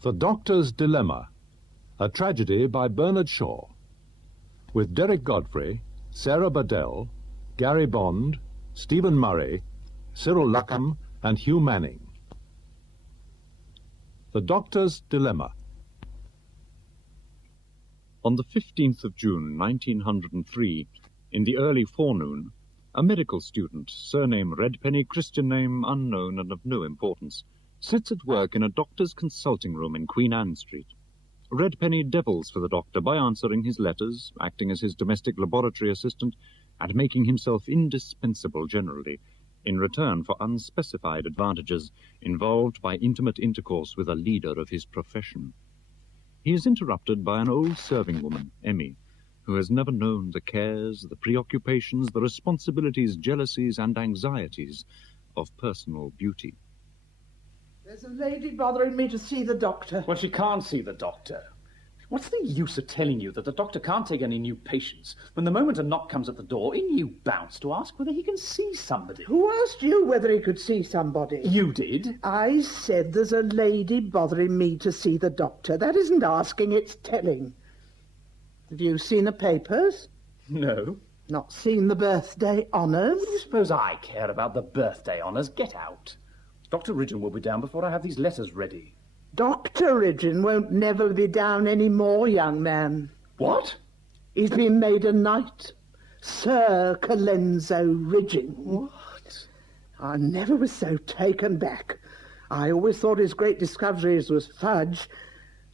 The Doctor's Dilemma, a tragedy by Bernard Shaw, with Derek Godfrey, Sarah Badell, Gary Bond, Stephen Murray, Cyril Luckham, and Hugh Manning. The Doctor's Dilemma. On the 15th of June, 1903, in the early forenoon, a medical student, surname Redpenny, Christian name unknown and of no importance, sits at work in a doctor's consulting room in Queen Anne Street. Redpenny devils for the doctor by answering his letters, acting as his domestic laboratory assistant, and making himself indispensable generally, in return for unspecified advantages involved by intimate intercourse with a leader of his profession. He is interrupted by an old serving woman, Emmy, who has never known the cares, the preoccupations, the responsibilities, jealousies, and anxieties of personal beauty. There's a lady bothering me to see the doctor. Well, she can't see the doctor. What's the use of telling you that the doctor can't take any new patients when the moment a knock comes at the door, in you bounce to ask whether he can see somebody? Who asked you whether he could see somebody? You did. I said there's a lady bothering me to see the doctor. That isn't asking, it's telling. Have you seen the papers? No. Not seen the birthday honours? What do you suppose I care about the birthday honours? Get out. Dr. Ridgeon will be down before I have these letters ready. Dr. Ridgeon won't never be down any more, young man. What? He's been made a knight. Sir Colenso Ridgeon. What? I never was so taken back. I always thought his great discoveries was fudge,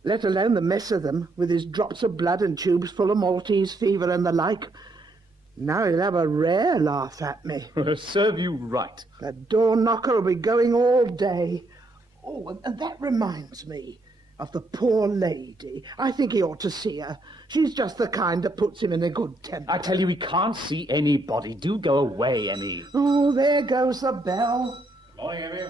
let alone the mess of them, with his drops of blood and tubes full of Maltese fever and the like. Now he'll have a rare laugh at me. Serve you right. The door knocker will be going all day. Oh, and that reminds me of the poor lady. I think he ought to see her. She's just the kind that puts him in a good temper. I tell you, he can't see anybody. Do go away, Emmy. Oh, there goes the bell. Morning, Emmy.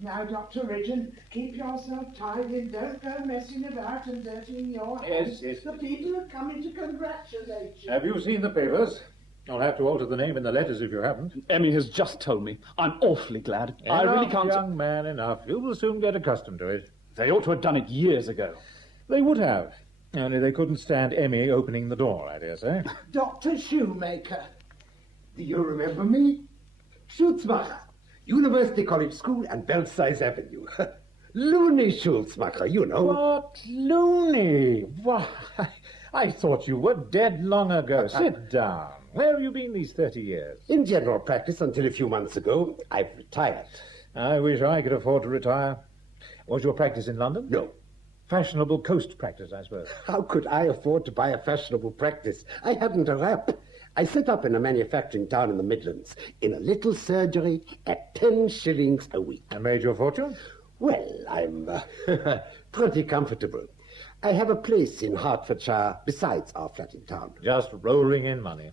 Now, Dr. Ridgeon, keep yourself tidy and don't go messing about and dirtying your hands. Yes. The people are coming to congratulate you. Have you seen the papers? I'll have to alter the name in the letters if you haven't. Emmy has just told me. I'm awfully glad. I really can't... young man, enough. You will soon get accustomed to it. They ought to have done it years ago. They would have. Only they couldn't stand Emmy opening the door, I dare say. Dr. Shoemaker. Do you remember me? Schulzmacher, University College School and Belsize Avenue. Looney Schulzmacher, you know. What? Looney? Why, I thought you were dead long ago. Sit down. Where have you been these 30 years? In general practice until a few months ago. I've retired. I wish I could afford to retire. Was your practice in London? No. Fashionable coast practice, I suppose. How could I afford to buy a fashionable practice? I hadn't a rap. I set up in a manufacturing town in the Midlands, in a little surgery at 10 shillings a week. And made your fortune? Well, I'm pretty comfortable. I have a place in Hertfordshire besides our flat in town. Just rolling in money.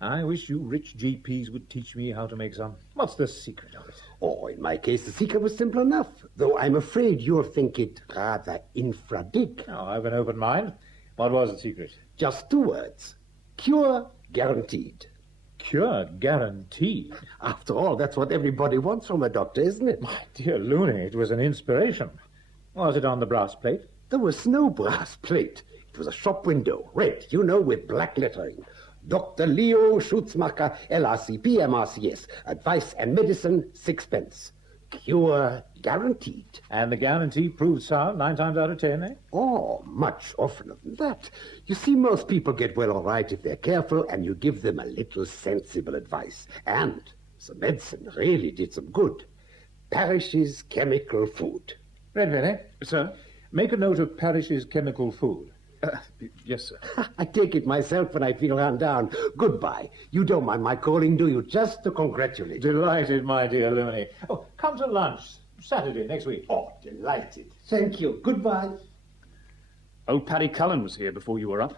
I wish you rich GPs would teach me how to make some. What's the secret of it? Oh, in my case, the secret was simple enough, though I'm afraid you'll think it rather infra-dig. Oh, I have an open mind. What was the secret? Just 2 words. Cure guaranteed. Cure guaranteed? After all, that's what everybody wants from a doctor, isn't it? My dear Looney, it was an inspiration. Was it on the brass plate? There was no brass plate. It was a shop window, red, with black lettering. Dr. Leo Schutzmacher, LRCP, MRCS. Advice and medicine, 6 pence. Cure guaranteed. And the guarantee proved sound 9 times out of 10, eh? Oh, much oftener than that. You see, most people get well all right if they're careful and you give them a little sensible advice. And The medicine really did some good. Parrish's chemical food. Redpenny, Sir? make a note of Parrish's chemical food. Yes, sir. I take it myself when I feel run down. Goodbye. You don't mind my calling, do you? Just to congratulate you. Delighted, my dear Looney. Oh, come to lunch Saturday next week. Oh, delighted. Thank you. Goodbye. Old Paddy Cullen was here before you were up.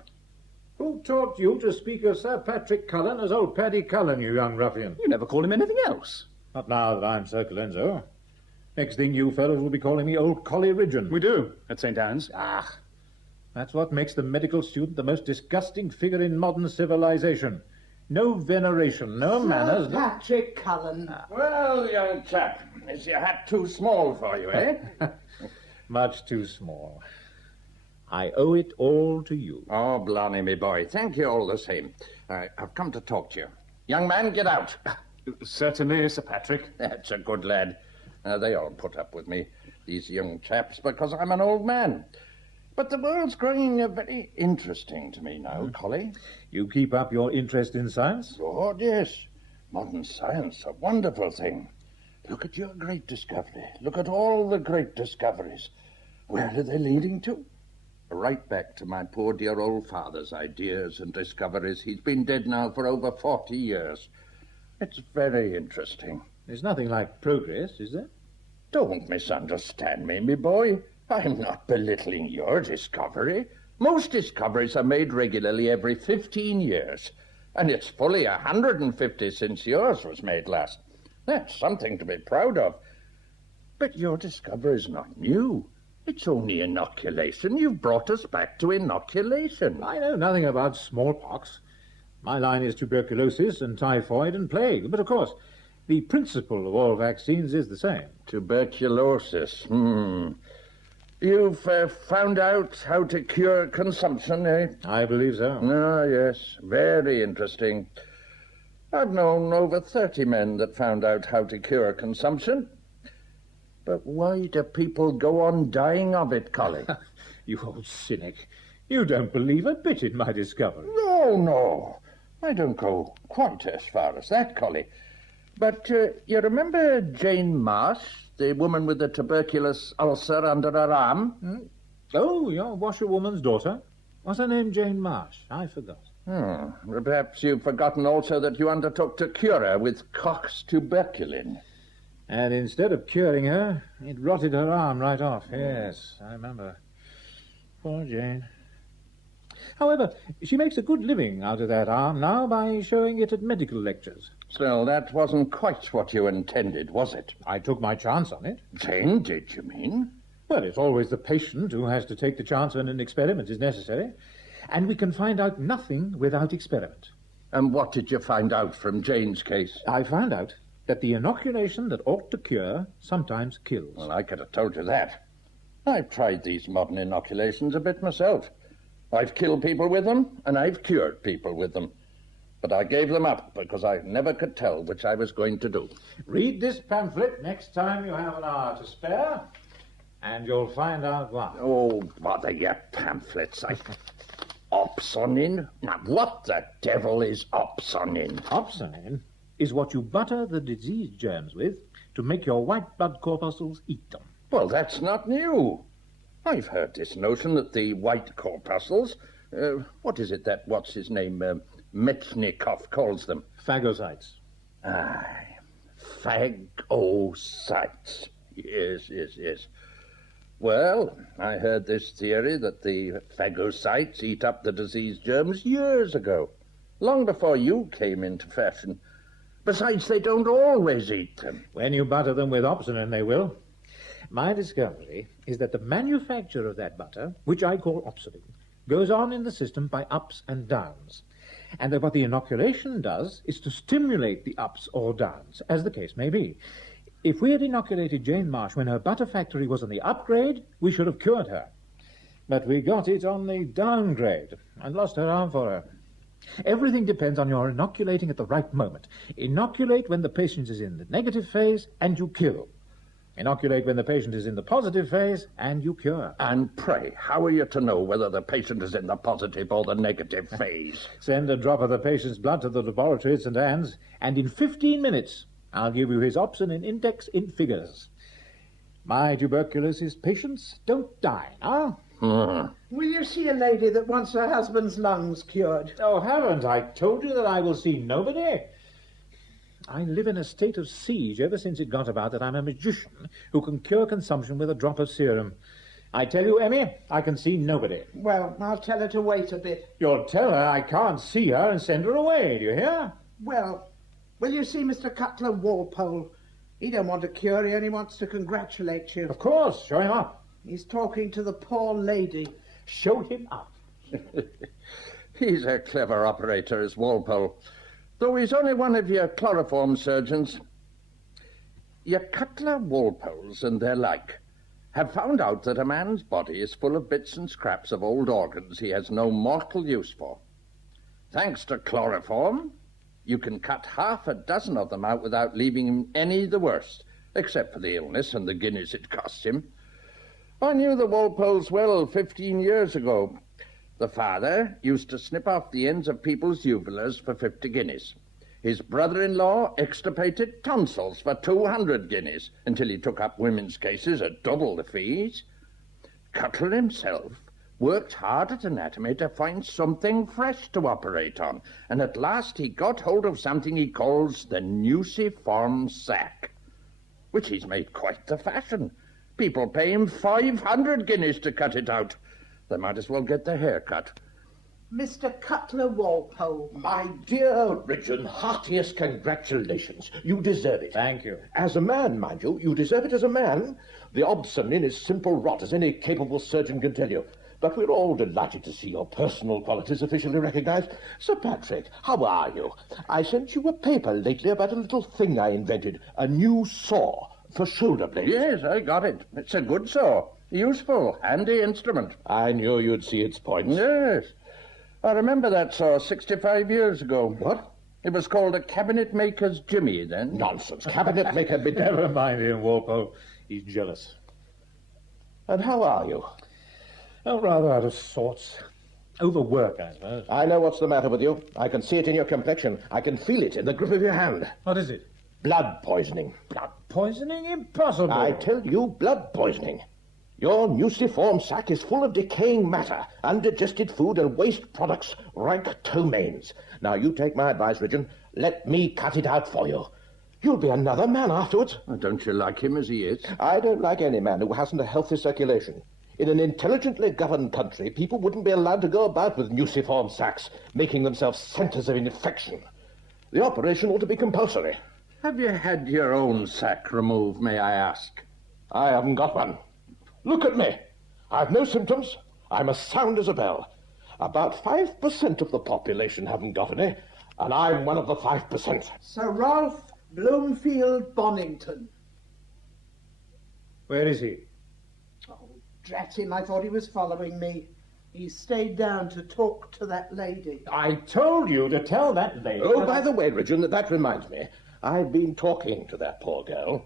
Who taught you to speak of Sir Patrick Cullen as old Paddy Cullen, you young ruffian? You never called him anything else. Not now that I'm Sir Colenso. Next thing you fellows will be calling me old Collie Ridgeon. We do, at St. Anne's. Ah, that's what makes the medical student the most disgusting figure in modern civilization. No veneration, no manners, no... Patrick Cullen. Well, young chap, is your hat too small for you, eh? Much too small. I owe it all to you. Oh, blimey, me boy. Thank you all the same. I've come to talk to you. Young man, get out. Certainly, Sir Patrick. That's a good lad. They all put up with me, these young chaps, because I'm an old man. But the world's growing very interesting to me now, Collie. You keep up your interest in science? Lord, yes. Modern science, a wonderful thing. Look at your great discovery. Look at all the great discoveries. Where are they leading to? Right back to my poor dear old father's ideas and discoveries. He's been dead now for over 40 years. It's very interesting. There's nothing like progress, is there? Don't misunderstand me, me boy. I'm not belittling your discovery. Most discoveries are made regularly every 15 years, and it's fully 150 since yours was made last. That's something to be proud of. But your discovery's not new. It's only inoculation. You've brought us back to inoculation. I know nothing about smallpox. My line is tuberculosis and typhoid and plague. But, of course, the principle of all vaccines is the same. Tuberculosis. You've found out how to cure consumption, eh? I believe so. Ah, yes. Very interesting. I've known over 30 men that found out how to cure consumption. But why do people go on dying of it, Collie? You old cynic. You don't believe a bit in my discovery. No. I don't go quite as far as that, Collie. But you remember Jane Marsh, the woman with the tuberculous ulcer under her arm? Oh, your washerwoman's daughter. What's her name, Jane Marsh? I forgot. Perhaps you've forgotten also that you undertook to cure her with Koch's tuberculin. And instead of curing her, it rotted her arm right off. Yes, I remember. Poor Jane. However, she makes a good living out of that arm now by showing it at medical lectures. Still, that wasn't quite what you intended, was it? I took my chance on it. Jane did, you mean? Well, it's always the patient who has to take the chance when an experiment is necessary. And we can find out nothing without experiment. And what did you find out from Jane's case? I found out that the inoculation that ought to cure sometimes kills. Well, I could have told you that. I've tried these modern inoculations a bit myself. I've killed people with them, and I've cured people with them. But I gave them up because I never could tell which I was going to do. Read this pamphlet next time you have an hour to spare, and you'll find out why. Oh, bother your pamphlets. Opsonin? Now, what the devil is opsonin? Opsonin is what you butter the disease germs with to make your white blood corpuscles eat them. Well, that's not new. I've heard this notion that the white corpuscles, what is it that, what's his name, Metchnikoff calls them? Phagocytes. Aye, phagocytes. Yes. Well, I heard this theory that the phagocytes eat up the disease germs years ago, long before you came into fashion. Besides, they don't always eat them. When you butter them with opsonin, they will. My discovery is that the manufacture of that butter, which I call opsonin, goes on in the system by ups and downs. And that what the inoculation does is to stimulate the ups or downs, as the case may be. If we had inoculated Jane Marsh when her butter factory was on the upgrade, we should have cured her. But we got it on the downgrade and lost her arm for her. Everything depends on your inoculating at the right moment. Inoculate when the patient is in the negative phase, and you kill. Inoculate when the patient is in the positive phase, and you cure. And pray, how are you to know whether the patient is in the positive or the negative phase? Send a drop of the patient's blood to the laboratory at St. Anne's, and in 15 minutes I'll give you his opsonin index in figures. My tuberculosis patients don't die now. Will you see a lady that wants her husband's lungs cured? Oh, haven't I told you that I will see nobody? I live in a state of siege ever since it got about that I'm a magician who can cure consumption with a drop of serum. I tell you, Emmy, I can see nobody. Well, I'll tell her to wait a bit. You'll tell her I can't see her and send her away, do you hear? Well, will you see Mr. Cutler Walpole? He don't want to cure you, and he wants to congratulate you. Of course, show him up. He's talking to the poor lady. Show him up. He's a clever operator, is Walpole, though he's only one of your chloroform surgeons. Your Cutler Walpoles and their like have found out that a man's body is full of bits and scraps of old organs he has no mortal use for. Thanks to chloroform, you can cut half a dozen of them out without leaving him any the worse, except for the illness and the guineas it costs him. I knew the Walpoles well 15 years ago. The father used to snip off the ends of people's uvulars for 50 guineas. His brother-in-law extirpated tonsils for 200 guineas until he took up women's cases at double the fees. Cutler himself worked hard at anatomy to find something fresh to operate on, and at last he got hold of something he calls the nuciform sac, which he's made quite the fashion. People pay him 500 guineas to cut it out. They might as well get their hair cut. Mr. Cutler Walpole. My dear Richard, heartiest congratulations. You deserve it. Thank you. As a man, mind you, you deserve it as a man. The opsonin is simple rot, as any capable surgeon can tell you. But we're all delighted to see your personal qualities officially recognized. Sir Patrick, how are you? I sent you a paper lately about a little thing I invented, a new saw for shoulder blades. Yes, I got it. It's a good saw. Useful, handy instrument. I knew you'd see its points. Yes. I remember that saw 65 years ago. What? It was called a cabinet maker's jimmy then. Nonsense. Cabinet maker... Never mind him, Walpole. He's jealous. And how are you? Oh, rather out of sorts. Overwork, I suppose. I know what's the matter with you. I can see it in your complexion. I can feel it in the grip of your hand. What is it? Blood poisoning. Blood poisoning? Impossible. I tell you, blood poisoning. Your nuciform sac is full of decaying matter, undigested food and waste products, rank ptomaines. Now, you take my advice, Richard. Let me cut it out for you. You'll be another man afterwards. Oh, don't you like him as he is? I don't like any man who hasn't a healthy circulation. In an intelligently governed country, people wouldn't be allowed to go about with nuciform sacs, making themselves centers of infection. The operation ought to be compulsory. Have you had your own sac removed, may I ask? I haven't got one. Look at me. I've no symptoms. I'm as sound as a bell. About 5% of the population haven't got any, and I'm one of the 5%. Sir Ralph Bloomfield Bonington. Where is he? Oh, drat him, I thought he was following me. He stayed down to talk to that lady. I told you to tell that lady. Oh, by the way, Richard, that reminds me. I've been talking to that poor girl.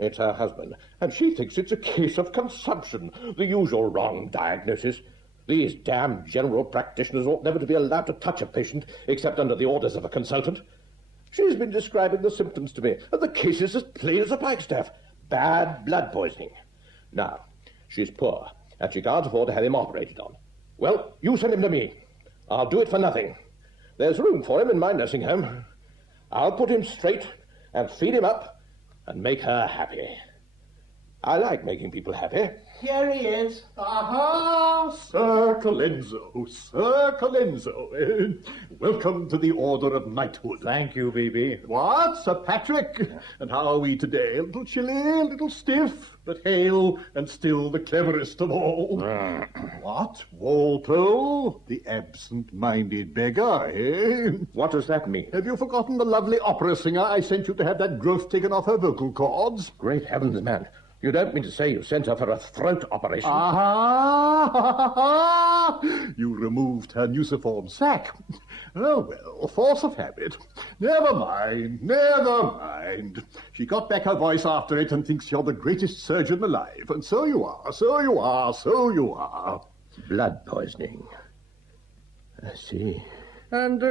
It's her husband, and she thinks it's a case of consumption, the usual wrong diagnosis. These damn general practitioners ought never to be allowed to touch a patient except under the orders of a consultant. She's been describing the symptoms to me, and the case is as plain as a pikestaff. Bad blood poisoning. Now, she's poor, and she can't afford to have him operated on. Well, you send him to me. I'll do it for nothing. There's room for him in my nursing home. I'll put him straight and feed him up and make her happy. I like making people happy. Here he is. Aha, Sir Colenso, Sir Colenso. Welcome to the Order of Knighthood. Thank you, B.B. What, Sir Patrick? And how are we today? A little chilly, a little stiff, but hail, and still the cleverest of all. What, Walpole? The absent-minded beggar, eh? What does that mean? Have you forgotten the lovely opera singer I sent you to have that growth taken off her vocal cords? Great heavens, man. You don't mean to say you sent her for a throat operation? Ah! You removed her nuciform sac. Oh, well, force of habit. Never mind, never mind. She got back her voice after it and thinks you're the greatest surgeon alive. And so you are, so you are, so you are. Blood poisoning. I see. And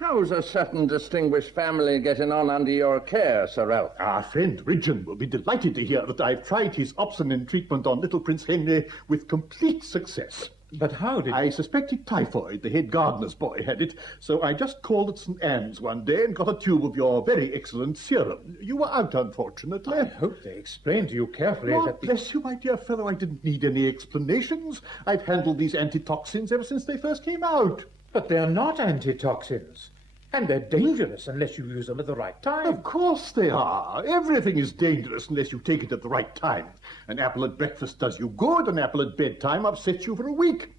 how's a certain distinguished family getting on under your care, Sir Ralph? Our friend Richmond will be delighted to hear that I've tried his opsonin treatment on little Prince Henry with complete success. But how did... I suspected typhoid. The head gardener's boy had it, so I just called at St. Anne's one day and got a tube of your very excellent serum. You were out, unfortunately. I hope they explained to you carefully Lord that... bless you, my dear fellow, I didn't need any explanations. I've handled these antitoxins ever since they first came out. But they're not antitoxins. And they're dangerous unless you use them at the right time. Of course they are. Everything is dangerous unless you take it at the right time. An apple at breakfast does you good, an apple at bedtime upsets you for a week.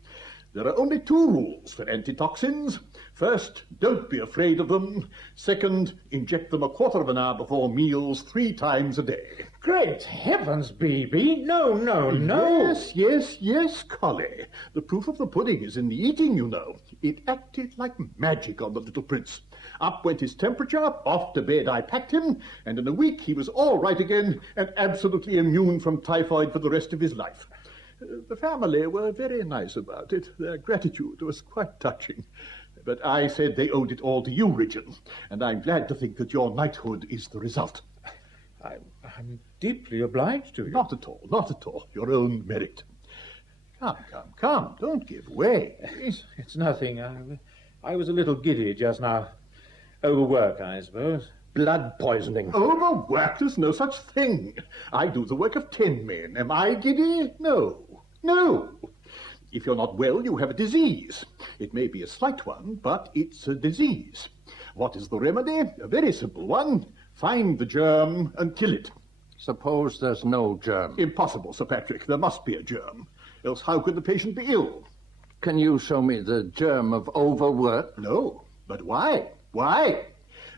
There are only 2 rules for antitoxins. First, don't be afraid of them. Second, inject them a quarter of an hour before meals 3 times a day. Great heavens, B.B. No. Yes, Collie. The proof of the pudding is in the eating, you know. It acted like magic on the little prince. Up went his temperature, off to bed I packed him, and in a week he was all right again and absolutely immune from typhoid for the rest of his life. The family were very nice about it. Their gratitude was quite touching. But I said they owed it all to you, Richard, and I'm glad to think that your knighthood is the result. I'm deeply obliged to you. Not at all. Your own merit. Come, don't give way. It's nothing. I was a little giddy just now. Overwork, I suppose. Blood poisoning. Overwork, there's no such thing. I do the work of 10 men. Am I giddy? No. If you're not well, you have a disease. It may be a slight one, but it's a disease. What is the remedy? A very simple one. Find the germ and kill it. Suppose there's no germ. Impossible, Sir Patrick. There must be a germ. Else how could the patient be ill? Can you show me the germ of overwork? No. But why? Why?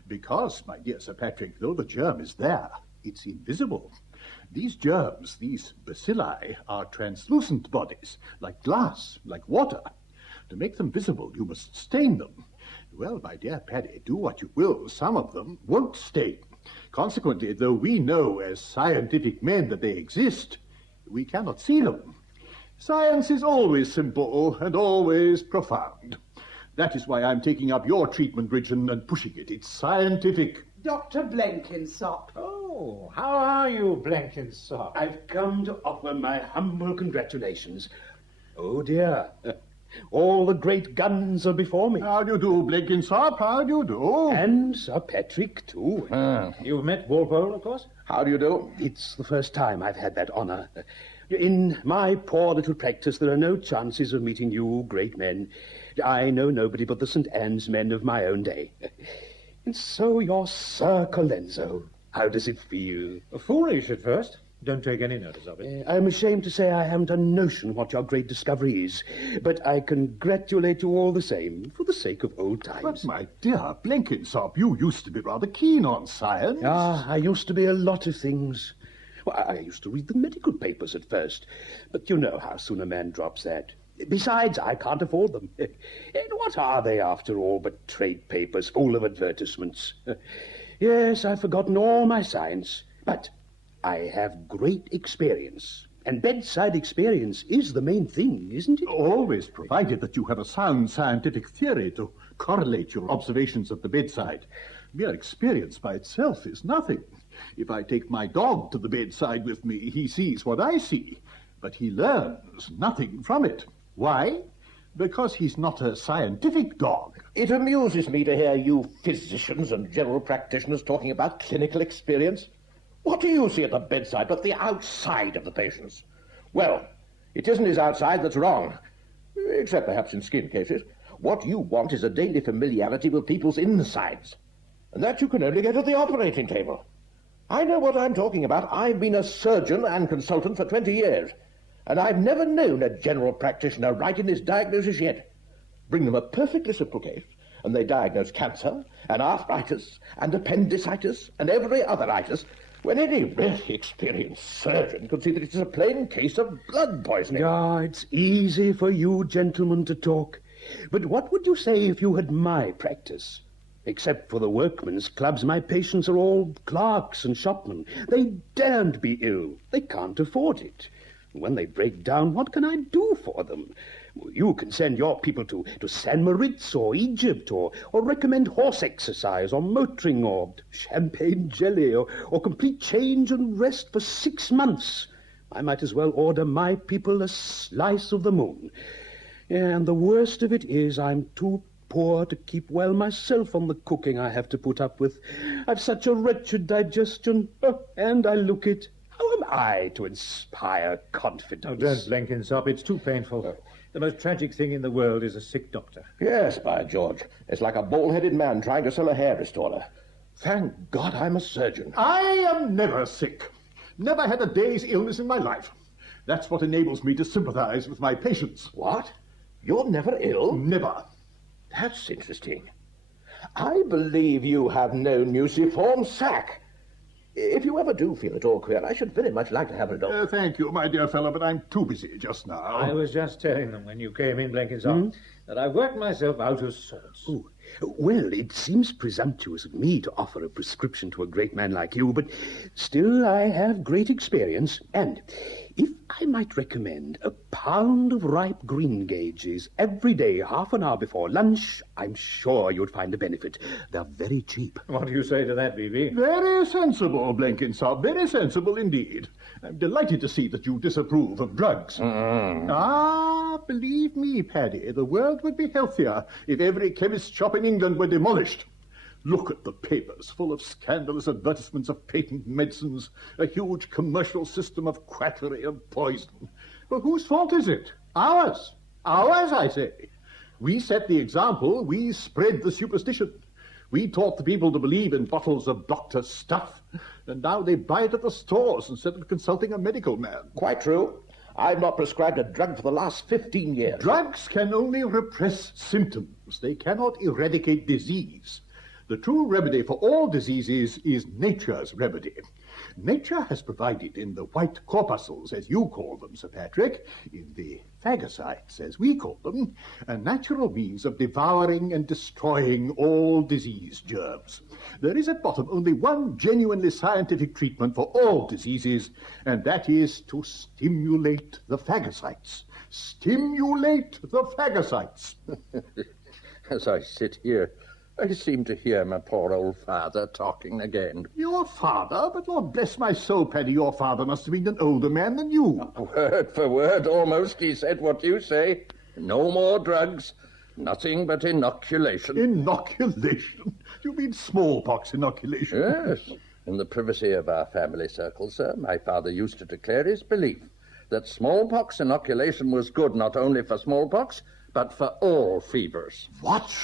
Because, my dear Sir Patrick, though the germ is there, it's invisible. These germs, these bacilli, are translucent bodies, like glass, like water. To make them visible, you must stain them. Well, my dear Paddy, do what you will, some of them won't stain. Consequently, though we know as scientific men that they exist, we cannot see them. Science is always simple and always profound. That is why I'm taking up your treatment, Richard, and pushing it. It's scientific. Dr. Blenkinsop. Oh, how are you, Blenkinsop? I've come to offer my humble congratulations. Oh, dear. All the great guns are before me. How do you do, Blenkinsop? How do you do? And Sir Patrick, too. You've met Walpole, of course? How do you do? It's the first time I've had that honor. In my poor little practice, there are no chances of meeting you great men. I know nobody but the St. Anne's men of my own day. And so you're Sir Colenso. How does it feel? Foolish at first. Don't take any notice of it. I'm ashamed to say I haven't a notion what your great discovery is, but I congratulate you all the same, for the sake of old times. But, my dear Blenkinsop, you used to be rather keen on science. I used to be a lot of things. Well, I used to read the medical papers at first, but you know how soon a man drops that. Besides, I can't afford them. And what are they, after all, but trade papers full of advertisements? Yes, I've forgotten all my science, but I have great experience. And bedside experience is the main thing, isn't it? Always provided that you have a sound scientific theory to correlate your observations at the bedside. Mere experience by itself is nothing. If I take my dog to the bedside with me, he sees what I see, but he learns nothing from it. Why? Because he's not a scientific dog. It amuses me to hear you physicians and general practitioners talking about clinical experience. What do you see at the bedside but the outside of the patients? Well, it isn't his outside that's wrong, except perhaps in skin cases. What you want is a daily familiarity with people's insides, and that you can only get at the operating table. I know what I'm talking about. I've been a surgeon and consultant for 20 years, and I've never known a general practitioner right in his diagnosis yet. Bring them a perfectly simple case, and they diagnose cancer, and arthritis, and appendicitis, and every other itis, when any really experienced surgeon could see that it is a plain case of blood poisoning. It's easy for you gentlemen to talk. But what would you say if you had my practice? Except for the workmen's clubs, my patients are all clerks and shopmen. They daren't be ill. They can't afford it. When they break down, what can I do for them? You can send your people to San Moritz or Egypt, or recommend horse exercise or motoring or champagne jelly or complete change and rest for 6 months. I might as well order my people a slice of the moon. And the worst of it is I'm too poor to keep well myself on the cooking I have to put up with. I've such a wretched digestion, and I look it. How am I to inspire confidence? Oh, don't, Blenkinsop. It's too painful. The most tragic thing in the world is a sick doctor. Yes, by George. It's like a bald-headed man trying to sell a hair restorer. Thank God I'm a surgeon. I am never sick. Never had a day's illness in my life. That's what enables me to sympathize with my patients. What? You're never ill? Never. That's interesting. I believe you have no nuciform sac. If you ever do feel at all queer, I should very much like to have a dog. Thank you, my dear fellow, but I'm too busy just now. I was just telling them when you came in, Blenkinsop, that I worked myself out of sorts. Oh, well, it seems presumptuous of me to offer a prescription to a great man like you, but still I have great experience, and if I might recommend a pound of ripe greengages every day, half an hour before lunch, I'm sure you'd find a benefit. They're very cheap. What do you say to that, B.B.? Very sensible, Blenkinsop, very sensible indeed. I'm delighted to see that you disapprove of drugs. Ah, believe me, Paddy, the world would be healthier if every chemist shop in England were demolished. Look at the papers, full of scandalous advertisements of patent medicines, a huge commercial system of quackery and poison. Well, whose fault is it? Ours. Ours, I say. We set the example, we spread the superstition. We taught the people to believe in bottles of doctor's stuff, and now they buy it at the stores instead of consulting a medical man. Quite true. I've not prescribed a drug for the last 15 years. Drugs can only repress symptoms. They cannot eradicate disease. The true remedy for all diseases is nature's remedy. Nature has provided in the white corpuscles, as you call them, Sir Patrick, in the phagocytes, as we call them, a natural means of devouring and destroying all disease germs. There is at bottom only one genuinely scientific treatment for all diseases, and that is to stimulate the phagocytes. Stimulate the phagocytes. As I sit here, I seem to hear my poor old father talking again. Your father? But Lord bless my soul, Paddy, your father must have been an older man than you. Word for word, almost, he said what you say. No more drugs. Nothing but inoculation. Inoculation? You mean smallpox inoculation? Yes. In the privacy of our family circle, sir, my father used to declare his belief that smallpox inoculation was good not only for smallpox, but for all fevers. What?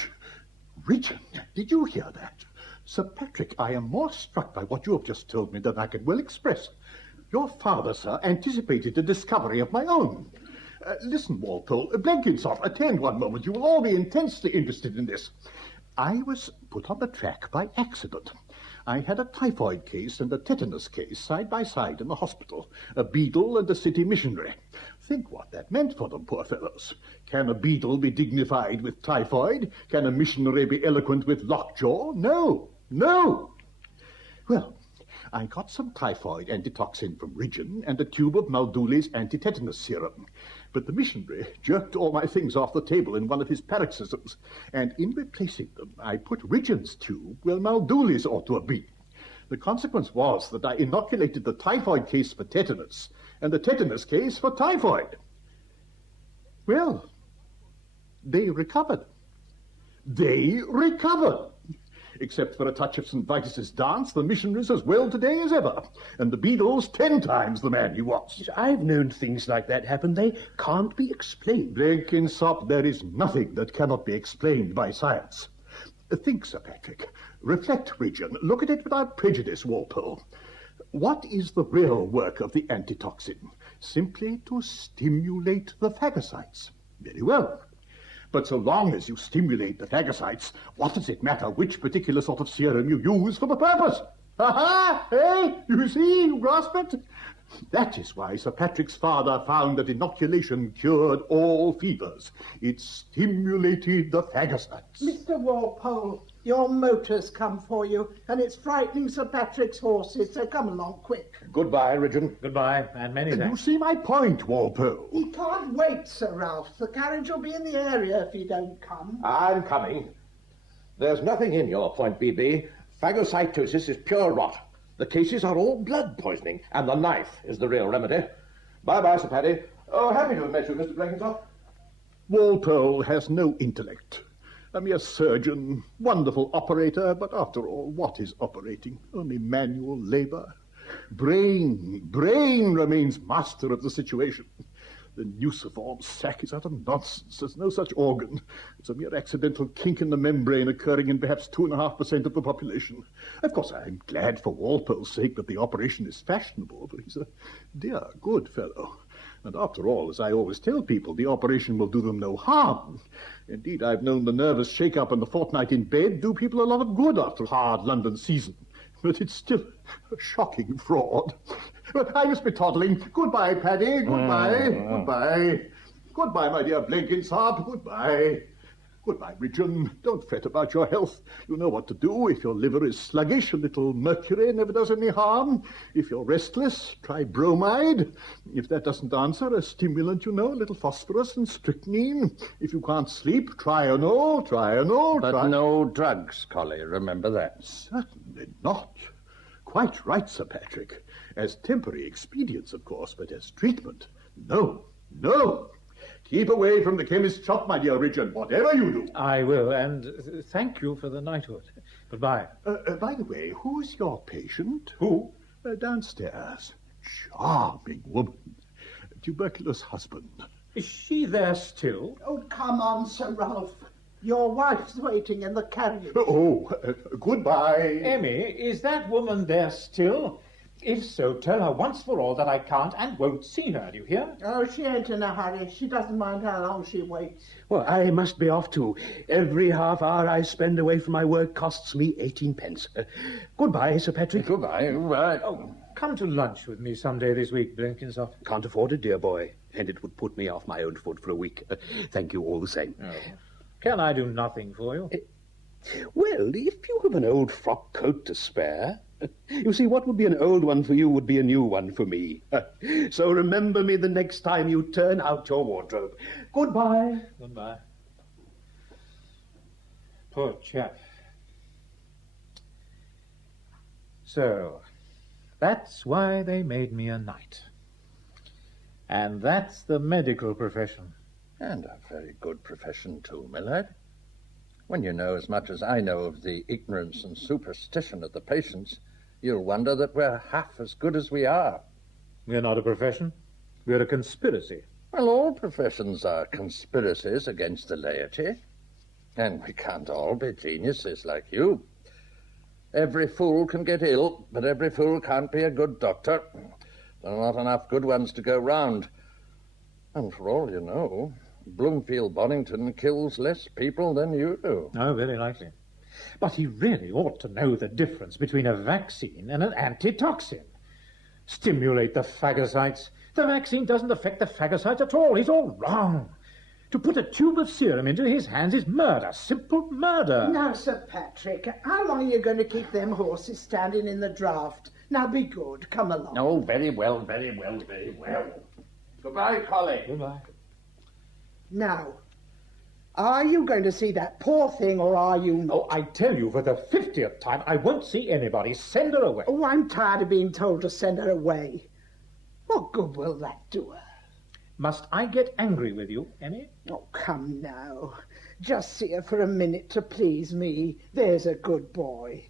Richard, did you hear that? Sir Patrick, I am more struck by what you have just told me than I can well express. Your father, sir, anticipated a discovery of my own. Listen, Walpole, Blenkinsop, attend one moment. You will all be intensely interested in this. I was put on the track by accident. I had a typhoid case and a tetanus case side by side in the hospital, a beadle and a city missionary. Think what that meant for them, poor fellows. Can a beadle be dignified with typhoid? Can a missionary be eloquent with lockjaw? No, no. Well, I got some typhoid antitoxin from Ridgeon and a tube of Maldooli's anti-tetanus serum. But the missionary jerked all my things off the table in one of his paroxysms, and in replacing them, I put Ridgeon's tube where Maldooli's ought to have been. The consequence was that I inoculated the typhoid case for tetanus and the tetanus case for typhoid. Well, they recovered. They recovered. Except for a touch of St. Vitus's dance, the missionary's as well today as ever, and the beadle's 10 times the man he was. I've known things like that happen. They can't be explained. Blenkinsop, there is nothing that cannot be explained by science. Think, Sir Patrick. Reflect, Ridgeon. Look at it without prejudice, Walpole. What is the real work of the antitoxin? Simply to stimulate the phagocytes. Very well. But so long as you stimulate the phagocytes, what does it matter which particular sort of serum you use for the purpose? Ha-ha! Hey, you see, you grasp it? That is why Sir Patrick's father found that inoculation cured all fevers. It stimulated the phagocytes. Mr. Walpole, Your motor's come for you, and it's frightening Sir Patrick's horses, so come along quick. Goodbye, Richard. Goodbye, and many You thanks. see my point, Walpole. He can't wait, Sir Ralph. The carriage will be in the area if you don't come. I'm coming. There's nothing in your point, BB. Phagocytosis is pure rot. The cases are all blood poisoning, and the knife is the real remedy. Bye-bye, Sir Paddy. Oh, happy to have met you, Mr. Blenkinsop. Walpole has no intellect. A mere surgeon, wonderful operator, but after all, what is operating? Only manual labor. Brain remains master of the situation. The nuciform sac is utter nonsense. There's no such organ. It's a mere accidental kink in the membrane occurring in perhaps 2.5% of the population. Of course, I'm glad for Walpole's sake that the operation is fashionable, for he's a dear, good fellow. And after all, as I always tell people, the operation will do them no harm. Indeed, I've known the nervous shake-up and the fortnight in bed do people a lot of good after a hard London season. But it's still a shocking fraud. But I must be toddling. Goodbye, Paddy. Goodbye. Goodbye. Goodbye, my dear Blenkinsop. Goodbye. Goodbye, Richmond. Don't fret about your health. You know what to do. If your liver is sluggish, a little mercury never does any harm. If you're restless, try bromide. If that doesn't answer, a stimulant, a little phosphorus and strychnine. If you can't sleep, Trianol. But no drugs, Collie, remember that. Certainly not. Quite right, Sir Patrick. As temporary expedients, of course, but as treatment, no. Keep away from the chemist's shop, my dear Richard, whatever you do. I will, and thank you for the knighthood. Goodbye. By the way, who's your patient? Who? Downstairs. Charming woman. Tuberculous husband. Is she there still? Oh, come on, Sir Ralph. Your wife's waiting in the carriage. Oh, goodbye. Emmy, is that woman there still? If so, tell her once for all that I can't and won't see her, do you hear? Oh, she ain't in a hurry. She doesn't mind how long she waits. Well, I must be off too. Every half hour I spend away from my work costs me 18 pence. Goodbye, Sir Patrick. Goodbye. Oh, come to lunch with me some day this week, Blenkinsop. Can't afford it, dear boy, and it would put me off my own foot for a week. Thank you all the same. Oh. Can I do nothing for you? Well, if you have an old frock coat to spare... You see, what would be an old one for you would be a new one for me. So remember me the next time you turn out your wardrobe. Goodbye. Goodbye. Poor chap. So, that's why they made me a knight. And that's the medical profession. And a very good profession, too, my lad. When you know as much as I know of the ignorance and superstition of the patients, you'll wonder that we're half as good as we are. We're not a profession. We're a conspiracy. Well, all professions are conspiracies against the laity. And we can't all be geniuses like you. Every fool can get ill, but every fool can't be a good doctor. There are not enough good ones to go round. And for all you know, Bloomfield Bonington kills less people than you do. Oh, very likely. But he really ought to know the difference between a vaccine and an antitoxin. Stimulate the phagocytes. The vaccine doesn't affect the phagocytes at all. He's all wrong. To put a tube of serum into his hands is murder, simple murder. Now, Sir Patrick, how long are you going to keep them horses standing in the draught? Now, be good. Come along. Oh, very well. Goodbye, Collie. Goodbye. Now, are you going to see that poor thing, or are you not? Oh, I tell you for the 50th time, I won't see anybody. Send her away. Oh, I'm tired of being told to send her away. What good will that do her? Must I get angry with you, Emmy? Oh, come now. Just see her for a minute to please me. There's a good boy.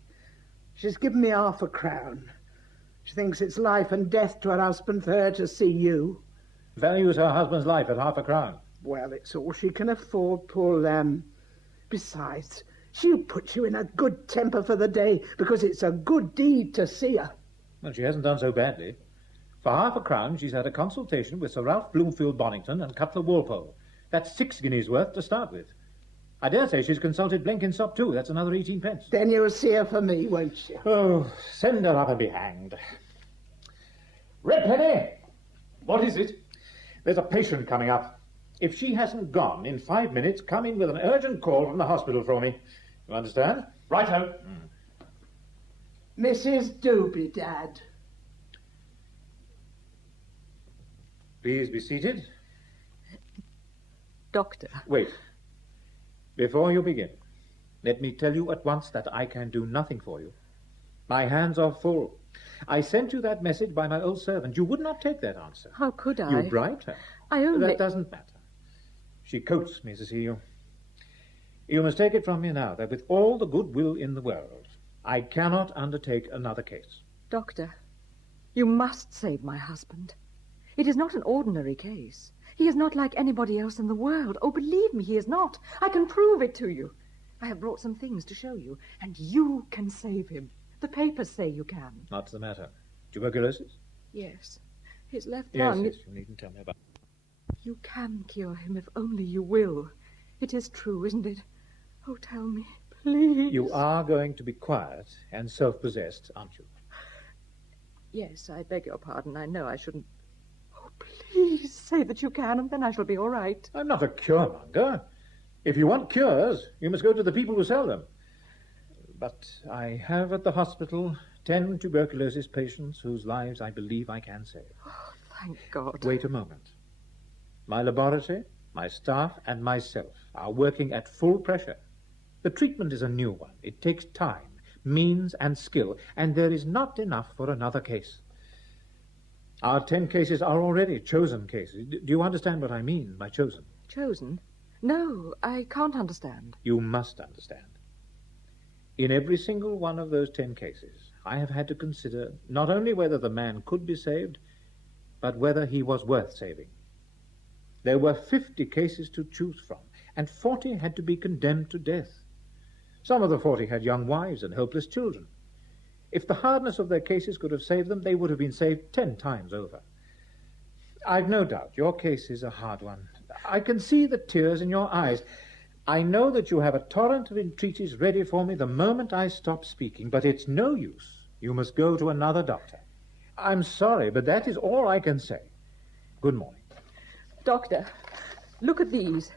She's given me £5. She thinks it's life and death to her husband for her to see you. Values her husband's life at £0.50. Well, it's all she can afford, poor lamb. Besides, she'll put you in a good temper for the day because it's a good deed to see her. Well, she hasn't done so badly. For £0.50, she's had a consultation with Sir Ralph Bloomfield Bonington and Cutler Walpole. That's 6 guineas worth to start with. I dare say she's consulted Blenkinsop too. That's another 18 pence. Then you'll see her for me, won't you? Oh, send her up and be hanged. Redpenny! What is it? There's a patient coming up. If she hasn't gone in 5 minutes, come in with an urgent call from the hospital for me. You understand? Righto. Mrs. Dubedat. Please be seated. Doctor. Wait. Before you begin, let me tell you at once that I can do nothing for you. My hands are full. I sent you that message by my old servant. You would not take that answer. How could I? You bribed her. I only... That doesn't matter. She coaxed me to see you. You must take it from me now that with all the goodwill in the world, I cannot undertake another case. Doctor, you must save my husband. It is not an ordinary case. He is not like anybody else in the world. Oh, believe me, he is not. I can prove it to you. I have brought some things to show you, and you can save him. The papers say you can. What's the matter? Tuberculosis? Yes. His left Yes, lung... yes, you needn't tell me about it. You can cure him if only you will. It is true, isn't it? Oh, tell me, please. You are going to be quiet and self-possessed, aren't you? Yes, I beg your pardon. I know I shouldn't... Oh, please say that you can, and then I shall be all right. I'm not a curemonger. If you want cures, you must go to the people who sell them. But I have at the hospital 10 tuberculosis patients whose lives I believe I can save. Oh, thank God. Wait a moment. My laboratory, my staff, and myself are working at full pressure. The treatment is a new one. It takes time, means, and skill, and there is not enough for another case. Our 10 cases are already chosen cases. Do you understand what I mean by chosen? Chosen? No, I can't understand. You must understand. In every single one of those 10 cases, I have had to consider not only whether the man could be saved, but whether he was worth saving. There were 50 cases to choose from, and 40 had to be condemned to death. Some of the 40 had young wives and helpless children. If the hardness of their cases could have saved them, they would have been saved 10 times over. I've no doubt your case is a hard one. I can see the tears in your eyes. I know that you have a torrent of entreaties ready for me the moment I stop speaking, but it's no use. You must go to another doctor. I'm sorry, but that is all I can say. Good morning. Doctor, look at these.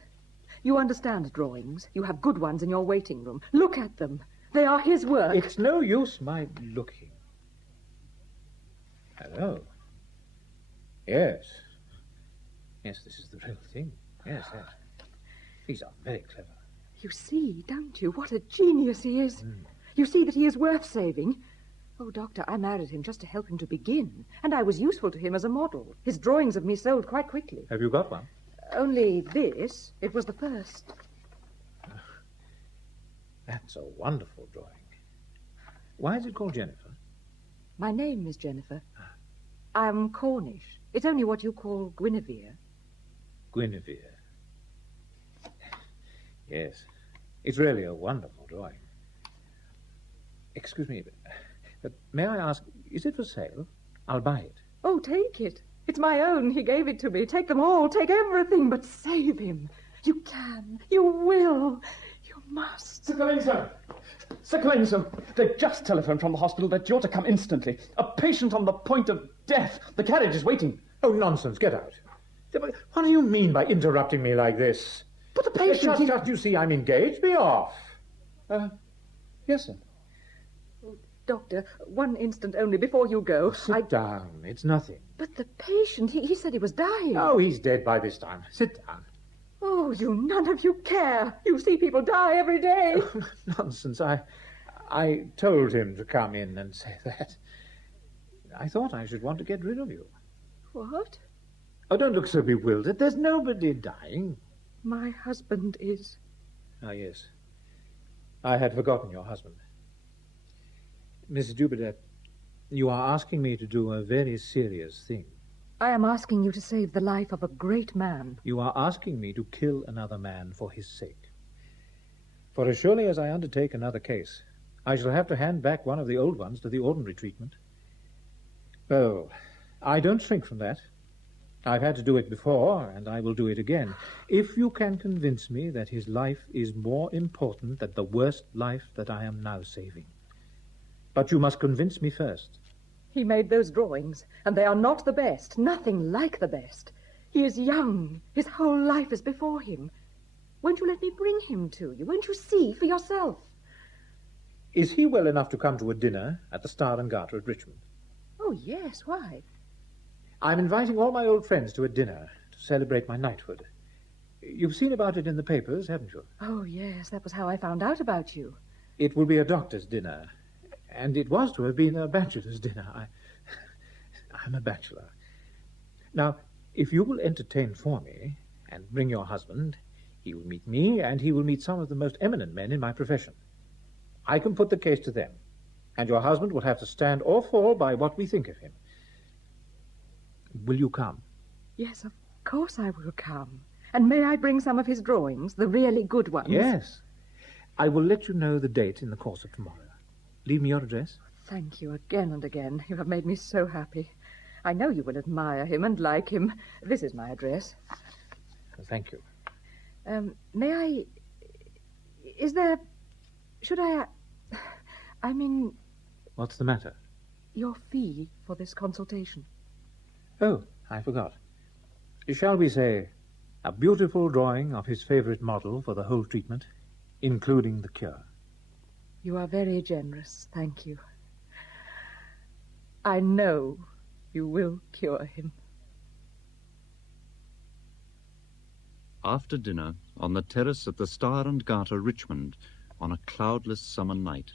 You understand drawings. You have good ones in your waiting room. Look at them. They are his work. It's no use my looking. Hello. Yes. Yes, this is the real thing. Yes, yes. These are very clever. You see, don't you, what a genius he is. You see that he is worth saving. Oh, Doctor, I married him just to help him to begin, and I was useful to him as a model. His drawings of me sold quite quickly. Have you got one? Only this. It was the first. That's a wonderful drawing. Why is it called Jennifer? My name is Jennifer. I'm Cornish. It's only what you call Guinevere. Guinevere. Yes. It's really a wonderful drawing. Excuse me, but may I ask, is it for sale? I'll buy it. Oh, take it. It's my own. He gave it to me. Take them all. Take everything, but save him. You can. You will. You must. Sir Clemenceau! Sir Clemenceau! They've just telephoned from the hospital that you're to come instantly. A patient on the point of death. The carriage is waiting. Oh, nonsense. Get out. What do you mean by interrupting me like this? But the patient... Just, you see, I'm engaged. Be off. Yes, sir. Doctor, one instant only before you go. Sit down. It's nothing. But the patient, he said he was dying. Oh, he's dead by this time. Sit down. Oh, none of you care. You see people die every day. Oh, nonsense. I told him to come in and say that. I thought I should want to get rid of you. What? Oh, don't look so bewildered. There's nobody dying. My husband is... Ah, yes. I had forgotten your husband. Mrs. Dubedat, you are asking me to do a very serious thing. I am asking you to save the life of a great man. You are asking me to kill another man for his sake. For as surely as I undertake another case, I shall have to hand back one of the old ones to the ordinary treatment. Well, I don't shrink from that. I've had to do it before, and I will do it again. If you can convince me that his life is more important than the worst life that I am now saving. But you must convince me first. He made those drawings, and they are not the best, nothing like the best. He is young. His whole life is before him. Won't you let me bring him to you? Won't you see for yourself? Is he well enough to come to a dinner at the Star and Garter at Richmond? Oh, yes, why? I'm inviting all my old friends to a dinner to celebrate my knighthood. You've seen about it in the papers, haven't you? Oh, yes, that was how I found out about you. It will be a doctor's dinner, and it was to have been a bachelor's dinner. I'm a bachelor. Now, if you will entertain for me and bring your husband, he will meet me, and he will meet some of the most eminent men in my profession. I can put the case to them, and your husband will have to stand or fall by what we think of him. Will you come? Yes, of course I will come. And may I bring some of his drawings, the really good ones? Yes. I will let you know the date in the course of tomorrow. Leave me your address. Thank you again and again. You have made me so happy. I know you will admire him and like him. This is my address. Thank you. May I... Is there... Should I... I mean... What's the matter? Your fee for this consultation. Oh, I forgot. Shall we say a beautiful drawing of his favourite model for the whole treatment, including the cure? You are very generous, thank you. I know you will cure him. After dinner, on the terrace at the Star and Garter, Richmond, on a cloudless summer night.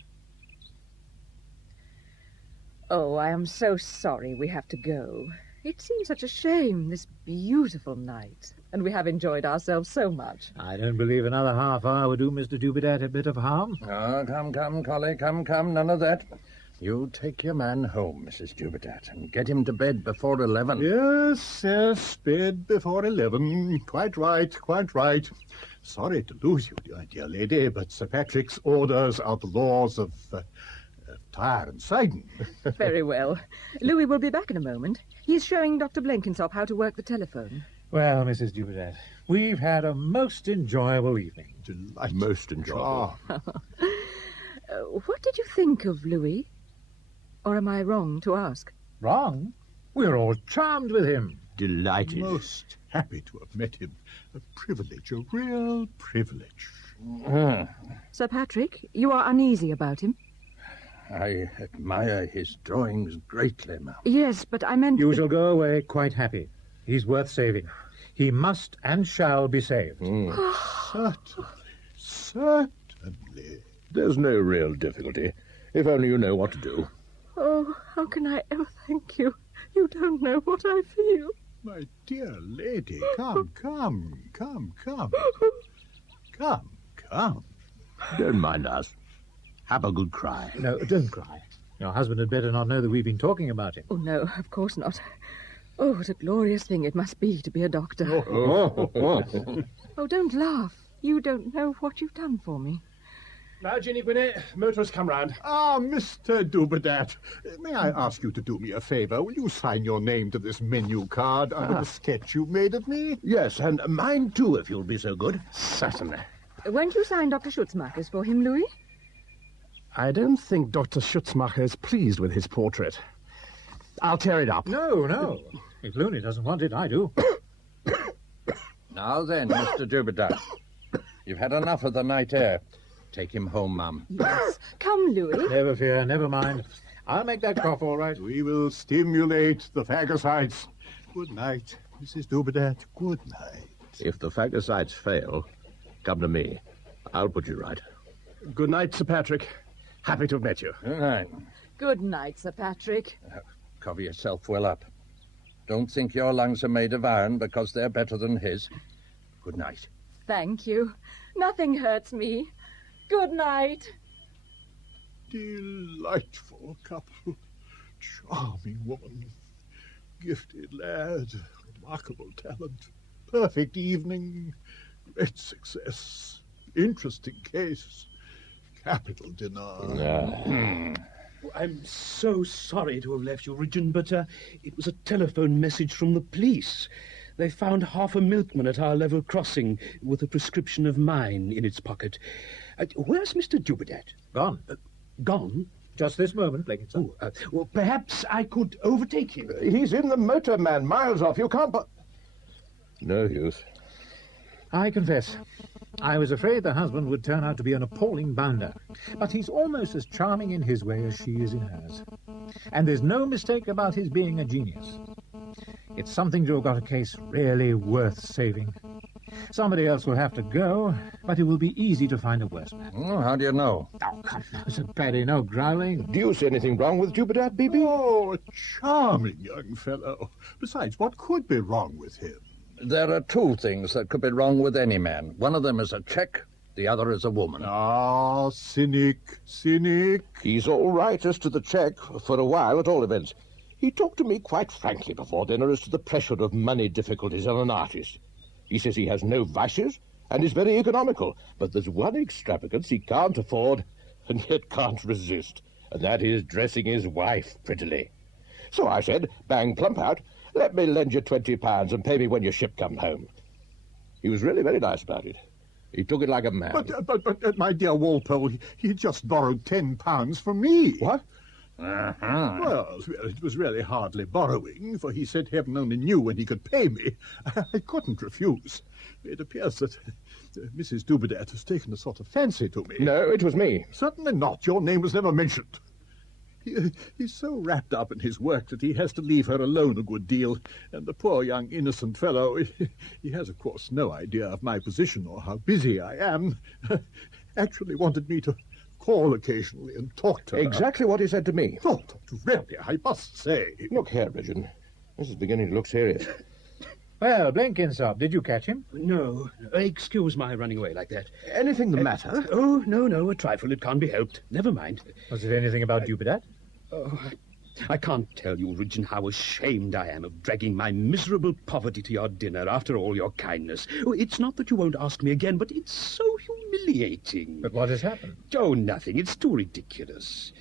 Oh, I am so sorry we have to go. It seems such a shame, this beautiful night, and we have enjoyed ourselves so much. I don't believe another half hour would do Mr. Dubedat a bit of harm. Oh, come, Collie, come, none of that. You take your man home, Mrs. Dubedat, and get him to bed before 11. Yes, bed before 11. Quite right, quite right. Sorry to lose you, my dear lady, but Sir Patrick's orders are the laws of Tyre and Sidon. Very well. Louis will be back in a moment. He's showing Dr. Blenkinsop how to work the telephone. Well, Mrs. Dubedat, we've had a most enjoyable evening. Delightful. Most enjoyable. What did you think of Louis? Or am I wrong to ask? Wrong? We're all charmed with him. Delighted. Most happy to have met him. A privilege, a real privilege. Sir Patrick, you are uneasy about him? I admire his drawings greatly, ma'am. Yes, but I meant... You shall go away quite happy. He's worth saving. He must and shall be saved. Certainly. There's no real difficulty, if only you know what to do. Oh, how can I ever thank you? You don't know what I feel. My dear lady, come. Don't mind us. Have a good cry. No, don't cry. Your husband had better not know that we've been talking about him. Oh, no, of course not. Oh, what a glorious thing it must be to be a doctor. Oh, don't laugh. You don't know what you've done for me. Now, Ginny Gwinnett, motor's come round. Ah, Mr. Dubedat, may I ask you to do me a favour? Will you sign your name to this menu card under the sketch you've made of me? Yes, and mine too, if you'll be so good. Certainly. Won't you sign Dr. Schutzmacher's for him, Louis? I don't think Dr. Schutzmacher is pleased with his portrait. I'll tear it up. No. If Looney doesn't want it, I do. Now then, Mr. Dubedat, you've had enough of the night air. Take him home, ma'am. Yes. Come, Louis. Never fear, never mind. I'll make that cough all right. We will stimulate the phagocytes. Good night, Mrs. Dubedat. Good night. If the phagocytes fail, come to me. I'll put you right. Good night, Sir Patrick. Happy to have met you. Good night. Good night, Sir Patrick. Cover yourself well up. Don't think your lungs are made of iron because they're better than his. Good night. Thank you. Nothing hurts me. Good night. Delightful couple. Charming woman. Gifted lad. Remarkable talent. Perfect evening. Great success. Interesting case. Capital dinner. I'm so sorry to have left you, Richmond, but it was a telephone message from the police. They found half a milkman at our level crossing with a prescription of mine in its pocket. Where's Mr. Dubedat? Gone. Gone? Just this moment, Blenkinsop. Well, perhaps I could overtake him. He's in the motor, man, miles off. You can't... No use. I confess, I was afraid the husband would turn out to be an appalling bounder, but he's almost as charming in his way as she is in hers. And there's no mistake about his being a genius. It's something to have got a case really worth saving. Somebody else will have to go, but it will be easy to find a worse man. Oh, how do you know? Oh, come now, Sir Paddy, no growling. Do you see anything wrong with Dubedat, BB? Oh, a charming young fellow. Besides, what could be wrong with him? There are two things that could be wrong with any man. One of them is a check, the other is a woman. Ah, cynic, cynic. He's all right as to the check, for a while at all events. He talked to me quite frankly before dinner as to the pressure of money difficulties on an artist. He says he has no vices and is very economical, but there's one extravagance he can't afford and yet can't resist, and that is dressing his wife prettily. So I said, bang plump out, let me lend you £20 and pay me when your ship comes home. He was really very nice about it. He took it like a man. But my dear Walpole, he just borrowed £10 from me. What? Well, it was really hardly borrowing, for he said heaven only knew when he could pay me. I couldn't refuse. It appears that Mrs. Dubedat has taken a sort of fancy to me. No, it was me. Certainly not. Your name was never mentioned. He's so wrapped up in his work that he has to leave her alone a good deal, and the poor young innocent fellow, he has, of course, no idea of my position or how busy I am, actually wanted me to call occasionally and talk to her. Exactly what he said to me. Oh, really, I must say. Look here, Richard. This is beginning to look serious. Well, Blenkinsop, did you catch him? No. Excuse my running away like that. Anything the matter? Oh, no, a trifle. It can't be helped. Never mind. Was it anything about Dubedat? Oh, I can't tell you, Ridgeon, how ashamed I am of dragging my miserable poverty to your dinner after all your kindness. Oh, it's not that you won't ask me again, but it's so humiliating. But what has happened? Oh, nothing. It's too ridiculous.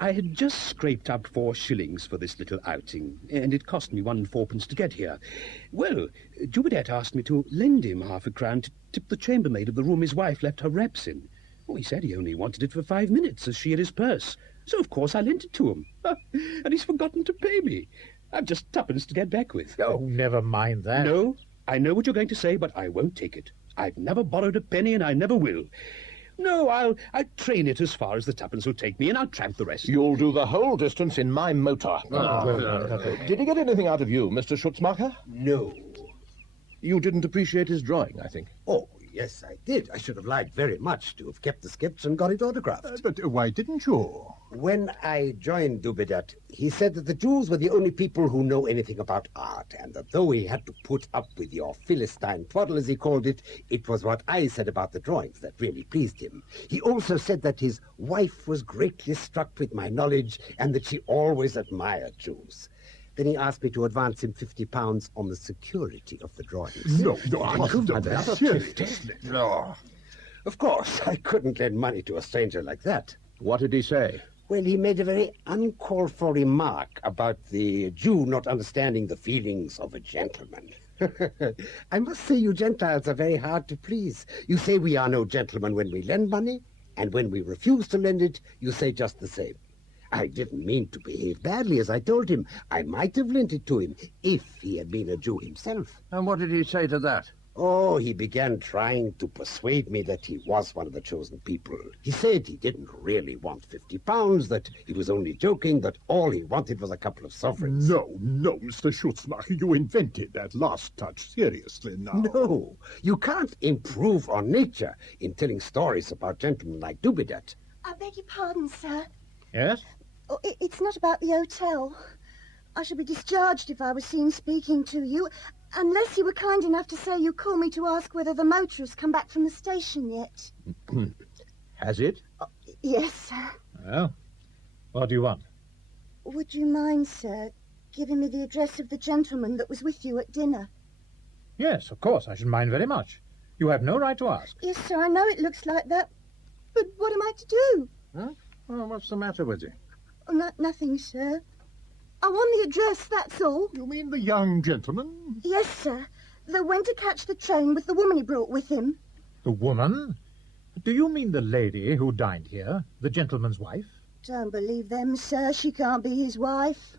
I had just scraped up 4 shillings for this little outing, and it cost me 1 and 4pence to get here. Well, Dubedat asked me to lend him half a crown to tip the chambermaid of the room his wife left her wraps in. Oh, he said he only wanted it for 5 minutes, as she had his purse. So, of course, I lent it to him. And he's forgotten to pay me. I've just 2pence to get back with. Oh, never mind that. No, I know what you're going to say, but I won't take it. I've never borrowed a penny, and I never will. No, I'll train it as far as the 2pence will take me, and I'll tramp the rest. You'll do the whole distance in my motor. Did he get anything out of you, Mr. Schutzmacher? No. You didn't appreciate his drawing, I think. Oh, yes, I did. I should have liked very much to have kept the sketch and got it autographed. But why didn't you? When I joined Dubedat, he said that the Jews were the only people who know anything about art, and that though he had to put up with your Philistine twaddle, as he called it, it was what I said about the drawings that really pleased him. He also said that his wife was greatly struck with my knowledge, and that she always admired Jews. Then he asked me to advance him £50 on the security of the drawings. No, I couldn't. Seriously. No. Of course, I couldn't lend money to a stranger like that. What did he say? Well, he made a very uncalled for remark about the Jew not understanding the feelings of a gentleman. I must say you Gentiles are very hard to please. You say we are no gentlemen when we lend money, and when we refuse to lend it, you say just the same. I didn't mean to behave badly, as I told him. I might have lent it to him if he had been a Jew himself. And what did he say to that? Oh, he began trying to persuade me that he was one of the chosen people. He said he didn't really want £50, that he was only joking, that all he wanted was a couple of sovereigns. No, Mr. Schutzmacher, you invented that last touch. Seriously, now. No, you can't improve on nature in telling stories about gentlemen like Dubedat. I beg your pardon, sir. Yes? Oh, it's not about the hotel. I should be discharged if I was seen speaking to you, unless you were kind enough to say you called me to ask whether the motor has come back from the station yet. Has it? Yes, sir. Well, what do you want? Would you mind, sir, giving me the address of the gentleman that was with you at dinner? Yes, of course, I should mind very much. You have no right to ask. Yes, sir, I know it looks like that. But what am I to do? Huh? Well, what's the matter with you? Oh, nothing, sir. I want the address, that's all. You mean the young gentleman? Yes, sir. They went to catch the train with the woman he brought with him. The woman? Do you mean the lady who dined here, the gentleman's wife? Don't believe them, sir. She can't be his wife.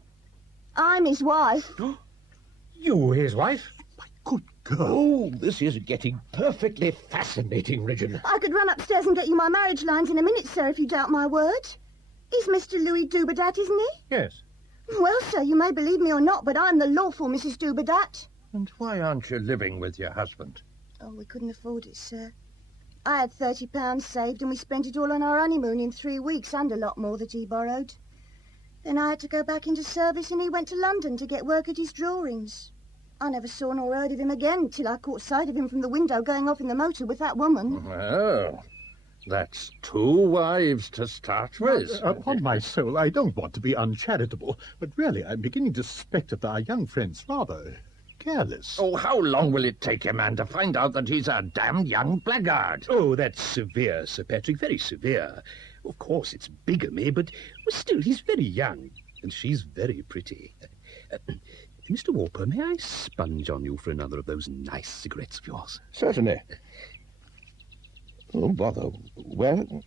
I'm his wife. You his wife? My good Oh, this is getting perfectly fascinating, Richard. I could run upstairs and get you my marriage lines in a minute, sir, if you doubt my word. He's Mr. Louis Dubedat, isn't he? Yes. Well, sir, you may believe me or not, but I'm the lawful Mrs. Dubedat. And why aren't you living with your husband? Oh, we couldn't afford it, sir. I had £30 saved and we spent it all on our honeymoon in 3 weeks and a lot more that he borrowed. Then I had to go back into service and he went to London to get work at his drawings. I never saw nor heard of him again till I caught sight of him from the window going off in the motor with that woman. Well, that's 2 wives to start with. Upon my soul, I don't want to be uncharitable, but really I'm beginning to suspect that our young friend's rather careless. Oh, how long will it take a man to find out that he's a damned young blackguard? Oh, that's severe, Sir Patrick, very severe. Of course, it's bigamy, but still, he's very young, and she's very pretty. Mr. Walpole, may I sponge on you for another of those nice cigarettes of yours? Certainly. Oh, bother. Well,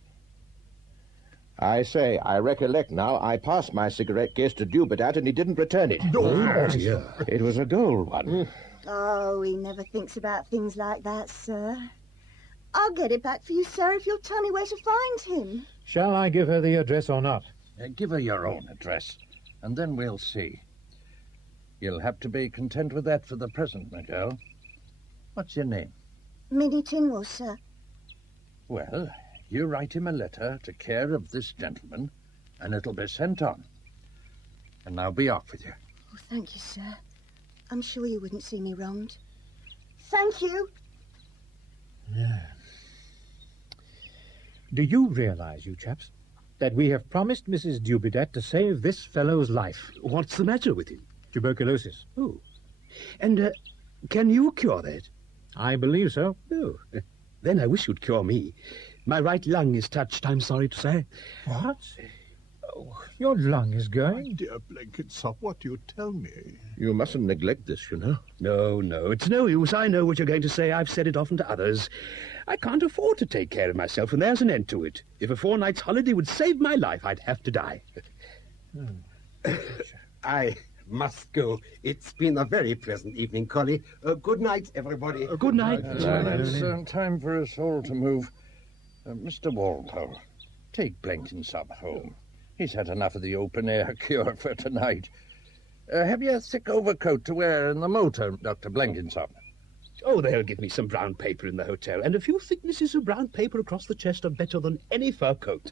I say, I recollect now, I passed my cigarette case to Dubedat and he didn't return it. Oh, dear. It was a gold one. Oh, he never thinks about things like that, sir. I'll get it back for you, sir, if you'll tell me where to find him. Shall I give her the address or not? Give her your own address, and then we'll see. You'll have to be content with that for the present, my girl. What's your name? Minnie Tinwell, sir. Well, you write him a letter to care of this gentleman, and it'll be sent on. And now be off with you. Oh, thank you, sir. I'm sure you wouldn't see me wronged. Thank you. Do you realize, you chaps, that we have promised Mrs. Dubedat to save this fellow's life? What's the matter with him? Tuberculosis. Oh. And can you cure that? I believe so. Oh. Then I wish you'd cure me. My right lung is touched, I'm sorry to say. What? Oh, your lung is going? My dear Blenkinsop, what do you tell me? You mustn't neglect this, you know. No, it's no use. I know what you're going to say. I've said it often to others. I can't afford to take care of myself, and there's an end to it. If a 4-night's holiday would save my life, I'd have to die. I must go. It's been a very pleasant evening, Collie. Good night, everybody. Good night. It's time for us all to move. Mr. Walpole, take Blenkinsop home. He's had enough of the open-air cure for tonight. Have you a thick overcoat to wear in the motor, Dr. Blenkinsop? Oh, they'll give me some brown paper in the hotel, and a few thicknesses of brown paper across the chest are better than any fur coat.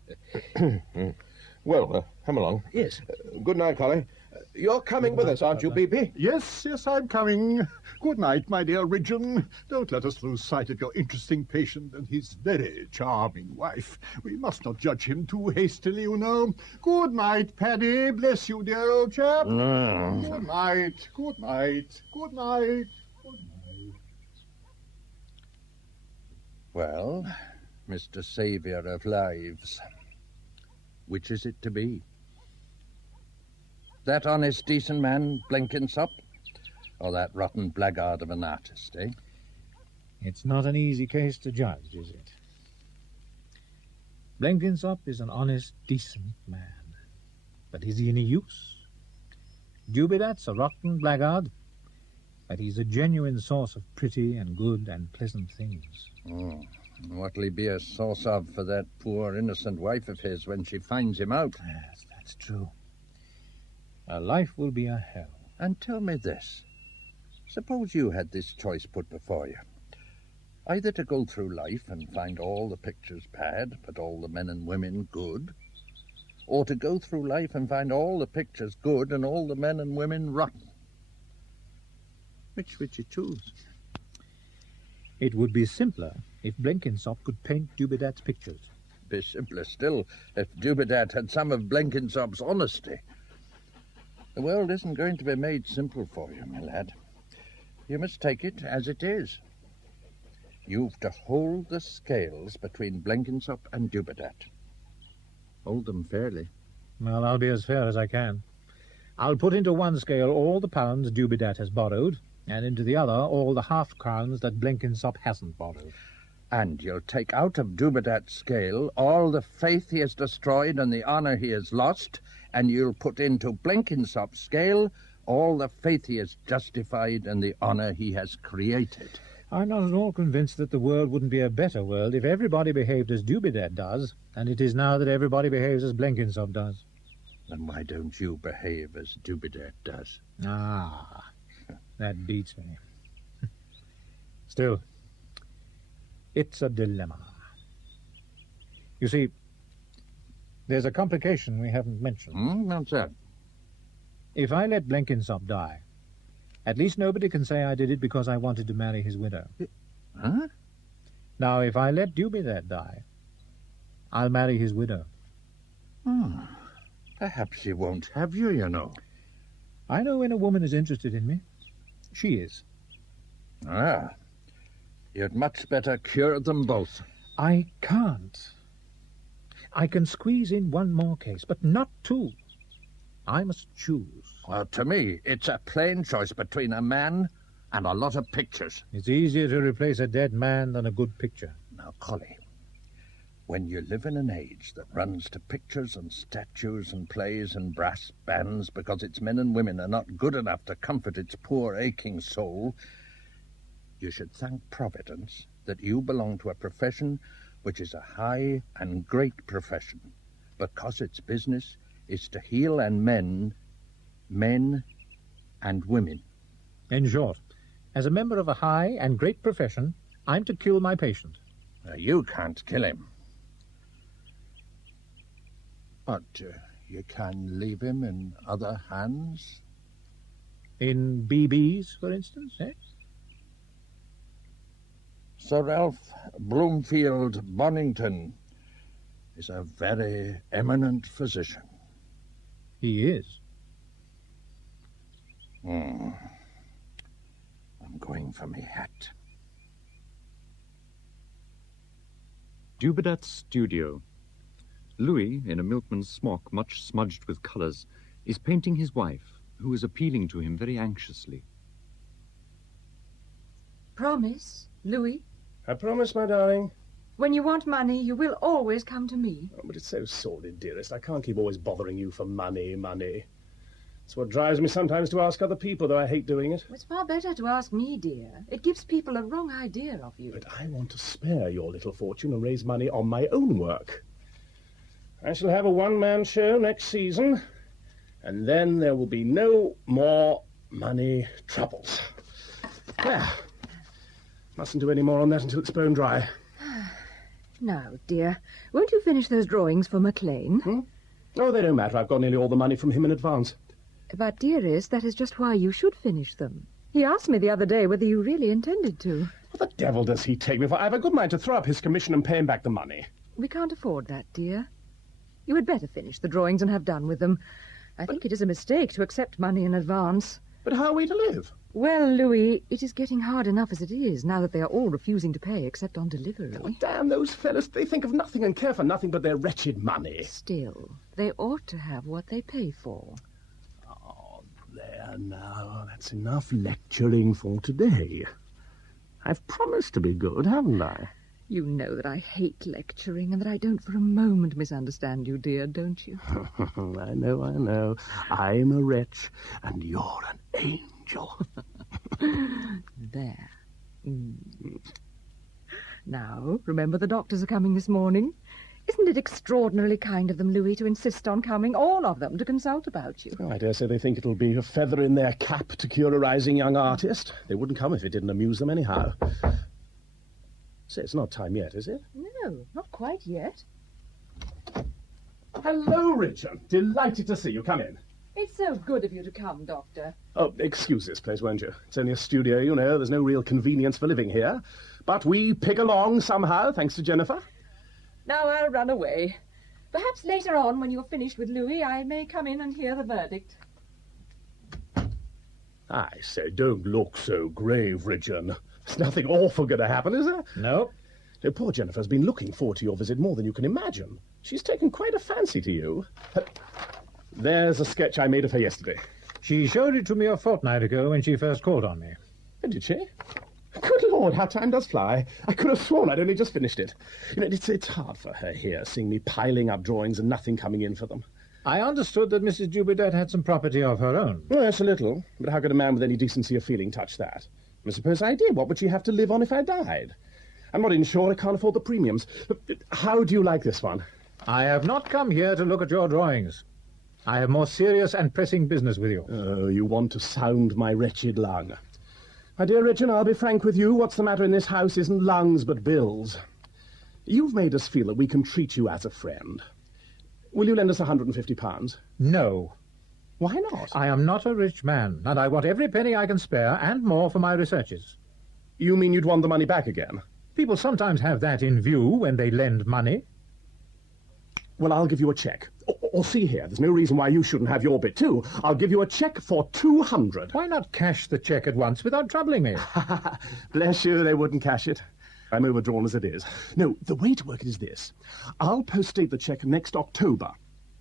Well, come along. Yes. Good night, Collie. You're coming with us, aren't you, Peepy? Yes, I'm coming. Good night, my dear Ridgeon. Don't let us lose sight of your interesting patient and his very charming wife. We must not judge him too hastily, you know. Good night, Paddy. Bless you, dear old chap. Good night, good night, good night, good night. Well, Mr. Saviour of Lives, which is it to be? That honest, decent man, Blenkinsop, or that rotten blackguard of an artist, eh? It's not an easy case to judge, is it? Blenkinsop is an honest, decent man. But is he any use? Dubedat's a rotten blackguard, but he's a genuine source of pretty and good and pleasant things. What'll he be a source of for that poor innocent wife of his when she finds him out? Yes, that's true. Her life will be a hell. And tell me this. Suppose you had this choice put before you. Either to go through life and find all the pictures bad, but all the men and women good, or to go through life and find all the pictures good and all the men and women rotten. Which would you choose? It would be simpler if Blenkinsop could paint Dubedat's pictures. Be simpler still if Dubedat had some of Blenkinsop's honesty. The world isn't going to be made simple for you, my lad. You must take it as it is. You've to hold the scales between Blenkinsop and Dubedat. Hold them fairly. Well, I'll be as fair as I can. I'll put into one scale all the pounds Dubedat has borrowed, and into the other all the half-crowns that Blenkinsop hasn't borrowed. And you'll take out of Dubedat's scale all the faith he has destroyed and the honour he has lost, and you'll put into Blenkinsop's scale all the faith he has justified and the honour he has created. I'm not at all convinced that the world wouldn't be a better world if everybody behaved as Dubedat does, and it is now that everybody behaves as Blenkinsop does. Then why don't you behave as Dubedat does? Ah, that beats me. Still, it's a dilemma. You see, there's a complication we haven't mentioned. What's that? If I let Blenkinsop die, at least nobody can say I did it because I wanted to marry his widow. Huh? Now, if I let Dubedat die, I'll marry his widow. Perhaps he won't have you, you know. I know when a woman is interested in me. She is. Ah, you'd much better cure them both. I can't. I can squeeze in one more case, but not two. I must choose. Well, to me, it's a plain choice between a man and a lot of pictures. It's easier to replace a dead man than a good picture. Now, Collie, when you live in an age that runs to pictures and statues and plays and brass bands because its men and women are not good enough to comfort its poor, aching soul, you should thank Providence that you belong to a profession which is a high and great profession, because its business is to heal and mend men and women. In short, as a member of a high and great profession, I'm to kill my patient. Now, you can't kill him. But you can leave him in other hands? In BB's, for instance, eh? Sir Ralph Bloomfield Bonington is a very eminent physician. He is. I'm going for me hat. Dubedat's studio. Louis, in a milkman's smock much smudged with colours, is painting his wife, who is appealing to him very anxiously. Promise, Louis? I promise, my darling. When you want money, you will always come to me. Oh, but it's so sordid, dearest. I can't keep always bothering you for money. It's what drives me sometimes to ask other people, though I hate doing it. It's far better to ask me, dear. It gives people a wrong idea of you. But I want to spare your little fortune and raise money on my own work. I shall have a one-man show next season, and then there will be no more money troubles. There. Mustn't do any more on that until it's bone dry. Now, dear, won't you finish those drawings for MacLean? Oh, they don't matter. I've got nearly all the money from him in advance. But, dearest, that is just why you should finish them. He asked me the other day whether you really intended to. What the devil does he take me for? I have a good mind to throw up his commission and pay him back the money. We can't afford that, dear. You had better finish the drawings and have done with them. I think it is a mistake to accept money in advance. But how are we to live? Well, Louis, it is getting hard enough as it is, now that they are all refusing to pay except on delivery. Oh, damn those fellas. They think of nothing and care for nothing but their wretched money. Still, they ought to have what they pay for. Oh, there now. That's enough lecturing for today. I've promised to be good, haven't I? You know that I hate lecturing and that I don't for a moment misunderstand you, dear, don't you? I know. I'm a wretch and you're an angel. There. Now, remember the doctors are coming this morning. Isn't it extraordinarily kind of them, Louis, to insist on coming, all of them, to consult about you? Oh, I dare say they think it'll be a feather in their cap to cure a rising young artist. They wouldn't come if it didn't amuse them anyhow. Say, it's not time yet, is it? No, not quite yet. Hello, Richard. Delighted to see you. Come in. It's so good of you to come, Doctor. Oh, excuse this place, won't you? It's only a studio, you know. There's no real convenience for living here. But we pig along somehow, thanks to Jennifer. Now I'll run away. Perhaps later on, when you're finished with Louis, I may come in and hear the verdict. I say, don't look so grave, Richard. There's nothing awful going to happen, is there? No. So poor Jennifer's been looking forward to your visit more than you can imagine. She's taken quite a fancy to you. There's a sketch I made of her yesterday. She showed it to me a fortnight ago when she first called on me. Did she? Good Lord, how time does fly. I could have sworn I'd only just finished it. You know, it's hard for her here, seeing me piling up drawings and nothing coming in for them. I understood that Mrs. Dubedat had some property of her own. Well, that's a little. But how could a man with any decency of feeling touch that? And suppose I did, what would she have to live on if I died? I'm not insured, I can't afford the premiums. How do you like this one? I have not come here to look at your drawings. I have more serious and pressing business with you. Oh, you want to sound my wretched lung. My dear Richard, I'll be frank with you. What's the matter in this house isn't lungs, but bills. You've made us feel that we can treat you as a friend. Will you lend us £150? No. Why not? I am not a rich man, and I want every penny I can spare, and more for my researches. You mean you'd want the money back again? People sometimes have that in view when they lend money. Well, I'll give you a cheque. Or see here, there's no reason why you shouldn't have your bit too. I'll give you a cheque for 200. Why not cash the cheque at once without troubling me? Bless you, they wouldn't cash it. I'm overdrawn as it is. No, the way to work it is this. I'll post-date the cheque next October.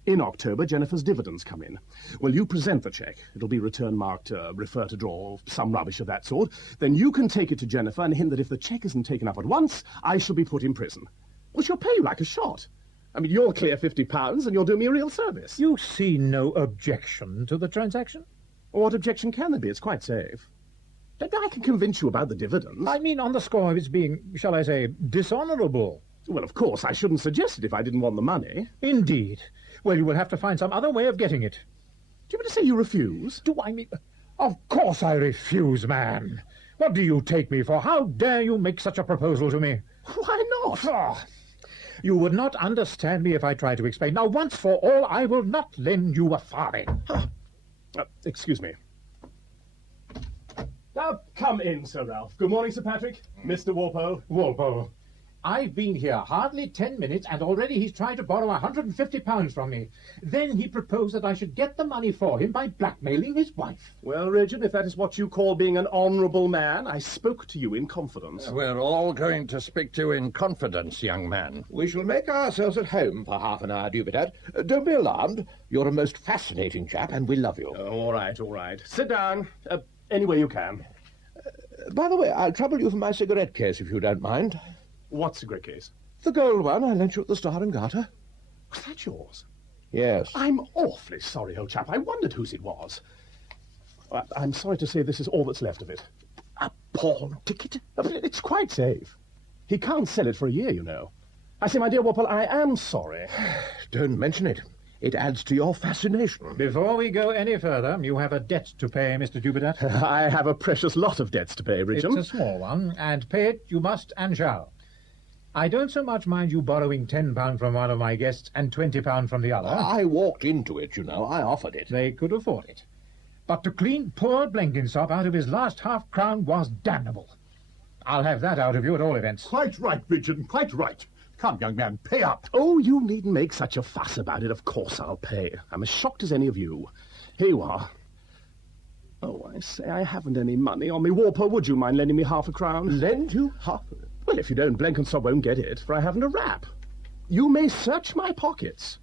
In October, Jennifer's dividends come in. Well, you present the cheque. It'll be return marked, refer to draw, some rubbish of that sort. Then you can take it to Jennifer and hint that if the cheque isn't taken up at once, I shall be put in prison. Well, she'll pay you like a shot. I mean, you'll clear £50 and you'll do me a real service. You see no objection to the transaction? What objection can there be? It's quite safe. I can convince you about the dividends. I mean on the score of its being, shall I say, dishonourable. Well, of course, I shouldn't suggest it if I didn't want the money. Indeed. Well, you will have to find some other way of getting it. Do you mean to say you refuse? Do I mean... Of course I refuse, man. What do you take me for? How dare you make such a proposal to me? Why not? Oh, you would not understand me if I tried to explain. Now, once for all, I will not lend you a farthing. Excuse me. Now, come in, Sir Ralph. Good morning, Sir Patrick. Mr. Walpole. Walpole. I've been here hardly 10 minutes, and already he's tried to borrow £150 from me. Then he proposed that I should get the money for him by blackmailing his wife. Well, Richard, if that is what you call being an honourable man, I spoke to you in confidence. We're all going to speak to you in confidence, young man. We shall make ourselves at home for half an hour, Dubedat. Don't be alarmed. You're a most fascinating chap, and we love you. All right, all right. Sit down. Any way you can. By the way, I'll trouble you for my cigarette case, if you don't mind. What cigarette case? The gold one I lent you at the Star and Garter. Was that yours? Yes. I'm awfully sorry, old chap. I wondered whose it was. I'm sorry to say this is all that's left of it. A pawn ticket? It's quite safe. He can't sell it for a year, you know. I say, my dear Walpole, I am sorry. Don't mention it. It adds to your fascination. Before we go any further, you have a debt to pay, Mr. Dubedat. I have a precious lot of debts to pay, Richard. It's a small one, and pay it you must and shall. I don't so much mind you borrowing £10 from one of my guests and £20 from the other. I walked into it, you know. I offered it. They could afford it. But to clean poor Blenkinsop out of his last half-crown was damnable. I'll have that out of you at all events. Quite right, Richard, quite right. Come, young man, pay up. Oh, you needn't make such a fuss about it. Of course I'll pay. I'm as shocked as any of you. Here you are. Oh, I say, I haven't any money on me. Walpole, would you mind lending me £0.50? Lend you half? Well, if you don't, Blenkinsop won't get it, for I haven't a rap. You may search my pockets.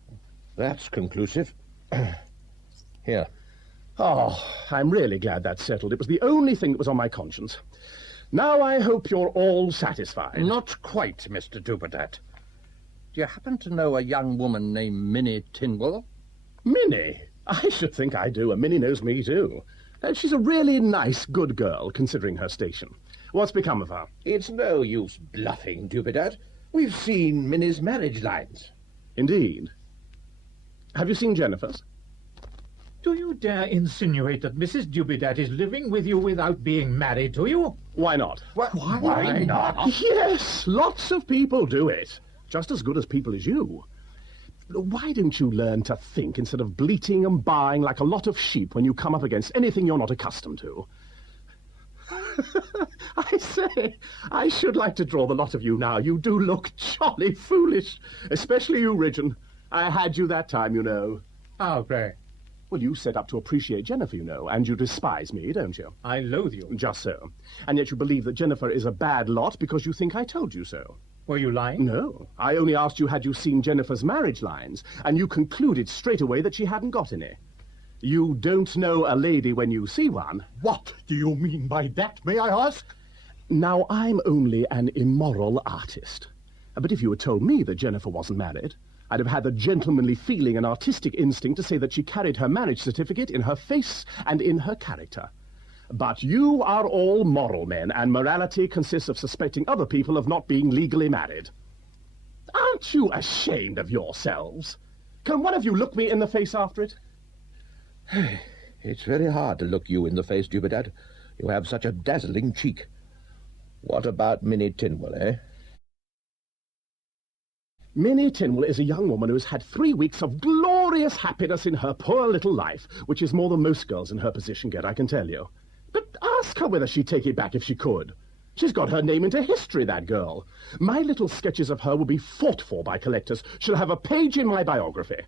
That's conclusive. Here. Oh, I'm really glad that's settled. It was the only thing that was on my conscience. Now I hope you're all satisfied. Not quite, Mr. Dubedat. Do you happen to know a young woman named Minnie Tinwell? Minnie? I should think I do, and Minnie knows me too. She's a really nice, good girl, considering her station. What's become of her? It's no use bluffing, Dubedat. We've seen Minnie's marriage lines. Indeed. Have you seen Jennifer's? Do you dare insinuate that Mrs. Dubedat is living with you without being married to you? Why not? Why not? Yes, lots of people do it. Just as good as people as you. Why don't you learn to think instead of bleating and baaing like a lot of sheep when you come up against anything you're not accustomed to? I say, I should like to draw the lot of you now. You do look jolly foolish. Especially you, Richard. I had you that time, you know. How, pray? Well, you set up to appreciate Jennifer, you know, and you despise me, don't you? I loathe you. Just so. And yet you believe that Jennifer is a bad lot because you think I told you so. Were you lying? No. I only asked you had you seen Jennifer's marriage lines, and you concluded straight away that she hadn't got any. You don't know a lady when you see one. What do you mean by that, may I ask? Now, I'm only an immoral artist. But if you had told me that Jennifer wasn't married, I'd have had the gentlemanly feeling and artistic instinct to say that she carried her marriage certificate in her face and in her character. But you are all moral men, and morality consists of suspecting other people of not being legally married. Aren't you ashamed of yourselves? Can one of you look me in the face after it? It's very hard to look you in the face, Dubedat. You have such a dazzling cheek. What about Minnie Tinwell, eh? Minnie Tinwell is a young woman who has had 3 weeks of glorious happiness in her poor little life, which is more than most girls in her position get, I can tell you. But ask her whether she'd take it back if she could. She's got her name into history, that girl. My little sketches of her will be fought for by collectors. She'll have a page in my biography.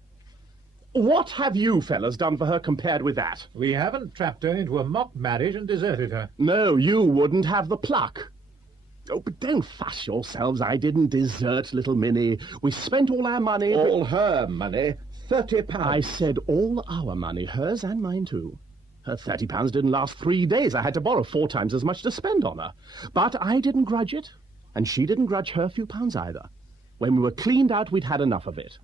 What have you fellas done for her compared with that? We haven't trapped her into a mock marriage and deserted her. No, you wouldn't have the pluck. Oh, but don't fuss yourselves. I didn't desert little Minnie. We spent all our money... All her money? £30. I said all our money, hers and mine too. Her £30 didn't last 3 days. I had to borrow 4 times as much to spend on her. But I didn't grudge it, and she didn't grudge her few pounds either. When we were cleaned out, we'd had enough of it.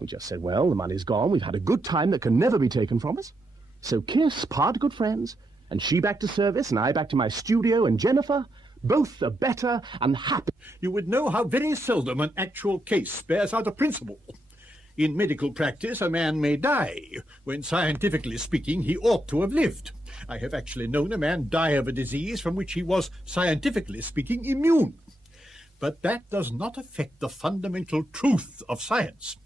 We just said, well, the money's gone. We've had a good time that can never be taken from us. So kiss, part good friends, and she back to service, and I back to my studio, and Jennifer... both the better and happy. You would know how very seldom an actual case bears out a principle. In medical practice, a man may die, when scientifically speaking, he ought to have lived. I have actually known a man die of a disease from which he was, scientifically speaking, immune. But that does not affect the fundamental truth of science.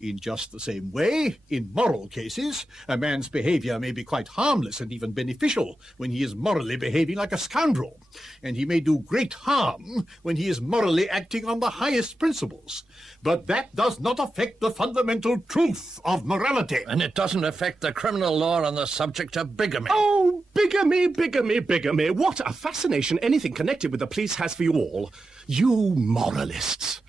In just the same way, in moral cases, a man's behavior may be quite harmless and even beneficial when he is morally behaving like a scoundrel, and he may do great harm when he is morally acting on the highest principles. But that does not affect the fundamental truth of morality. And it doesn't affect the criminal law on the subject of bigamy. Oh, bigamy, bigamy, bigamy. What a fascination anything connected with the police has for you all. You moralists.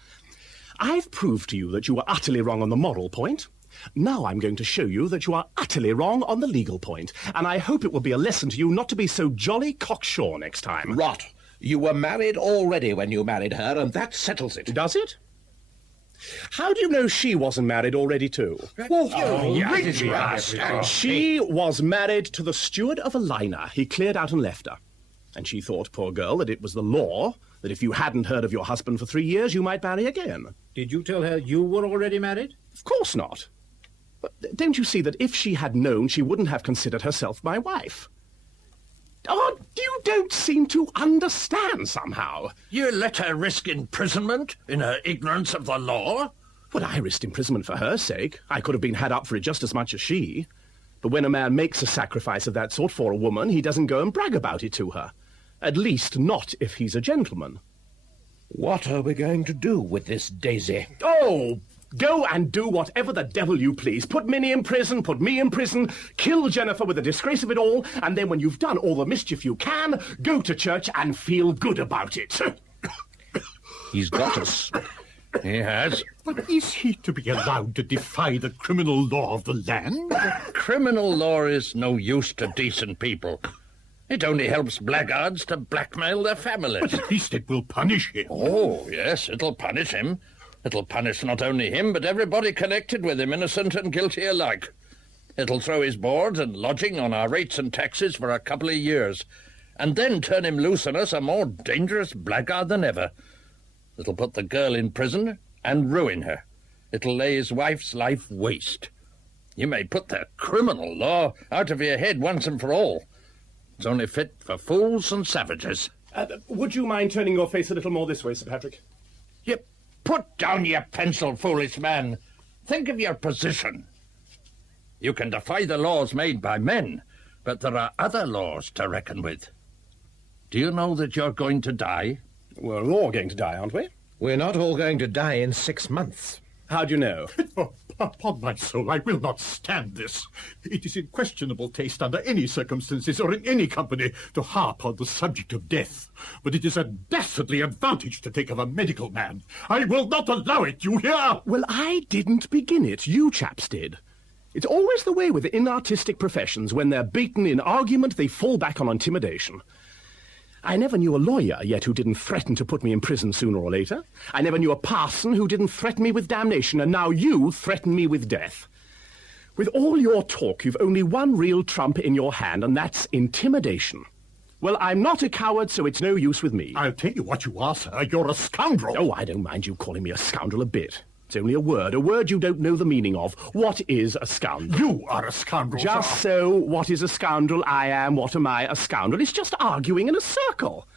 I've proved to you that you were utterly wrong on the moral point. Now I'm going to show you that you are utterly wrong on the legal point, and I hope it will be a lesson to you not to be so jolly cocksure next time. Rot. You were married already when you married her, and that settles it. Does it? How do you know she wasn't married already too? She was married to the steward of a liner. He cleared out and left her. And she thought, poor girl, that it was the law, that if you hadn't heard of your husband for 3 years, you might marry again. Did you tell her you were already married? Of course not. But don't you see that if she had known, she wouldn't have considered herself my wife? Oh, you don't seem to understand somehow. You let her risk imprisonment in her ignorance of the law? Well, I risked imprisonment for her sake. I could have been had up for it just as much as she. But when a man makes a sacrifice of that sort for a woman, he doesn't go and brag about it to her. At least not if he's a gentleman. What are we going to do with this Daisy? Oh, go and do whatever the devil you please. Put Minnie in prison, put me in prison, kill Jennifer with the disgrace of it all, and then when you've done all the mischief you can, go to church and feel good about it. He's got us. He has. But is he to be allowed to defy the criminal law of the land? Criminal law is no use to decent people. It only helps blackguards to blackmail their families. But at least it will punish him. Oh, yes, it'll punish him. It'll punish not only him, but everybody connected with him, innocent and guilty alike. It'll throw his board and lodging on our rates and taxes for a couple of years, and then turn him loose on us a more dangerous blackguard than ever. It'll put the girl in prison and ruin her. It'll lay his wife's life waste. You may put the criminal law out of your head once and for all. It's only fit for fools and savages. Would you mind turning your face a little more this way, Sir Patrick? You put down your pencil, foolish man. Think of your position. You can defy the laws made by men, but there are other laws to reckon with. Do you know that you're going to die? We're all going to die, aren't we? We're not all going to die in 6 months. How do you know? Oh, upon my soul, I will not stand this. It is in questionable taste under any circumstances or in any company to harp on the subject of death. But it is a dastardly advantage to take of a medical man. I will not allow it, you hear? Well, I didn't begin it. You chaps did. It's always the way with inartistic professions. When they're beaten in argument, they fall back on intimidation. I never knew a lawyer yet who didn't threaten to put me in prison sooner or later. I never knew a parson who didn't threaten me with damnation, and now you threaten me with death. With all your talk, you've only one real trump in your hand, and that's intimidation. Well, I'm not a coward, so it's no use with me. I'll tell you what you are, sir. You're a scoundrel. Oh, I don't mind you calling me a scoundrel a bit. It's only a word you don't know the meaning of. What is a scoundrel? You are a scoundrel, Just sir. so, what is a scoundrel? I am, what am I? A scoundrel. It's just arguing in a circle.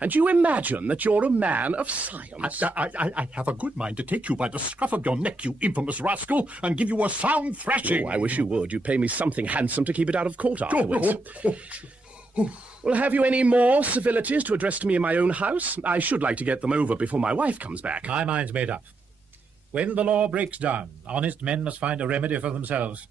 And you imagine that you're a man of science. I have a good mind to take you by the scruff of your neck, you infamous rascal, and give you a sound thrashing. Oh, I wish you would. You'd pay me something handsome to keep it out of court afterwards. Well, have you any more civilities to address to me in my own house? I should like to get them over before my wife comes back. My mind's made up. When the law breaks down, honest men must find a remedy for themselves.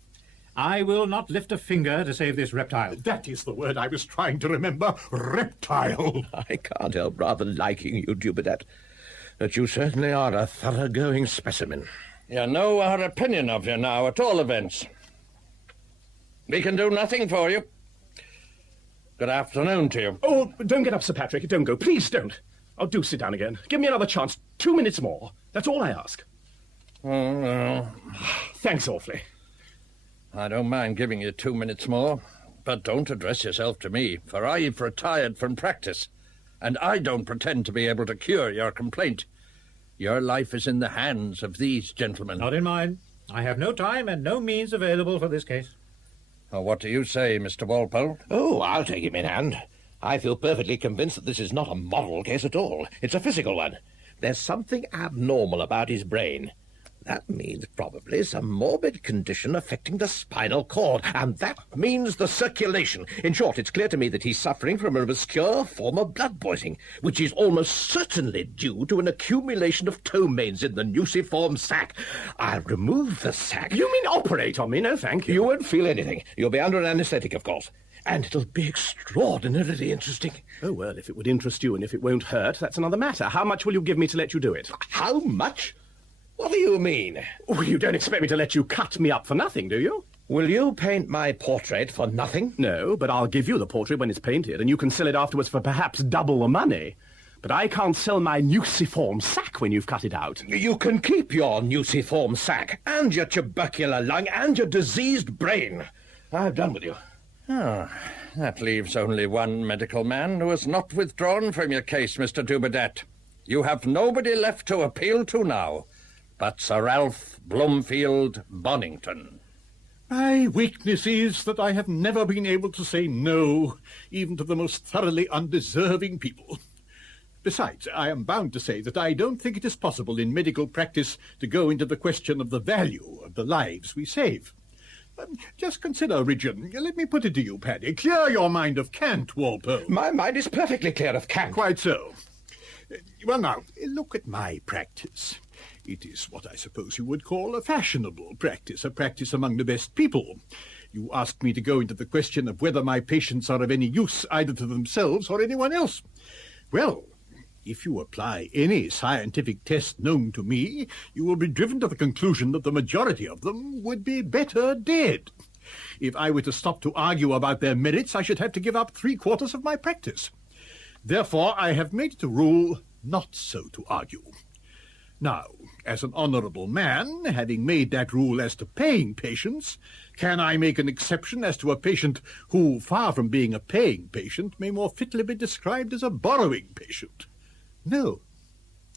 I will not lift a finger to save this reptile. That is the word I was trying to remember. Reptile. I can't help rather liking you, Dubedat. But you certainly are a thoroughgoing specimen. You know our opinion of you now, at all events. We can do nothing for you. Good afternoon to you. Oh, don't get up, Sir Patrick. Don't go. Please don't. Oh, do sit down again. Give me another chance. 2 minutes more. That's all I ask. Oh, well. Thanks awfully. I don't mind giving you 2 minutes more, but don't address yourself to me, for I've retired from practice, and I don't pretend to be able to cure your complaint. Your life is in the hands of these gentlemen. Not in mine. I have no time and no means available for this case. Well, what do you say, Mr. Walpole? Oh, I'll take him in hand. I feel perfectly convinced that this is not a moral case at all. It's a physical one. There's something abnormal about his brain. That means probably some morbid condition affecting the spinal cord, and that means the circulation. In short, it's clear to me that he's suffering from an obscure form of blood poisoning, which is almost certainly due to an accumulation of ptomaines in the nuciform sac. I'll remove the sac. You mean operate on me? No, thank you. You won't feel anything. You'll be under an anesthetic, of course. And it'll be extraordinarily interesting. Oh, well, if it would interest you and if it won't hurt, that's another matter. How much will you give me to let you do it? How much? What do you mean? Oh, you don't expect me to let you cut me up for nothing, do you? Will you paint my portrait for nothing? No, but I'll give you the portrait when it's painted, and you can sell it afterwards for perhaps double the money. But I can't sell my nuciform sac when you've cut it out. You can keep your nuciform sac, and your tubercular lung, and your diseased brain. I've done with you. Oh, that leaves only one medical man who has not withdrawn from your case, Mr. Dubedat. You have nobody left to appeal to now but Sir Ralph Bloomfield Bonington. My weakness is that I have never been able to say no, even to the most thoroughly undeserving people. Besides, I am bound to say that I don't think it is possible in medical practice to go into the question of the value of the lives we save. Just consider, Richard. Let me put it to you, Paddy. Clear your mind of cant, Walpole. My mind is perfectly clear of cant. Quite so. Well, now, look at my practice. It is what I suppose you would call a fashionable practice, a practice among the best people. You ask me to go into the question of whether my patients are of any use either to themselves or anyone else. Well, if you apply any scientific test known to me, you will be driven to the conclusion that the majority of them would be better dead. If I were to stop to argue about their merits, I should have to give up 3/4 of my practice. Therefore, I have made it a rule not so to argue. Now, as an honourable man, having made that rule as to paying patients, can I make an exception as to a patient who, far from being a paying patient, may more fitly be described as a borrowing patient? No.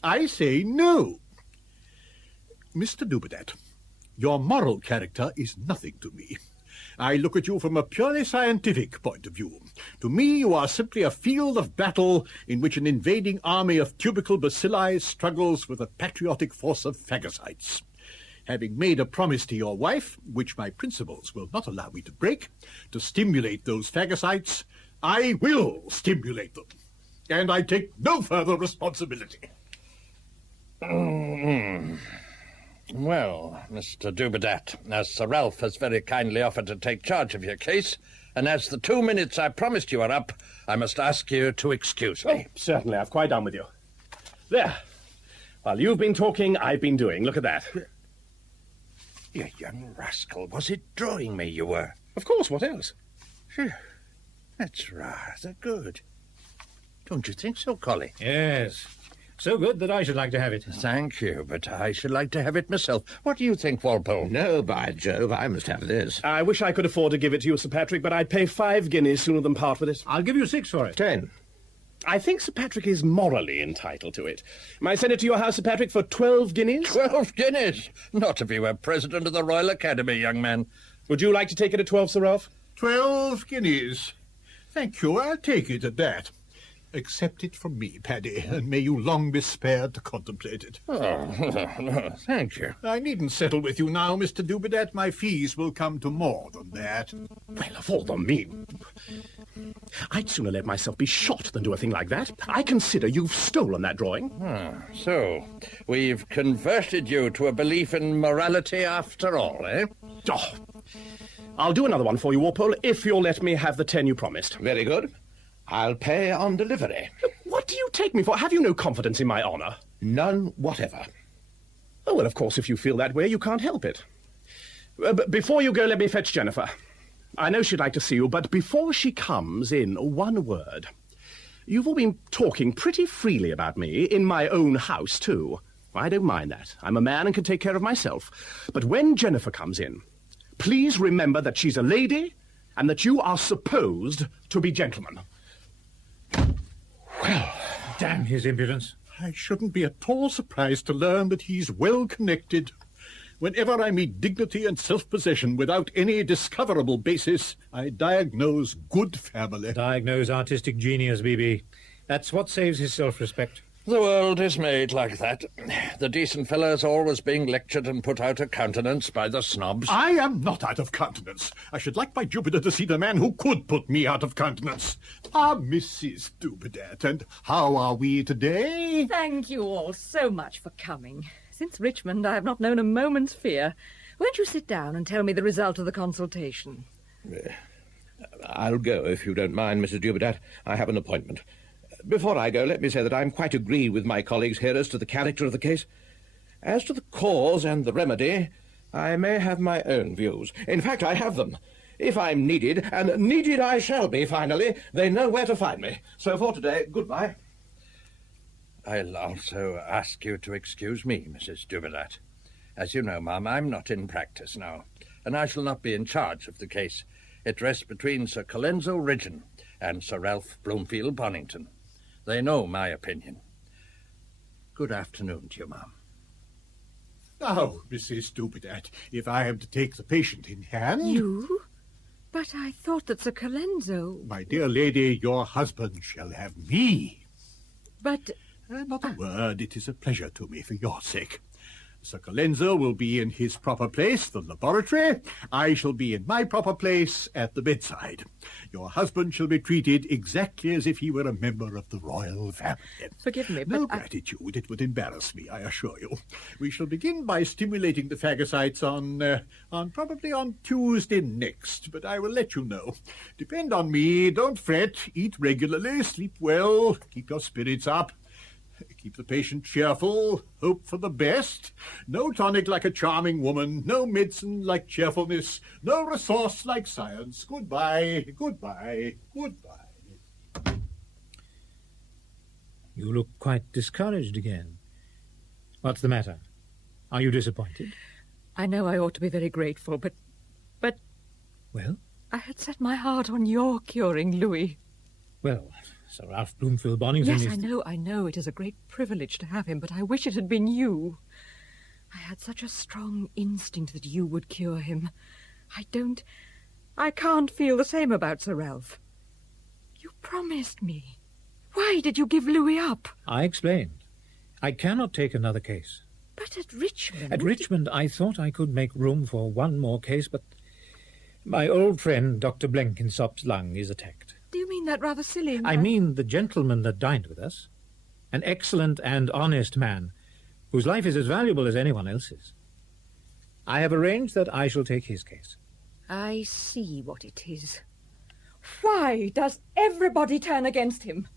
I say no. Mr. Dubedat, your moral character is nothing to me. I look at you from a purely scientific point of view. To me, you are simply a field of battle in which an invading army of tubercle bacilli struggles with a patriotic force of phagocytes. Having made a promise to your wife, which my principles will not allow me to break, to stimulate those phagocytes, I will stimulate them. And I take no further responsibility. Well, Mr. Dubedat, as Sir Ralph has very kindly offered to take charge of your case, and as the 2 minutes I promised you are up, I must ask you to excuse me. Oh, certainly, I've quite done with you. There. While you've been talking, I've been doing. Look at that. You young rascal, was it drawing me you were? Of course, what else? That's rather good. Don't you think so, Collie? Yes. So good that I should like to have it. Thank you, but I should like to have it myself. What do you think, Walpole? No, by Jove, I must have this. I wish I could afford to give it to you, Sir Patrick, but I'd pay 5 guineas sooner than part with it. I'll give you 6 for it. 10. I think Sir Patrick is morally entitled to it. May I send it to your house, Sir Patrick, for 12 guineas? 12 guineas? Not if you were president of the Royal Academy, young man. Would you like to take it at 12, Sir Ralph? 12 guineas. Thank you, I'll take it at that. Accept it from me, Paddy, and may you long be spared to contemplate it. Oh, no, thank you. I needn't settle with you now, Mr. Dubedat. My fees will come to more than that. Well, of all the mean... I'd sooner let myself be shot than do a thing like that. I consider you've stolen that drawing. So, we've converted you to a belief in morality after all, eh? Oh, I'll do another one for you, Walpole, if you'll let me have the 10 you promised. Very good. I'll pay on delivery. What do you take me for? Have you no confidence in my honour? None whatever. Oh, well, of course, if you feel that way, you can't help it. But before you go, let me fetch Jennifer. I know she'd like to see you, but before she comes in, one word. You've all been talking pretty freely about me, in my own house, too. I don't mind that. I'm a man and can take care of myself. But when Jennifer comes in, please remember that she's a lady and that you are supposed to be gentlemen. Well, damn his impudence. I shouldn't be at all surprised to learn that he's well connected. Whenever I meet dignity and self-possession without any discoverable basis, I diagnose good family. Diagnose artistic genius, B.B. That's what saves his self-respect. The world is made like that. The decent fellows always being lectured and put out of countenance by the snobs. I am not out of countenance. I should like by Jupiter to see the man who could put me out of countenance. Mrs. Dubedat, and how are we today? Thank you all so much for coming. Since Richmond, I have not known a moment's fear. Won't you sit down and tell me the result of the consultation? I'll go, if you don't mind, Mrs. Dubedat. I have an appointment. Before I go, let me say that I'm quite agreed with my colleagues here as to the character of the case. As to the cause and the remedy, I may have my own views. In fact, I have them. If I'm needed, and needed I shall be, finally, they know where to find me. So for today, goodbye. I'll also ask you to excuse me, Mrs. Dubedat. As you know, ma'am, I'm not in practice now, and I shall not be in charge of the case. It rests between Sir Colenso Ridgeon and Sir Ralph Bloomfield Bonington. They know my opinion. Good afternoon to you, ma'am. Now, Mrs. Dubedat, if I am to take the patient in hand... You? But I thought that Sir Colenso... My dear lady, your husband shall have me. But... Not a word. It is a pleasure to me for your sake. Sir Colenso will be in his proper place, the laboratory. I shall be in my proper place at the bedside. Your husband shall be treated exactly as if he were a member of the royal family. Forgive me, but no gratitude. It would embarrass me, I assure you. We shall begin by stimulating the phagocytes probably on Tuesday next, but I will let you know. Depend on me. Don't fret. Eat regularly. Sleep well. Keep your spirits up. Keep the patient cheerful, hope for the best. No tonic like a charming woman, no medicine like cheerfulness, no resource like science. Goodbye, goodbye, goodbye. You look quite discouraged again. What's the matter? Are you disappointed? I know I ought to be very grateful, but... Well? I had set my heart on your curing Louis. Well... Sir Ralph Bloomfield Bonington Yes, I know. It is a great privilege to have him, but I wish it had been you. I had such a strong instinct that you would cure him. I can't feel the same about Sir Ralph. You promised me. Why did you give Louis up? I explained. I cannot take another case. But at Richmond... At Richmond, I thought I could make room for one more case, but my old friend, Dr. Blenkinsop's lung is attacked. Do you mean that rather silly... I mean the gentleman that dined with us. An excellent and honest man, whose life is as valuable as anyone else's. I have arranged that I shall take his case. I see what it is. Why does everybody turn against him?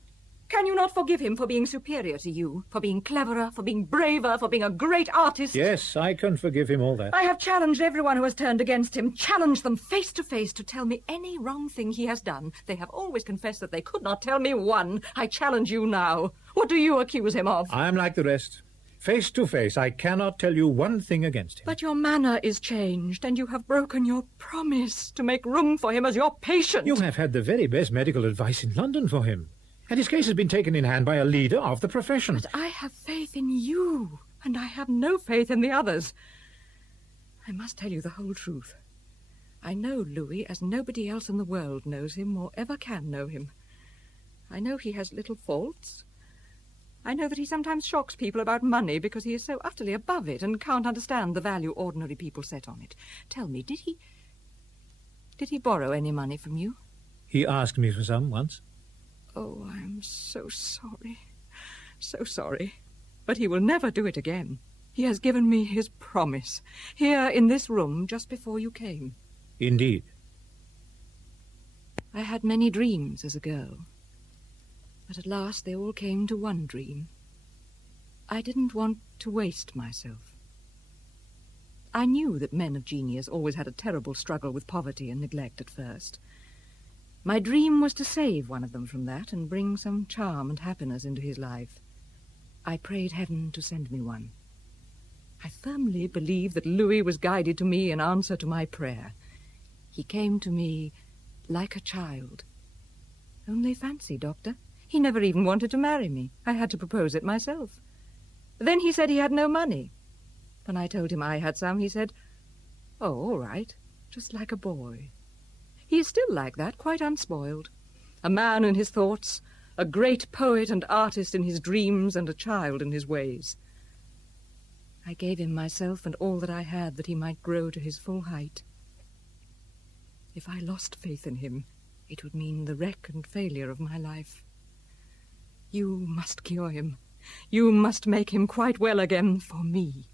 Can you not forgive him for being superior to you, for being cleverer, for being braver, for being a great artist? Yes, I can forgive him all that. I have challenged everyone who has turned against him, challenged them face to face to tell me any wrong thing he has done. They have always confessed that they could not tell me one. I challenge you now. What do you accuse him of? I am like the rest. Face to face, I cannot tell you one thing against him. But your manner is changed, and you have broken your promise to make room for him as your patient. You have had the very best medical advice in London for him. And his case has been taken in hand by a leader of the profession. But I have faith in you, and I have no faith in the others. I must tell you the whole truth. I know Louis as nobody else in the world knows him or ever can know him. I know he has little faults. I know that he sometimes shocks people about money because he is so utterly above it and can't understand the value ordinary people set on it. Tell me, did he borrow any money from you? He asked me for some once. Oh, I'm so sorry. So sorry. But he will never do it again. He has given me his promise, here in this room just before you came. Indeed. I had many dreams as a girl. But at last they all came to one dream. I didn't want to waste myself. I knew that men of genius always had a terrible struggle with poverty and neglect at first. My dream was to save one of them from that and bring some charm and happiness into his life. I prayed heaven to send me one. I firmly believe that Louis was guided to me in answer to my prayer. He came to me like a child. Only fancy, Doctor, he never even wanted to marry me. I had to propose it myself. Then he said he had no money. When I told him I had some, he said, "Oh, all right, just like a boy." He is still like that, quite unspoiled. A man in his thoughts, a great poet and artist in his dreams, and a child in his ways. I gave him myself and all that I had that he might grow to his full height. If I lost faith in him, it would mean the wreck and failure of my life. You must cure him. You must make him quite well again for me.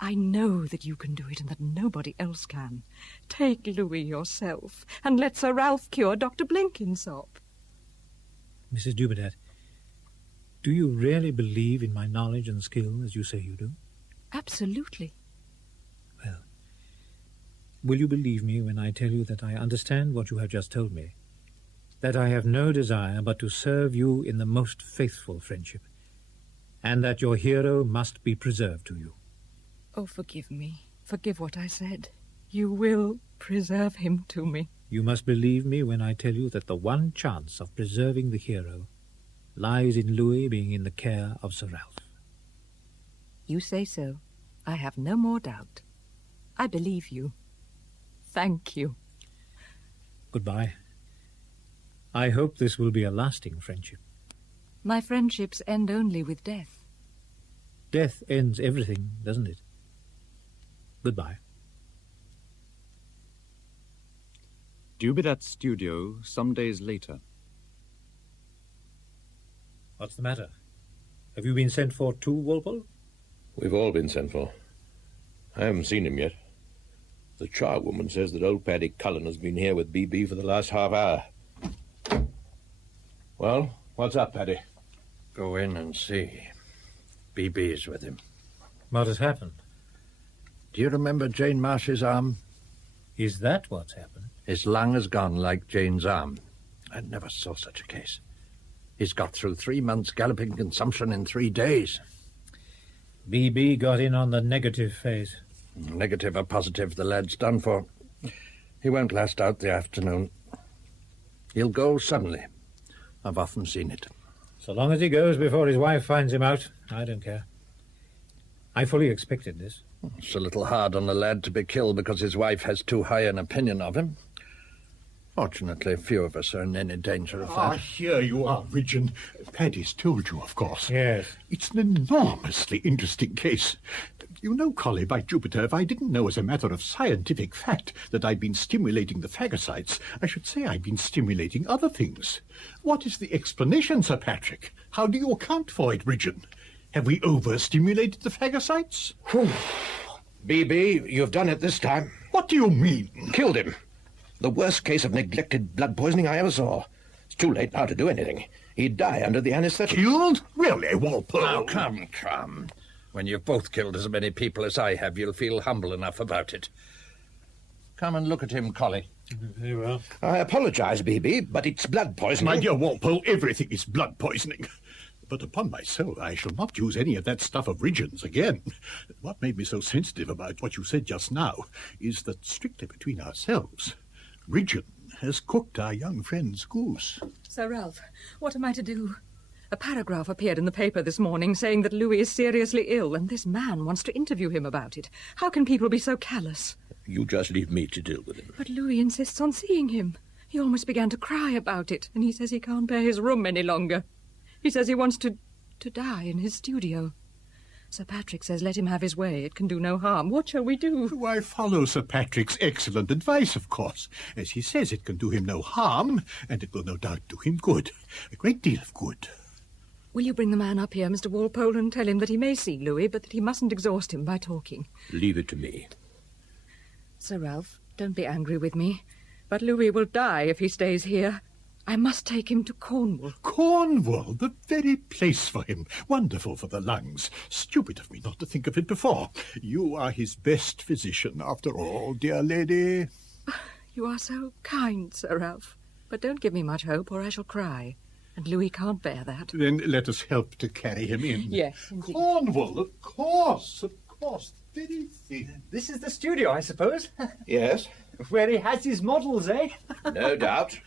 I know that you can do it and that nobody else can. Take Louis yourself, and let Sir Ralph cure Dr. Blenkinsop. Mrs. Dubedat, do you really believe in my knowledge and skill as you say you do? Absolutely. Well, will you believe me when I tell you that I understand what you have just told me? That I have no desire but to serve you in the most faithful friendship, and that your hero must be preserved to you. Oh, forgive me. Forgive what I said. You will preserve him to me. You must believe me when I tell you that the one chance of preserving the hero lies in Louis being in the care of Sir Ralph. You say so. I have no more doubt. I believe you. Thank you. Goodbye. I hope this will be a lasting friendship. My friendships end only with death. Death ends everything, doesn't it? Goodbye. Dubedat's studio, some days later. What's the matter? Have you been sent for too, Walpole? We've all been sent for. I haven't seen him yet. The charwoman says that old Patrick Cullen has been here with B.B. for the last half hour. Well, what's up, Paddy? Go in and see. B.B. is with him. What has happened? Do you remember Jane Marsh's arm? Is that what's happened? His lung has gone like Jane's arm. I never saw such a case. He's got through 3 months galloping consumption in 3 days. B.B. got in on the negative phase. Negative or positive, the lad's done for. He won't last out the afternoon. He'll go suddenly. I've often seen it. So long as he goes before his wife finds him out, I don't care. I fully expected this. It's a little hard on the lad to be killed because his wife has too high an opinion of him. Fortunately, few of us are in any danger of that. Here you are, Richmond. Paddy's told you, of course. Yes. It's an enormously interesting case. You know, Collie, by Jupiter, if I didn't know as a matter of scientific fact that I'd been stimulating the phagocytes, I should say I'd been stimulating other things. What is the explanation, Sir Patrick? How do you account for it, Richmond? Have we overstimulated the phagocytes? B.B., you've done it this time. What do you mean? Killed him. The worst case of neglected blood poisoning I ever saw. It's too late now to do anything. He'd die under the anaesthetic. Killed? Really, Walpole? Now, come. When you've both killed as many people as I have, you'll feel humble enough about it. Come and look at him, Collie. Very well. I apologise, B.B., but it's blood poisoning. My dear Walpole, everything is blood poisoning. But upon my soul, I shall not use any of that stuff of Ridgeon's again. What made me so sensitive about what you said just now is that, strictly between ourselves, Ridgeon has cooked our young friend's goose. Sir Ralph, what am I to do? A paragraph appeared in the paper this morning saying that Louis is seriously ill, and this man wants to interview him about it. How can people be so callous? You just leave me to deal with him. But Louis insists on seeing him. He almost began to cry about it, and he says he can't bear his room any longer. He says he wants to die in his studio. Sir Patrick says let him have his way. It can do no harm. What shall we do? Why, follow Sir Patrick's excellent advice, of course. As he says, it can do him no harm, and it will no doubt do him good. A great deal of good. Will you bring the man up here, Mr. Walpole, and tell him that he may see Louis, but that he mustn't exhaust him by talking? Leave it to me. Sir Ralph, don't be angry with me, but Louis will die if he stays here. I must take him to Cornwall. Cornwall, the very place for him. Wonderful for the lungs. Stupid of me not to think of it before. You are his best physician, after all, dear lady. You are so kind, Sir Ralph. But don't give me much hope, or I shall cry. And Louis can't bear that. Then let us help to carry him in. Yes, indeed. Cornwall, of course. Very thin. This is the studio, I suppose? Yes? Where he has his models, eh? No doubt.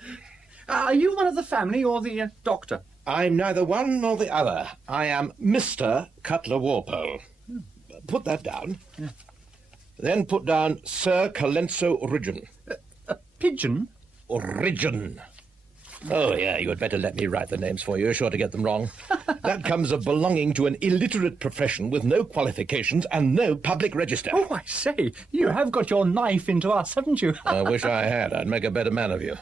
Are you one of the family or the doctor? I'm neither one nor the other. I am Mr. Cutler Walpole. Put that down. Yeah. Then put down Sir Colenso Ridgeon. A pigeon? Ridgeon. Oh, yeah, you had better let me write the names for you. You're sure to get them wrong. That comes of belonging to an illiterate profession with no qualifications and no public register. Oh, I say, you have got your knife into us, haven't you? I wish I had. I'd make a better man of you.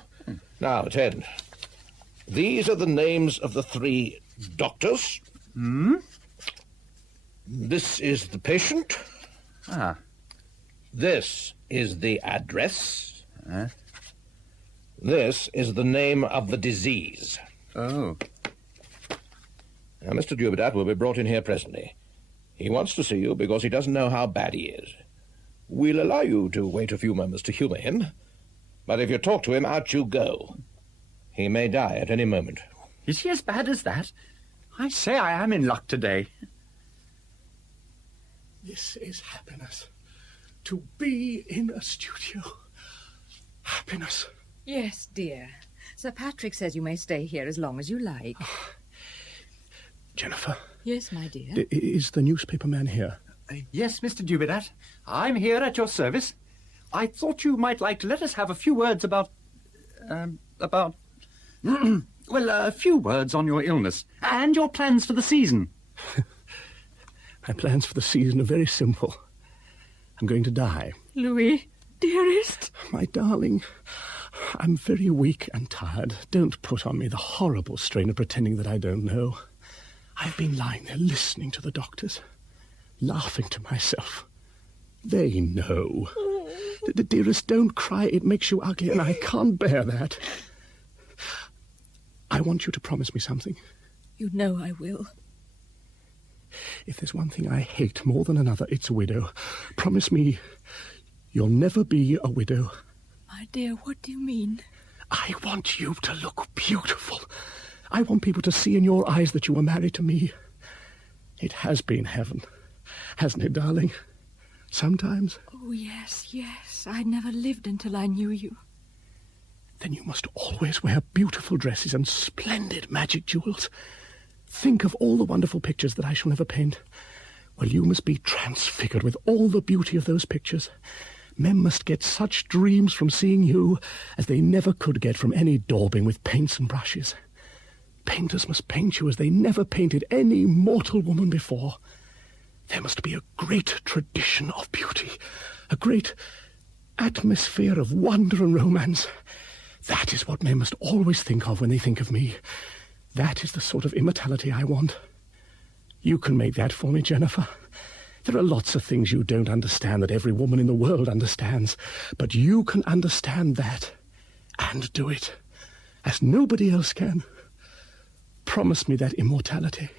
Now, Ted, these are the names of the 3 doctors. Hmm? This is the patient. Ah. This is the address. This is the name of the disease. Oh. Now, Mr. Dubedat will be brought in here presently. He wants to see you because he doesn't know how bad he is. We'll allow you to wait a few moments to humour him, but if you talk to him, out you go. He may die at any moment. Is he as bad as that? I say I am in luck today. This is happiness. To be in a studio. Happiness. Yes, dear. Sir Patrick says you may stay here as long as you like. Jennifer. Yes, my dear. Is the newspaper man here? Yes, Mr. Dubedat. I'm here at your service. I thought you might like to let us have a few words about... well, a few words on your illness and your plans for the season. My plans for the season are very simple. I'm going to die. Louis, dearest. My darling, I'm very weak and tired. Don't put on me the horrible strain of pretending that I don't know. I've been lying there listening to the doctors, laughing to myself. They know. Dearest, don't cry. It makes you ugly, and I can't bear that. I want you to promise me something. You know I will. If there's one thing I hate more than another, it's a widow. Promise me you'll never be a widow. My dear, what do you mean? I want you to look beautiful. I want people to see in your eyes that you were married to me. It has been heaven, hasn't it, darling? Sometimes. Oh, yes, yes. I never lived until I knew you. Then you must always wear beautiful dresses and splendid magic jewels. Think of all the wonderful pictures that I shall never paint. Well, you must be transfigured with all the beauty of those pictures. Men must get such dreams from seeing you as they never could get from any daubing with paints and brushes. Painters must paint you as they never painted any mortal woman before. There must be a great tradition of beauty, a great atmosphere of wonder and romance. That is what men must always think of when they think of me. That is the sort of immortality I want. You can make that for me, Jennifer. There are lots of things you don't understand that every woman in the world understands, but you can understand that and do it. as nobody else can. Promise me that immortality.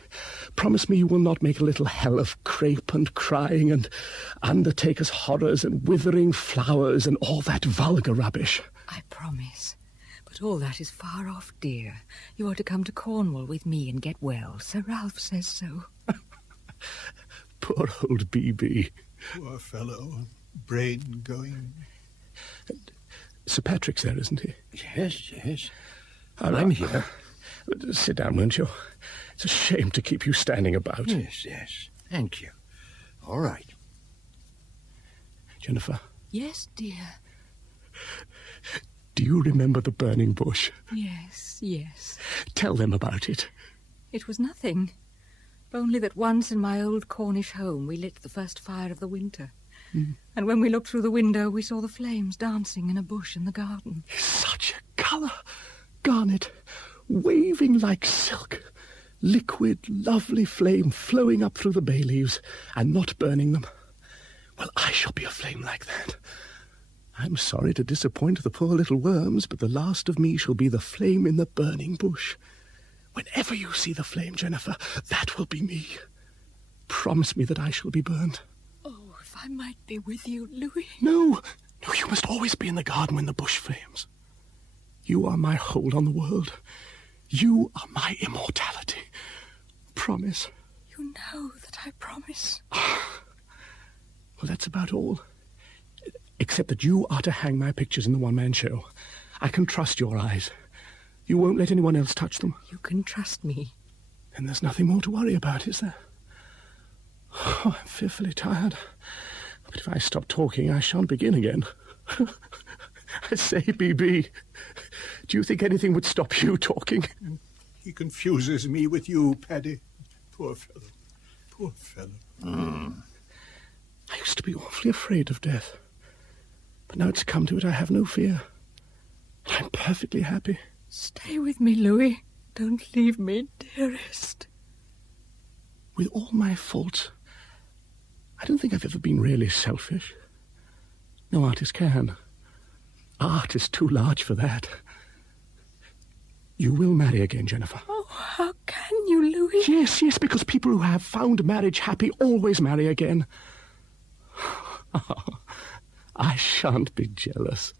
Promise me you will not make a little hell of crape and crying and undertaker's horrors and withering flowers and all that vulgar rubbish. I promise. But all that is far off, dear. You are to come to Cornwall with me and get well. Sir Ralph says so. Poor old B.B. Poor fellow. Brain going. Sir Patrick's there, isn't he? Yes, yes. I'm here. Sit down, won't you? It's a shame to keep you standing about. Yes, yes. Thank you. All right. Jennifer. Yes, dear. Do you remember the burning bush? Yes, yes. Tell them about it. It was nothing. Only that once in my old Cornish home we lit the first fire of the winter. And when we looked through the window, we saw the flames dancing in a bush in the garden. Such a colour. Garnet, waving like silk. Liquid, lovely flame flowing up through the bay leaves and not burning them. Well, I shall be a flame like that. I'm sorry to disappoint the poor little worms, but the last of me shall be the flame in the burning bush. Whenever you see the flame, Jennifer, that will be me. Promise me that I shall be burned. Oh, if I might be with you, Louis. No, you must always be in the garden when the bush flames. You are my hold on the world. You are my immortality. Promise. You know that I promise. Well, that's about all. Except that you are to hang my pictures in the one-man show. I can trust your eyes. You won't let anyone else touch them. You can trust me. Then there's nothing more to worry about, is there? Oh, I'm fearfully tired. But if I stop talking, I shan't begin again. I say, B.B., do you think anything would stop you talking? He confuses me with you, Paddy. Poor fellow. Poor fellow. I used to be awfully afraid of death. But now it's come to it, I have no fear. I'm perfectly happy. Stay with me, Louis. Don't leave me, dearest. With all my faults, I don't think I've ever been really selfish. No artist can. Art is too large for that. You will marry again, Jennifer. Oh, how can you, Louis? Yes, because people who have found marriage happy always marry again. I shan't be jealous.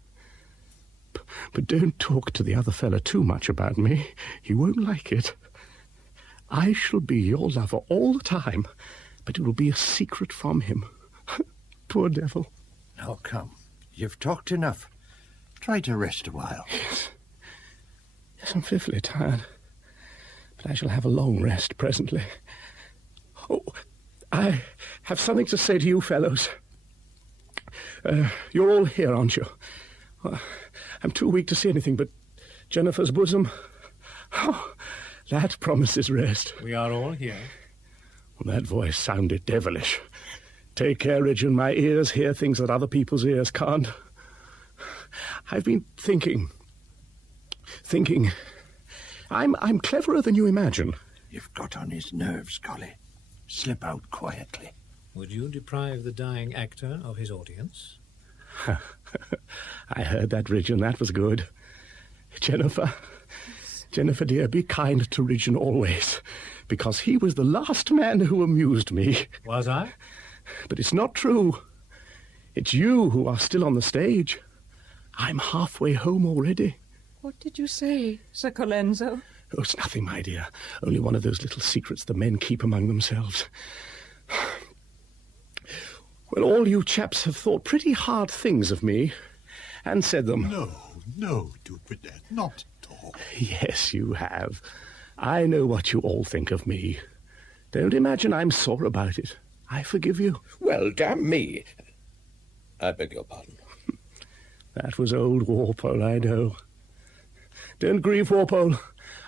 But don't talk to the other fella too much about me. He won't like it. I shall be your lover all the time, but it will be a secret from him. Poor devil. Now come. You've talked enough. Try to rest a while. Yes, I'm fearfully tired. But I shall have a long rest presently. Oh, I have something to say to you fellows. You're all here, aren't you? I'm too weak to see anything but Jennifer's bosom. Oh, that promises rest. We are all here. Well, that voice sounded devilish. Take care, Richmond. My ears hear things that other people's ears can't. I've been thinking. I'm cleverer than you imagine. You've got on his nerves, Collie. Slip out quietly. Would you deprive the dying actor of his audience? I heard that, Ridgeon. That was good. Jennifer, dear, be kind to Ridgeon always, because he was the last man who amused me. Was I? But it's not true. It's you who are still on the stage. I'm halfway home already. What did you say, Sir Colenso? Oh, it's nothing, my dear. Only one of those little secrets the men keep among themselves. Well, all you chaps have thought pretty hard things of me, and said them. No, Dubedat, not at all. Yes, you have. I know what you all think of me. Don't imagine I'm sore about it. I forgive you. Well, damn me. I beg your pardon. That was old Walpole, I know. Don't grieve, Walpole.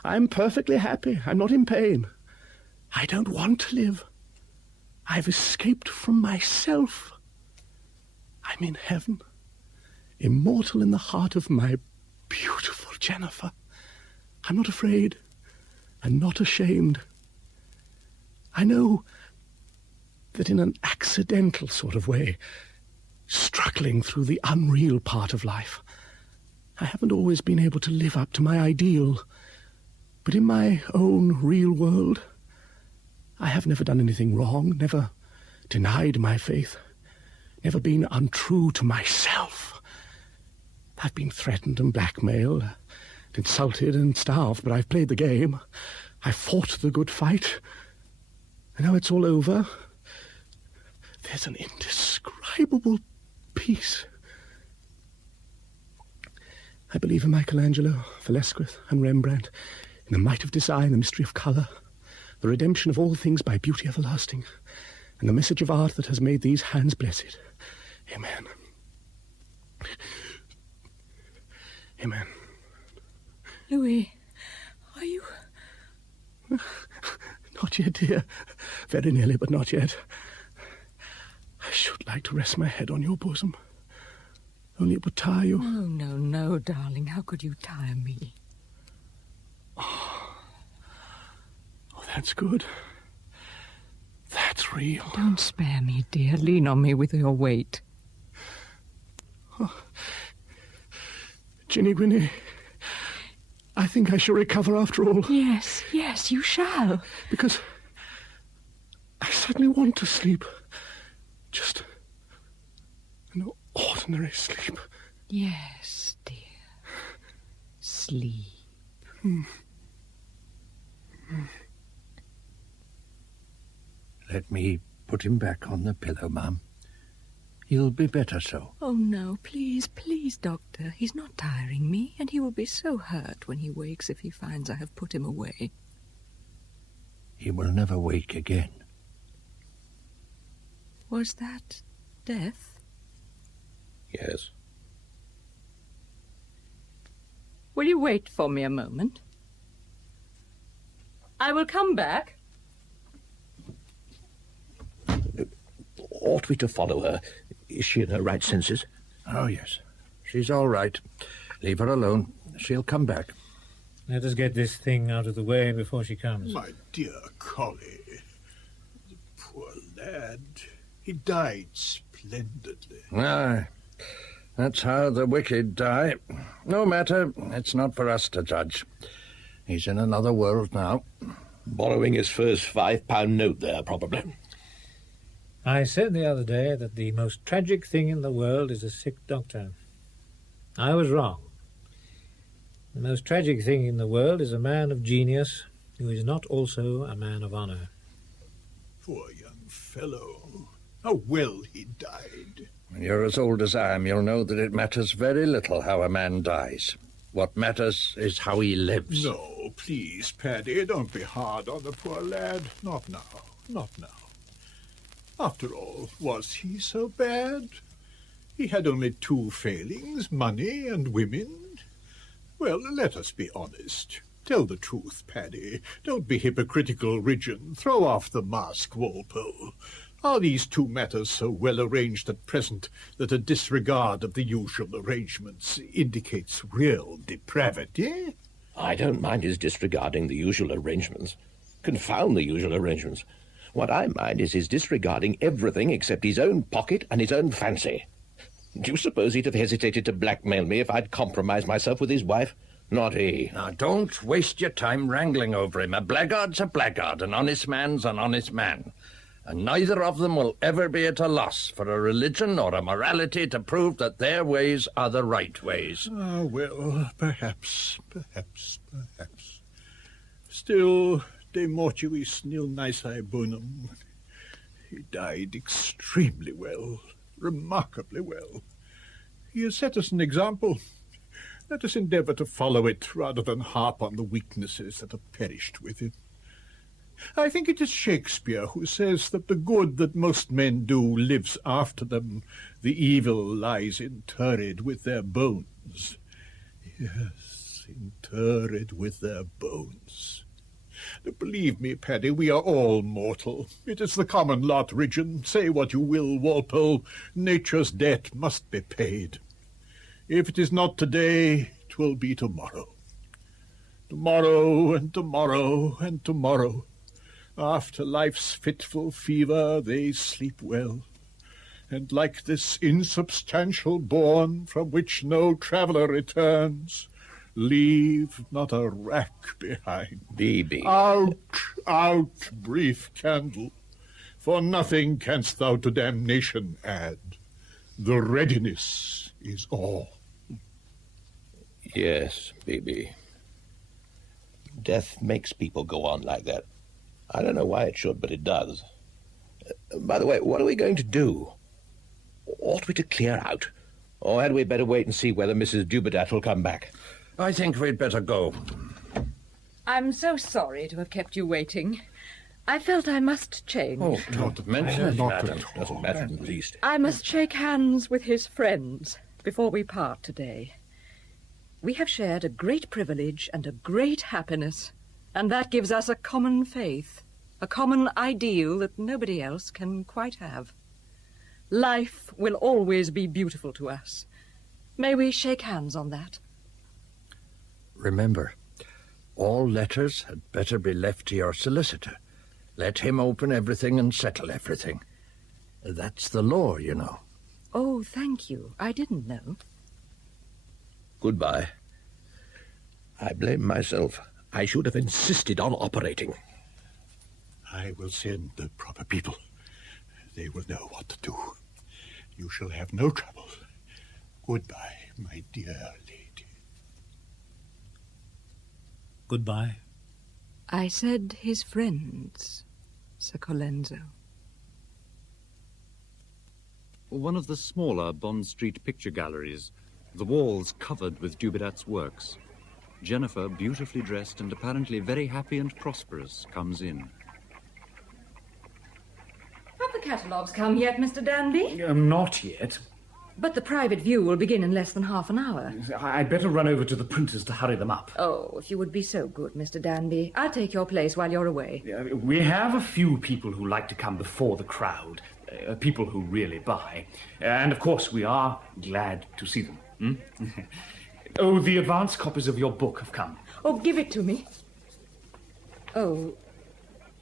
I'm perfectly happy. I'm not in pain. I don't want to live. I've escaped from myself. I'm in heaven, immortal in the heart of my beautiful Jennifer. I'm not afraid and not ashamed. I know that in an accidental sort of way, struggling through the unreal part of life, I haven't always been able to live up to my ideal. But in my own real world, I have never done anything wrong, never denied my faith, never been untrue to myself. I've been threatened and blackmailed, insulted and starved, but I've played the game. I've fought the good fight. And now it's all over. There's an indescribable peace. I believe in Michelangelo, Velasquez and Rembrandt, in the might of design, the mystery of colour, the redemption of all things by beauty everlasting, and the message of art that has made these hands blessed. Amen. Amen. Louis, are you... Not yet, dear. Very nearly, but not yet. I should like to rest my head on your bosom. Only it would tire you. No, no, no, darling. How could you tire me? Oh, that's good. That's real. Don't spare me, dear. Lean on me with your weight. Oh. Ginny Gwynny, I think I shall recover after all. Yes, yes, you shall. Because I suddenly want to sleep. Just an ordinary sleep. Yes, dear. Sleep. Let me put him back on the pillow, Ma'am. He'll be better so. Oh, no, please, please, Doctor. He's not tiring me, and he will be so hurt when he wakes if he finds I have put him away. He will never wake again. Was that death? Yes. Will you wait for me a moment? I will come back. Ought we to follow her? Is she in her right senses? Oh, yes. She's all right. Leave her alone. She'll come back. Let us get this thing out of the way before she comes. My dear Collie, the poor lad. He died splendidly. Aye, that's how the wicked die. No matter, it's not for us to judge. He's in another world now. Borrowing his first £5 note there, probably. I said the other day that the most tragic thing in the world is a sick doctor. I was wrong. The most tragic thing in the world is a man of genius who is not also a man of honour. Poor young fellow. How well he died. When you're as old as I am, you'll know that it matters very little how a man dies. What matters is how he lives. No, please, Paddy, don't be hard on the poor lad. Not now, not now. After all, was he so bad? He had only two failings, money and women. Well, let us be honest. Tell the truth, Paddy. Don't be hypocritical, Ridgeon. Throw off the mask, Walpole. Are these two matters so well arranged at present that a disregard of the usual arrangements indicates real depravity? I don't mind his disregarding the usual arrangements. Confound the usual arrangements. What I mind is his disregarding everything except his own pocket and his own fancy. Do you suppose he'd have hesitated to blackmail me if I'd compromised myself with his wife? Not he. Now, don't waste your time wrangling over him. A blackguard's a blackguard, an honest man's an honest man. And neither of them will ever be at a loss for a religion or a morality to prove that their ways are the right ways. Ah, well, perhaps. Still, de mortuis nil nisi bonum. He died extremely well, remarkably well. He has set us an example. Let us endeavour to follow it rather than harp on the weaknesses that have perished with him. I think it is Shakespeare who says that the good that most men do lives after them, the evil lies interred with their bones. Yes, interred with their bones. Believe me, Paddy, we are all mortal. It is the common lot, Ridgeon. Say what you will, Walpole. Nature's debt must be paid. If it is not today, 'twill be tomorrow. Tomorrow and tomorrow and tomorrow. After life's fitful fever, they sleep well. And like this insubstantial bourne from which no traveller returns, leave not a rack behind. Be. Out, out, brief candle, for nothing canst thou to damnation add. The readiness is all. Yes, Be. Death makes people go on like that. I don't know why it should, but it does. By the way, what are we going to do? Ought we to clear out? Or had we better wait and see whether Mrs. Dubedat will come back? I think we'd better go. I'm so sorry to have kept you waiting. I felt I must change. Oh, not mention it, madam. Doesn't matter in the least. I must shake hands with his friends before we part today. We have shared a great privilege and a great happiness, and that gives us a common faith, a common ideal that nobody else can quite have. Life will always be beautiful to us. May we shake hands on that? Remember, all letters had better be left to your solicitor. Let him open everything and settle everything. That's the law, you know. Oh, thank you. I didn't know. Goodbye. I blame myself. I should have insisted on operating. I will send the proper people. They will know what to do. You shall have no trouble. Goodbye, my dear lady. Goodbye. I said his friends, Sir Colenso. One of the smaller Bond Street picture galleries, the walls covered with Dubedat's works. Jennifer, beautifully dressed and apparently very happy and prosperous, comes in. Have the catalogues come yet, Mr. Danby? Not yet. But the private view will begin in less than half an hour. I'd better run over to the printers to hurry them up. Oh, if you would be so good, Mr. Danby. I'll take your place while you're away. We have a few people who like to come before the crowd, people who really buy. And, of course, we are glad to see them. Oh, the advance copies of your book have come. Oh, give it to me. Oh,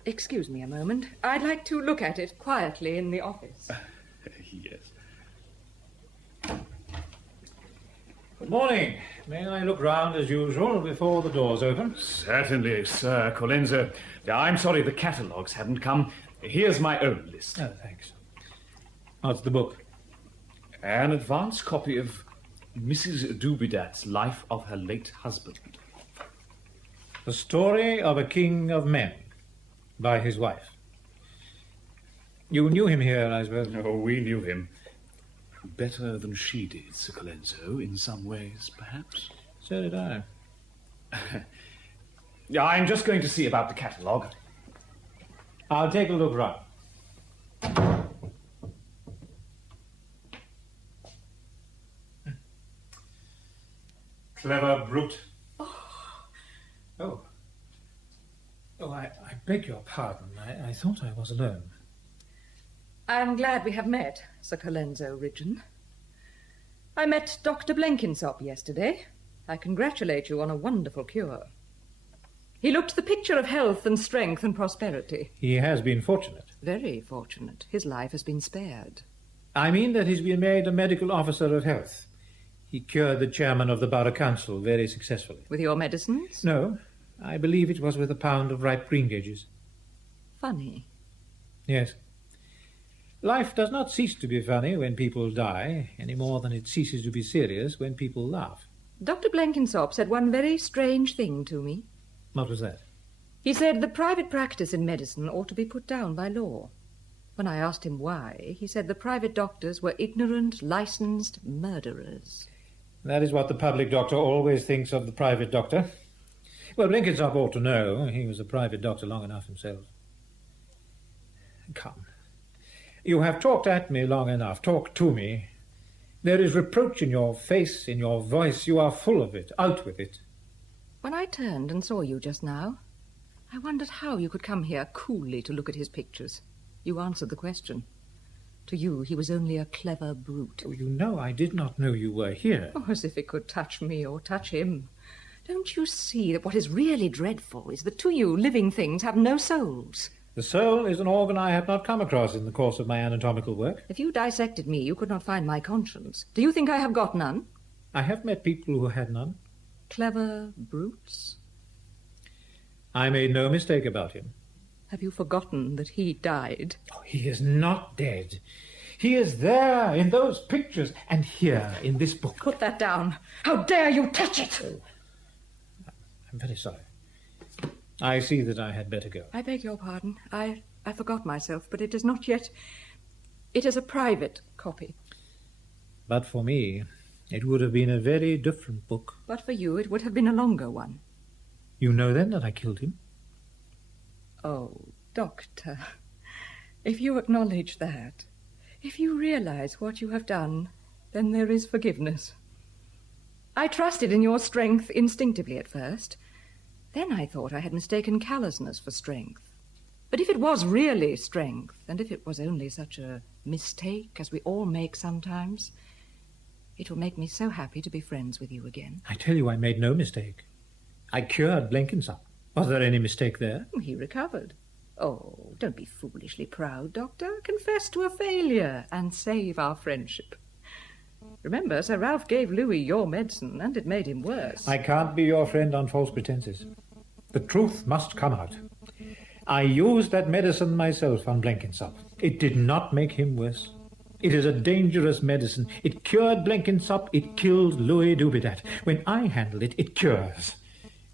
excuse me a moment. I'd like to look at it quietly in the office. Yes. Good morning. May I look round as usual before the doors open? Certainly, Sir Colenso. I'm sorry the catalogues hadn't come. Here's my own list. Oh, thanks. What's the book? An advance copy of Mrs. Dubedat's Life of her late husband. The Story of a King of Men, by his wife. You knew him here, I suppose? Oh, we knew him. Better than she did, Sir Colenso, in some ways, perhaps. So did I. I'm just going to see about the catalogue. I'll take a look round. Clever brute. Oh. Oh, I beg your pardon. I thought I was alone. I'm glad we have met, Sir Colenso Ridgeon. I met Dr. Blenkinsop yesterday. I congratulate you on a wonderful cure. He looked the picture of health and strength and prosperity. He has been fortunate. Very fortunate. His life has been spared. I mean that he's been made a medical officer of health. He cured the chairman of the Borough Council very successfully. With your medicines? No, I believe it was with a pound of ripe greengages. Funny. Yes. Life does not cease to be funny when people die, any more than it ceases to be serious when people laugh. Dr. Blenkinsop said one very strange thing to me. What was that? He said the private practice in medicine ought to be put down by law. When I asked him why, he said the private doctors were ignorant, licensed murderers. That is what the public doctor always thinks of the private doctor. Well, Blenkinsop ought to know. He was a private doctor long enough himself. Come. You have talked at me long enough. Talk to me. There is reproach in your face, in your voice. You are full of it. Out with it. When I turned and saw you just now, I wondered how you could come here coolly to look at his pictures. You answered the question. To you, he was only a clever brute. Oh, you know I did not know you were here. Oh, as if it could touch me or touch him. Don't you see that what is really dreadful is that to you living things have no souls? The soul is an organ I have not come across in the course of my anatomical work. If you dissected me, you could not find my conscience. Do you think I have got none? I have met people who had none. Clever brutes? I made no mistake about him. Have you forgotten that he died? Oh, he is not dead. He is there in those pictures and here in this book. Put that down. How dare you touch it? I'm very sorry. I see that I had better go. I beg your pardon. I forgot myself, but it is not yet... It is a private copy. But for me, it would have been a very different book. But for you, it would have been a longer one. You know then that I killed him? Oh, Doctor, if you acknowledge that, if you realize what you have done, then there is forgiveness. I trusted in your strength instinctively at first. Then I thought I had mistaken callousness for strength. But if it was really strength, and if it was only such a mistake as we all make sometimes, it will make me so happy to be friends with you again. I tell you I made no mistake. I cured Blenkinsop. Was there any mistake there? He recovered. Oh, don't be foolishly proud, Doctor. Confess to a failure and save our friendship. Remember, Sir Ralph gave Louis your medicine, and it made him worse. I can't be your friend on false pretenses. The truth must come out. I used that medicine myself on Blenkinsop. It did not make him worse. It is a dangerous medicine. It cured Blenkinsop. It killed Louis Dubedat. When I handle it, it cures.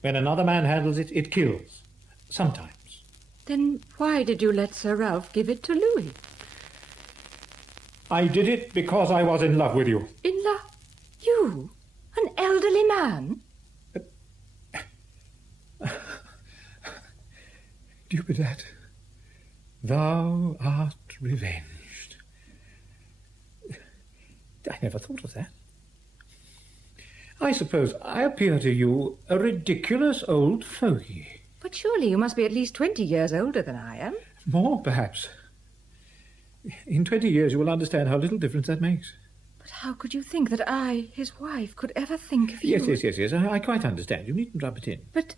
When another man handles it, it kills. Sometimes. Then why did you let Sir Ralph give it to Louis? I did it because I was in love with you. In love? You? An elderly man? Dubedat, thou art revenged. I never thought of that. I suppose I appear to you a ridiculous old fogey. But surely you must be at least 20 years older than I am. More, perhaps. In 20 years you will understand how little difference that makes. But how could you think that I, his wife, could ever think of you? Yes. I quite understand. You needn't rub it in. But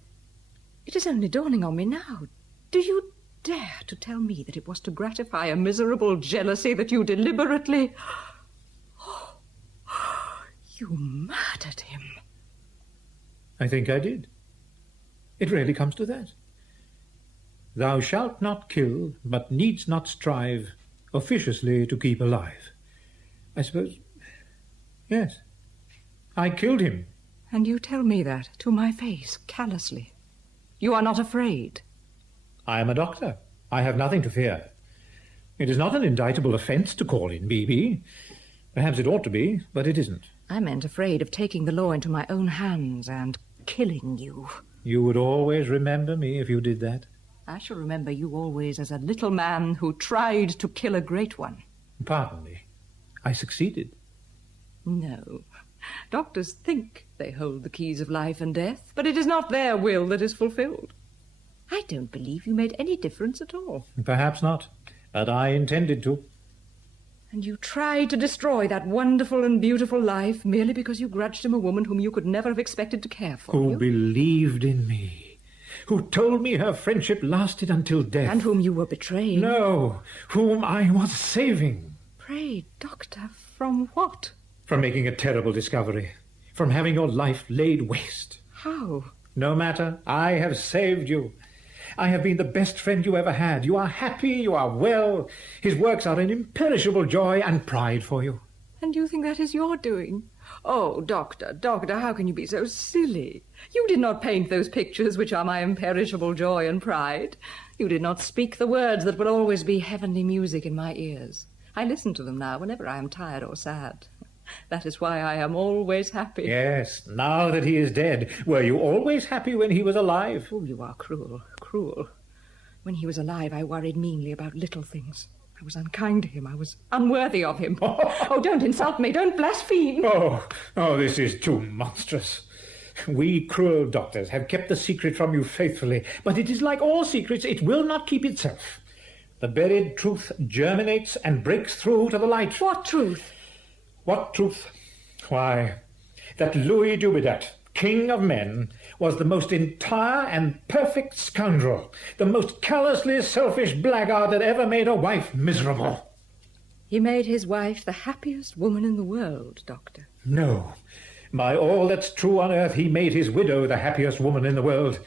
it is only dawning on me now. Do you dare to tell me that it was to gratify a miserable jealousy that you deliberately... Oh, you murdered him. I think I did. It really comes to that. Thou shalt not kill, but needs not strive officiously to keep alive. I suppose... Yes. I killed him. And you tell me that to my face, callously. You are not afraid. I am a doctor. I have nothing to fear. It is not an indictable offence to call in B.B. Perhaps it ought to be, but it isn't. I meant afraid of taking the law into my own hands and killing you. You would always remember me if you did that. I shall remember you always as a little man who tried to kill a great one. Pardon me. I succeeded. No. Doctors think they hold the keys of life and death, but it is not their will that is fulfilled. I don't believe you made any difference at all. Perhaps not, but I intended to. And you tried to destroy that wonderful and beautiful life merely because you grudged him a woman whom you could never have expected to care for Who you? believed in me, who told me her friendship lasted until death. And whom you were betraying. No, whom I was saving. Pray, Doctor, from what? From making a terrible discovery, from having your life laid waste. How? No matter, I have saved you. I have been the best friend you ever had. You are happy, you are well. His works are an imperishable joy and pride for you. And you think that is your doing? Oh, Doctor, how can you be so silly? You did not paint those pictures which are my imperishable joy and pride. You did not speak the words that will always be heavenly music in my ears. I listen to them now whenever I am tired or sad. That is why I am always happy. Yes, now that he is dead. Were you always happy when he was alive? Oh, you are cruel, cruel. When he was alive, I worried meanly about little things. I was unkind to him. I was unworthy of him. Oh, don't insult me. Don't blaspheme. Oh, this is too monstrous. We cruel doctors have kept the secret from you faithfully, but it is like all secrets. It will not keep itself. The buried truth germinates and breaks through to the light. What truth? What truth? Why, that Louis Dubedat, king of men, was the most entire and perfect scoundrel, the most callously selfish blackguard that ever made a wife miserable. He made his wife the happiest woman in the world, Doctor. No. By all that's true on earth, he made his widow the happiest woman in the world.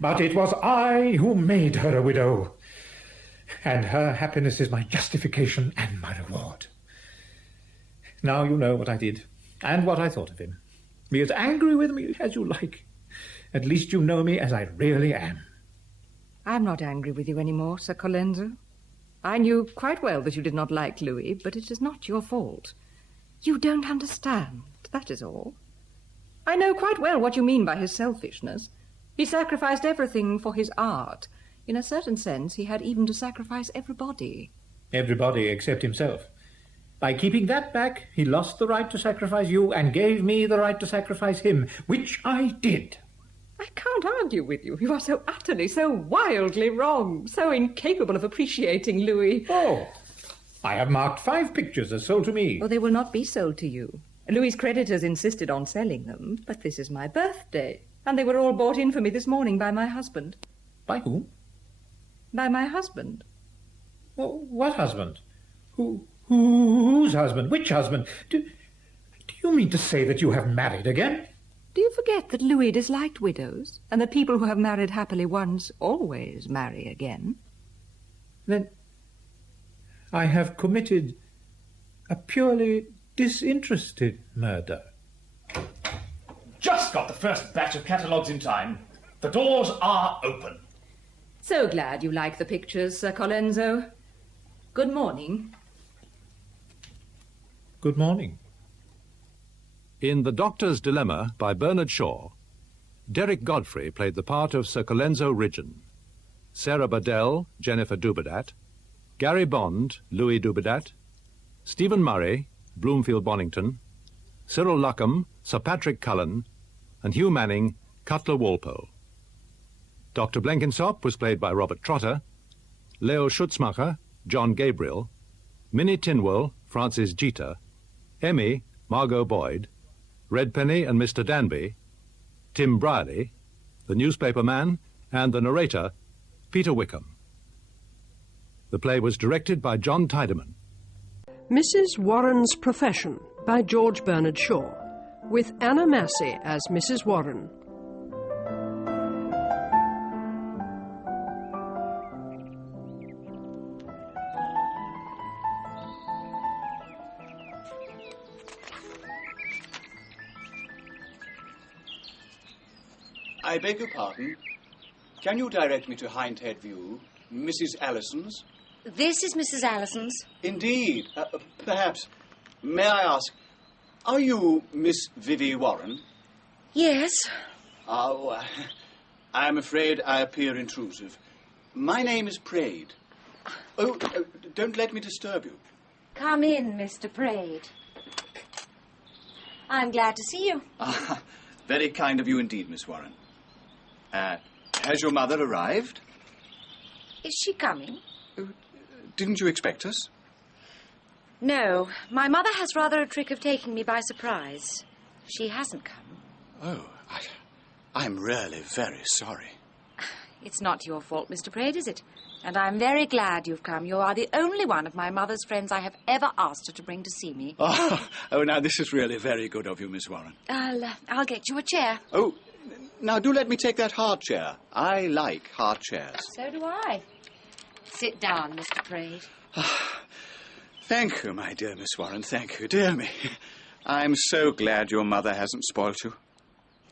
But it was I who made her a widow. And her happiness is my justification and my reward. Now you know what I did, and what I thought of him. Be as angry with me as you like. At least you know me as I really am. I'm not angry with you anymore, Sir Colenso. I knew quite well that you did not like Louis, but it is not your fault. You don't understand, that is all. I know quite well what you mean by his selfishness. He sacrificed everything for his art. In a certain sense, he had even to sacrifice everybody. Everybody except himself. By keeping that back, he lost the right to sacrifice you and gave me the right to sacrifice him, which I did. I can't argue with you. You are so utterly, so wildly wrong, so incapable of appreciating Louis. Oh, I have marked 5 pictures as sold to me. Well, they will not be sold to you. Louis's creditors insisted on selling them, but this is my birthday, and they were all bought in for me this morning by my husband. By whom? By my husband. Well, what husband? Whose husband? Which husband? Do you mean to say that you have married again? Do you forget that Louis disliked widows, and that people who have married happily once always marry again? Then I have committed a purely disinterested murder. Just got the first batch of catalogues in time. The doors are open. So glad you like the pictures, Sir Colenso. Good morning. Good morning. In The Doctor's Dilemma by Bernard Shaw, Derek Godfrey played the part of Sir Colenso Ridgeon, Sarah Badell, Jennifer Dubedat, Gary Bond, Louis Dubedat, Stephen Murray, Bloomfield Bonington, Cyril Luckham, Sir Patrick Cullen, and Hugh Manning, Cutler Walpole. Dr. Blenkinsop was played by Robert Trotter, Leo Schutzmacher, John Gabriel, Minnie Tinwell, Francis Jeter, Emmy, Margot Boyd, Redpenny and Mr. Danby, Tim Brierley, the newspaper man, and the narrator, Peter Wickham. The play was directed by John Tiedemann. Mrs. Warren's Profession by George Bernard Shaw, with Anna Massey as Mrs. Warren. I beg your pardon. Can you direct me to Hindhead View, Mrs. Allison's? This is Mrs. Allison's. Indeed. Perhaps. May I ask, are you Miss Vivie Warren? Yes. Oh, I'm afraid I appear intrusive. My name is Praed. Oh, don't let me disturb you. Come in, Mr. Praed. I'm glad to see you. Very kind of you indeed, Miss Warren. Has your mother arrived? Is she coming? Didn't you expect us? No. My mother has rather a trick of taking me by surprise. She hasn't come. Oh, I'm really very sorry. It's not your fault, Mr. Praed, is it? And I'm very glad you've come. You are the only one of my mother's friends I have ever asked her to bring to see me. Oh, now this is really very good of you, Miss Warren. I'll get you a chair. Oh, now do let me take that hard chair. I like hard chairs. So do I. Sit down, Mr. Praed. Thank you, my dear Miss Warren, thank you. Dear me, I'm so glad your mother hasn't spoilt you.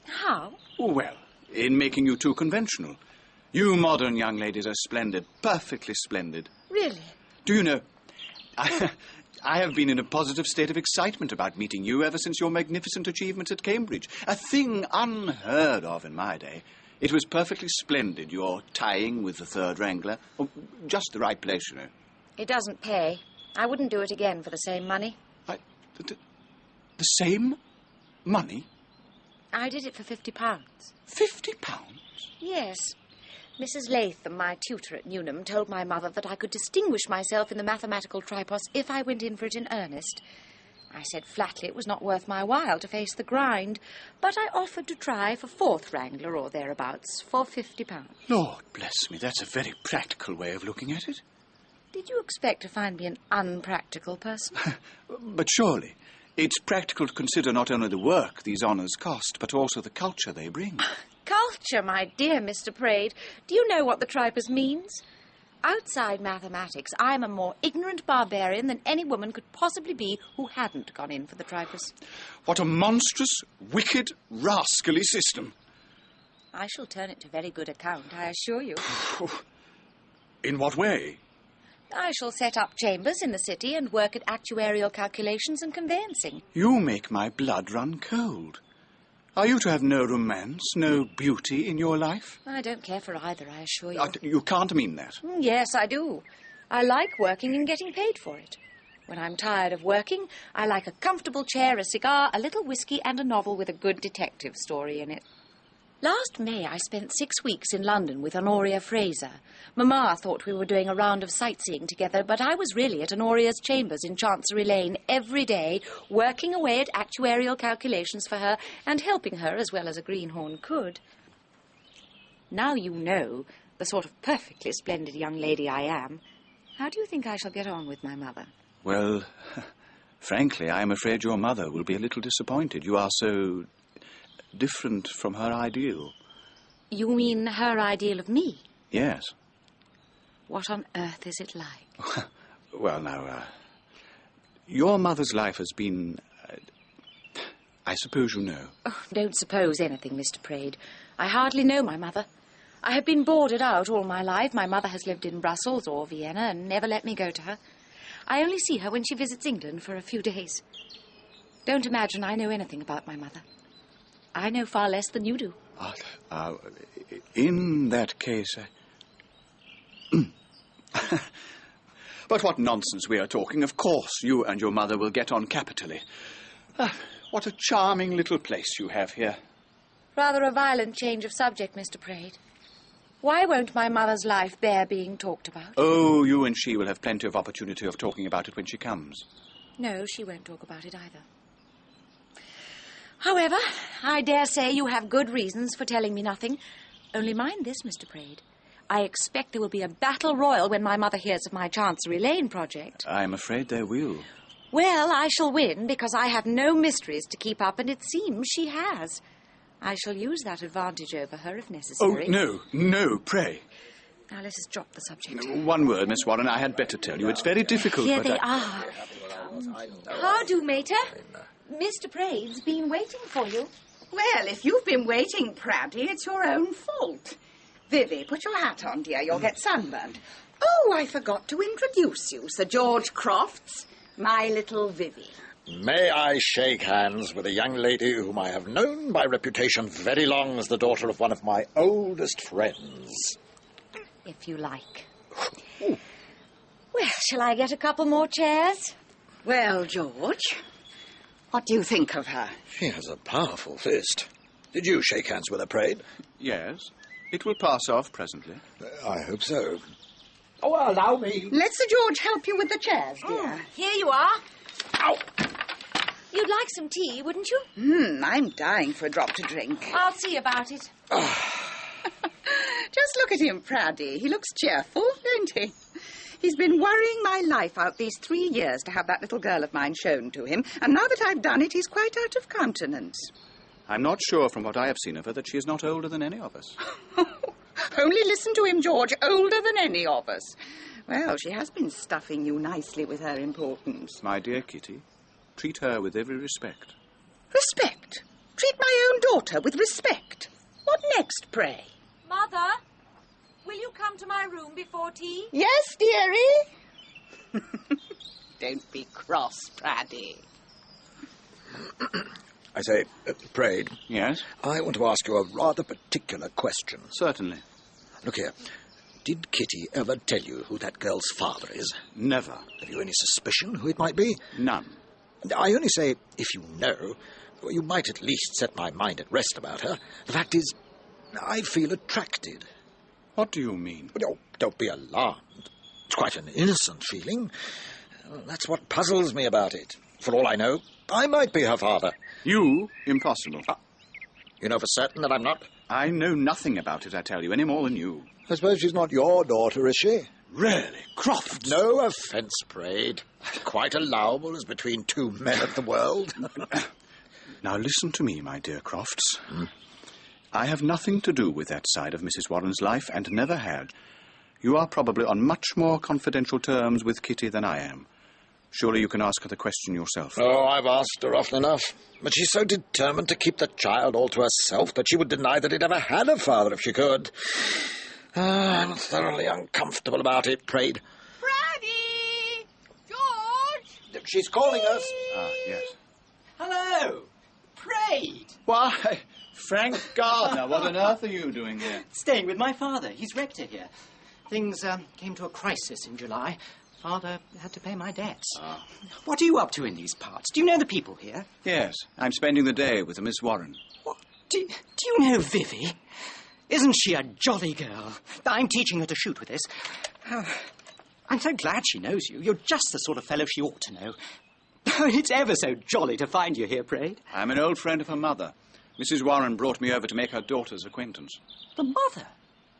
How? Well, in making you too conventional. You modern young ladies are splendid, perfectly splendid. Really? Do you know, I have been in a positive state of excitement about meeting you ever since your magnificent achievements at Cambridge. A thing unheard of in my day. It was perfectly splendid, your tying with the third wrangler. Oh, just the right place, you know. It doesn't pay. I wouldn't do it again for the same money. The same money? I did it for £50. £50? Yes. Mrs. Latham, my tutor at Newnham, told my mother that I could distinguish myself in the mathematical tripos if I went in for it in earnest. I said flatly it was not worth my while to face the grind, but I offered to try for 4th Wrangler or thereabouts for £50. Lord bless me, that's a very practical way of looking at it. Did you expect to find me an unpractical person? But surely, it's practical to consider not only the work these honours cost, but also the culture they bring. Culture, my dear Mr. Praed. Do you know what the tripos means? Outside mathematics, I'm a more ignorant barbarian than any woman could possibly be who hadn't gone in for the tripos. What a monstrous, wicked, rascally system. I shall turn it to very good account, I assure you. In what way? I shall set up chambers in the city and work at actuarial calculations and conveyancing. You make my blood run cold. Are you to have no romance, no beauty in your life? I don't care for either, I assure you. You can't mean that. Yes, I do. I like working and getting paid for it. When I'm tired of working, I like a comfortable chair, a cigar, a little whiskey, and a novel with a good detective story in it. Last May, I spent 6 weeks in London with Honoria Fraser. Mamma thought we were doing a round of sightseeing together, but I was really at Honoria's chambers in Chancery Lane every day, working away at actuarial calculations for her and helping her as well as a greenhorn could. Now you know the sort of perfectly splendid young lady I am. How do you think I shall get on with my mother? Well, frankly, I'm afraid your mother will be a little disappointed. You are so different from her ideal. You mean her ideal of me? Yes. What on earth is it like? Well, now, your mother's life has been... I suppose you know. Oh, don't suppose anything, Mr. Praed. I hardly know my mother. I have been boarded out all my life. My mother has lived in Brussels or Vienna and never let me go to her. I only see her when she visits England for a few days. Don't imagine I know anything about my mother. I know far less than you do. In that case... But what nonsense we are talking. Of course, you and your mother will get on capitally. What a charming little place you have here. Rather a violent change of subject, Mr. Praed. Why won't my mother's life bear being talked about? Oh, you and she will have plenty of opportunity of talking about it when she comes. No, she won't talk about it either. However, I dare say you have good reasons for telling me nothing. Only mind this, Mr. Praed. I expect there will be a battle royal when my mother hears of my Chancery Lane project. I'm afraid there will. Well, I shall win because I have no mysteries to keep up, and it seems she has. I shall use that advantage over her if necessary. Oh, no, pray. Now, let us drop the subject. One word, Miss Warren, I had better tell you. It's very difficult. Here but they are. How do, mater? Mr. Praed's been waiting for you. Well, if you've been waiting, Praddy, it's your own fault. Vivy, put your hat on, dear. You'll get sunburned. Oh, I forgot to introduce you, Sir George Crofts, my little Vivy. May I shake hands with a young lady whom I have known by reputation very long as the daughter of one of my oldest friends? If you like. Well, shall I get a couple more chairs? Well, George, what do you think of her? She has a powerful fist. Did you shake hands with her, Praed? Yes. It will pass off presently. I hope so. Oh, allow me. Let Sir George help you with the chairs, dear. Here you are. Ow! You'd like some tea, wouldn't you? I'm dying for a drop to drink. I'll see about it. Just look at him, Praddy. He looks cheerful, don't he? He's been worrying my life out these 3 years to have that little girl of mine shown to him, and now that I've done it, he's quite out of countenance. I'm not sure from what I have seen of her that she is not older than any of us. Only listen to him, George, older than any of us. Well, she has been stuffing you nicely with her importance. My dear Kitty, treat her with every respect. Respect? Treat my own daughter with respect? What next, pray? Mother, will you come to my room before tea? Yes, dearie. Don't be cross, Praddy. I say, Praed. Yes? I want to ask you a rather particular question. Certainly. Look here. Did Kitty ever tell you who that girl's father is? Never. Have you any suspicion who it might be? None. I only say, if you know, you might at least set my mind at rest about her. The fact is, I feel attracted. What do you mean? Oh, don't be alarmed. It's quite an innocent feeling. Well, that's what puzzles me about it. For all I know, I might be her father. You? Impossible. You know for certain that I'm not? I know nothing about it, I tell you, any more than you. I suppose she's not your daughter, is she? Really? Crofts? No offence, Braid. Quite allowable as between two men of the world. Now listen to me, my dear Crofts. I have nothing to do with that side of Mrs. Warren's life, and never had. You are probably on much more confidential terms with Kitty than I am. Surely you can ask her the question yourself. Oh, I've asked her often enough. But she's so determined to keep the child all to herself that she would deny that it ever had a father if she could. I'm thoroughly uncomfortable about it, Braid. Freddy! George! She's calling us. Ah, yes. Hello! Braid! Why, Frank Gardner, what on earth are you doing here? Staying with my father. He's rector here. Things came to a crisis in July. Father had to pay my debts. Ah. What are you up to in these parts? Do you know the people here? Yes, I'm spending the day with Miss Warren. Do you know Vivi? Isn't she a jolly girl? I'm teaching her to shoot with this. I'm so glad she knows you. You're just the sort of fellow she ought to know. It's ever so jolly to find you here, Braid. I'm an old friend of her mother. Mrs. Warren brought me over to make her daughter's acquaintance. The mother?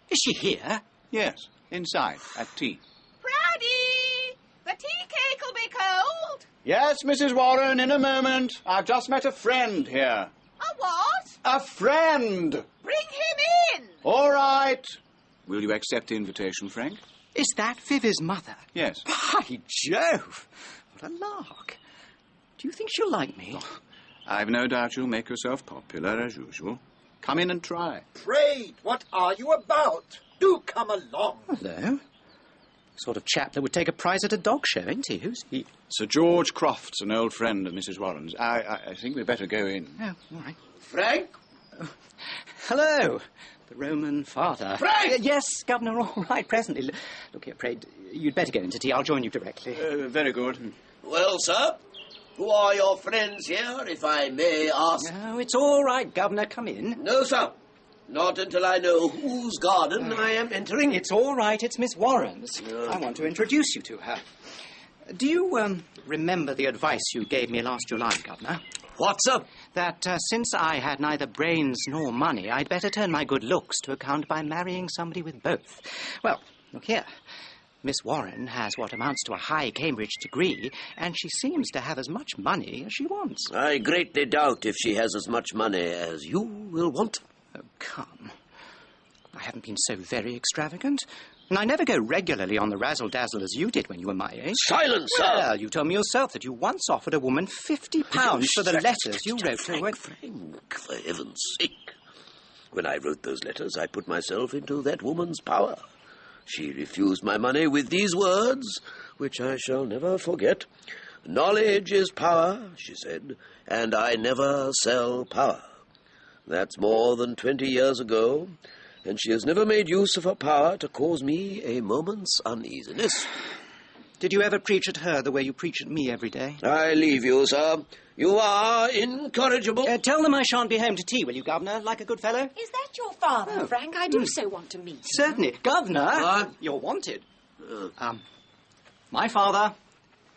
Is she here? Yes, inside, at tea. Freddy! The tea cake will be cold. Yes, Mrs. Warren, in a moment. I've just met a friend here. A what? A friend! Bring him in. All right. Will you accept the invitation, Frank? Is that Vivi's mother? Yes. By Jove! What a lark. Do you think she'll like me? Oh, I've no doubt you'll make yourself popular, as usual. Come in and try. Braid, what are you about? Do come along. Hello. Sort of chap that would take a prize at a dog show, ain't he? Who's he? Sir George Crofts, an old friend of Mrs. Warren's. I think we'd better go in. Oh, all right. Frank? Hello. The Roman father. Frank! Yes, Governor, all right, presently. Look here, Braid, you'd better go into tea. I'll join you directly. Very good. Well, sir, who are your friends here, if I may ask? Oh, it's all right, Governor. Come in. No, sir. Not until I know whose garden I am entering. It's all right. It's Miss Warren's. I want to introduce you to her. Do you remember the advice you gave me last July, Governor? What, sir? That since I had neither brains nor money, I'd better turn my good looks to account by marrying somebody with both. Well, look here. Miss Warren has what amounts to a high Cambridge degree, and she seems to have as much money as she wants. I greatly doubt if she has as much money as you will want. Oh, come. I haven't been so very extravagant. And I never go regularly on the razzle-dazzle as you did when you were my age. Silence, sir! Well, you told me yourself that you once offered a woman £50 for the letters you wrote to her. Frank, for heaven's sake. When I wrote those letters, I put myself into that woman's power. She refused my money with these words, which I shall never forget. Knowledge is power, she said, and I never sell power. That's more than 20 years ago, and she has never made use of her power to cause me a moment's uneasiness. Did you ever preach at her the way you preach at me every day? I leave you, sir. You are incorrigible. Tell them I shan't be home to tea, will you, Governor, like a good fellow? Is that your father, Frank? I do so want to meet you. Certainly. Governor, you're wanted. My father,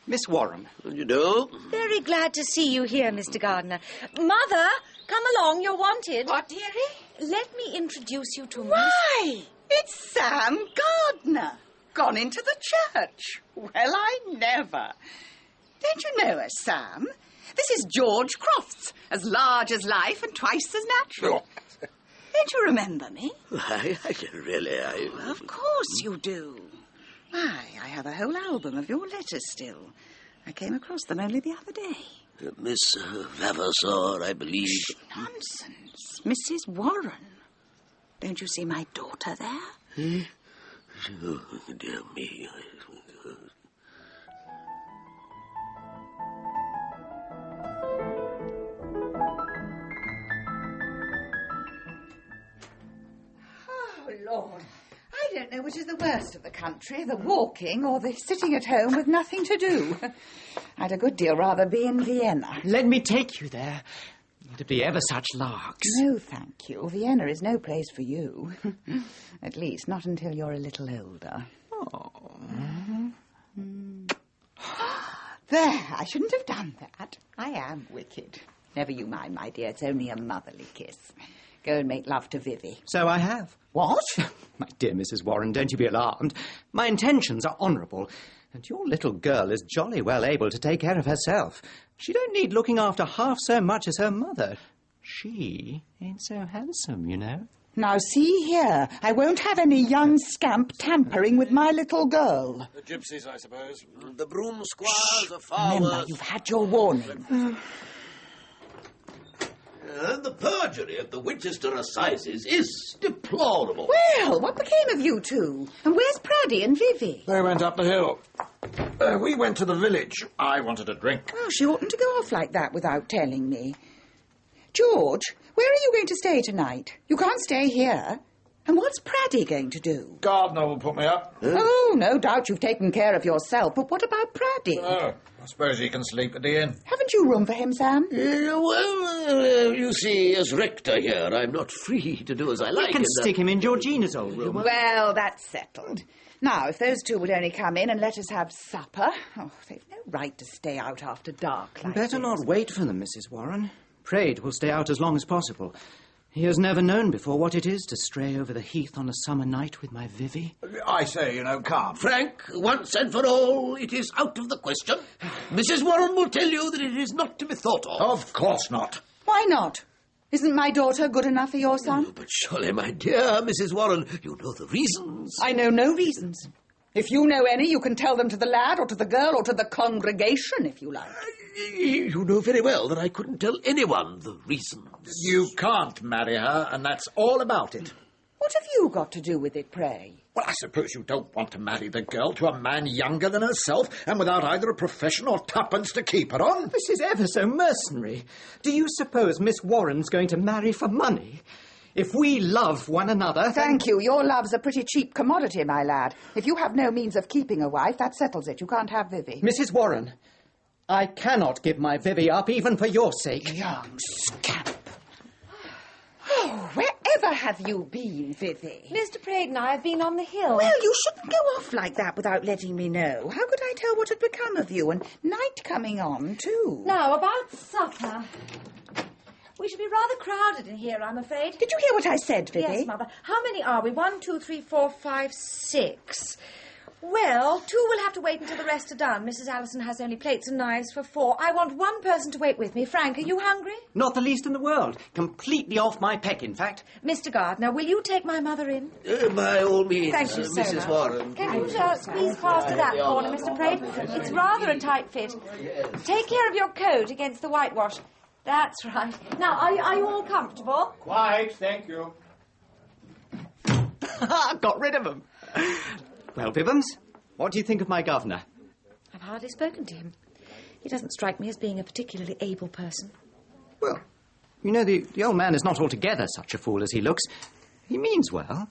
Miss Warren. You do? Very glad to see you here, Mr. Gardner. Mother, come along, you're wanted. What, dearie? Let me introduce you to Why, it's Sam Gardner. Gone into the church. Well, I never. Don't you know us, Sam? This is George Crofts, as large as life and twice as natural. Don't you remember me? I really. Of course you do. Why, I have a whole album of your letters still. I came across them only the other day. Miss Vavassar, I believe. Shh, nonsense. Mrs. Warren. Don't you see my daughter there? Oh, dear me. Oh, Lord. I don't know which is the worst of the country, the walking or the sitting at home with nothing to do. I'd a good deal rather be in Vienna. Let me take you there. It'd be ever such larks. No, thank you. Vienna is no place for you. At least, not until you're a little older. Oh. There, I shouldn't have done that. I am wicked. Never you mind, my dear. It's only a motherly kiss. Go and make love to Vivie. So I have. What? My dear Mrs. Warren, don't you be alarmed. My intentions are honourable, and your little girl is jolly well able to take care of herself. She don't need looking after half so much as her mother. She ain't so handsome, you know. Now, see here. I won't have any young scamp tampering with my little girl. The gypsies, I suppose. The broom squires are far Remember, worse. you've had your warning. The perjury at the Winchester Assizes is deplorable. Well, what became of you two? And where's Praddy and Vivie? They went up the hill. We went to the village. I wanted a drink. Oh, she oughtn't to go off like that without telling me. George, where are you going to stay tonight? You can't stay here. And what's Praddy going to do? Gardener will put me up. Oh, no doubt you've taken care of yourself, but what about Praddy? Oh, I suppose he can sleep at the inn. Haven't you room for him, Sam? You see, as rector here, I'm not free to do as I like. You can stick him in Georgina's old room. Well, that's settled. Now, if those two would only come in and let us have supper... Oh, they've no right to stay out after dark like Better this. not wait for them, Mrs. Warren. Praed will stay out as long as possible. He has never known before what it is to stray over the heath on a summer night with my Vivie. I say, calm. Frank, once and for all, it is out of the question. Mrs. Warren will tell you that it is not to be thought of. Of course not. Why not? Isn't my daughter good enough for your son? But surely, my dear Mrs. Warren, you know the reasons. I know no reasons. If you know any, you can tell them to the lad or to the girl or to the congregation, if you like. You know very well that I couldn't tell anyone the reasons. You can't marry her, and that's all about it. What have you got to do with it, pray? Well, I suppose you don't want to marry the girl to a man younger than herself and without either a profession or tuppence to keep her on. This is ever so mercenary. Do you suppose Miss Warren's going to marry for money? If we love one another... Thank you. Your love's a pretty cheap commodity, my lad. If you have no means of keeping a wife, that settles it. You can't have Vivie. Mrs. Warren, I cannot give my Vivie up, even for your sake. Young scamp. Oh, wherever have you been, Vivie? Mr. Praed and I have been on the hill. Well, you shouldn't go off like that without letting me know. How could I tell what had become of you? And night coming on, too. Now, about supper. We should be rather crowded in here, I'm afraid. Did you hear what I said, Vivie? Yes, Mother. How many are we? 1, 2, 3, 4, 5, 6. Well, 2 will have to wait until the rest are done. Mrs. Allison has only plates and knives for 4. I want one person to wait with me. Frank, are you hungry? Not the least in the world. Completely off my peck, in fact. Mr. Gardner, will you take my mother in? By all means, Thank you so Mrs. much. Warren. Can you squeeze past to that corner, Mr. Praed? It's rather a tight fit. Take care of your coat against the whitewash. That's right. Now, are you all comfortable? Quite, thank you. Got rid of him. Well, Bibbins, what do you think of my governor? I've hardly spoken to him. He doesn't strike me as being a particularly able person. Well, you know, the old man is not altogether such a fool as he looks. He means well.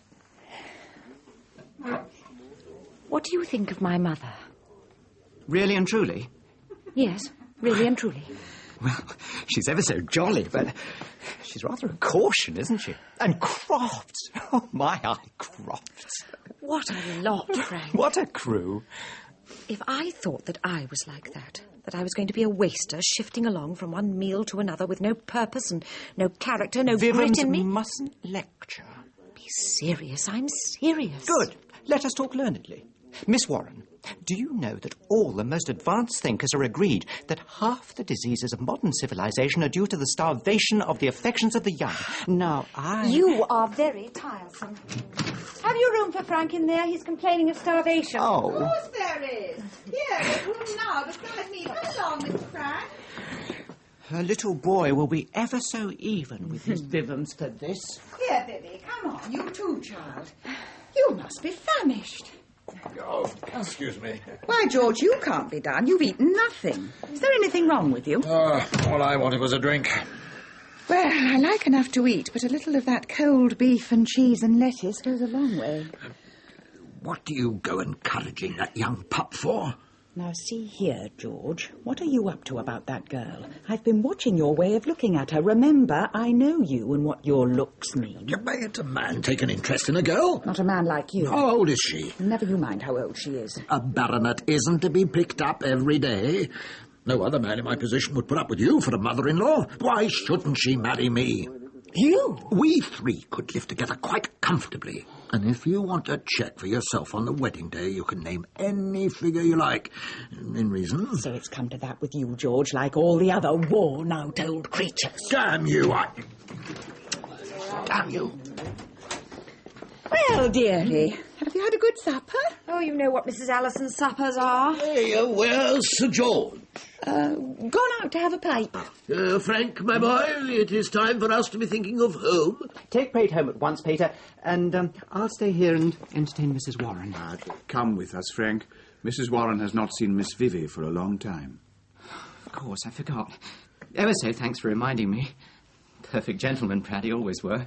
What do you think of my mother? Really and truly? Yes, really and truly. Well, she's ever so jolly, but she's rather a caution, isn't she? And Crofts! Oh, my eye, Crofts. What a lot, Frank. What a crew. If I thought that I was like that I was going to be a waster, shifting along from one meal to another with no purpose and no character, no grit in me... mustn't lecture. Be serious, I'm serious. Good. Let us talk learnedly. Miss Warren, do you know that all the most advanced thinkers are agreed that half the diseases of modern civilization are due to the starvation of the affections of the young? Now, You are very tiresome. Have you room for Frank in there? He's complaining of starvation. Oh. Of course there is. Here, there's room now beside me. Come along, Mr. Frank. Her little boy will be ever so even with his vivums for this. Here, Vivie, come on. You too, child. You must be famished. Oh, excuse me. Why, George, you can't be done. You've eaten nothing. Is there anything wrong with you? All I wanted was a drink. Well, I like enough to eat, but a little of that cold beef and cheese and lettuce goes a long way. What do you go encouraging that young pup for? Now, see here, George. What are you up to about that girl? I've been watching your way of looking at her. Remember, I know you and what your looks mean. You mayn't a man take an interest in a girl. Not a man like you. How old is she? Never you mind how old she is. A baronet isn't to be picked up every day. No other man in my position would put up with you for a mother-in-law. Why shouldn't she marry me? You? We three could live together quite comfortably. And if you want a cheque for yourself on the wedding day, you can name any figure you like, in reason. So it's come to that with you, George, like all the other worn-out old creatures. Damn you, Damn you. Well, dearie, have you had a good supper? Oh, you know what Mrs. Allison's suppers are. Hey, where's Sir George? Gone out to have a pipe. Frank, my boy, it is time for us to be thinking of home. Take Pate home at once, Pater, and I'll stay here and entertain Mrs. Warren. Come with us, Frank. Mrs. Warren has not seen Miss Vivie for a long time. Of course, I forgot. Ever so thanks for reminding me. Perfect gentlemen, Praddy, always were.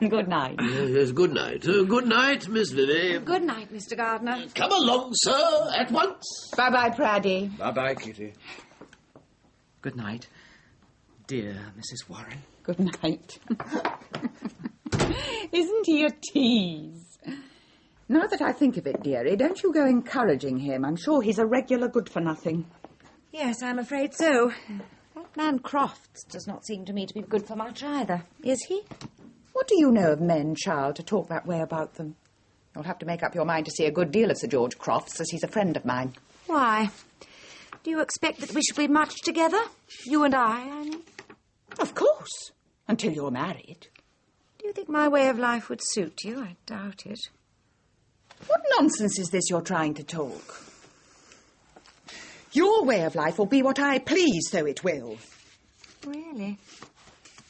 Good night. Yes, good night. Good night, Miss Vivie. Good night, Mr. Gardner. Come along, sir, at once. Bye-bye, Praddy. Bye-bye, Kitty. Good night, dear Mrs. Warren. Good night. Isn't he a tease? Now that I think of it, dearie, don't you go encouraging him. I'm sure he's a regular good-for-nothing. Yes, I'm afraid so. That man Crofts does not seem to me to be good for much either, is he? What do you know of men, child, to talk that way about them? You'll have to make up your mind to see a good deal of Sir George Crofts, as he's a friend of mine. Why? Do you expect that we shall be much together? You and I mean? Of course, until you're married. Do you think my way of life would suit you? I doubt it. What nonsense is this you're trying to talk? Your way of life will be what I please, so it will. Really?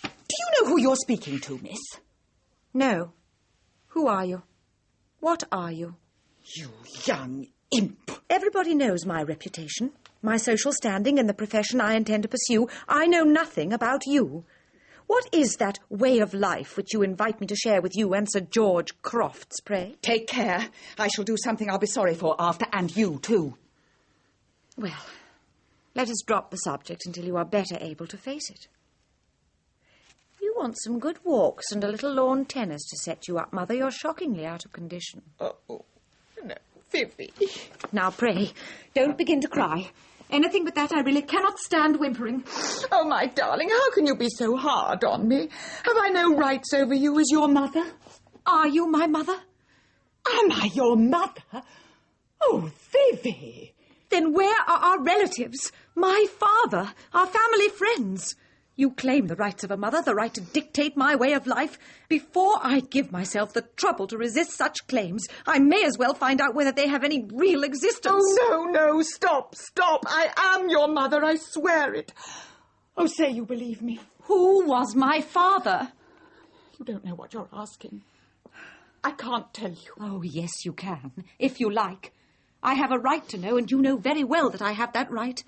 Do you know who you're speaking to, miss? No. Who are you? What are you? You young imp. Everybody knows my reputation, my social standing in the profession I intend to pursue. I know nothing about you. What is that way of life which you invite me to share with you and Sir George Crofts, pray? Take care. I shall do something I'll be sorry for after, and you too. Well, let us drop the subject until you are better able to face it. You want some good walks and a little lawn tennis to set you up, Mother. You're shockingly out of condition. Oh, no, Vivie. Now, pray, don't begin to cry. Anything but that, I really cannot stand whimpering. Oh, my darling, how can you be so hard on me? Have I no rights over you as your mother? Are you my mother? Am I your mother? Oh, Vivie. Then where are our relatives? My father, our family friends? You claim the rights of a mother, the right to dictate my way of life. Before I give myself the trouble to resist such claims, I may as well find out whether they have any real existence. Oh, no, stop. I am your mother, I swear it. Oh, say you believe me. Who was my father? You don't know what you're asking. I can't tell you. Oh, yes, you can, if you like. I have a right to know, and you know very well that I have that right.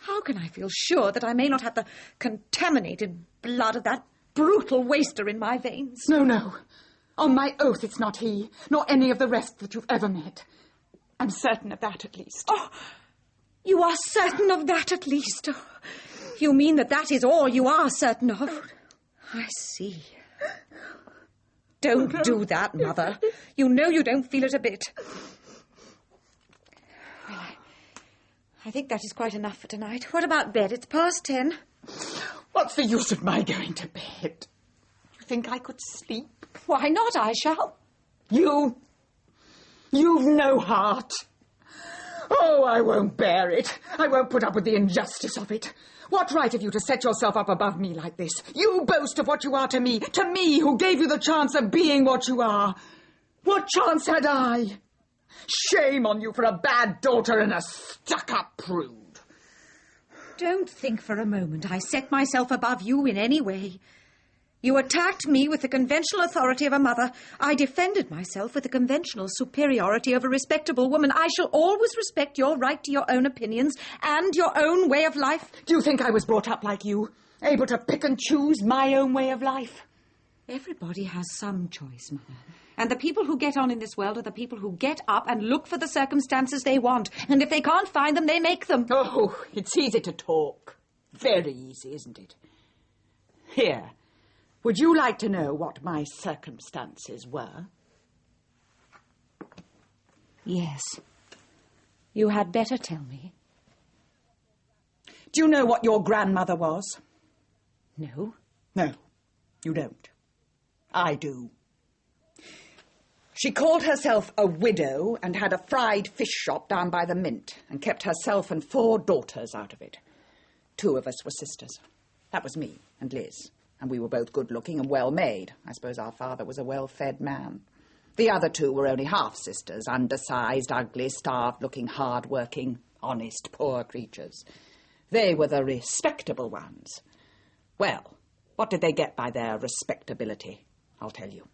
How can I feel sure that I may not have the contaminated blood of that brutal waster in my veins? No. On my oath, it's not he, nor any of the rest that you've ever met. I'm certain of that, at least. Oh, you are certain of that, at least? Oh, you mean that is all you are certain of? I see. Don't do that, Mother. You know you don't feel it a bit. Well, I think that is quite enough for tonight. What about bed? It's past 10. What's the use of my going to bed? You think I could sleep? Why not? I shall. You've no heart. Oh, I won't bear it. I won't put up with the injustice of it. What right have you to set yourself up above me like this? You boast of what you are to me who gave you the chance of being what you are. What chance had I? Shame on you for a bad daughter and a stuck-up prude. Don't think for a moment I set myself above you in any way. You attacked me with the conventional authority of a mother. I defended myself with the conventional superiority of a respectable woman. I shall always respect your right to your own opinions and your own way of life. Do you think I was brought up like you, able to pick and choose my own way of life? Everybody has some choice, Mother. And the people who get on in this world are the people who get up and look for the circumstances they want. And if they can't find them, they make them. Oh, it's easy to talk. Very easy, isn't it? Here, would you like to know what my circumstances were? Yes. You had better tell me. Do you know what your grandmother was? No. No, you don't. I do. She called herself a widow and had a fried fish shop down by the Mint and kept herself and 4 daughters out of it. 2 of us were sisters. That was me and Liz, and we were both good-looking and well-made. I suppose our father was a well-fed man. The other 2 were only half-sisters, undersized, ugly, starved-looking, hard-working, honest, poor creatures. They were the respectable ones. Well, what did they get by their respectability? I'll tell you.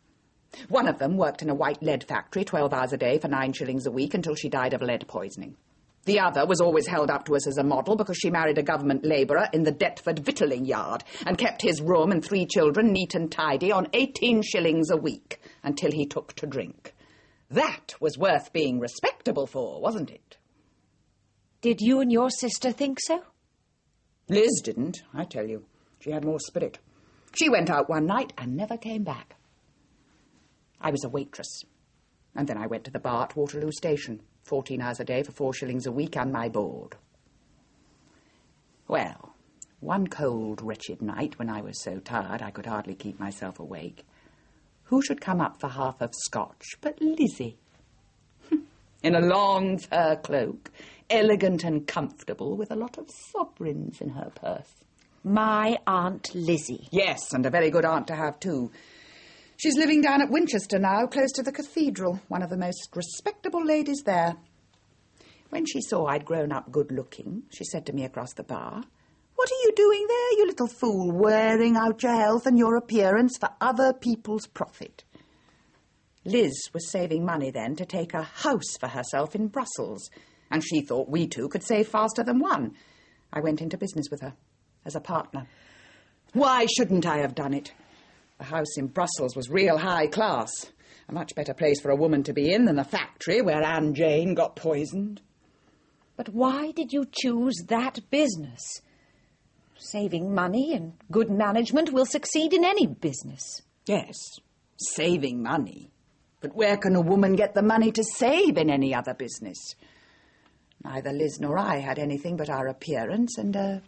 One of them worked in a white lead factory 12 hours a day for 9 shillings a week until she died of lead poisoning. The other was always held up to us as a model because she married a government labourer in the Deptford victualling yard and kept his room and 3 children neat and tidy on 18 shillings a week until he took to drink. That was worth being respectable for, wasn't it? Did you and your sister think so? Liz didn't, I tell you. She had more spirit. She went out one night and never came back. I was a waitress. And then I went to the bar at Waterloo Station, 14 hours a day for 4 shillings a week and my board. Well, one cold, wretched night when I was so tired I could hardly keep myself awake, who should come up for half of scotch but Lizzie? In a long fur cloak, elegant and comfortable, with a lot of sovereigns in her purse. My Aunt Lizzie. Yes, and a very good aunt to have, too. She's living down at Winchester now, close to the cathedral, one of the most respectable ladies there. When she saw I'd grown up good-looking, she said to me across the bar, "What are you doing there, you little fool, wearing out your health and your appearance for other people's profit?" Liz was saving money then to take a house for herself in Brussels, and she thought we 2 could save faster than one. I went into business with her as a partner. Why shouldn't I have done it? The house in Brussels was real high class, a much better place for a woman to be in than the factory where Anne Jane got poisoned. But why did you choose that business? Saving money and good management will succeed in any business. Yes, saving money. But where can a woman get the money to save in any other business? Neither Liz nor I had anything but our appearance and a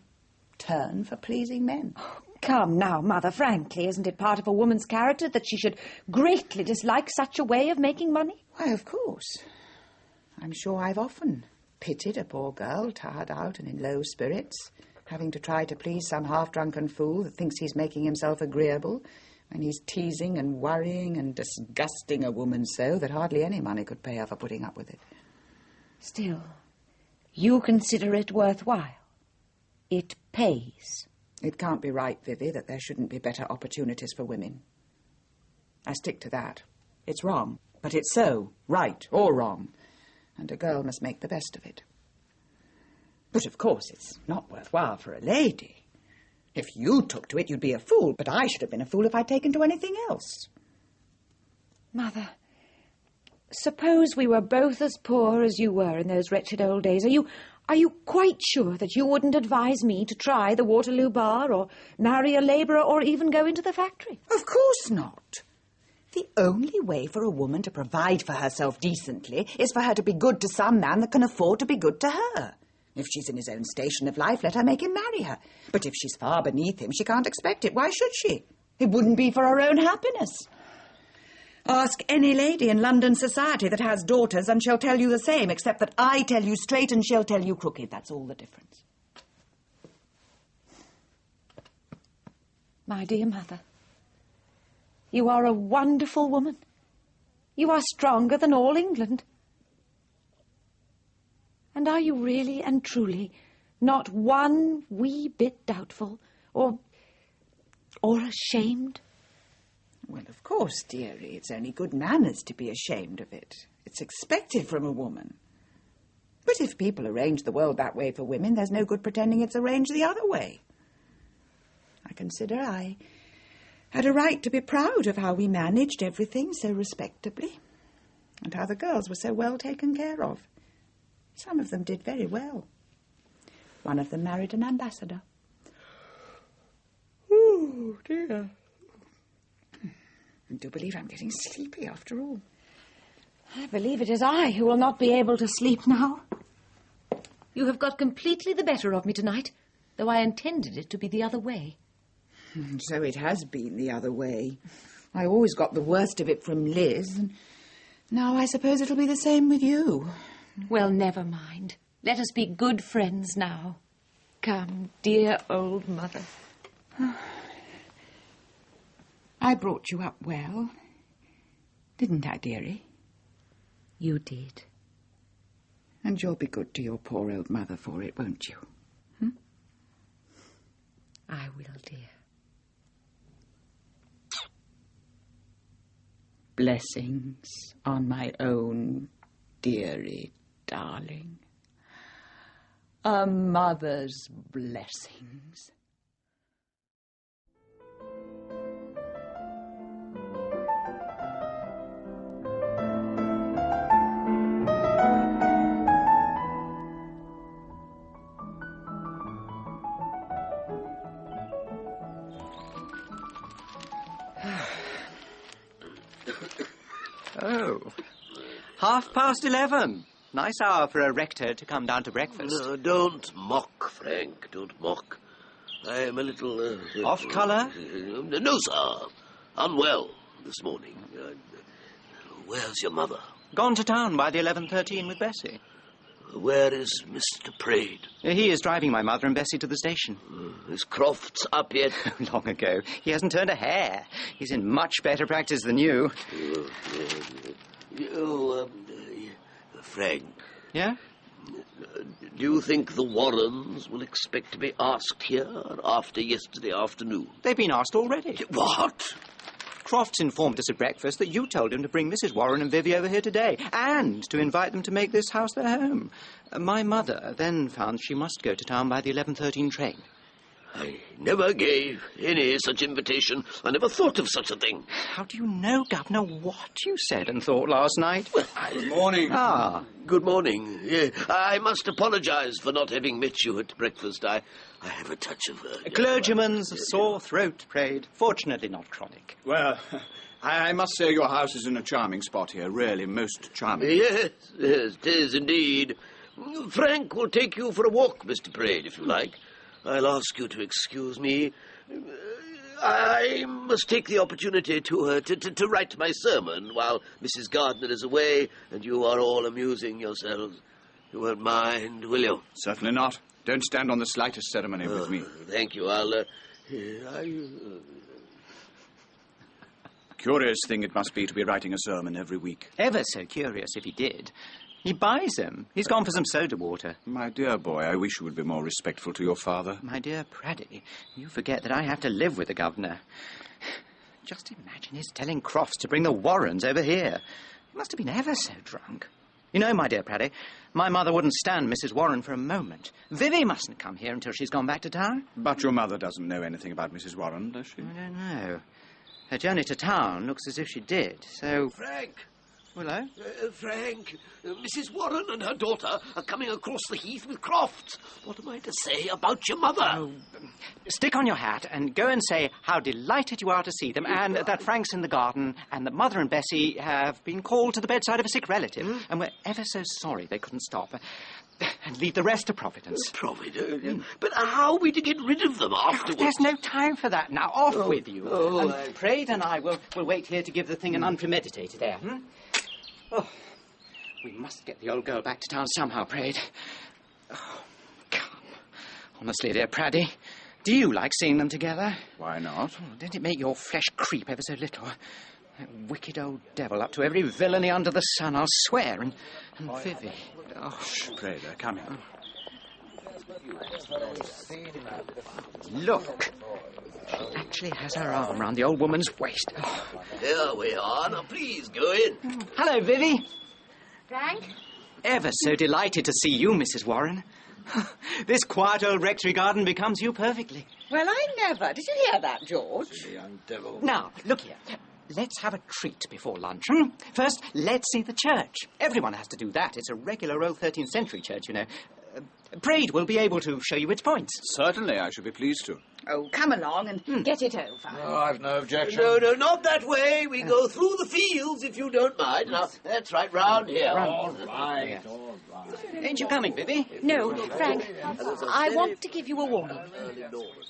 turn for pleasing men. Come now, Mother, frankly, isn't it part of a woman's character that she should greatly dislike such a way of making money? Why, of course. I'm sure I've often pitied a poor girl, tired out and in low spirits, having to try to please some half-drunken fool that thinks he's making himself agreeable, when he's teasing and worrying and disgusting a woman so that hardly any money could pay her for putting up with it. Still, you consider it worthwhile. It pays. It can't be right, Vivie, that there shouldn't be better opportunities for women. I stick to that. It's wrong, but it's so, right or wrong, and a girl must make the best of it. But of course it's not worthwhile for a lady. If you took to it, you'd be a fool, but I should have been a fool if I'd taken to anything else. Mother, suppose we were both as poor as you were in those wretched old days. Are you quite sure that you wouldn't advise me to try the Waterloo Bar or marry a labourer or even go into the factory? Of course not. The only way for a woman to provide for herself decently is for her to be good to some man that can afford to be good to her. If she's in his own station of life, let her make him marry her. But if she's far beneath him, she can't expect it. Why should she? It wouldn't be for her own happiness. Ask any lady in London society that has daughters and she'll tell you the same, except that I tell you straight and she'll tell you crooked. That's all the difference. My dear Mother, you are a wonderful woman. You are stronger than all England. And are you really and truly not one wee bit doubtful or ashamed? Well, of course, dearie, it's only good manners to be ashamed of it. It's expected from a woman. But if people arrange the world that way for women, there's no good pretending it's arranged the other way. I consider I had a right to be proud of how we managed everything so respectably, and how the girls were so well taken care of. Some of them did very well. One of them married an ambassador. Oh, dear. I do believe I'm getting sleepy after all. I believe it is I who will not be able to sleep now. You have got completely the better of me tonight, though I intended it to be the other way. So it has been the other way. I always got the worst of it from Liz, and now I suppose it'll be the same with you. Well, never mind. Let us be good friends now. Come, dear old mother. I brought you up well, didn't I, dearie? You did. And you'll be good to your poor old mother for it, won't you? I will, dear. Blessings on my own dearie darling. A mother's blessings. Oh, 11:30. Nice hour for a rector to come down to breakfast. No, don't mock, Frank, don't mock. I am a little... Off colour? No, sir. Unwell this morning. Where's your mother? Gone to town by the 11:13 with Bessie. Where is Mr. Praed? He is driving my mother and Bessie to the station. Is Crofts up yet? Long ago. He hasn't turned a hair. He's in much better practice than you. Frank. Yeah? Do you think the Warrens will expect to be asked here after yesterday afternoon? They've been asked already. What? Crofts informed us at breakfast that you told him to bring Mrs. Warren and Vivie over here today, and to invite them to make this house their home. My mother then found she must go to town by the 11:13 train. I never gave any such invitation. I never thought of such a thing. How do you know, Governor, what you said and thought last night? Well, Good morning. Ah, good morning. Yeah, I must apologize for not having met you at breakfast. I have a touch of... A clergyman's sore throat, Praed. Fortunately not chronic. Well, I must say your house is in a charming spot here. Really, most charming. Yes, it is indeed. Frank will take you for a walk, Mr. Praed, if you like. I'll ask you to excuse me. I must take the opportunity to write my sermon while Mrs. Gardner is away and you are all amusing yourselves. You won't mind, will you? Certainly not. Don't stand on the slightest ceremony with me. Thank you. Curious thing it must be to be writing a sermon every week. Ever so curious if he did. He buys them. He's gone for some soda water. My dear boy, I wish you would be more respectful to your father. My dear Praddy, you forget that I have to live with the governor. Just imagine his telling Crofts to bring the Warrens over here. He must have been ever so drunk. You know, my dear Praddy, my mother wouldn't stand Mrs. Warren for a moment. Vivie mustn't come here until she's gone back to town. But your mother doesn't know anything about Mrs. Warren, does she? I don't know. Her journey to town looks as if she did, so... Frank! Hello? Frank, Mrs. Warren and her daughter are coming across the heath with Crofts. What am I to say about your mother? Oh, stick on your hat and go and say how delighted you are to see them, and that Frank's in the garden, and that Mother and Bessie have been called to the bedside of a sick relative, and we're ever so sorry they couldn't stop. And leave the rest to Providence. Providence? But how are we to get rid of them afterwards? There's no time for that now. Off with you. Praed and I will wait here to give the thing an unpremeditated air. Oh, we must get the old girl back to town somehow, Praed. Oh, come. Honestly, dear Praddy, do you like seeing them together? Why not? Oh, don't it make your flesh creep ever so little? That wicked old devil up to every villainy under the sun, I'll swear. And Vivie. Oh, shh, Praed, they're coming. Look. She actually has her arm round the old woman's waist. Oh. Here we are. Now, please, go in. Hello, Vivie. Frank? Ever so delighted to see you, Mrs. Warren. This quiet old rectory garden becomes you perfectly. Well, I never. Did you hear that, George? Silly young devil. Now, look here. Let's have a treat before luncheon. First, let's see the church. Everyone has to do that. It's a regular old 13th century church, you know. Braid will be able to show you its points. Certainly, I should be pleased to. Oh, come along and get it over. Oh, I've no objection. No, not that way. We go through the fields, if you don't mind. Now, that's right, round here. All right. Ain't you coming, Vivi? No, Frank. I want to give you a warning.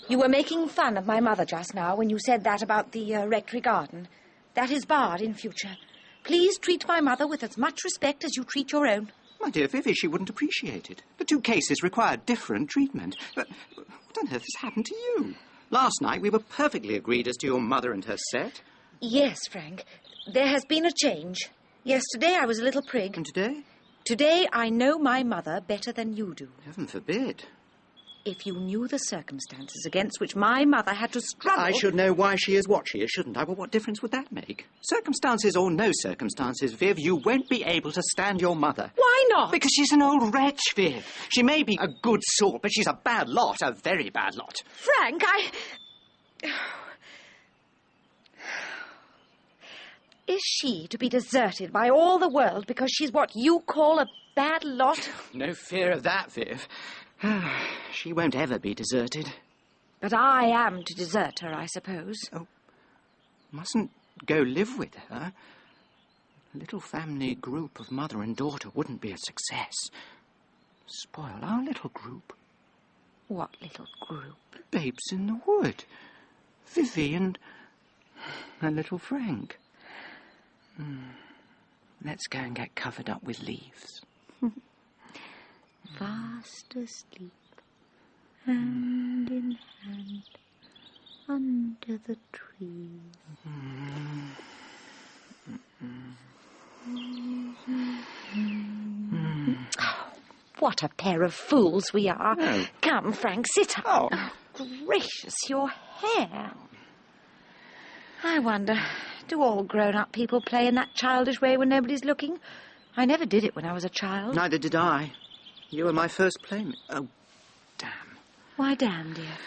You were making fun of my mother just now when you said that about the rectory garden. That is barred in future. Please treat my mother with as much respect as you treat your own. My dear Vivi, she wouldn't appreciate it. The two cases require different treatment. But what on earth has happened to you? Last night we were perfectly agreed as to your mother and her set. Yes, Frank. There has been a change. Yesterday I was a little prig. And today? Today I know my mother better than you do. Heaven forbid. If you knew the circumstances against which my mother had to struggle... I should know why she is what she is, shouldn't I? Well, what difference would that make? Circumstances or no circumstances, Viv, you won't be able to stand your mother. Why not? Because she's an old wretch, Viv. She may be a good sort, but she's a bad lot, a very bad lot. Frank, Is she to be deserted by all the world because she's what you call a bad lot? No fear of that, Viv. She won't ever be deserted. But I am to desert her, I suppose. Oh, mustn't go live with her. A little family group of mother and daughter wouldn't be a success. Spoil our little group. What little group? Babes in the wood. Vivi and little Frank. Let's go and get covered up with leaves. Fast asleep, hand in hand, under the trees. Oh, what a pair of fools we are. Oh. Come, Frank, sit up. Oh, gracious, your hair. I wonder, do all grown-up people play in that childish way when nobody's looking? I never did it when I was a child. Neither did I. You were my first playmate. Oh, damn. Why damn, dear?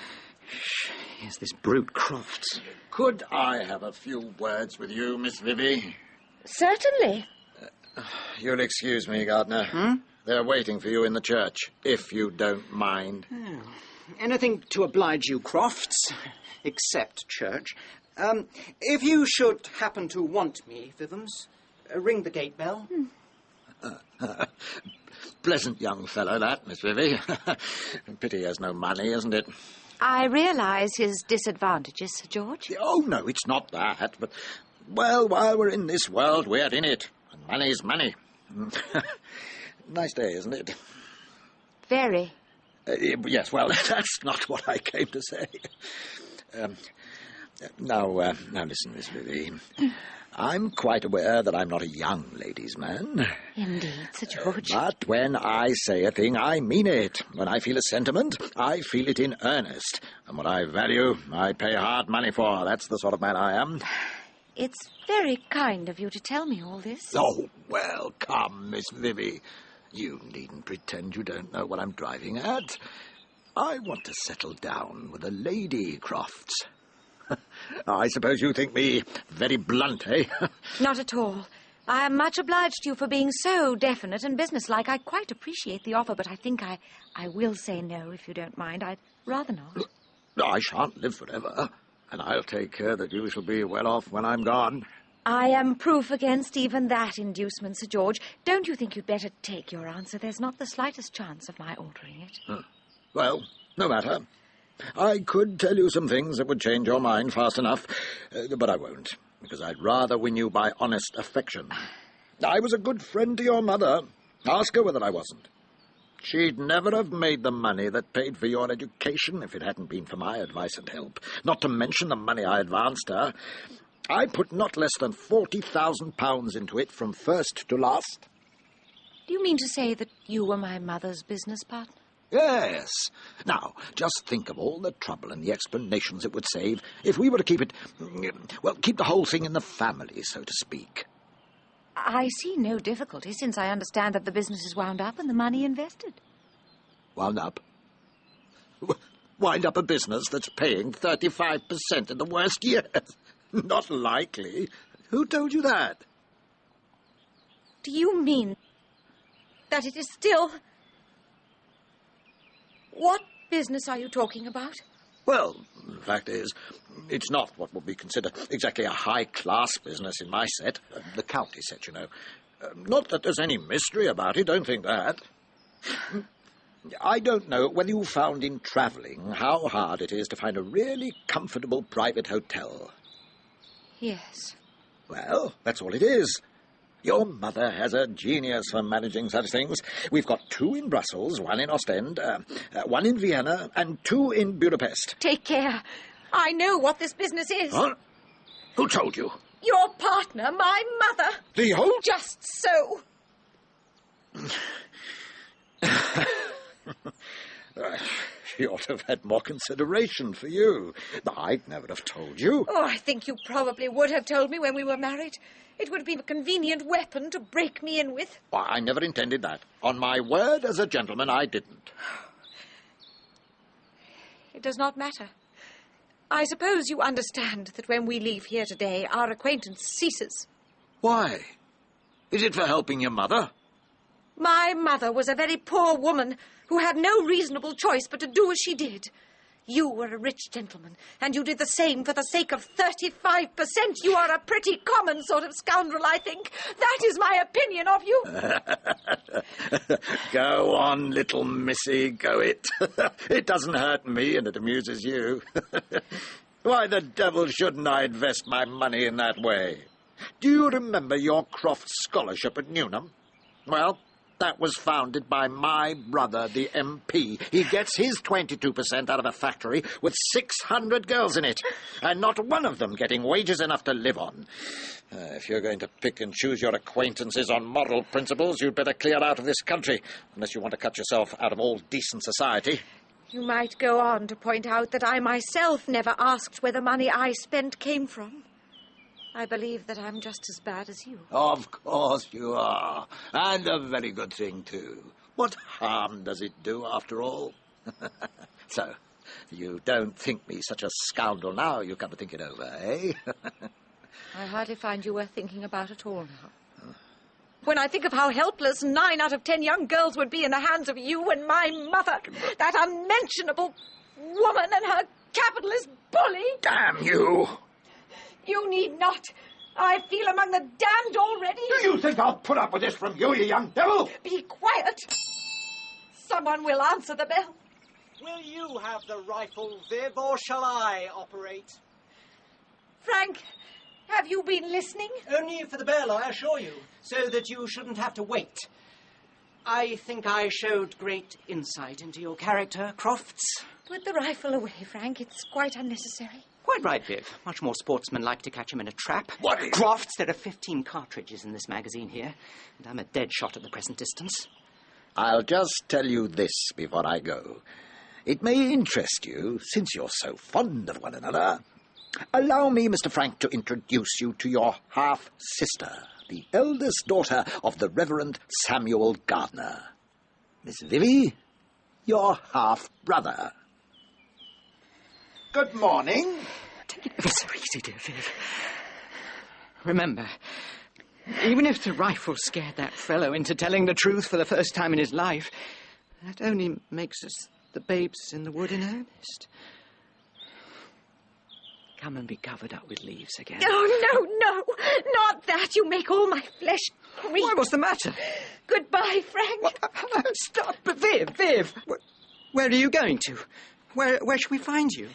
Shh. Here's this brute Crofts. Could I have a few words with you, Miss Vivi? Certainly. You'll excuse me, Gardner. They're waiting for you in the church, if you don't mind. Oh. Anything to oblige you, Crofts, except church. If you should happen to want me, Vivens, ring the gate bell. Pleasant young fellow, that, Miss Vivi. Pity he has no money, isn't it? I realise his disadvantages, Sir George. Oh, no, it's not that, but, well, while we're in this world, we're in it. And money's money. Nice day, isn't it? Very. Yes, well, that's not what I came to say. Now listen, Miss Vivi. I'm quite aware that I'm not a young ladies' man. Indeed, Sir George. But when I say a thing, I mean it. When I feel a sentiment, I feel it in earnest. And what I value, I pay hard money for. That's the sort of man I am. It's very kind of you to tell me all this. Oh, well, come, Miss Vivi. You needn't pretend you don't know what I'm driving at. I want to settle down with a lady, Crofts. I suppose you think me very blunt, eh? Not at all. I am much obliged to you for being so definite and businesslike. I quite appreciate the offer, but I think I will say no, if you don't mind. I'd rather not. I shan't live forever, and I'll take care that you shall be well off when I'm gone. I am proof against even that inducement, Sir George. Don't you think you'd better take your answer? There's not the slightest chance of my altering it. Well, no matter. I could tell you some things that would change your mind fast enough, but I won't, because I'd rather win you by honest affection. I was a good friend to your mother. Ask her whether I wasn't. She'd never have made the money that paid for your education if it hadn't been for my advice and help, not to mention the money I advanced her. I put not less than £40,000 into it from first to last. Do you mean to say that you were my mother's business partner? Yes. Now, just think of all the trouble and the explanations it would save if we were to keep it, well, keep the whole thing in the family, so to speak. I see no difficulty, since I understand that the business is wound up and the money invested. Wound up? Wind up a business that's paying 35% in the worst years? Not likely. Who told you that? Do you mean that it is still... What business are you talking about? Well, the fact is, it's not what would be considered exactly a high-class business in my set. The county set, you know. Not that there's any mystery about it, don't think that. I don't know whether you found in travelling how hard it is to find a really comfortable private hotel. Yes. Well, that's all it is. Your mother has a genius for managing such things. We've got 2 in Brussels, 1 in Ostend, 1 in Vienna, and 2 in Budapest. Take care. I know what this business is. Huh? Who told you? Your partner, my mother. The whole... Just so. She ought to have had more consideration for you. I'd never have told you. Oh, I think you probably would have told me when we were married. It would have been a convenient weapon to break me in with. Why, I never intended that. On my word as a gentleman, I didn't. It does not matter. I suppose you understand that when we leave here today, our acquaintance ceases. Why? Is it for helping your mother? My mother was a very poor woman who had no reasonable choice but to do as she did. You were a rich gentleman, and you did the same for the sake of 35%. You are a pretty common sort of scoundrel, I think. That is my opinion of you. Go on, little missy, go it. It doesn't hurt me, and it amuses you. Why the devil shouldn't I invest my money in that way? Do you remember your Crofts scholarship at Newnham? Well, that was founded by my brother, the MP. He gets his 22% out of a factory with 600 girls in it, and not one of them getting wages enough to live on. If you're going to pick and choose your acquaintances on moral principles, you'd better clear out of this country, unless you want to cut yourself out of all decent society. You might go on to point out that I myself never asked where the money I spent came from. I believe that I'm just as bad as you. Of course you are. And a very good thing, too. What harm does it do, after all? So, you don't think me such a scoundrel now, you come to think it over, eh? I hardly find you worth thinking about at all now. When I think of how helpless 9 out of 10 young girls would be in the hands of you and my mother, that unmentionable woman and her capitalist bully... Damn you! You need not. I feel among the damned already. Do you think I'll put up with this from you, you young devil? Be quiet. Someone will answer the bell. Will you have the rifle, Viv, or shall I operate? Frank, have you been listening? Only for the bell, I assure you, so that you shouldn't have to wait. I think I showed great insight into your character, Crofts. Put the rifle away, Frank. It's quite unnecessary. Quite right, Viv. Much more sportsmanlike to catch him in a trap. What? Crofts, there are 15 cartridges in this magazine here, and I'm a dead shot at the present distance. I'll just tell you this before I go. It may interest you, since you're so fond of one another. Allow me, Mr. Frank, to introduce you to your half-sister, the eldest daughter of the Reverend Samuel Gardner. Miss Vivie, your half-brother. Good morning. Take it ever so easy, dear Viv. Remember, even if the rifle scared that fellow into telling the truth for the first time in his life, that only makes us the babes in the wood in earnest. Come and be covered up with leaves again. Oh, no, not that. You make all my flesh creep. Why, what's the matter? Goodbye, Frank. Stop, Viv. Where are you going to? Where shall we find you?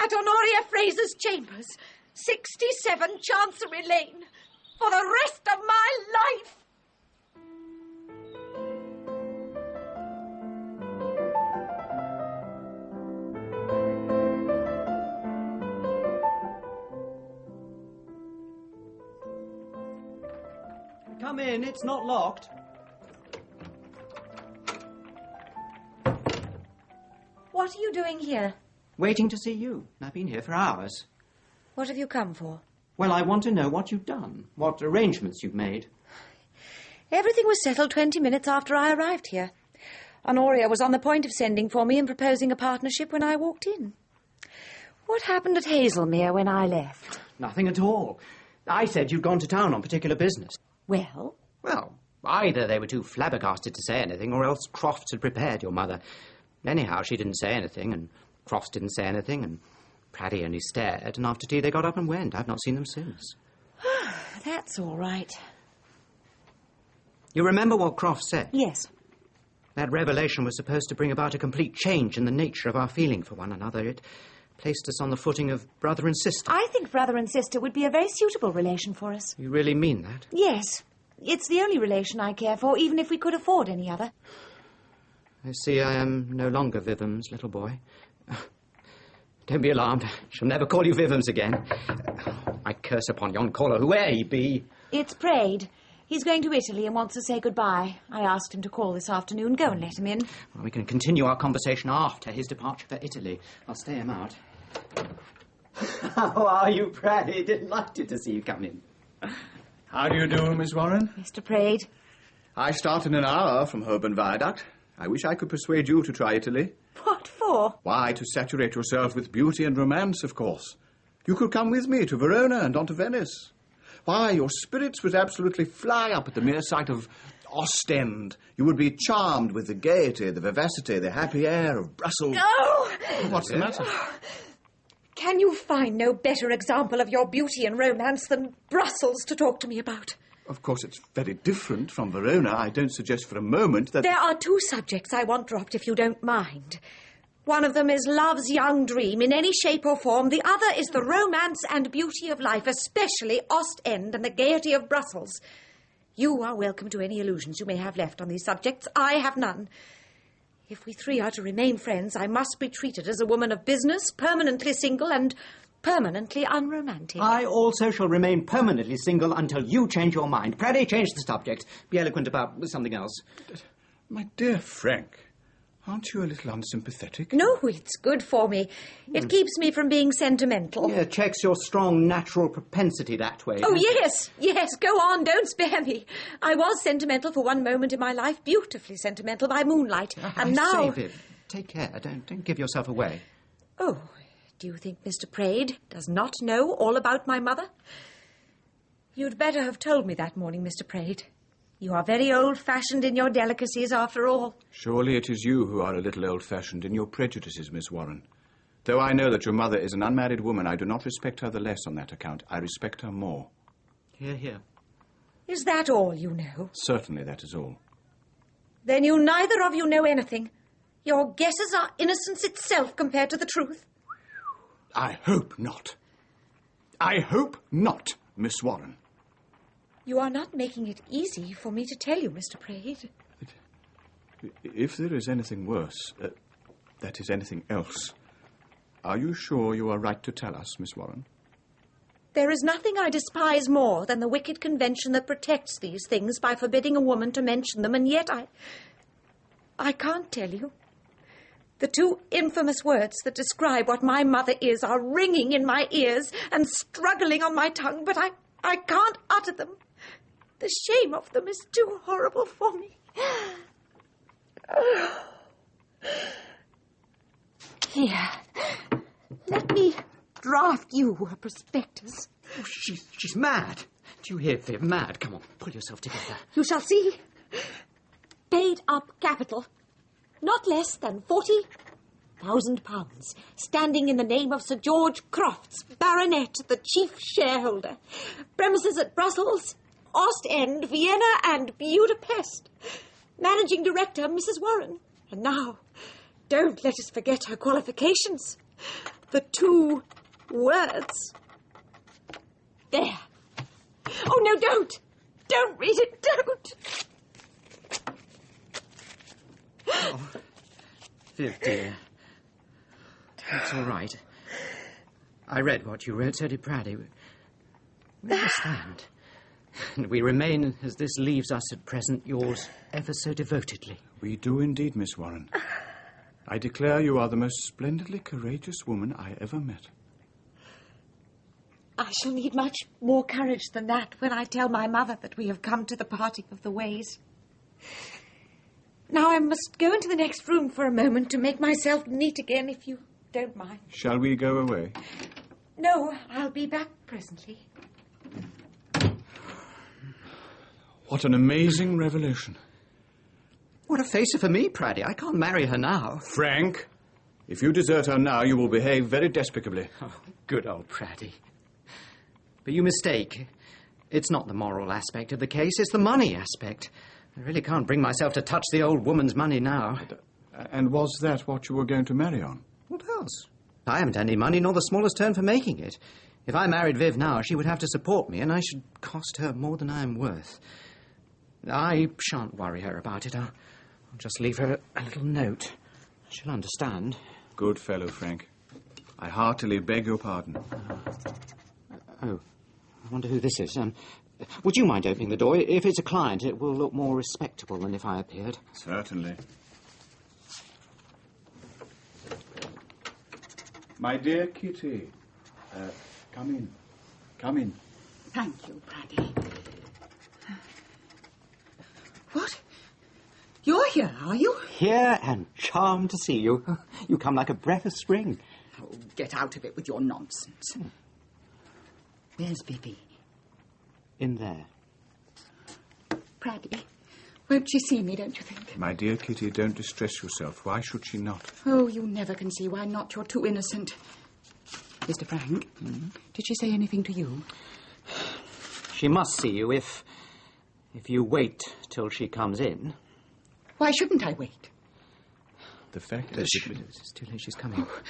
At Honoria Fraser's chambers, 67 Chancery Lane, for the rest of my life. Come in, it's not locked. What are you doing here? Waiting to see you. I've been here for hours. What have you come for? Well, I want to know what you've done, what arrangements you've made. Everything was settled 20 minutes after I arrived here. Honoria was on the point of sending for me and proposing a partnership when I walked in. What happened at Hazelmere when I left? Nothing at all. I said you'd gone to town on particular business. Well? Well, either they were too flabbergasted to say anything, or else Crofts had prepared your mother. Anyhow, she didn't say anything, and Crofts didn't say anything, and Praddy only stared, and after tea they got up and went. I've not seen them since. That's all right. You remember what Crofts said? Yes. That revelation was supposed to bring about a complete change in the nature of our feeling for one another. It placed us on the footing of brother and sister. I think brother and sister would be a very suitable relation for us. You really mean that? Yes. It's the only relation I care for, even if we could afford any other. I see I am no longer Vivam's little boy. Don't be alarmed. I shall never call you Vivam's again. I curse upon yon caller, whoe'er he be. It's Praed. He's going to Italy and wants to say goodbye. I asked him to call this afternoon. Go and let him in. Well, we can continue our conversation after his departure for Italy. I'll stay him out. How are you, Praddy? Delighted to see you come in. How do you do, Miss Warren? Mr. Praed. I start in an hour from Holborn Viaduct. I wish I could persuade you to try Italy. What for? Why, to saturate yourself with beauty and romance, of course. You could come with me to Verona and on to Venice. Why, your spirits would absolutely fly up at the mere sight of Ostend. You would be charmed with the gaiety, the vivacity, the happy air of Brussels. Oh! What's the matter? Can you find no better example of your beauty and romance than Brussels to talk to me about? Of course, it's very different from Verona. I don't suggest for a moment that... There are two subjects I want dropped, if you don't mind. One of them is love's young dream in any shape or form. The other is the romance and beauty of life, especially Ostend and the gaiety of Brussels. You are welcome to any illusions you may have left on these subjects. I have none. If we three are to remain friends, I must be treated as a woman of business, permanently single and permanently unromantic. I also shall remain permanently single until you change your mind. Praddy, change the subject. Be eloquent about something else. My dear Frank, aren't you a little unsympathetic? No, it's good for me. It keeps me from being sentimental. Yeah, checks your strong natural propensity that way. Oh, yes, go on, don't spare me. I was sentimental for one moment in my life, beautifully sentimental by moonlight. And now... Say, Viv, take care. Don't give yourself away. Oh, do you think Mr. Praed does not know all about my mother? You'd better have told me that morning, Mr. Praed. You are very old-fashioned in your delicacies, after all. Surely it is you who are a little old-fashioned in your prejudices, Miss Warren. Though I know that your mother is an unmarried woman, I do not respect her the less on that account. I respect her more. Hear, hear. Is that all you know? Certainly that is all. Then you neither of you know anything. Your guesses are innocence itself compared to the truth. I hope not. I hope not, Miss Warren. You are not making it easy for me to tell you, Mr. Praed. If there is anything worse, that is anything else, are you sure you are right to tell us, Miss Warren? There is nothing I despise more than the wicked convention that protects these things by forbidding a woman to mention them, and yet I can't tell you. The two infamous words that describe what my mother is are ringing in my ears and struggling on my tongue, but I can't utter them. The shame of them is too horrible for me. Here, let me draft you a prospectus. Oh, she's mad. Do you hear, Viv? Mad. Come on, pull yourself together. You shall see. Paid up capital. Not less than £40,000, standing in the name of Sir George Crofts, Baronet, the chief shareholder. Premises at Brussels, Ostend, Vienna, and Budapest. Managing Director, Mrs. Warren. And now, don't let us forget her qualifications. The two words. There. Oh, no, don't. Don't read it, don't. Oh, Viv, dear. It's all right. I read what you wrote, so did Praddy. We understand. And we remain, as this leaves us at present, yours ever so devotedly. We do indeed, Miss Warren. I declare you are the most splendidly courageous woman I ever met. I shall need much more courage than that when I tell my mother that we have come to the parting of the ways. Now I I must go into the next room for a moment to make myself neat again, if you don't mind. Shall we go away? No, I'll be back presently. What an amazing revelation. What a facer for me, Praddy. I can't marry her now. Frank, if you desert her now, you will behave very despicably. Oh, good old Praddy. But you mistake. It's not the moral aspect of the case, it's the money aspect. I really can't bring myself to touch the old woman's money now. And was that what you were going to marry on? What else? I haven't any money nor the smallest turn for making it. If I married Viv now, she would have to support me, and I should cost her more than I am worth. I shan't worry her about it. I'll just leave her a little note. She'll understand. Good fellow, Frank. I heartily beg your pardon. Oh, I wonder who this is. Would you mind opening the door? If it's a client, it will look more respectable than if I appeared. Certainly. My dear Kitty, come in. Come in. Thank you, Praddy. What? You're here, are you? Here and charmed to see you. You come like a breath of spring. Oh, get out of it with your nonsense. Where's Vivi? In there. Praddy, won't she see me, don't you think? My dear Kitty, don't distress yourself. Why should she not? Oh, you never can see why not. You're too innocent. Mr. Frank, did she say anything to you? She must see you if you wait till she comes in. Why shouldn't I wait? The fact is... It's too late, she's coming. Oh,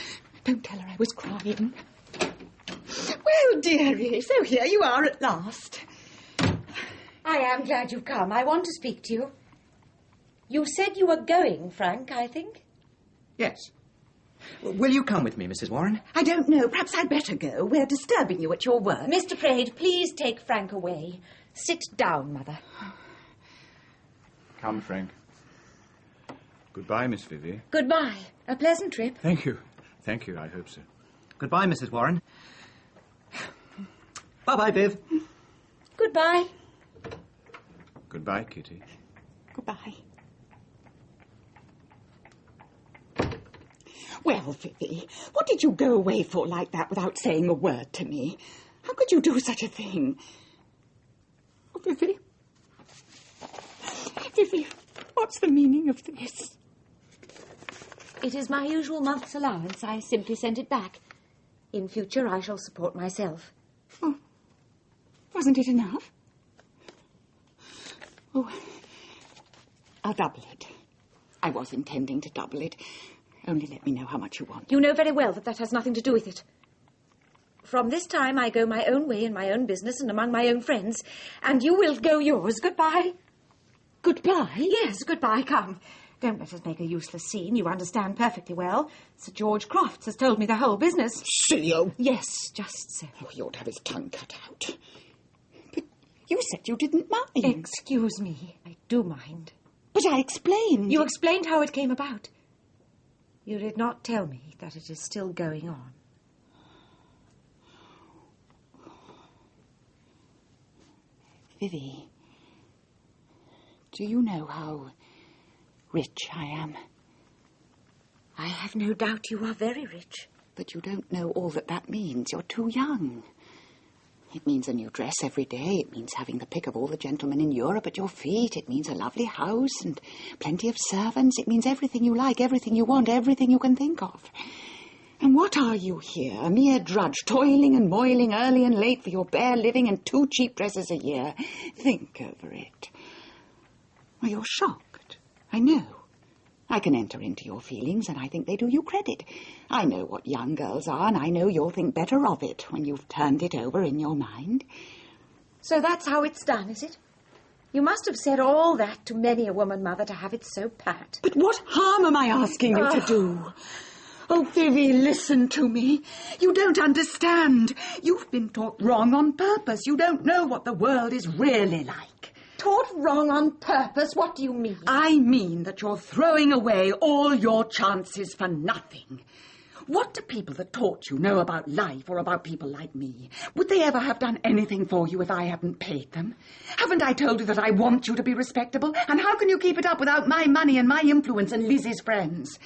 don't tell her I was crying. Well, dearie, so here you are at last. I am glad you've come. I want to speak to you. You said you were going, Frank, I think? Yes. Will you come with me, Mrs. Warren? I don't know. Perhaps I'd better go. We're disturbing you at your work. Mr. Praed, please take Frank away. Sit down, Mother. Come, Frank. Goodbye, Miss Vivi. Goodbye. A pleasant trip. Thank you. Thank you, I hope so. Goodbye, Mrs. Warren. Bye-bye, Viv. Goodbye. Goodbye, Kitty. Goodbye. Well, Vivi, what did you go away for like that without saying a word to me? How could you do such a thing? Oh, Vivi. Vivi, what's the meaning of this? It is my usual month's allowance. I simply sent it back. In future, I shall support myself. Oh, wasn't it enough? Oh, I'll double it. I was intending to double it. Only let me know how much you want. You know very well that that has nothing to do with it. From this time, I go my own way in my own business and among my own friends, and you will go yours. Goodbye. Goodbye? Yes, goodbye. Come. Don't let us make a useless scene. You understand perfectly well. Sir George Crofts has told me the whole business. Silly. Yes, just so. Oh, he ought to have his tongue cut out. But you said you didn't mind. Excuse me. I do mind. But I explained. You explained how it came about. You did not tell me that it is still going on. Vivi, do you know how rich I am? I have no doubt you are very rich. But you don't know all that means. You're too young. It means a new dress every day. It means having the pick of all the gentlemen in Europe at your feet. It means a lovely house and plenty of servants. It means everything you like, everything you want, everything you can think of. And what are you here? A mere drudge, toiling and moiling early and late for your bare living and 2 cheap dresses a year. Think over it. Well, you're shocked. I know. I can enter into your feelings, and I think they do you credit. I know what young girls are, and I know you'll think better of it when you've turned it over in your mind. So that's how it's done, is it? You must have said all that to many a woman, Mother, to have it so pat. But what harm am I asking you to do? Oh, Vivi, listen to me. You don't understand. You've been taught wrong on purpose. You don't know what the world is really like. Taught wrong on purpose? What do you mean? I mean that you're throwing away all your chances for nothing. What do people that taught you know about life or about people like me? Would they ever have done anything for you if I hadn't paid them? Haven't I told you that I want you to be respectable? And how can you keep it up without my money and my influence and Lizzie's friends?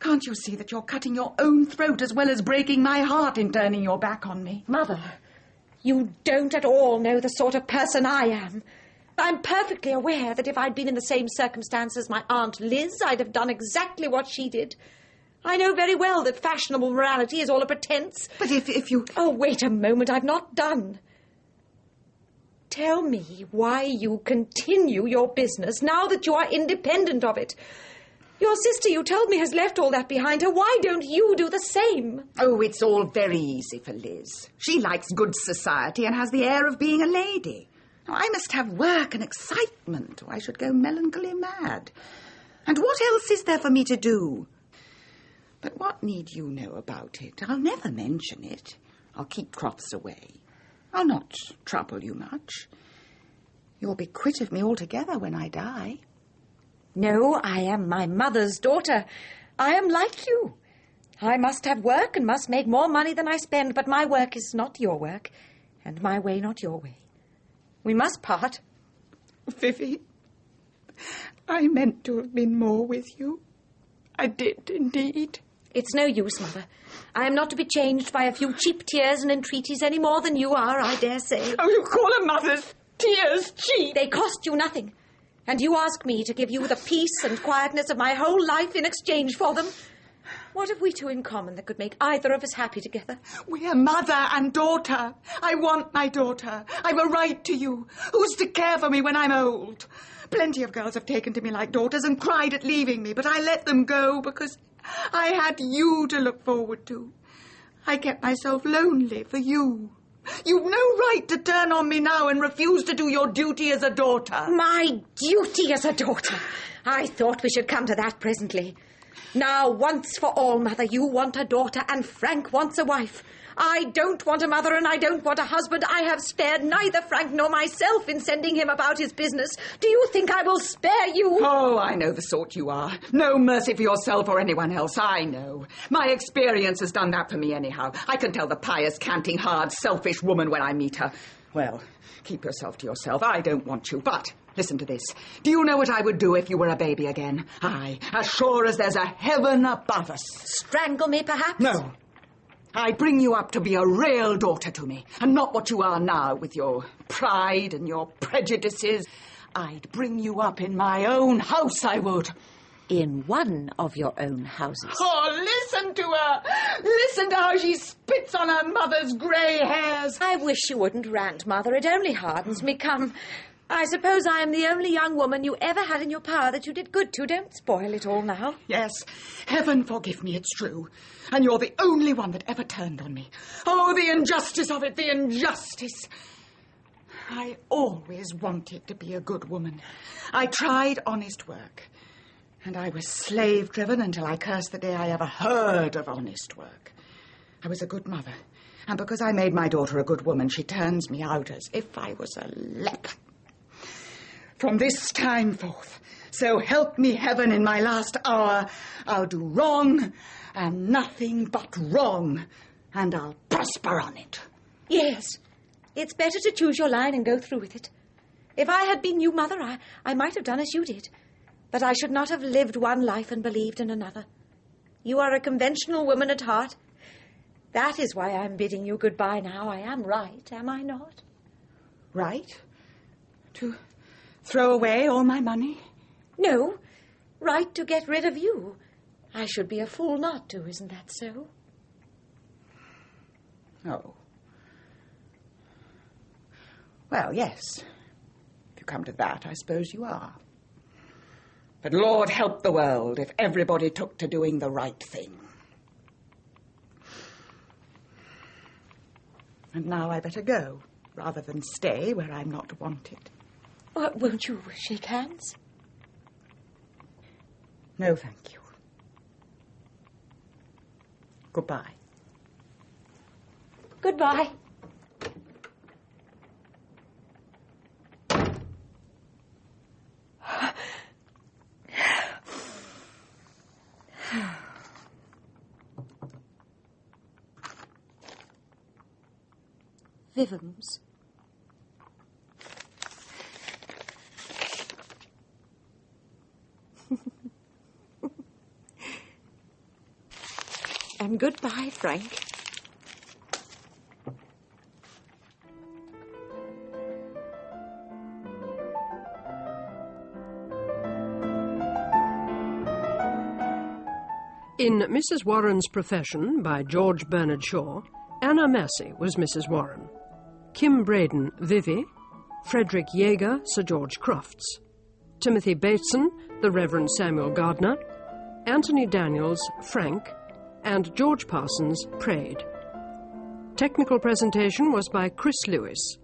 Can't you see that you're cutting your own throat as well as breaking my heart in turning your back on me? Mother, you don't at all know the sort of person I am. I'm perfectly aware that if I'd been in the same circumstance as my Aunt Liz, I'd have done exactly what she did. I know very well that fashionable morality is all a pretence. But if you... Oh, wait a moment, I've not done. Tell me why you continue your business now that you are independent of it. Your sister, you told me, has left all that behind her. Why don't you do the same? Oh, it's all very easy for Liz. She likes good society and has the air of being a lady. Now, I must have work and excitement, or I should go melancholy mad. And what else is there for me to do? But what need you know about it? I'll never mention it. I'll keep Crofts away. I'll not trouble you much. You'll be quit of me altogether when I die. No, I am my mother's daughter. I am like you. I must have work and must make more money than I spend, but my work is not your work, and my way not your way. We must part. Vivi, I meant to have been more with you. I did, indeed. It's no use, Mother. I am not to be changed by a few cheap tears and entreaties any more than you are, I dare say. Oh, you call a mother's tears cheap? They cost you nothing. And you ask me to give you the peace and quietness of my whole life in exchange for them. What have we two in common that could make either of us happy together? We're mother and daughter. I want my daughter. I've a right to you. Who's to care for me when I'm old? Plenty of girls have taken to me like daughters and cried at leaving me, but I let them go because I had you to look forward to. I kept myself lonely for you. You've no right to turn on me now and refuse to do your duty as a daughter. My duty as a daughter? I thought we should come to that presently. Now, once for all, Mother, you want a daughter and Frank wants a wife. I don't want a mother and I don't want a husband. I have spared neither Frank nor myself in sending him about his business. Do you think I will spare you? Oh, I know the sort you are. No mercy for yourself or anyone else, I know. My experience has done that for me anyhow. I can tell the pious, canting, hard, selfish woman when I meet her. Well, keep yourself to yourself. I don't want you, but... listen to this. Do you know what I would do if you were a baby again? Aye, as sure as there's a heaven above us. Strangle me, perhaps? No. I'd bring you up to be a real daughter to me, and not what you are now with your pride and your prejudices. I'd bring you up in my own house, I would. In one of your own houses. Oh, listen to her! Listen to how she spits on her mother's grey hairs. I wish you wouldn't rant, Mother. It only hardens me. Come... I suppose I am the only young woman you ever had in your power that you did good to. Don't spoil it all now. Yes, heaven forgive me, it's true. And you're the only one that ever turned on me. Oh, the injustice of it, the injustice. I always wanted to be a good woman. I tried honest work. And I was slave-driven until I cursed the day I ever heard of honest work. I was a good mother. And because I made my daughter a good woman, she turns me out as if I was a leper. From this time forth, so help me heaven in my last hour, I'll do wrong and nothing but wrong, and I'll prosper on it. Yes, it's better to choose your line and go through with it. If I had been you, Mother, I might have done as you did, but I should not have lived one life and believed in another. You are a conventional woman at heart. That is why I'm bidding you goodbye now. I am right, am I not? Right? To... throw away all my money? No, right to get rid of you. I should be a fool not to, isn't that so? Oh. Well, yes. If you come to that, I suppose you are. But Lord help the world if everybody took to doing the right thing. And now I better go, rather than stay where I'm not wanted. Won't you shake hands? No, thank you. Goodbye. Goodbye. Vivens. And goodbye, Frank. In Mrs. Warren's Profession by George Bernard Shaw, Anna Massey was Mrs. Warren, Kim Braden, Vivie, Frederick Yeager, Sir George Crofts, Timothy Bateson, the Reverend Samuel Gardner, Anthony Daniels, Frank, and George Parsons, Praed. Technical presentation was by Chris Lewis.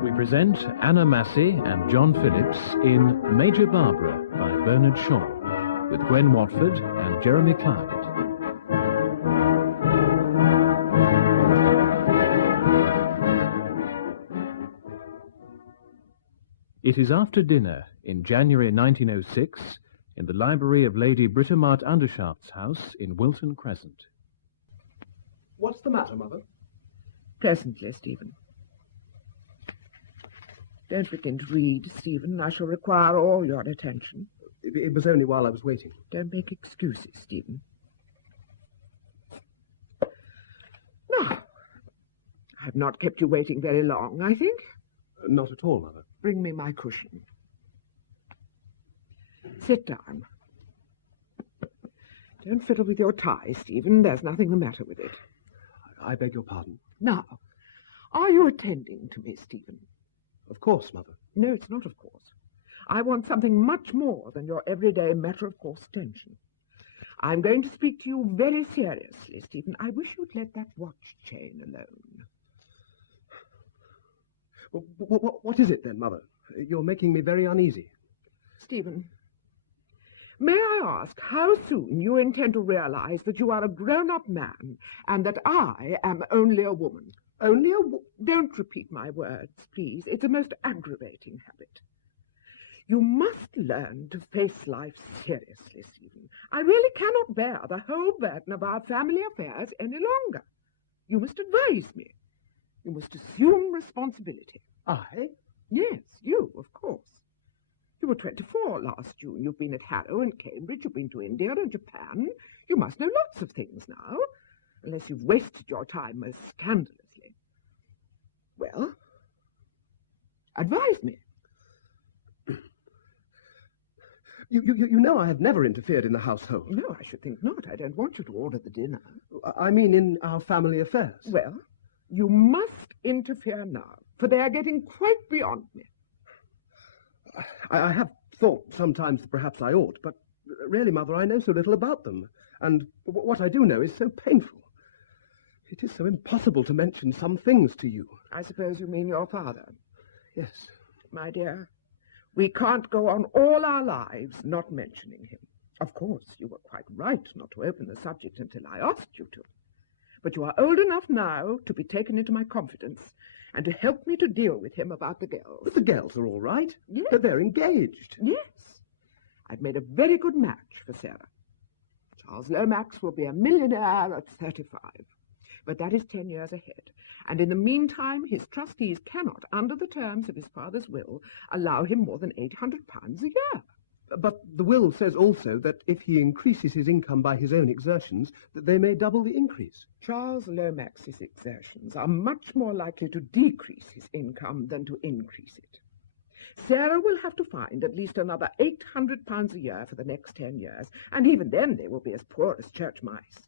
We present Anna Massey and John Phillips in Major Barbara by Bernard Shaw, with Gwen Watford and Jeremy Clyde. It is after dinner in January 1906 in the library of Lady Britomart Undershaft's house in Wilton Crescent. What's the matter, Mother? Presently, Stephen. Don't begin to read, Stephen. I shall require all your attention. It was only while I was waiting. Don't make excuses, Stephen. Now, I've not kept you waiting very long, I think. Not at all, Mother. Bring me my cushion. Sit down. Don't fiddle with your tie, Stephen. There's nothing the matter with it. I beg your pardon. Now, are you attending to me, Stephen? Of course, Mother. No, it's not of course. I want something much more than your everyday matter-of-course attention. I'm going to speak to you very seriously, Stephen. I wish you'd let that watch chain alone. What is it then, Mother? You're making me very uneasy. Stephen, may I ask how soon you intend to realize that you are a grown-up man and that I am only a woman? Only Don't repeat my words, please. It's a most aggravating habit. You must learn to face life seriously, Stephen. I really cannot bear the whole burden of our family affairs any longer. You must advise me. You must assume responsibility. I? Yes, you, of course. You were 24 last June. You've been at Harrow and Cambridge. You've been to India and Japan. You must know lots of things now, unless you've wasted your time most scandalously. Well, advise me. You know I have never interfered in the household. No, I should think not. I don't want you to order the dinner. I mean in our family affairs. Well, you must interfere now, for they are getting quite beyond me. I have thought sometimes that perhaps I ought, but really, Mother, I know so little about them, and what I do know is so painful. It is so impossible to mention some things to you. I suppose you mean your father? Yes. My dear, we can't go on all our lives not mentioning him. Of course, you were quite right not to open the subject until I asked you to. But you are old enough now to be taken into my confidence and to help me to deal with him about the girls. But the girls are all right. Yes. But they're engaged. Yes. I've made a very good match for Sarah. Charles Lomax will be a millionaire at 35. But that is 10 years ahead. And in the meantime, his trustees cannot, under the terms of his father's will, allow him more than £800 a year. But the will says also that if he increases his income by his own exertions, that they may double the increase. Charles Lomax's exertions are much more likely to decrease his income than to increase it. Sarah will have to find at least another £800 a year for the next 10 years, and even then they will be as poor as church mice.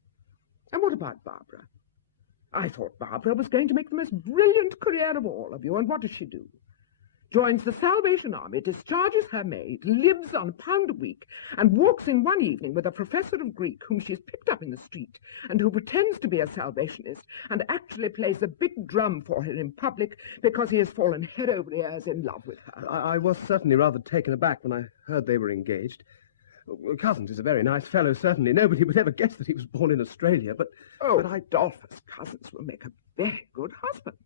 And what about Barbara? I thought Barbara was going to make the most brilliant career of all of you, and what does she do? Joins the Salvation Army, discharges her maid, lives on £1 a week, and walks in one evening with a professor of Greek whom she's picked up in the street, and who pretends to be a Salvationist, and actually plays the big drum for her in public because he has fallen head over ears in love with her. I was certainly rather taken aback when I heard they were engaged. Well, Cousins is a very nice fellow, certainly. Nobody would ever guess that he was born in Australia, but... Adolphus Cousins will make a very good husband.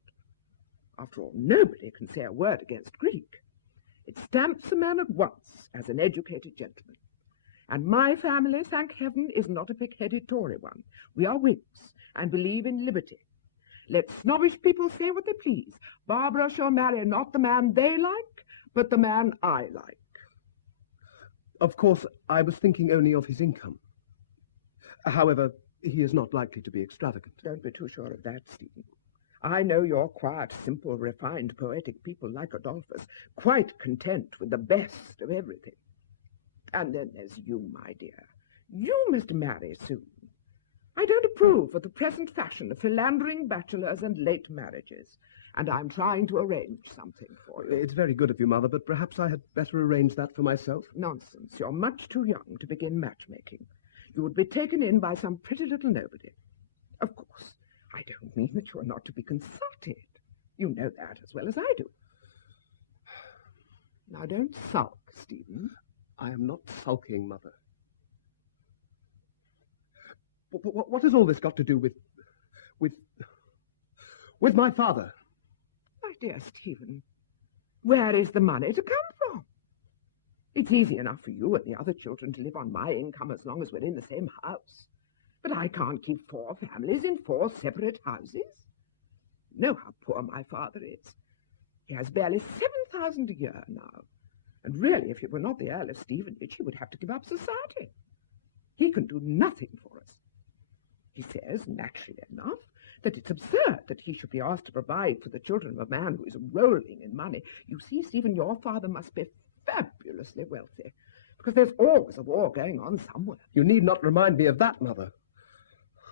After all, nobody can say a word against Greek. It stamps a man at once as an educated gentleman. And my family, thank heaven, is not a pig-headed Tory one. We are Whigs and believe in liberty. Let snobbish people say what they please. Barbara shall marry not the man they like, but the man I like. Of course, I was thinking only of his income. However, he is not likely to be extravagant. Don't be too sure of that, Stephen. I know you're quiet, simple, refined, poetic people like Adolphus, quite content with the best of everything. And then there's you, my dear. You must marry soon. I don't approve of the present fashion of philandering bachelors and late marriages, and I'm trying to arrange something for you. It's very good of you, Mother, but perhaps I had better arrange that for myself. Nonsense. You're much too young to begin matchmaking. You would be taken in by some pretty little nobody. Of course, I don't mean that you're not to be consulted. You know that as well as I do. Now, don't sulk, Stephen. I am not sulking, Mother. What has all this got to do with my father? My dear Stephen, where is the money to come from? It's easy enough for you and the other children to live on my income as long as we're in the same house. But I can't keep 4 families in 4 separate houses. You know how poor my father is. He has barely 7,000 a year now. And really, if he were not the Earl of Stevenage, he would have to give up society. He can do nothing for us. He says, naturally enough, that it's absurd that he should be asked to provide for the children of a man who is rolling in money. You see, Stephen, your father must be fabulously wealthy, because there's always a war going on somewhere. You need not remind me of that, Mother.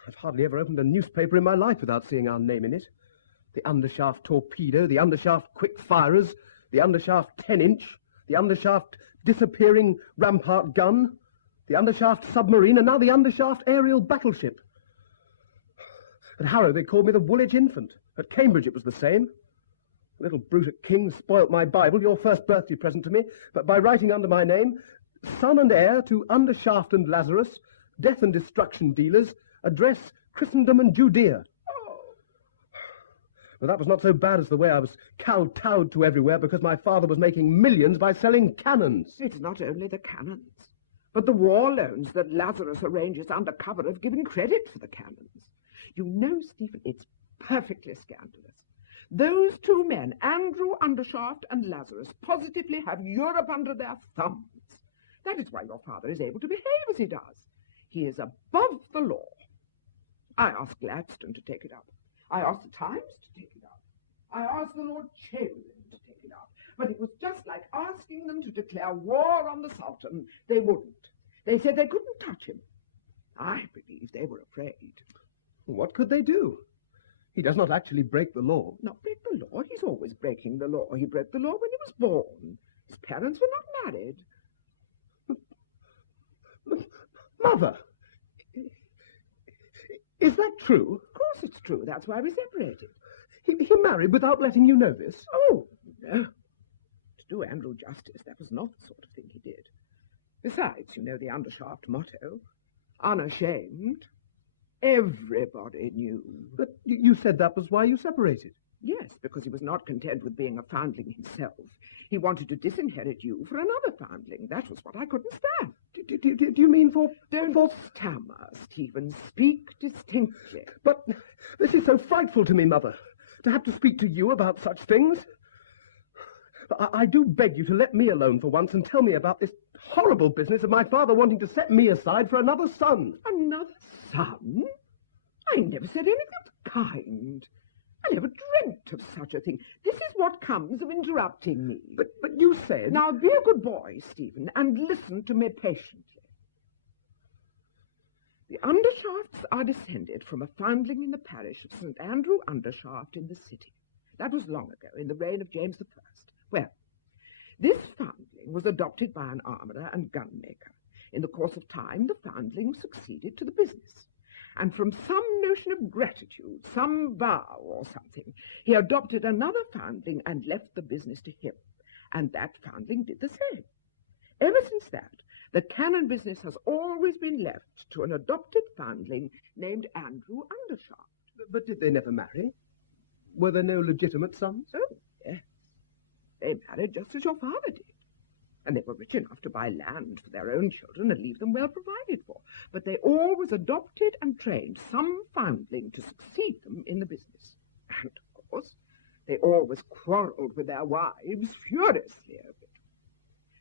I've hardly ever opened a newspaper in my life without seeing our name in it. The Undershaft torpedo, the Undershaft quick firers, the Undershaft 10-inch, the Undershaft disappearing rampart gun, the Undershaft submarine, and now the Undershaft aerial battleship. At Harrow they called me the Woolwich Infant. At Cambridge it was the same. The little brute at King's spoilt my Bible, your first birthday present to me, but by writing under my name, son and heir to Undershaft and Lazarus, death and destruction dealers, address Christendom and Judea. Well, that was not so bad as the way I was kowtowed to everywhere because my father was making millions by selling cannons. It's not only the cannons, but the war loans that Lazarus arranges under cover of giving credit for the cannons. You know, Stephen, it's perfectly scandalous. Those 2 men, Andrew Undershaft and Lazarus, positively have Europe under their thumbs. That is why your father is able to behave as he does. He is above the law. I asked Gladstone to take it up. I asked the Times to take it up. I asked the Lord Chamberlain to take it up. But it was just like asking them to declare war on the Sultan. They wouldn't. They said they couldn't touch him. I believe they were afraid. What could they do? He does not actually break the law. Not break the law? He's always breaking the law. He broke the law when he was born. His parents were not married. Mother! Is that true? Of course it's true. That's why we separated. He married without letting you know this? Oh, no. To do Andrew justice, that was not the sort of thing he did. Besides, you know the Undershaft motto, unashamed. Everybody knew. But you said that was why you separated. Yes, because he was not content with being a foundling himself. He wanted to disinherit you for another foundling. That was what I couldn't stand. Do you mean for... Don't stammer, Stephen. Speak distinctly. But this is so frightful to me, Mother, to have to speak to you about such things. I do beg you to let me alone for once and tell me about this horrible business of my father wanting to set me aside for another son. Another son? I never said anything of the kind. I never dreamt of such a thing. This is what comes of interrupting me. But you said... Now, be a good boy, Stephen, and listen to me patiently. The Undershafts are descended from a foundling in the parish of St. Andrew Undershaft in the city. That was long ago, in the reign of James I. Well, this foundling was adopted by an armourer and gunmaker. In the course of time, the foundling succeeded to the business. And from some notion of gratitude, some vow or something, he adopted another foundling and left the business to him. And that foundling did the same. Ever since that, The cannon business has always been left to an adopted foundling named Andrew Undershaft. But did they never marry? Were there no legitimate sons? Oh, yes. They married just as your father did. And they were rich enough to buy land for their own children and leave them well provided for. But they always adopted and trained some foundling to succeed them in the business. And, of course, they always quarrelled with their wives furiously over it.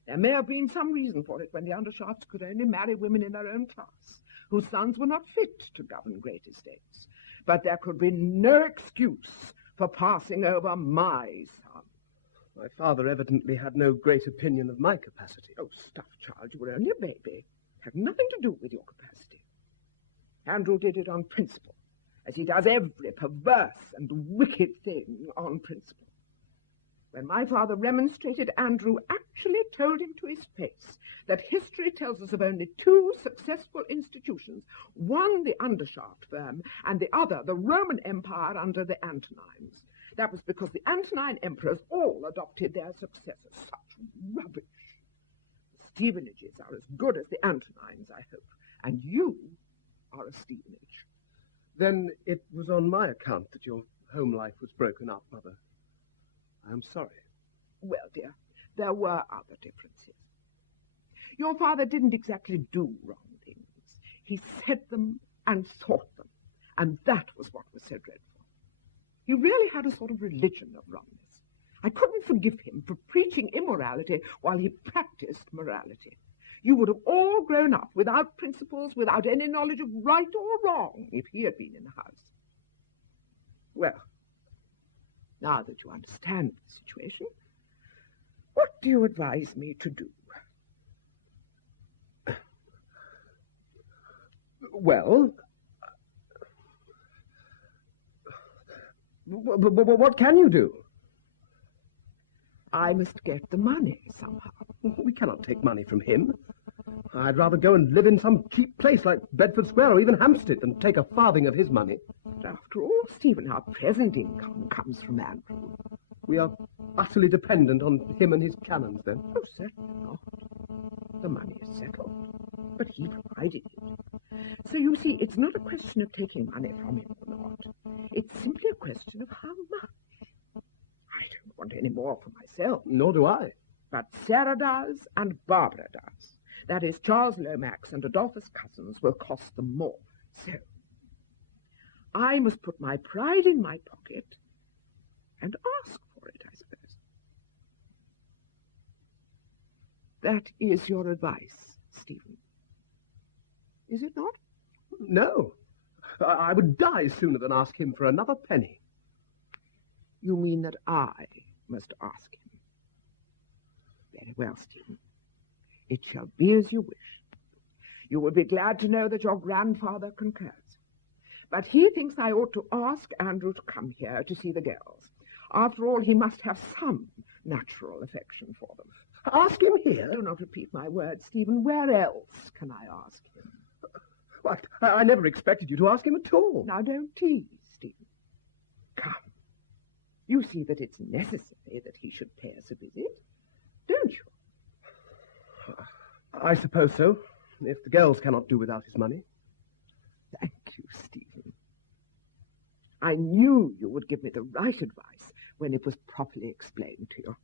There may have been some reason for it when the Undershafts could only marry women in their own class, whose sons were not fit to govern great estates. But there could be no excuse for passing over my son. My father evidently had no great opinion of my capacity. Oh, stuff, child, you were only a baby. Had nothing to do with your capacity. Andrew did it on principle, as he does every perverse and wicked thing on principle. When my father remonstrated, Andrew actually told him to his face that history tells us of only two successful institutions, one the Undershaft firm, and the other the Roman Empire under the Antonines. That was because the Antonine emperors all adopted their successors. Such rubbish. The Stevenages are as good as the Antonines, I hope, and you are a Stevenage. Then it was on my account that your home life was broken up, Mother. I am sorry. Well, dear, there were other differences. Your father didn't exactly do wrong things. He said them and thought them, and that was what was so dreadful. He really had a sort of religion of wrongness. I couldn't forgive him for preaching immorality while he practiced morality. You would have all grown up without principles, without any knowledge of right or wrong, if he had been in the house. Well, now that you understand the situation, what do you advise me to do? Well, what can you do? I must get the money somehow. We cannot take money from him. I'd rather go and live in some cheap place like Bedford Square or even Hampstead than take a farthing of his money. After all, Stephen, our present income comes from Andrew. We are utterly dependent on him and his cannons, then. Oh, certainly not. The money is settled, but he provided it. So you see, it's not a question of taking money from him or not. It's simply a question of how much. I don't want any more for myself. Nor do I. But Sarah does and Barbara does. That is, Charles Lomax and Adolphus Cousins will cost them more. So I must put my pride in my pocket and ask for it, I suppose. That is your advice, Stephen. Is it not? No. I would die sooner than ask him for another penny. You mean that I must ask him? Very well, Stephen. It shall be as you wish. You will be glad to know that your grandfather concurs. But he thinks I ought to ask Andrew to come here to see the girls. After all, he must have some natural affection for them. Ask him here? Do not repeat my words, Stephen. Where else can I ask him? What? I never expected you to ask him at all. Now, don't tease, Stephen. Come. You see that it's necessary that he should pay us a visit, don't you? I suppose so, if the girls cannot do without his money. Thank you, Stephen. I knew you would give me the right advice when it was properly explained to you.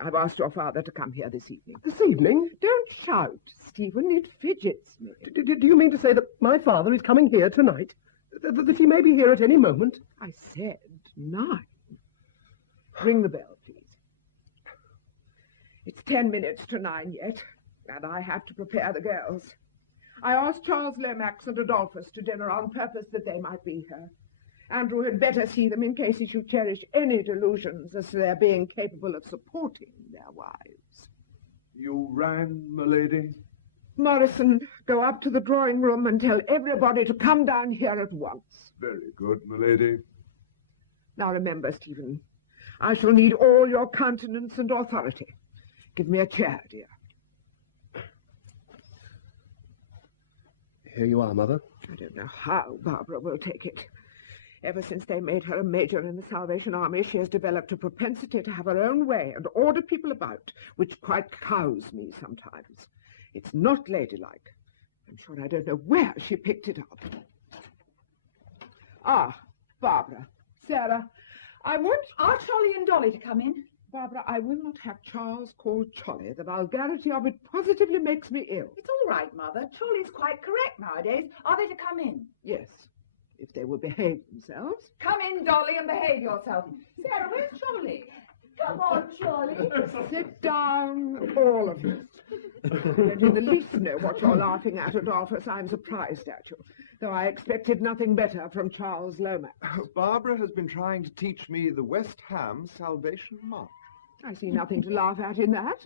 I've asked your father to come here this evening. This evening? Don't shout, Stephen. It fidgets me. Do you mean to say that my father is coming here tonight? That he may be here at any moment? I said 9. Ring the bell, please. It's 10 minutes to 9 yet, and I had to prepare the girls. I asked Charles Lomax and Adolphus to dinner on purpose that they might be here. Andrew had better see them in case he should cherish any delusions as to their being capable of supporting their wives. You rang, m'lady? Morrison, go up to the drawing room and tell everybody to come down here at once. Very good, m'lady. Now remember, Stephen, I shall need all your countenance and authority. Give me a chair, dear. Here you are, Mother. I don't know how Barbara will take it. Ever since they made her a major in the Salvation Army, she has developed a propensity to have her own way and order people about, which quite cows me sometimes. It's not ladylike. I'm sure I don't know where she picked it up. Ah, Barbara. Sarah, I want... Are Cholly and Dolly to come in? Barbara, I will not have Charles called Cholly. The vulgarity of it positively makes me ill. It's all right, Mother. Cholly's quite correct nowadays. Are they to come in? Yes, if they will behave themselves. Come in, Dolly, and behave yourself. Sarah, where's Cholly? Come on, Cholly. Sit down, all of you. I don't in the least know what you're laughing at, Adolphus. I'm surprised at you, though I expected nothing better from Charles Lomax. Barbara has been trying to teach me the West Ham Salvation March. I see nothing to laugh at in that.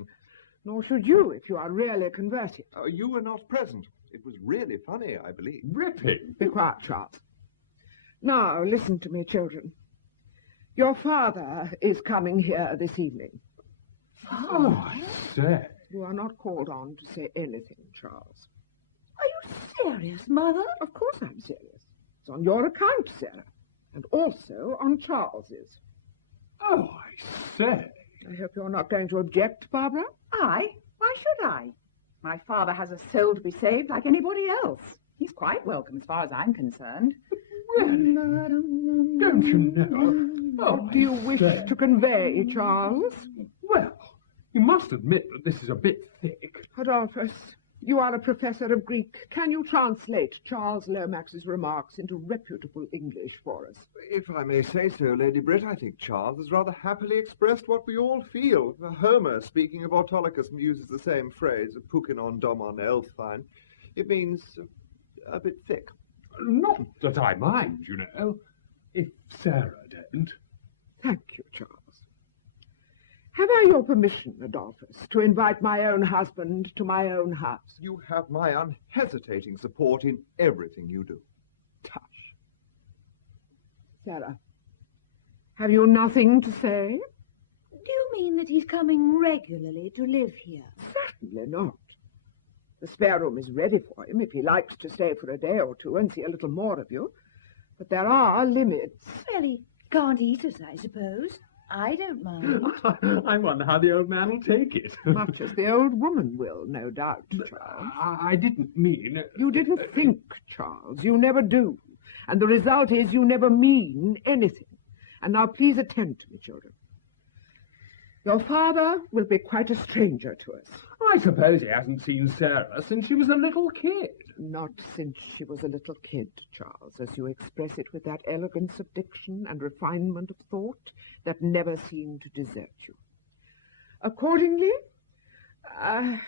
Nor should you, if you are really converted. You were not present. It was really funny, I believe. Ripping. Be quiet, Charles. Now, listen to me, children. Your father is coming here this evening. Oh, I say. You are not called on to say anything, Charles. Are you serious, Mother? Of course I'm serious. It's on your account, Sarah, and also on Charles's. Oh, I say. I hope you're not going to object, Barbara. I? Why should I? My father has a soul to be saved like anybody else. He's quite welcome as far as I'm concerned. Really? Don't you know? What do you wish to convey, Charles? Well, you must admit that this is a bit thick. Adolphus, you are a professor of Greek. Can you translate Charles Lomax's remarks into reputable English for us? If I may say so, Lady Britt, I think Charles has rather happily expressed what we all feel. Homer, speaking of Autolycus, uses the same phrase, pukinon domon elfine. It means a bit thick. Not that I mind, you know, if Sarah don't. Thank you, Charles. Have I your permission, Adolphus, to invite my own husband to my own house? You have my unhesitating support in everything you do. Tush. Sarah, have you nothing to say? Do you mean that he's coming regularly to live here? Certainly not. The spare room is ready for him if he likes to stay for a day or two and see a little more of you. But there are limits. Well, he can't eat us, I suppose. I don't mind. I wonder how the old man will take it. Much as the old woman will, no doubt, Charles. I didn't mean... You didn't think, Charles. You never do. And the result is you never mean anything. And now please attend to me, children. Your father will be quite a stranger to us. I suppose he hasn't seen Sarah since she was a little kid. Not since she was a little kid, Charles, as you express it with that elegance of diction and refinement of thought that never seemed to desert you. Accordingly, now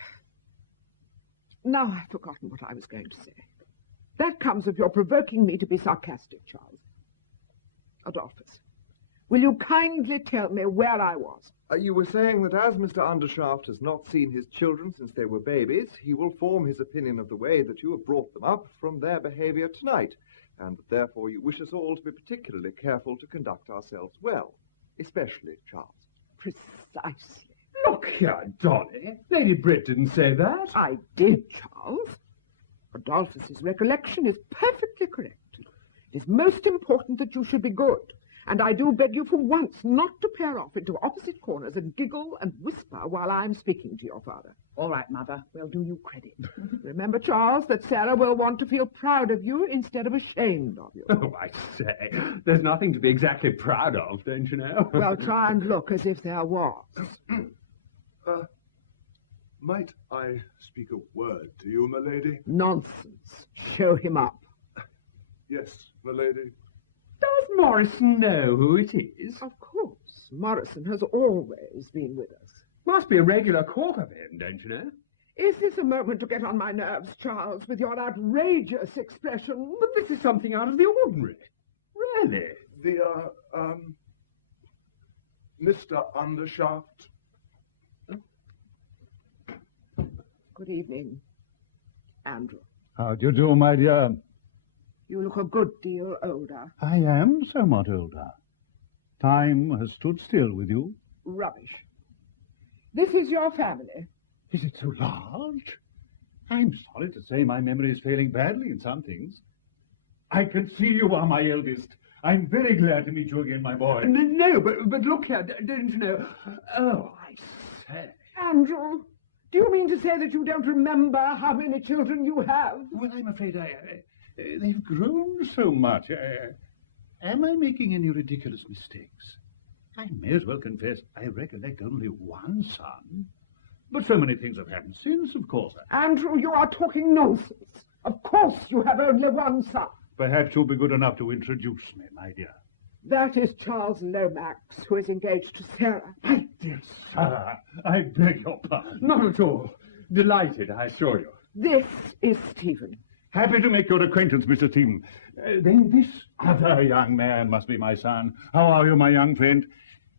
I've forgotten what I was going to say. That comes of your provoking me to be sarcastic, Charles. Adolphus, will you kindly tell me where I was? You were saying that as Mr. Undershaft has not seen his children since they were babies, he will form his opinion of the way that you have brought them up from their behaviour tonight, and that therefore you wish us all to be particularly careful to conduct ourselves well, especially Charles. Precisely. Look here, Dolly. Lady Britt didn't say that. I did, Charles. Adolphus's recollection is perfectly correct. It is most important that you should be good. And I do beg you for once not to pair off into opposite corners and giggle and whisper while I'm speaking to your father. All right, Mother. We'll do you credit. Remember, Charles, that Sarah will want to feel proud of you instead of ashamed of you. Oh, I say, there's nothing to be exactly proud of, don't you know? Well, try and look as if there was. Might I speak a word to you, my lady? Nonsense. Show him up. Yes, my lady. Does Morrison know who it is? Of course. Morrison has always been with us. Must be a regular court of him, don't you know? Is this a moment to get on my nerves, Charles, with your outrageous expression? But this is something out of the ordinary. Really? Mr. Undershaft. Good evening, Andrew. How do you do, my dear? You look a good deal older. I am somewhat older. Time has stood still with you. Rubbish. This is your family. Is it so large? I'm sorry to say my memory is failing badly in some things. I can see you are my eldest. I'm very glad to meet you again, my boy. No, but look here, don't you know? Oh, I say. Andrew, do you mean to say that you don't remember how many children you have? Well, I'm afraid they've grown so much. Am I making any ridiculous mistakes? I may as well confess I recollect only one son. But so many things have happened since, of course. Andrew, you are talking nonsense. Of course you have only one son. Perhaps you'll be good enough to introduce me, my dear. That is Charles Lomax, who is engaged to Sarah. My dear sir, I beg your pardon. Not at all. Delighted, I assure you. This is Stephen. Happy to make your acquaintance, Mr. Stephen. Then this other young man must be my son. How are you, my young friend?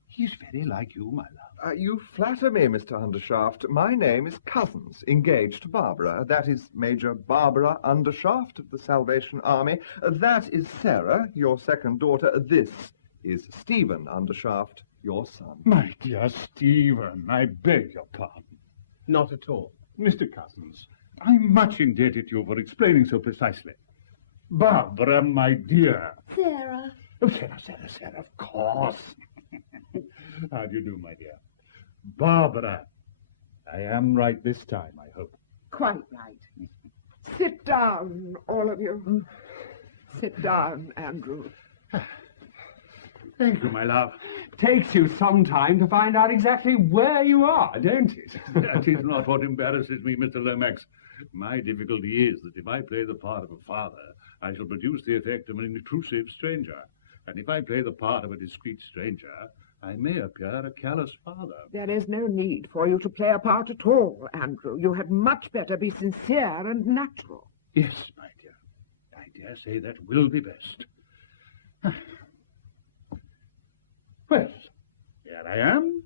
He's very like you, my love. You flatter me, Mr. Undershaft. My name is Cousins, engaged to Barbara. That is Major Barbara Undershaft of the Salvation Army. That is Sarah, your second daughter. This is Stephen Undershaft, your son. My dear Stephen, I beg your pardon. Not at all. Mr. Cousins, I'm much indebted to you for explaining so precisely. Barbara, my dear. Sarah. Oh, Sarah, of course. How do you do, my dear? Barbara, I am right this time, I hope. Quite right. Sit down, all of you. Sit down, Andrew. Thank you, my love. Takes you some time to find out exactly where you are, don't it? That is not what embarrasses me, Mr. Lomax. My difficulty is that if I play the part of a father, I shall produce the effect of an intrusive stranger. And if I play the part of a discreet stranger, I may appear a callous father. There is no need for you to play a part at all, Andrew. You had much better be sincere and natural. Yes, my dear. I dare say that will be best. Well, here I am.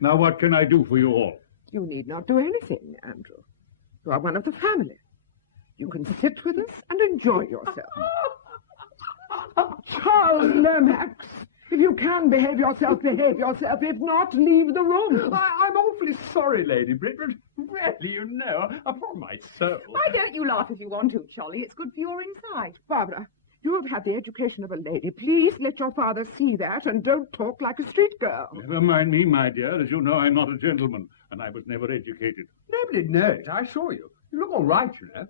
Now what can I do for you all? You need not do anything, Andrew. You are one of the family. You can sit with us and enjoy yourself. Charles Lomax, if you can behave yourself, behave yourself. If not, leave the room. I'm awfully sorry, Lady Brit, but really, you know, upon my soul. Why don't you laugh if you want to, Cholly? It's good for your inside. Barbara, you have had the education of a lady. Please let your father see that and don't talk like a street girl. Never mind me, my dear. As you know, I'm not a gentleman, and I was never educated. Nobody knows, I assure you. You look all right, you know.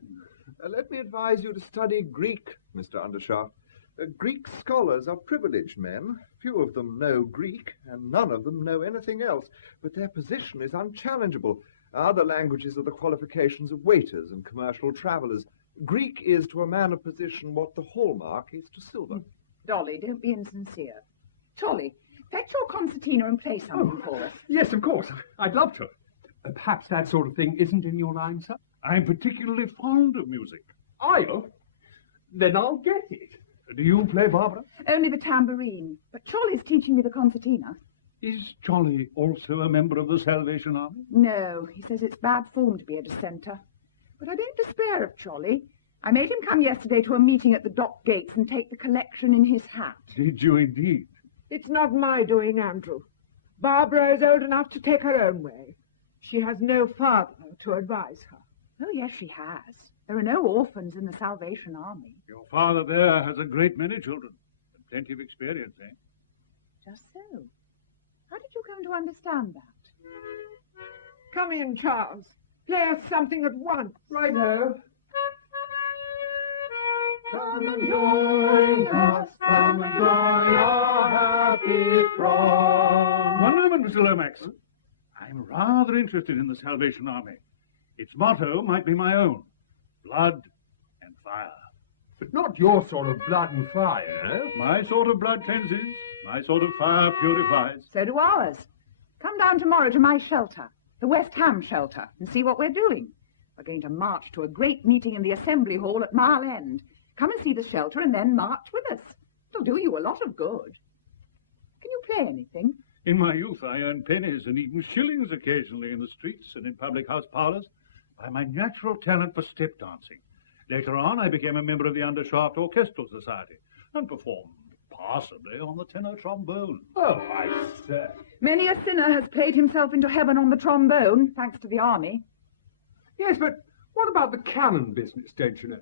Let me advise you to study Greek, Mr. Undershaft. Greek scholars are privileged men. Few of them know Greek, and none of them know anything else. But their position is unchallengeable. Other languages are the qualifications of waiters and commercial travellers. Greek is to a man of position what the hallmark is to silver. Dolly, don't be insincere. Cholly, fetch your concertina and play something for us. Yes, of course. I'd love to. Perhaps that sort of thing isn't in your line, sir? I'm particularly fond of music. Are you? Then I'll get it. Do you play, Barbara? Only the tambourine, but Cholly's teaching me the concertina. Is Cholly also a member of the Salvation Army? No, he says it's bad form to be a dissenter. But I don't despair of Cholly. I made him come yesterday to a meeting at the dock gates and take the collection in his hat. Did you indeed? It's not my doing, Andrew. Barbara is old enough to take her own way. She has no father to advise her. Oh, yes, she has. There are no orphans in the Salvation Army. Your father there has a great many children, and plenty of experience, eh? Just so. How did you come to understand that? Come in, Charles. Play us something at once. Righto. Come and join us, come and join our happy throng. One moment, Mr. Lomax. I'm rather interested in the Salvation Army. Its motto might be my own. Blood and fire. But not your sort of blood and fire, you know. My sort of blood cleanses, my sort of fire purifies. So do ours. Come down tomorrow to my shelter, the West Ham shelter, and see what we're doing. We're going to march to a great meeting in the Assembly Hall at Mile End. Come and see the shelter and then march with us. It'll do you a lot of good. Can you play anything? In my youth, I earned pennies and even shillings occasionally in the streets and in public house parlours by my natural talent for step dancing. Later on, I became a member of the Undershaft Orchestral Society and performed passably on the tenor trombone. Oh, I say. Many a sinner has played himself into heaven on the trombone, thanks to the army. Yes, but what about the cannon business, don't you know?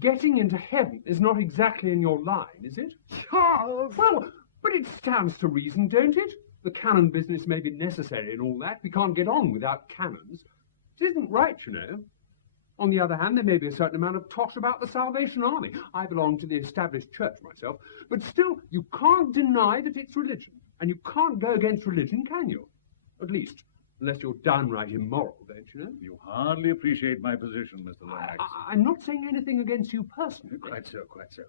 Getting into heaven is not exactly in your line, is it? Charles! Well, but it stands to reason, don't it? The canon business may be necessary and all that. We can't get on without canons. It isn't right, you know. On the other hand, there may be a certain amount of tosh about the Salvation Army. I belong to the established church myself, but still, you can't deny that it's religion. And you can't go against religion, can you? At least, unless you're downright immoral, don't you know? You hardly appreciate my position, Mr. Lomax. I'm not saying anything against you personally. Quite so, quite so.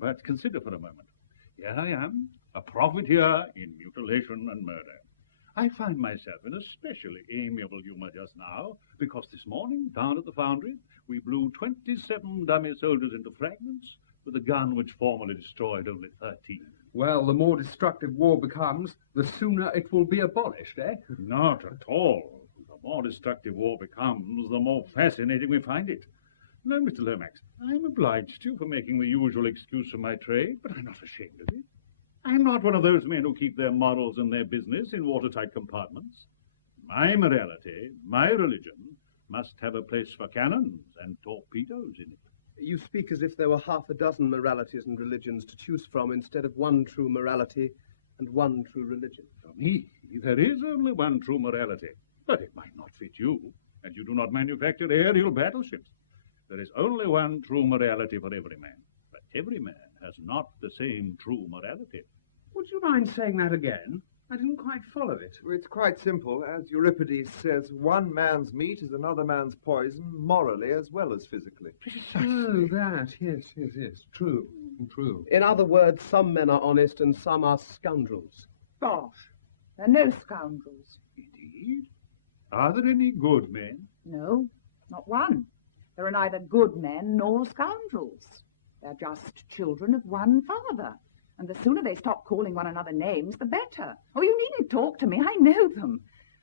But consider for a moment. Here I am, a profiteer in mutilation and murder. I find myself in a specially amiable humour just now, because this morning, down at the foundry, we blew 27 dummy soldiers into fragments with a gun which formerly destroyed only 13. Well, the more destructive war becomes, the sooner it will be abolished, eh? Not at all. The more destructive war becomes, the more fascinating we find it. No, Mr. Lomax, I'm obliged to you for making the usual excuse for my trade, but I'm not ashamed of it. I'm not one of those men who keep their morals and their business in watertight compartments. My morality, my religion, must have a place for cannons and torpedoes in it. You speak as if there were half a dozen moralities and religions to choose from instead of one true morality and one true religion. For me, there is only one true morality, but it might not fit you, and you do not manufacture aerial battleships. There is only one true morality for every man, but every man has not the same true morality. Would you mind saying that again? I didn't quite follow it. It's quite simple. As Euripides says, one man's meat is another man's poison, morally as well as physically. Oh, that, yes. True. In other words, some men are honest and some are scoundrels. Bosh. They're no scoundrels. Indeed? Are there any good men? No, not one. There are neither good men nor scoundrels. They're just children of one father. And the sooner they stop calling one another names, the better. Oh, you needn't talk to me. I know them.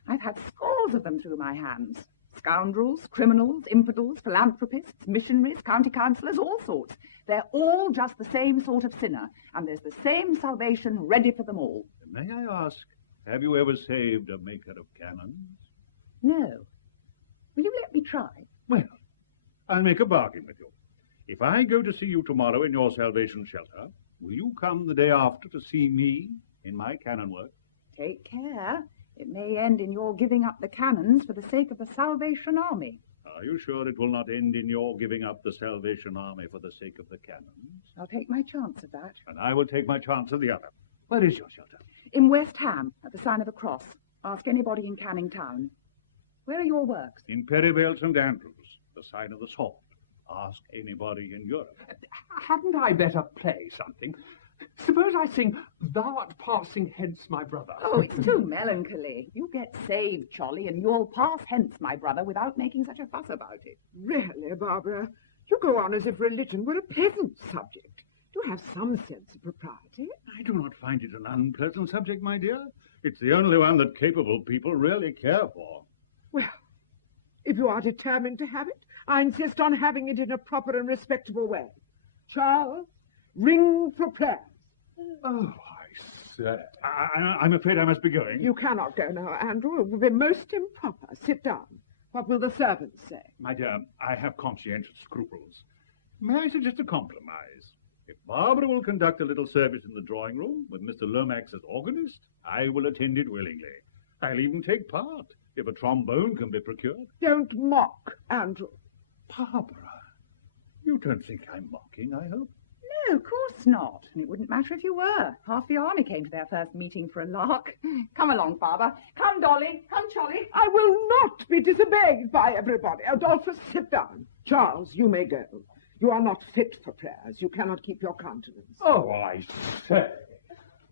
I've had scores of them through my hands. Scoundrels, criminals, infidels, philanthropists, missionaries, county councillors, all sorts. They're all just the same sort of sinner, and there's the same salvation ready for them all. May I ask, have you ever saved a maker of cannons? No. Will you let me try? Well, I'll make a bargain with you. If I go to see you tomorrow in your salvation shelter, will you come the day after to see me in my cannon work? Take care. It may end in your giving up the cannons for the sake of the Salvation Army. Are you sure it will not end in your giving up the Salvation Army for the sake of the cannons? I'll take my chance of that. And I will take my chance of the other. Where is your shelter? In West Ham, at the sign of the cross. Ask anybody in Canning Town. Where are your works? In Perivale St. Andrews, the sign of the sword. Ask anybody in Europe. Hadn't I better play something? Suppose I sing, "Thou art passing hence, my brother." Oh, it's too melancholy. You get saved, Cholly, and you'll pass hence, my brother, without making such a fuss about it. Really, Barbara, you go on as if religion were a pleasant subject. You have some sense of propriety. I do not find it an unpleasant subject, my dear. It's the only one that capable people really care for. Well, if you are determined to have it, I insist on having it in a proper and respectable way. Charles, ring for prayers. Oh, I say. I'm afraid I must be going. You cannot go now, Andrew. It would be most improper. Sit down. What will the servants say? My dear, I have conscientious scruples. May I suggest a compromise? If Barbara will conduct a little service in the drawing room with Mr. Lomax as organist, I will attend it willingly. I'll even take part if a trombone can be procured. Don't mock, Andrew. Barbara, you don't think I'm mocking, I hope? No, of course not. And it wouldn't matter if you were. Half the army came to their first meeting for a lark. Come along, Barbara. Come, Dolly. Come, Cholly. I will not be disobeyed by everybody. Adolphus, sit down. Charles, you may go. You are not fit for prayers. You cannot keep your countenance. Oh, I say.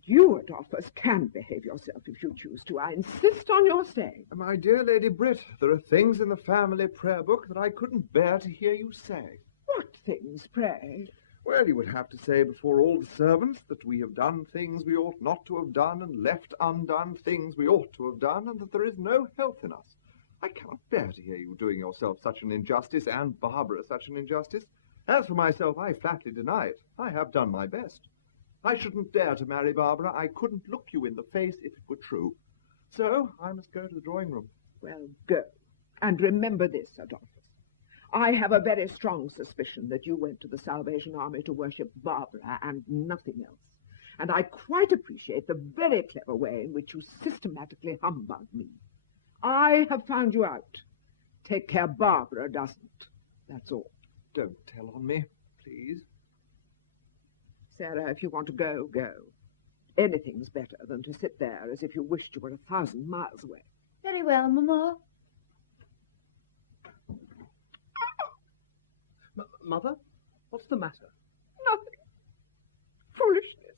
You, Adolphus, can behave yourself if you choose to. I insist on your staying. My dear Lady Britt, there are things in the family prayer book that I couldn't bear to hear you say. What things, pray? Well, you would have to say before all the servants that we have done things we ought not to have done and left undone things we ought to have done, and that there is no health in us. I cannot bear to hear you doing yourself such an injustice, and Barbara such an injustice. As for myself, I flatly deny it. I have done my best. I shouldn't dare to marry Barbara. I couldn't look you in the face if it were true. So I must go to the drawing room. Well, go. And remember this, Adolphus. I have a very strong suspicion that you went to the Salvation Army to worship Barbara and nothing else. And I quite appreciate the very clever way in which you systematically humbugged me. I have found you out. Take care Barbara doesn't. That's all. Don't tell on me, please. Sarah, if you want to go, go. Anything's better than to sit there as if you wished you were 1,000 miles away. Very well, Mamma. Mother? What's the matter? Nothing. Foolishness.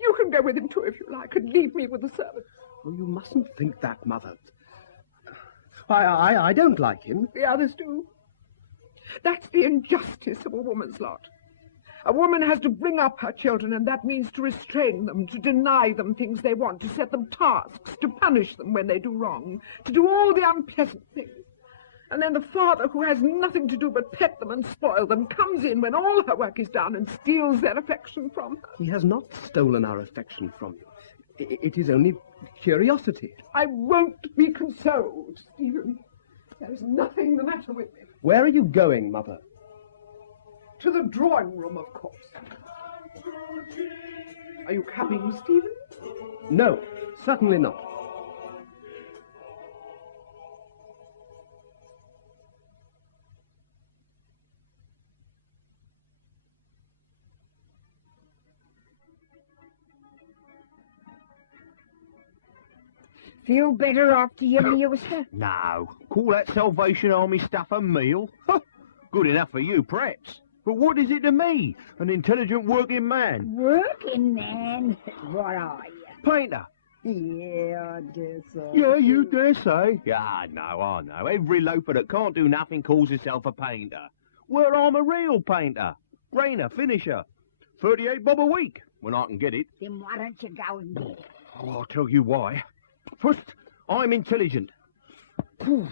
You can go with him too if you like and leave me with the servants. Oh, you mustn't think that, Mother. I don't like him. The others do. That's the injustice of a woman's lot. A woman has to bring up her children, and that means to restrain them, to deny them things they want, to set them tasks, to punish them when they do wrong, to do all the unpleasant things. And then the father, who has nothing to do but pet them and spoil them, comes in when all her work is done and steals their affection from her. He has not stolen our affection from you. It is only curiosity. I won't be consoled, Stephen. There is nothing the matter with me. Where are you going, Mother? To the drawing room, of course. Are you coming, Stephen? No, certainly not. Feel better after your meal, sir? No. Call that Salvation Army stuff a meal? Good enough for you, perhaps. But what is it to me, an intelligent working man? Working man? What are you? Painter. Yeah, I dare say. Yeah, you dare say. Yeah, I know. Every loafer that can't do nothing calls himself a painter. Well, I'm a real painter. Grainer, finisher. 38 bob a week, when I can get it. Then why don't you go and get it? Oh, I'll tell you why. First, I'm intelligent. Oh,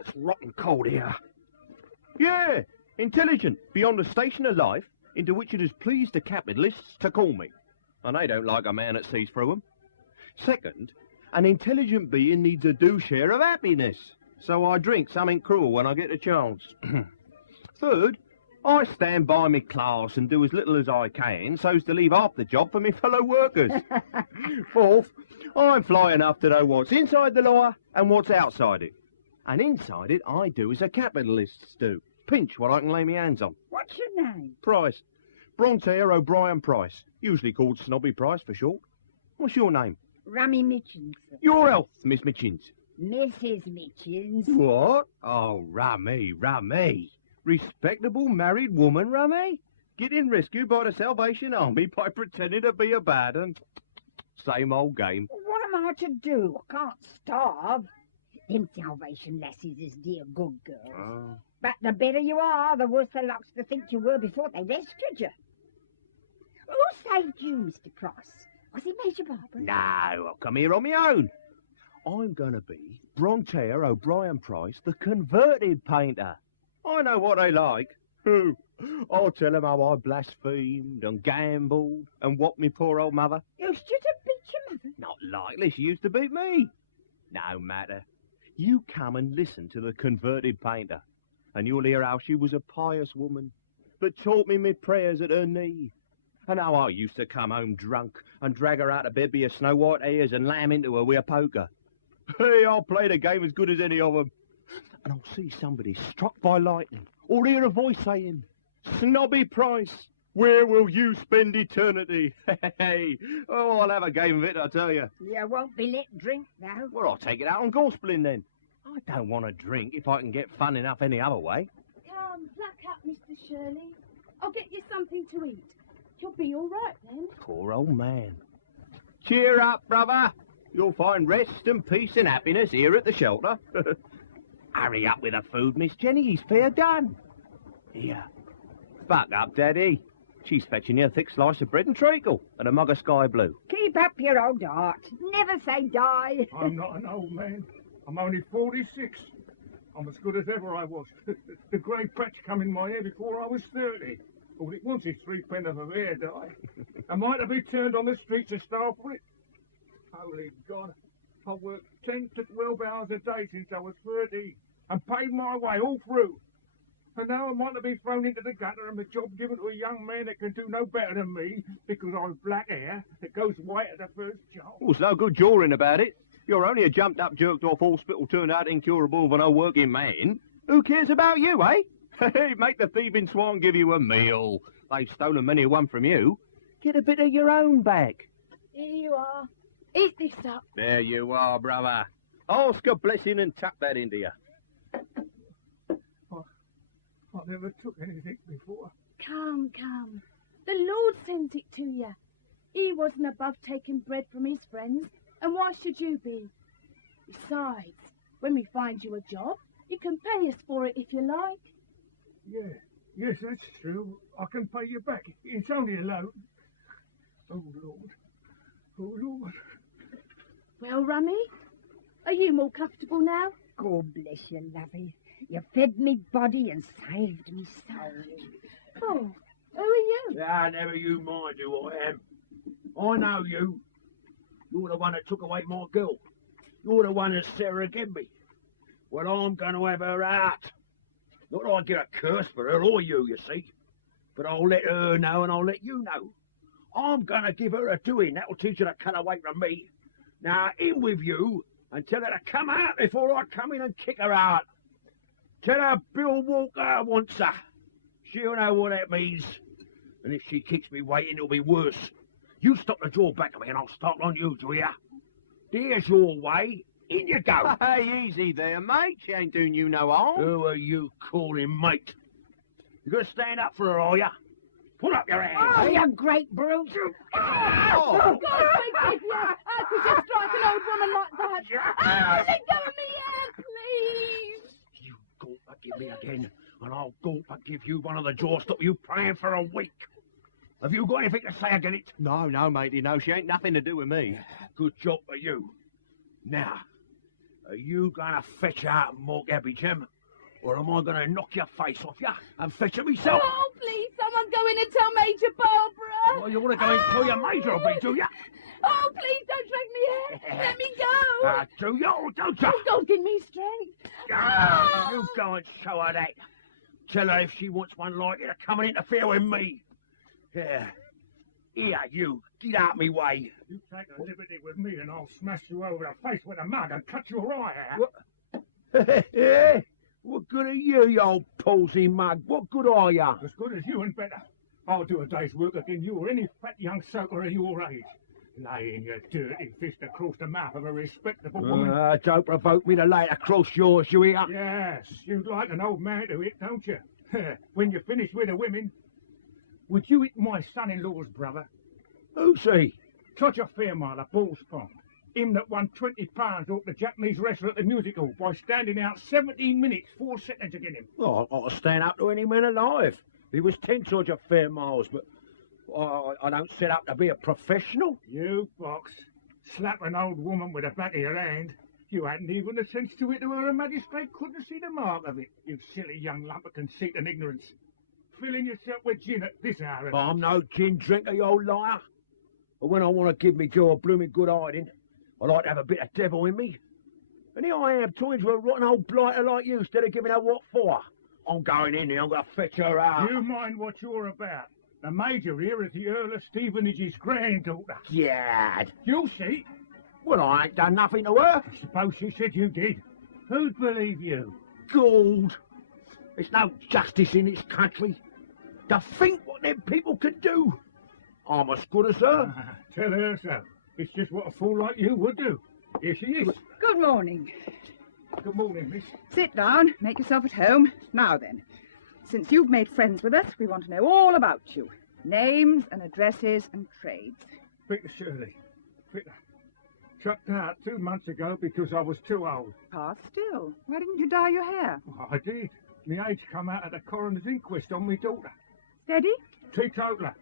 it's rotten cold here. Yeah, intelligent beyond the station of life into which it has pleased the capitalists to call me. And they don't like a man that sees through them. Second, an intelligent being needs a due share of happiness. So I drink something cruel when I get a chance. Third, I stand by me class and do as little as I can so's to leave half the job for me fellow workers. Fourth, I'm fly enough to know what's inside the law and what's outside it. And inside it, I do as the capitalists do. Pinch what I can lay me hands on. What's your name? Price. Brontier O'Brien Price. Usually called Snobby Price for short. What's your name? Rummy Mitchins. Your health, Miss Mitchins. Mrs. Mitchins. What? Oh, Rummy. Respectable married woman, Rummy? Getting rescued by the Salvation Army by pretending to be a bad un. Same old game. What am I to do? I can't starve. Them Salvation lassies is dear good girls. Oh. But the better you are, the worse the luck's to think you were before they rescued you. Who saved you, Mr. Price? Was it Major Barbara? No, I've come here on my own. I'm going to be Brontier O'Brien Price, the converted painter. I know what they like. I'll tell them how I blasphemed and gambled and whopped me poor old mother. Used you to beat your mother? Not likely, she used to beat me. No matter. You come and listen to the converted painter, and you'll hear how she was a pious woman that taught me my prayers at her knee, and how I used to come home drunk and drag her out of bed by her snow-white ears and lam into her with a poker. Hey, I'll play the game as good as any of them. And I'll see somebody struck by lightning, or hear a voice saying, "Snobby Price, where will you spend eternity?" Hey, oh, I'll have a game of it, I tell you. You won't be let drink, though. Well, I'll take it out on gospeling then. I don't want to drink if I can get fun enough any other way. Come, pluck up, Mr. Shirley. I'll get you something to eat. You'll be all right then. Poor old man. Cheer up, brother. You'll find rest and peace and happiness here at the shelter. Hurry up with the food, Miss Jenny. He's fair done. Here. Buck up, Daddy. She's fetching you a thick slice of bread and treacle and a mug of sky blue. Keep up your old art. Never say die. I'm not an old man. I'm only 46. I'm as good as ever I was. The grey patch come in my hair before I was 30. All it wants is 3 pence of a hair dye. Am I to be turned on the streets to starve for it? Holy God. I've worked 10 to 12 hours a day since I was 30. and paid my way all through. And now I'm to be thrown into the gutter and the job given to a young man that can do no better than me because I've black hair that goes white at the first job. Well, so good jawing about it. You're only a jumped-up, jerked-off hospital turned-out incurable for no working man. Who cares about you, eh? Hey, make the thieving swan give you a meal. They've stolen many a one from you. Get a bit of your own back. Here you are. Eat this up. There you are, brother. Ask a blessing and tuck that into you. I never took anything before. Come, come. The Lord sent it to you. He wasn't above taking bread from his friends, and why should you be? Besides, when we find you a job, you can pay us for it if you like. Yes, that's true. I can pay you back. It's only a loan. Oh, Lord. Oh, Lord. Well, Rummy, are you more comfortable now? God bless you, lovey. You fed me body and saved me soul. Oh, who are you? Ah, never you mind who I am. I know you. You're the one that took away my girl. You're the one that Sarah gave me. Well, I'm going to have her out. Not that I get a curse for her or you see. But I'll let her know and I'll let you know. I'm going to give her a doing. That'll teach her to cut away from me. Now, in with you and tell her to come out before I come in and kick her out. Tell her Bill Walker wants her. She'll know what that means. And if she keeps me waiting, it'll be worse. You stop the jaw back of me and I'll start on you, do ya? There's your way. In you go. Hey, easy there, mate. She ain't doing you no harm. Who are you calling mate? You gonna stand up for her, are ya? Put up your hands. Oh, you great brute. Oh, God forgive you. How could you strike an old woman like that? Oh, let go of me hand, please. You go forgive me again, and I'll go forgive you one of the jaws stop you praying for a week. Have you got anything to say against it? No, matey, no. She ain't nothing to do with me. Good job for you. Now, are you gonna fetch out Mork Abbyjam, or am I gonna knock your face off you and fetch her myself? Oh, please, someone go in and tell Major Barbara. Well, you want to go and tell your major of me, do you? Oh, please, don't drag me here. Let me go. Do you or don't you? Oh, God, give me strength. You go and show her that. Tell her if she wants one like you to come and interfere with me. Yeah. Here, you. Get out me way. You take a liberty with me and I'll smash you over the face with a mug and cut your eye out. What? What good are you, you old palsy mug? What good are you? As good as you and better. I'll do a day's work again you or any fat young soaker of your age. Laying your dirty fist across the mouth of a respectable woman. Don't provoke me to lay it across yours, you hear? Yes, you'd like an old man to it, don't you? When you finish with the women. Would you eat my son-in-law's brother? Who's he? Todger Fairmile of Balls Pond. Him that won £20 off the Japanese wrestler at the music hall by standing out 17 minutes, 4 seconds against him. Well, I've got to stand up to any man alive. He was 10 Todger Fairmiles, but I don't set up to be a professional. You box. Slap an old woman with the back of your hand. You hadn't even the sense to it to her magistrate couldn't see the mark of it. You silly young lump of conceit and ignorance. Filling yourself with gin at this hour. I'm no gin drinker, you old liar. But when I want to give me girl a blooming good hiding, I like to have a bit of devil in me. And here I am talking to a rotten old blighter like you instead of giving her what for. I'm going in there, I'm going to fetch her out. You mind what you're about. The Major here is the Earl of Stevenage's granddaughter. Gad. You see? Well, I ain't done nothing to her. I suppose she said you did. Who'd believe you? Gold. There's no justice in this country. To think what them people could do. I'm as good as her. Tell her so. It's just what a fool like you would do. Here she is. Good morning. Good morning, miss. Sit down, make yourself at home. Now then, since you've made friends with us, we want to know all about you. Names and addresses and trades. Peter Shirley. Peter. Chucked out 2 months ago because I was too old. Ah, still. Why didn't you dye your hair? Oh, I did. My age come out at the coroner's inquest on me daughter. Steady? Teetotaler.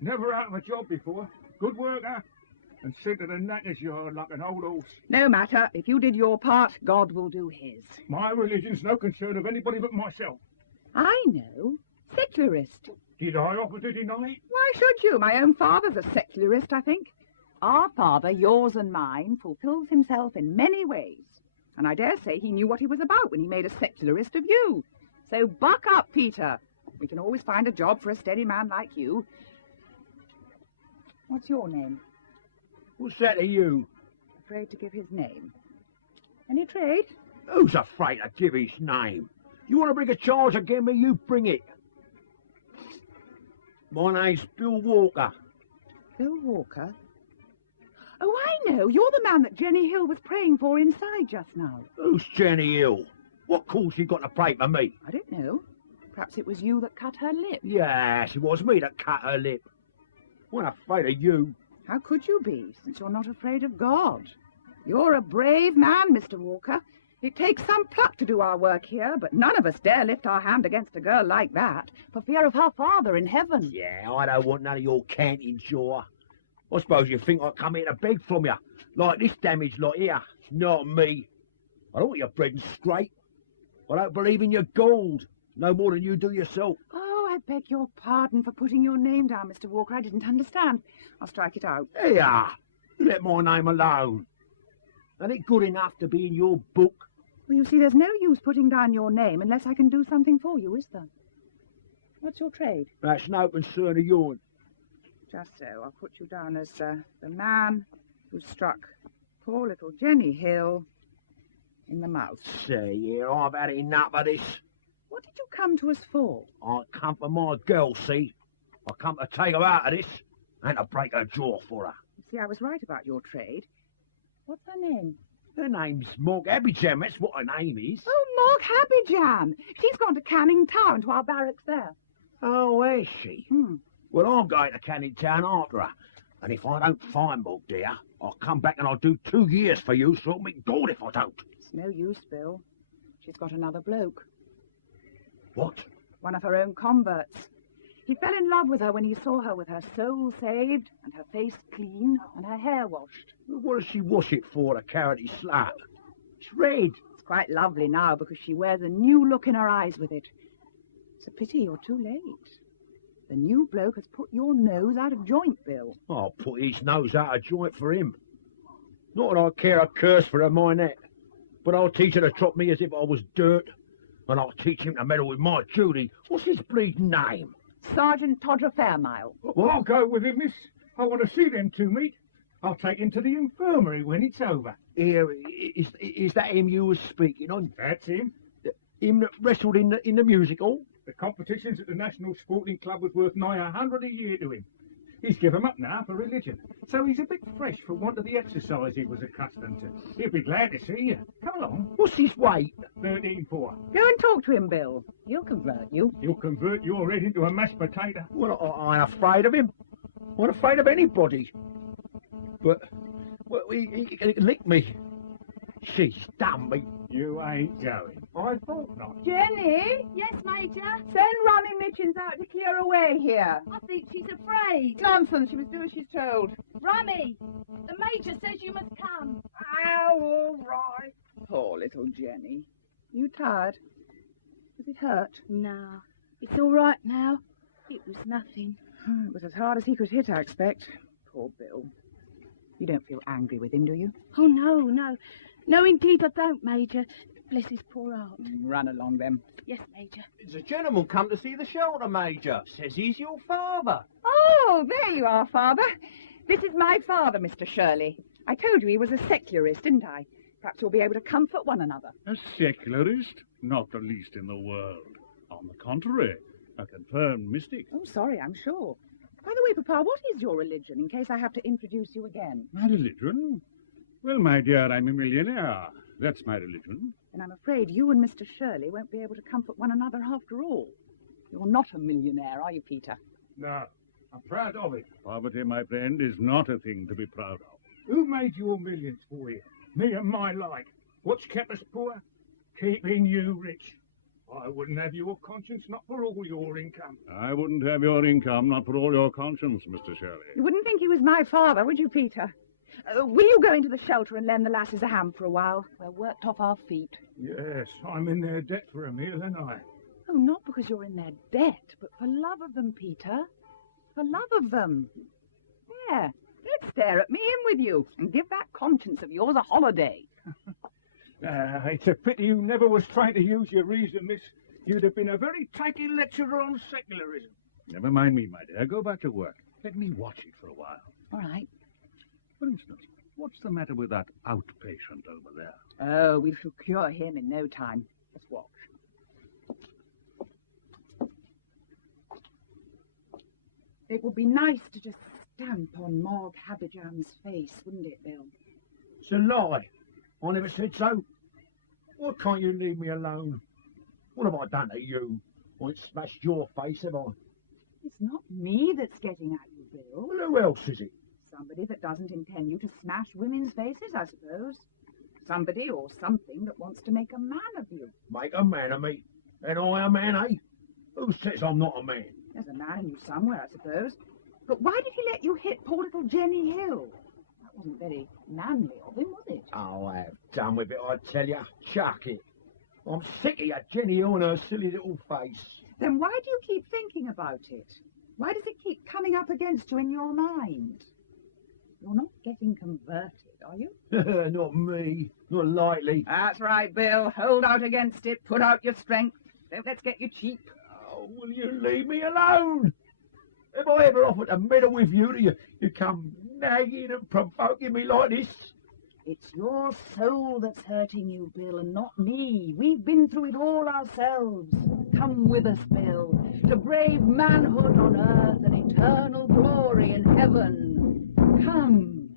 Never out of a job before. Good worker. And sent to the knacker's yard like an old horse. No matter. If you did your part, God will do his. My religion's no concern of anybody but myself. I know. Secularist. Did I offer to deny it? Why should you? My own father's a secularist, I think. Our father, yours and mine, fulfills himself in many ways. And I dare say he knew what he was about when he made a secularist of you. So buck up, Peter. We can always find a job for a steady man like you. What's your name? What's that to you? Afraid to give his name. Any trade? Who's afraid to give his name? You want to bring a charge against me, you bring it. My name's Bill Walker. Bill Walker? Oh, I know. You're the man that Jenny Hill was praying for inside just now. Who's Jenny Hill? What call she got to pray for me? I don't know. Perhaps it was you that cut her lip. Yes, it was me that cut her lip. I'm not afraid of you. How could you be, since you're not afraid of God? You're a brave man, Mr. Walker. It takes some pluck to do our work here, but none of us dare lift our hand against a girl like that, for fear of her father in heaven. Yeah, I don't want none of your canting jaw. I suppose you think I'd come here to beg from you, like this damaged lot here. Not me. I don't want your bread and straight. I don't believe in your gold, no more than you do yourself. Oh, I beg your pardon for putting your name down, Mr. Walker. I didn't understand. I'll strike it out. Here, let my name alone. Ain't it good enough to be in your book? Well, you see, there's no use putting down your name unless I can do something for you, is there? What's your trade? That's no concern of yours. Just so. I'll put you down as the man who struck poor little Jenny Hill in the mouth. See here, I've had enough of this. What did you come to us for? I come for my girl, see? I come to take her out of this and to break her jaw for her. You see, I was right about your trade. What's her name? Her name's Morg Abijam, that's what her name is. Oh, Morg Abijam. She's gone to Canning Town, to our barracks there. Oh, is she? Well, I'm going to Canning Town after her. And if I don't find Morg, dear, I'll come back and I'll do 2 years for you, so it'll make good if I don't. It's no use, Bill. She's got another bloke. What? One of her own converts. He fell in love with her when he saw her with her soul saved and her face clean and her hair washed. What does she wash it for, a carroty slut? It's red. It's quite lovely now because she wears a new look in her eyes with it. It's a pity you're too late. The new bloke has put your nose out of joint, Bill. I'll put his nose out of joint for him. Not that I care a curse for her minette, but I'll teach her to trot me as if I was dirt, and I'll teach him to meddle with my Judy. What's his bleeding name? Sergeant Todger Fairmile. Well, I'll go with him, miss. I want to see them two meet. I'll take him to the infirmary when it's over. Here, is that him you was speaking on? That's him. Him that wrestled in the music hall? The competitions at the National Sporting Club was worth nigh 100 a year to him. He's given up now for religion, so he's a bit fresh for want of the exercise he was accustomed to. He'll be glad to see you. Come along. What's his weight? 13.4. Go and talk to him, Bill. He'll convert you. He'll convert your head into a mashed potato. Well, I ain't afraid of him. I'm not afraid of anybody. But, well, he can lick me. She's done me. You ain't going. I thought not. Jenny? Yes, Major? Send Rummy Mitchins out to clear away here. I think she's afraid. Nonsense, she must do as she's told. Rummy, the Major says you must come. Oh, all right. Poor little Jenny. You tired? Does it hurt? No, it's all right now. It was nothing. It was as hard as he could hit, I expect. Poor Bill. You don't feel angry with him, do you? Oh, no. No, indeed I don't, Major. Bless his poor heart. Run along, then. Yes, Major. There's a gentleman come to see the shelter, Major. Says he's your father. Oh, there you are, Father. This is my father, Mr. Shirley. I told you he was a secularist, didn't I? Perhaps we'll be able to comfort one another. A secularist? Not the least in the world. On the contrary, a confirmed mystic. Oh, sorry, I'm sure. By the way, Papa, what is your religion, in case I have to introduce you again? My religion? Well, my dear, I'm a millionaire. That's my religion. And I'm afraid you and Mr. Shirley won't be able to comfort one another after all. You're not a millionaire, are you, Peter? No, I'm proud of it. Poverty, my friend, is not a thing to be proud of. Who made your millions for you? Me and my like. What's kept us poor? Keeping you rich. I wouldn't have your conscience, not for all your income. I wouldn't have your income, not for all your conscience, Mr. Shirley. You wouldn't think he was my father, would you, Peter? Will you go into the shelter and lend the lasses a hand for a while? We're worked off our feet. Yes, I'm in their debt for a meal, and I. Oh, not because you're in their debt, but for love of them, Peter. For love of them. There, let's stare at me in with you and give that conscience of yours a holiday. It's a pity you never was trying to use your reason, miss. You'd have been a very taking lecturer on secularism. Never mind me, my dear. Go back to work. Let me watch it for a while. All right. For instance, what's the matter with that outpatient over there? Oh, we shall cure him in no time. Let's watch. It would be nice to just stamp on Morg Habijam's face, wouldn't it, Bill? It's a lie. I never said so. Why can't you leave me alone? What have I done to you? I ain't smashed your face, have I? It's not me that's getting at you, Bill. Well, who else is it? Somebody that doesn't intend you to smash women's faces, I suppose. Somebody or something that wants to make a man of you. Make a man of me? And I a man, eh? Who says I'm not a man? There's a man in you somewhere, I suppose. But why did he let you hit poor little Jenny Hill? That wasn't very manly of him, was it? Oh, I have done with it, I tell you. Chuck it. I'm sick of you, Jenny Hill and her silly little face. Then why do you keep thinking about it? Why does it keep coming up against you in your mind? You're not getting converted, are you? Not me. Not likely. That's right, Bill. Hold out against it. Put out your strength. Don't let's get you cheap. Oh, will you leave me alone? Have I ever offered to meddle with you till you come nagging and provoking me like this? It's your soul that's hurting you, Bill, and not me. We've been through it all ourselves. Come with us, Bill, to brave manhood on earth and eternal glory in heaven. Come.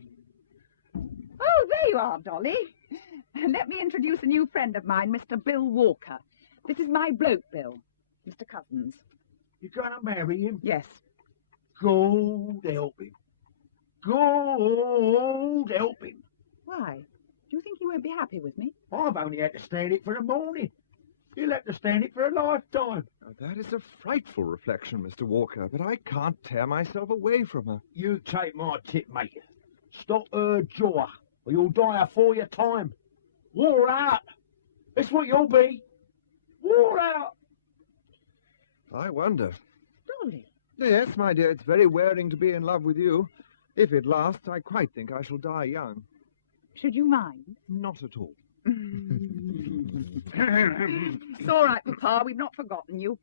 Oh, there you are, Dolly. Let me introduce a new friend of mine, Mr. Bill Walker. This is my bloke, Bill, Mr. Cousins. You're going to marry him? Yes. God help him. God help him. Why? Do you think he won't be happy with me? I've only had to stand it for a morning. He'll have to stand it for a lifetime. Now, that is a frightful reflection, Mr. Walker, but I can't tear myself away from her. You take my tip, mate. Stop her jaw, or you'll die afore your time. Wore out. That's what you'll be. Wore out. I wonder. Dolly. Yes, my dear, it's very wearing to be in love with you. If it lasts, I quite think I shall die young. Should you mind? Not at all. It's all right, Papa. We've not forgotten you.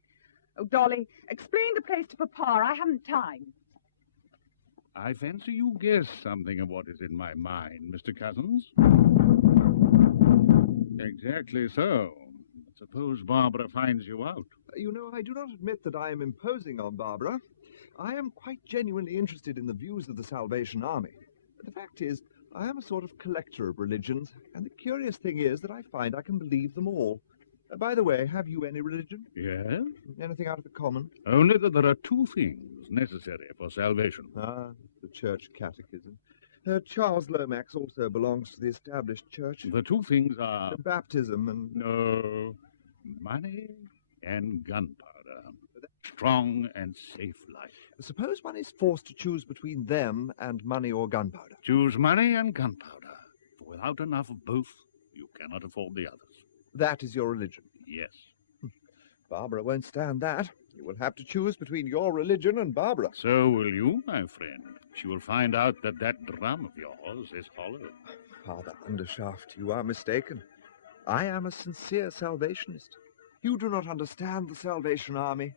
Oh, Dolly, explain the place to Papa. I haven't time. I fancy you guess something of what is in my mind, Mr. Cousins. Exactly so. Suppose Barbara finds you out. You know, I do not admit that I am imposing on Barbara. I am quite genuinely interested in the views of the Salvation Army. The fact is, I am a sort of collector of religions, and the curious thing is that I find I can believe them all. By the way, have you any religion? Yes? Anything out of the common? Only that there are two things necessary for salvation. Ah, the church catechism. Charles Lomax also belongs to the established church. The two things are... Baptism and... No, money and gunpowder. Strong and safe life. Suppose one is forced to choose between them and money or gunpowder. Choose money and gunpowder. For without enough of both, you cannot afford the others. That is your religion? Yes. Barbara won't stand that. You will have to choose between your religion and Barbara. So will you, my friend. She will find out that that drum of yours is hollow. Father Undershaft, you are mistaken. I am a sincere Salvationist. You do not understand the Salvation Army.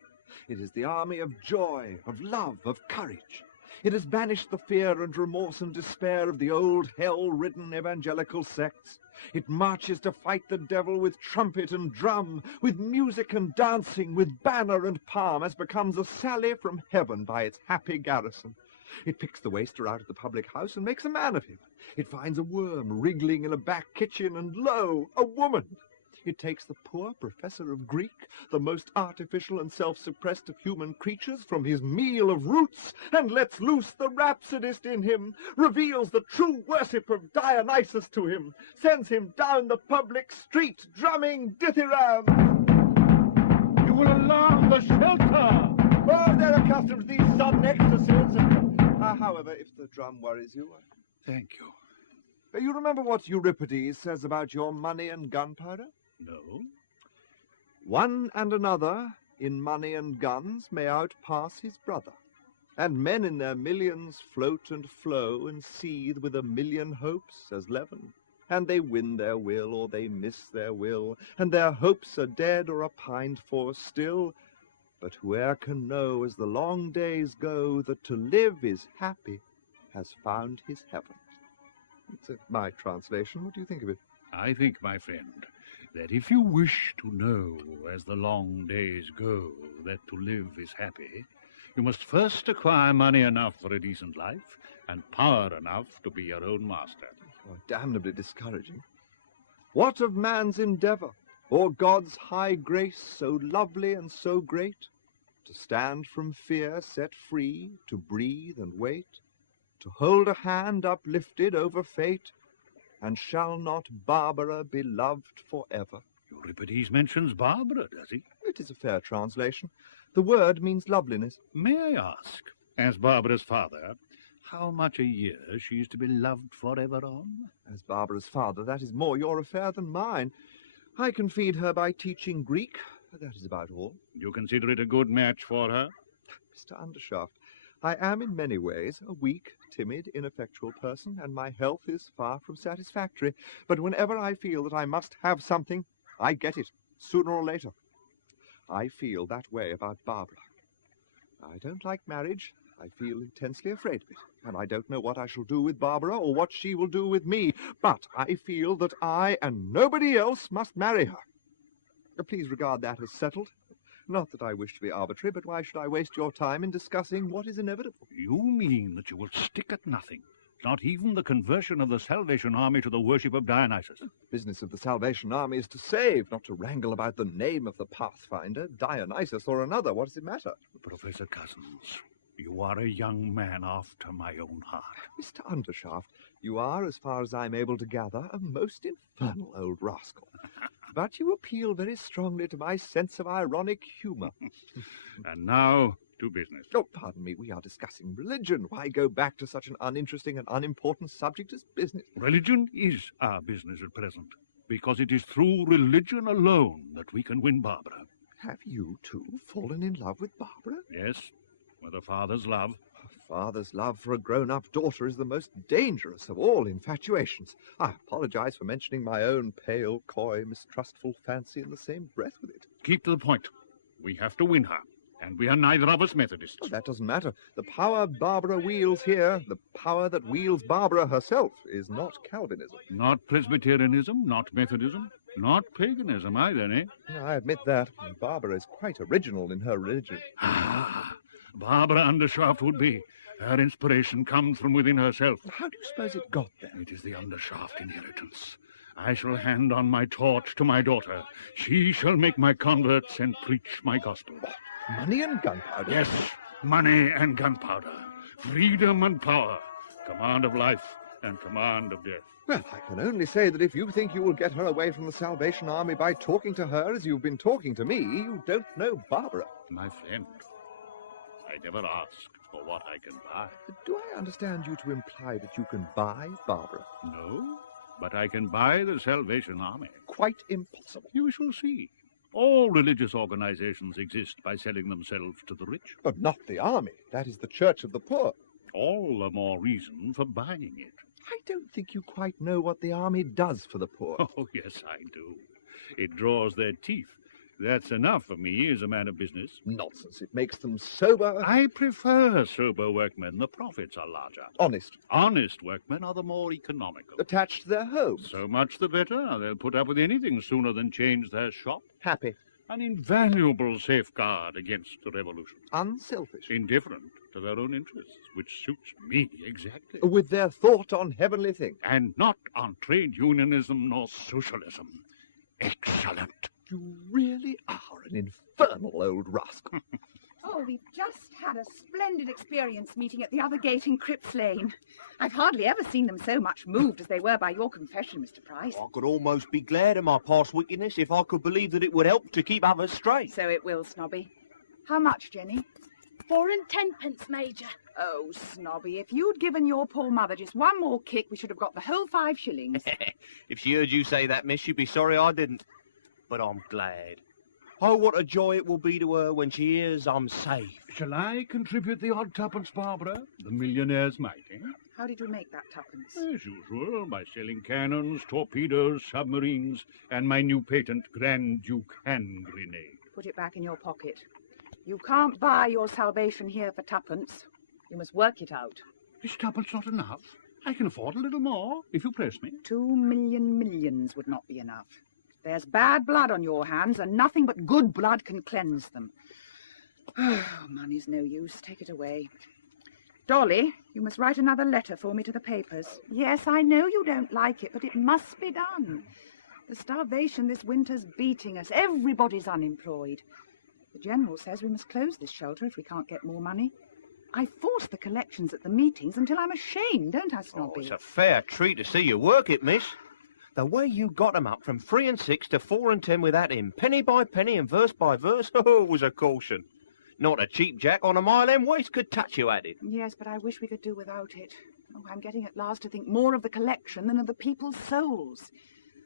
It is the army of joy, of love, of courage. It has banished the fear and remorse and despair of the old hell-ridden evangelical sects. It marches to fight the devil with trumpet and drum, with music and dancing, with banner and palm, as becomes a sally from heaven by its happy garrison. It picks the waster out of the public house and makes a man of him. It finds a worm wriggling in a back kitchen, and lo, a woman. It takes the poor professor of Greek, the most artificial and self-suppressed of human creatures, from his meal of roots, and lets loose the rhapsodist in him, reveals the true worship of Dionysus to him, sends him down the public street, drumming dithyrambs. You will alarm the shelter! Oh, they're accustomed to these sudden ecstasies. However, if the drum worries you... Thank you. You remember what Euripides says about your money and gunpowder? No. One and another in money and guns may outpass his brother, and men in their millions float and flow and seethe with a million hopes as leaven. and they win their will or they miss their will, and their hopes are dead or are pined for still. But whoe'er can know as the long days go that to live is happy has found his heaven. It's my translation. What do you think of it? I think, my friend, that if you wish to know as the long days go that to live is happy, you must first acquire money enough for a decent life and power enough to be your own master. Oh, damnably discouraging. What of man's endeavour, or God's high grace so lovely and so great? To stand from fear set free, to breathe and wait, to hold a hand uplifted over fate, and shall not Barbara be loved forever? Euripides mentions Barbara, does he? It is a fair translation. The word means loveliness. May I ask, as Barbara's father, how much a year she is to be loved forever on? As Barbara's father, that is more your affair than mine. I can feed her by teaching Greek, but that is about all. You consider it a good match for her? Mr. Undershaft, I am in many ways a weak, timid, ineffectual person, and my health is far from satisfactory. But whenever I feel that I must have something, I get it, sooner or later. I feel that way about Barbara. I don't like marriage. I feel intensely afraid of it, and I don't know what I shall do with Barbara or what she will do with me, but I feel that I and nobody else must marry her. Please regard that as settled. Not that I wish to be arbitrary, but why should I waste your time in discussing what is inevitable? You mean that you will stick at nothing? Not even the conversion of the Salvation Army to the worship of Dionysus? The business of the Salvation Army is to save, not to wrangle about the name of the Pathfinder, Dionysus or another. What does it matter? Professor Cousins, you are a young man after my own heart. Mr. Undershaft, you are, as far as I'm able to gather, a most infernal old rascal. But you appeal very strongly to my sense of ironic humour. And now to business. Oh, pardon me, we are discussing religion. Why go back to such an uninteresting and unimportant subject as business? Religion is our business at present, because it is through religion alone that we can win Barbara. Have you, too, fallen in love with Barbara? Yes, with a father's love. A father's love for a grown-up daughter is the most dangerous of all infatuations. I apologize for mentioning my own pale, coy, mistrustful fancy in the same breath with it. Keep to the point. We have to win her, and we are neither of us Methodists. Oh, that doesn't matter. The power Barbara wields here, the power that wields Barbara herself, is not Calvinism. Not Presbyterianism, not Methodism, not paganism either, eh? I admit that. Barbara is quite original in her religion. Barbara Undershaft would be. Her inspiration comes from within herself. How do you suppose it got there? It is the Undershaft inheritance. I shall hand on my torch to my daughter. She shall make my converts and preach my gospel. What? Money and gunpowder? Yes, money and gunpowder. Freedom and power. Command of life and command of death. Well, I can only say that if you think you will get her away from the Salvation Army by talking to her as you've been talking to me, you don't know Barbara. My friend, I never ask for what I can buy. Do I understand you to imply that you can buy Barbara? No, but I can buy the Salvation Army. Quite impossible. You shall see. All religious organizations exist by selling themselves to the rich. But not the army. That is the church of the poor. All the more reason for buying it. I don't think you quite know what the army does for the poor. Oh, yes, I do. It draws their teeth. That's enough for me as a man of business. Nonsense. It makes them sober. I prefer sober workmen. The profits are larger. Honest. Honest workmen are the more economical. Attached to their homes. So much the better. They'll put up with anything sooner than change their shop. Happy. An invaluable safeguard against the revolution. Unselfish. Indifferent to their own interests, which suits me exactly. With their thought on heavenly things. And not on trade unionism nor socialism. Excellent. You really are an infernal old rascal. Oh, we've just had a splendid experience meeting at the other gate in Cripps Lane. I've hardly ever seen them so much moved as they were by your confession, Mr. Price. I could almost be glad of my past wickedness if I could believe that it would help to keep others straight. So it will, Snobby. How much, Jenny? 4 and 10 pence, Major. Oh, Snobby, if you'd given your poor mother just one more kick, we should have got the whole 5 shillings. If she heard you say that, miss, she'd be sorry I didn't. But I'm glad. Oh, what a joy it will be to her when she hears I'm safe. Shall I contribute the odd twopence, Barbara? The millionaire's mite, eh? How did you make that twopence? As usual, by selling cannons, torpedoes, submarines, and my new patent Grand Duke hand grenade. Put it back in your pocket. You can't buy your salvation here for twopence. You must work it out. Is twopence not enough? I can afford a little more, if you press me. 2 million millions would not be enough. There's bad blood on your hands, and nothing but good blood can cleanse them. Oh, money's no use. Take it away. Dolly, you must write another letter for me to the papers. Yes, I know you don't like it, but it must be done. The starvation this winter's beating us. Everybody's unemployed. The General says we must close this shelter if we can't get more money. I force the collections at the meetings until I'm ashamed, don't I, Snobby? Oh, it's a fair treat to see you work it, miss. The way you got 'em up from 3 and 6 to 4 and 10 without him, penny by penny and verse by verse, oh, it was a caution. Not a cheap jack on a mile-end waist could touch you at it. Yes, but I wish we could do without it. Oh, I'm getting at last to think more of the collection than of the people's souls.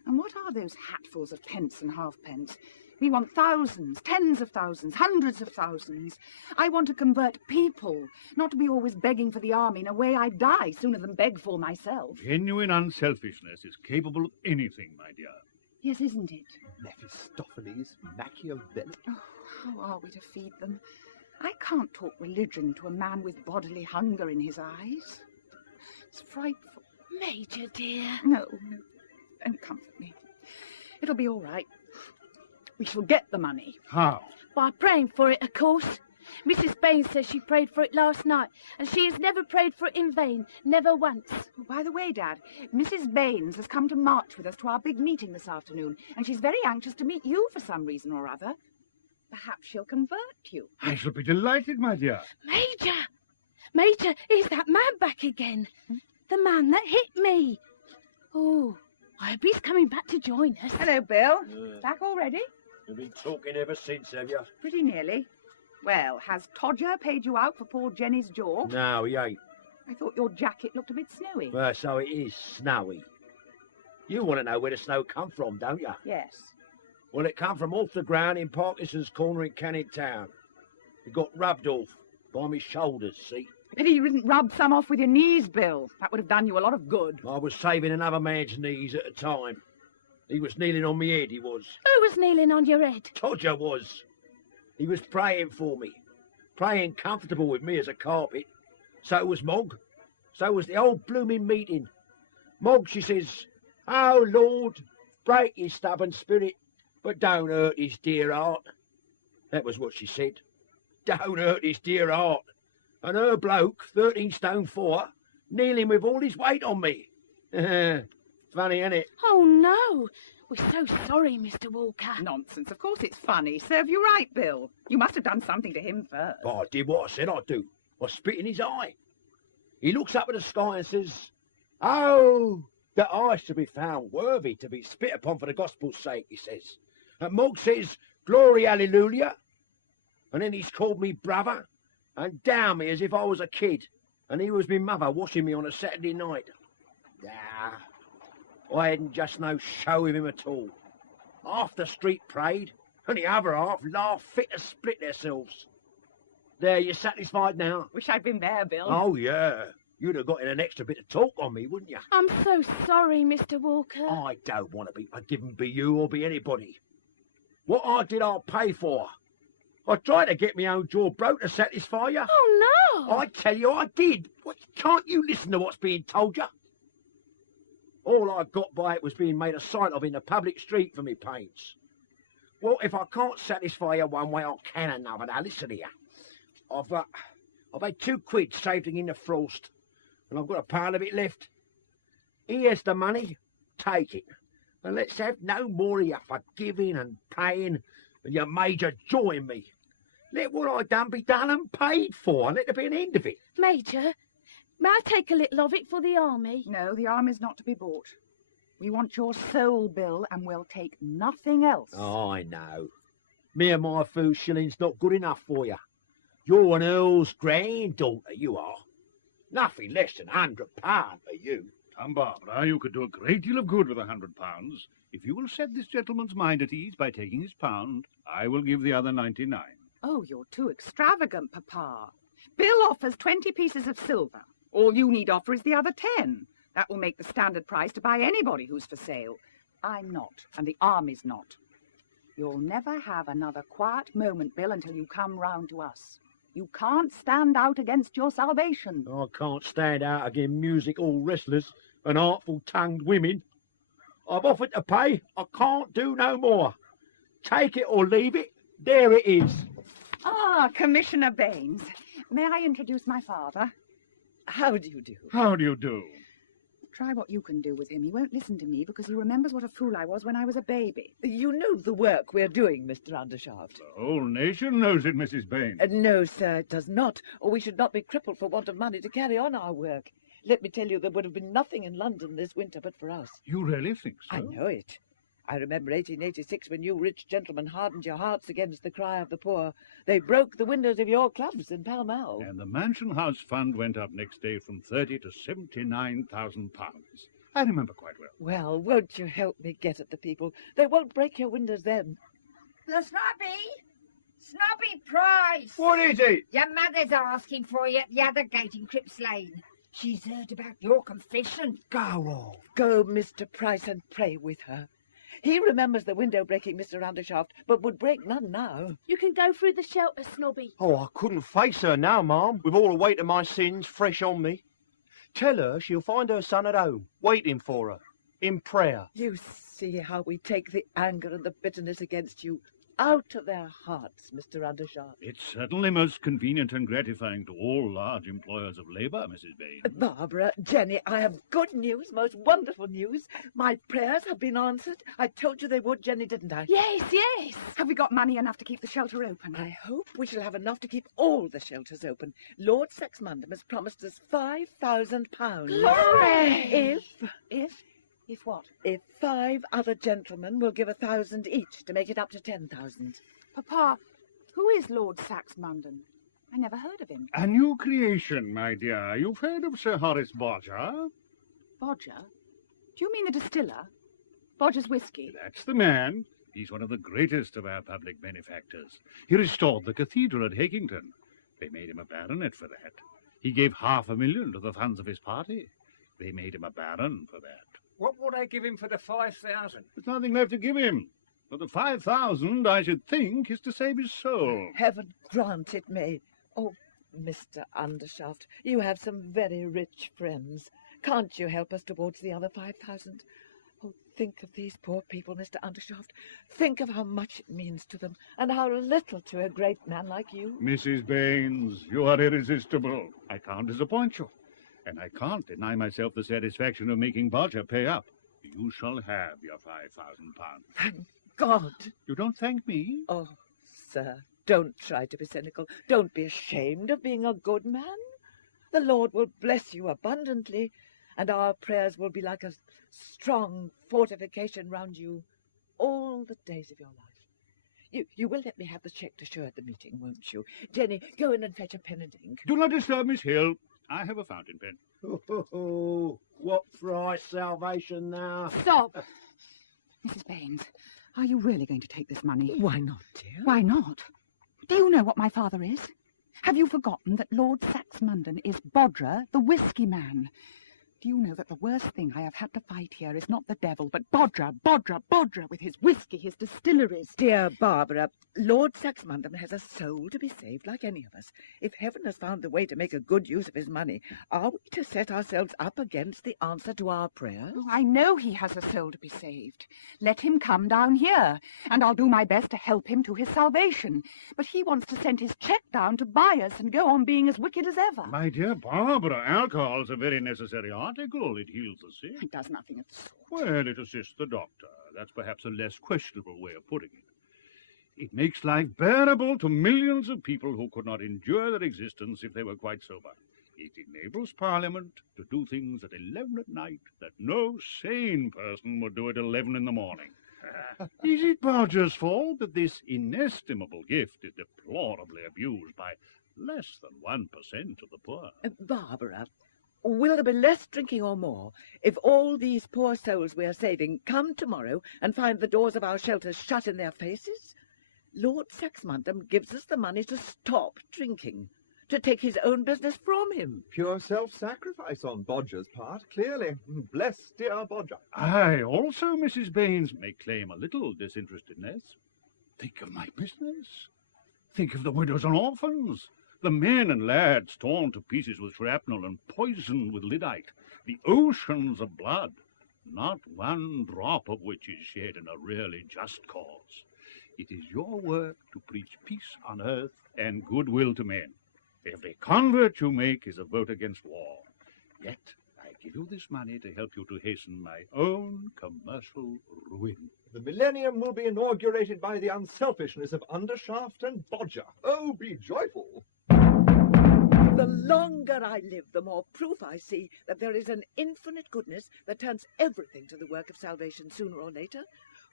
And what are those hatfuls of pence and halfpence? We want thousands, tens of thousands, hundreds of thousands. I want to convert people, not to be always begging for the army in a way I'd die sooner than beg for myself. Genuine unselfishness is capable of anything, my dear. Yes, isn't it? Mephistopheles, Machiavelli. Oh, how are we to feed them? I can't talk religion to a man with bodily hunger in his eyes. It's frightful. Major, dear. No, don't comfort me. It'll be all right. We shall get the money. How? By praying for it, of course. Mrs. Baines says she prayed for it last night, and she has never prayed for it in vain, never once. Oh, by the way, Dad, Mrs. Baines has come to march with us to our big meeting this afternoon, and she's very anxious to meet you for some reason or other. Perhaps she'll convert you. I shall be delighted, my dear. Major, is that man back again? The man that hit me. Oh, I hope he's coming back to join us. Hello, Bill. Back already? You've been talking ever since, have you? Pretty nearly. Well, has Todger paid you out for poor Jenny's jaw? No, he ain't. I thought your jacket looked a bit snowy. Well, so it is snowy. You want to know where the snow come from, don't you? Yes. Well, it come from off the ground in Parkinson's Corner in Canning Town. It got rubbed off by me shoulders, see? Pity you didn't rub some off with your knees, Bill. That would have done you a lot of good. I was saving another man's knees at the time. He was kneeling on me head, he was. Who was kneeling on your head? Todger was. He was praying for me. Praying comfortable with me as a carpet. So was Mog. So was the old blooming meeting. Mog, she says, "Oh, Lord, break his stubborn spirit, but don't hurt his dear heart." That was what she said. Don't hurt his dear heart. And her bloke, 13 stone 4, kneeling with all his weight on me. Funny, ain't it? Oh, no. We're so sorry, Mr. Walker. Nonsense. Of course it's funny. Serve you right, Bill. You must have done something to him first. I did what I said I'd do. I spit in his eye. He looks up at the sky and says, "Oh, that I should be found worthy to be spit upon for the gospel's sake," he says. And Mog says, "Glory, hallelujah." And then he's called me brother and down me as if I was a kid. And he was me mother washing me on a Saturday night. I hadn't just no show with him at all. Half the street prayed, and the other half laughed fit to split themselves. There, you satisfied now? Wish I'd been there, Bill. Oh, yeah. You'd have got in an extra bit of talk on me, wouldn't you? I'm so sorry, Mr. Walker. I don't want to be forgiven be you or be anybody. What I did, I'll pay for. I tried to get my own jaw broke to satisfy you. Oh, no. I tell you, I did. Can't you listen to what's being told you? All I got by it was being made a sight of in the public street for me pains. Well, if I can't satisfy you one way, I can another. Now, listen here. I've had 2 quid saved in the frost, and I've got a pound of it left. Here's the money. Take it. And let's have no more of your forgiving and praying and your major joying me. Let what I done be done and paid for, and let there be an end of it. Major, may I take a little of it for the army? No, the army's not to be bought. We want your soul, Bill, and we'll take nothing else. Oh, I know. Me and my few shillings not good enough for you. You're an earl's granddaughter, you are. Nothing less than £100 for you. Come, Barbara, you could do a great deal of good with £100. If you will set this gentleman's mind at ease by taking his £1, I will give the other 99. Oh, you're too extravagant, Papa. Bill offers 20 pieces of silver. All you need offer is the other 10. That will make the standard price to buy anybody who's for sale. I'm not, and the Army's not. You'll never have another quiet moment, Bill, until you come round to us. You can't stand out against your salvation. I can't stand out against music all restless and artful-tongued women. I've offered to pay. I can't do no more. Take it or leave it. There it is. Ah, Commissioner Baines. May I introduce my father? How do you do? How do you do? Try what you can do with him. He won't listen to me because he remembers what a fool I was when I was a baby. You know the work we're doing, Mr. Undershaft. The whole nation knows it, Mrs. Baines. No, sir, it does not, or we should not be crippled for want of money to carry on our work. Let me tell you, there would have been nothing in London this winter but for us. You really think so? I know it. I remember 1886 when you rich gentlemen hardened your hearts against the cry of the poor. They broke the windows of your clubs in Pall Mall. And the Mansion House Fund went up next day from 30 to 79,000 pounds. I remember quite well. Well, won't you help me get at the people? They won't break your windows then. The Snobby Price! What is it? Your mother's asking for you at the other gate in Cripps Lane. She's heard about your confession. Go on. Go, Mr. Price, and pray with her. He remembers the window-breaking, Mr. Undershaft, but would break none now. You can go through the shelter, Snobby. Oh, I couldn't face her now, Ma'am, with all the weight of my sins fresh on me. Tell her she'll find her son at home, waiting for her, in prayer. You see how we take the anger and the bitterness against you out of their hearts, Mr. Undershaft. It's certainly most convenient and gratifying to all large employers of labour, Mrs. Baines. Barbara, Jenny, I have good news, most wonderful news. My prayers have been answered. I told you they would, Jenny, didn't I? Yes, yes. Have we got money enough to keep the shelter open? I hope we shall have enough to keep all the shelters open. Lord Saxmundham has promised us £5,000. Glory! If what? If 5 other gentlemen will give 1,000 each to make it up to 10,000. Papa, who is Lord Saxmundham? I never heard of him. A new creation, my dear. You've heard of Sir Horace Bodger? Bodger? Do you mean the distiller? Bodger's whiskey? That's the man. He's one of the greatest of our public benefactors. He restored the cathedral at Hakington. They made him a baronet for that. He gave $500,000 to the funds of his party. They made him a baron for that. What would I give him for the 5,000? There's nothing left to give him. But the 5,000, I should think, is to save his soul. Heaven grant it may. Oh, Mr. Undershaft, you have some very rich friends. Can't you help us towards the other 5,000? Oh, think of these poor people, Mr. Undershaft. Think of how much it means to them, and how little to a great man like you. Mrs. Baines, you are irresistible. I can't disappoint you. And I can't deny myself the satisfaction of making Bodger pay up. You shall have your £5,000. Thank God. You don't thank me? Oh, sir, don't try to be cynical. Don't be ashamed of being a good man. The Lord will bless you abundantly, and our prayers will be like a strong fortification round you all the days of your life. You will let me have the cheque to show at the meeting, won't you? Jenny, go in and fetch a pen and ink. Do not disturb Miss Hill. I have a fountain pen. Oh, what price salvation now? Stop! Mrs. Baines, are you really going to take this money? Why not, dear? Why not? Do you know what my father is? Have you forgotten that Lord Saxmundham is Bodger, the whiskey man? Do you know that the worst thing I have had to fight here is not the devil, but Bodger, with his whiskey, his distilleries? Dear Barbara, Lord Saxmundham has a soul to be saved like any of us. If heaven has found the way to make a good use of his money, are we to set ourselves up against the answer to our prayers? Oh, I know he has a soul to be saved. Let him come down here, and I'll do my best to help him to his salvation. But he wants to send his cheque down to buy us and go on being as wicked as ever. My dear Barbara, alcohol's a very necessary article. It heals the sick. It does nothing of the sort. Well, it assists the doctor. That's perhaps a less questionable way of putting it. It makes life bearable to millions of people who could not endure their existence if they were quite sober. It enables Parliament to do things at 11 at night that no sane person would do at 11 in the morning. Is it Bodger's fault that this inestimable gift is deplorably abused by less than 1% of the poor? Barbara, will there be less drinking or more if all these poor souls we are saving come tomorrow and find the doors of our shelters shut in their faces? Lord Saxmundham gives us the money to stop drinking, to take his own business from him. Pure self-sacrifice on Bodger's part, clearly. Bless dear Bodger. I also, Mrs. Baines, may claim a little disinterestedness. Think of my business. Think of the widows and orphans, the men and lads torn to pieces with shrapnel and poisoned with lyddite, the oceans of blood, not one drop of which is shed in a really just cause. It is your work to preach peace on earth and goodwill to men. Every convert you make is a vote against war. Yet I give you this money to help you to hasten my own commercial ruin. The millennium will be inaugurated by the unselfishness of Undershaft and Bodger. Oh, be joyful! The longer I live, the more proof I see that there is an infinite goodness that turns everything to the work of salvation sooner or later.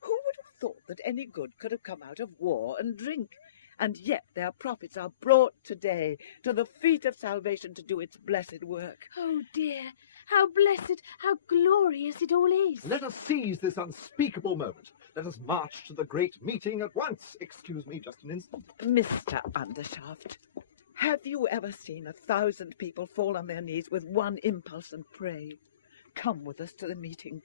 Who would have thought that any good could have come out of war and drink? And yet their prophets are brought today to the feet of salvation to do its blessed work. Oh, dear, how blessed, how glorious it all is. Let us seize this unspeakable moment. Let us march to the great meeting at once. Excuse me just an instant. Mr. Undershaft, have you ever seen 1,000 people fall on their knees with one impulse and pray? Come with us to the meeting.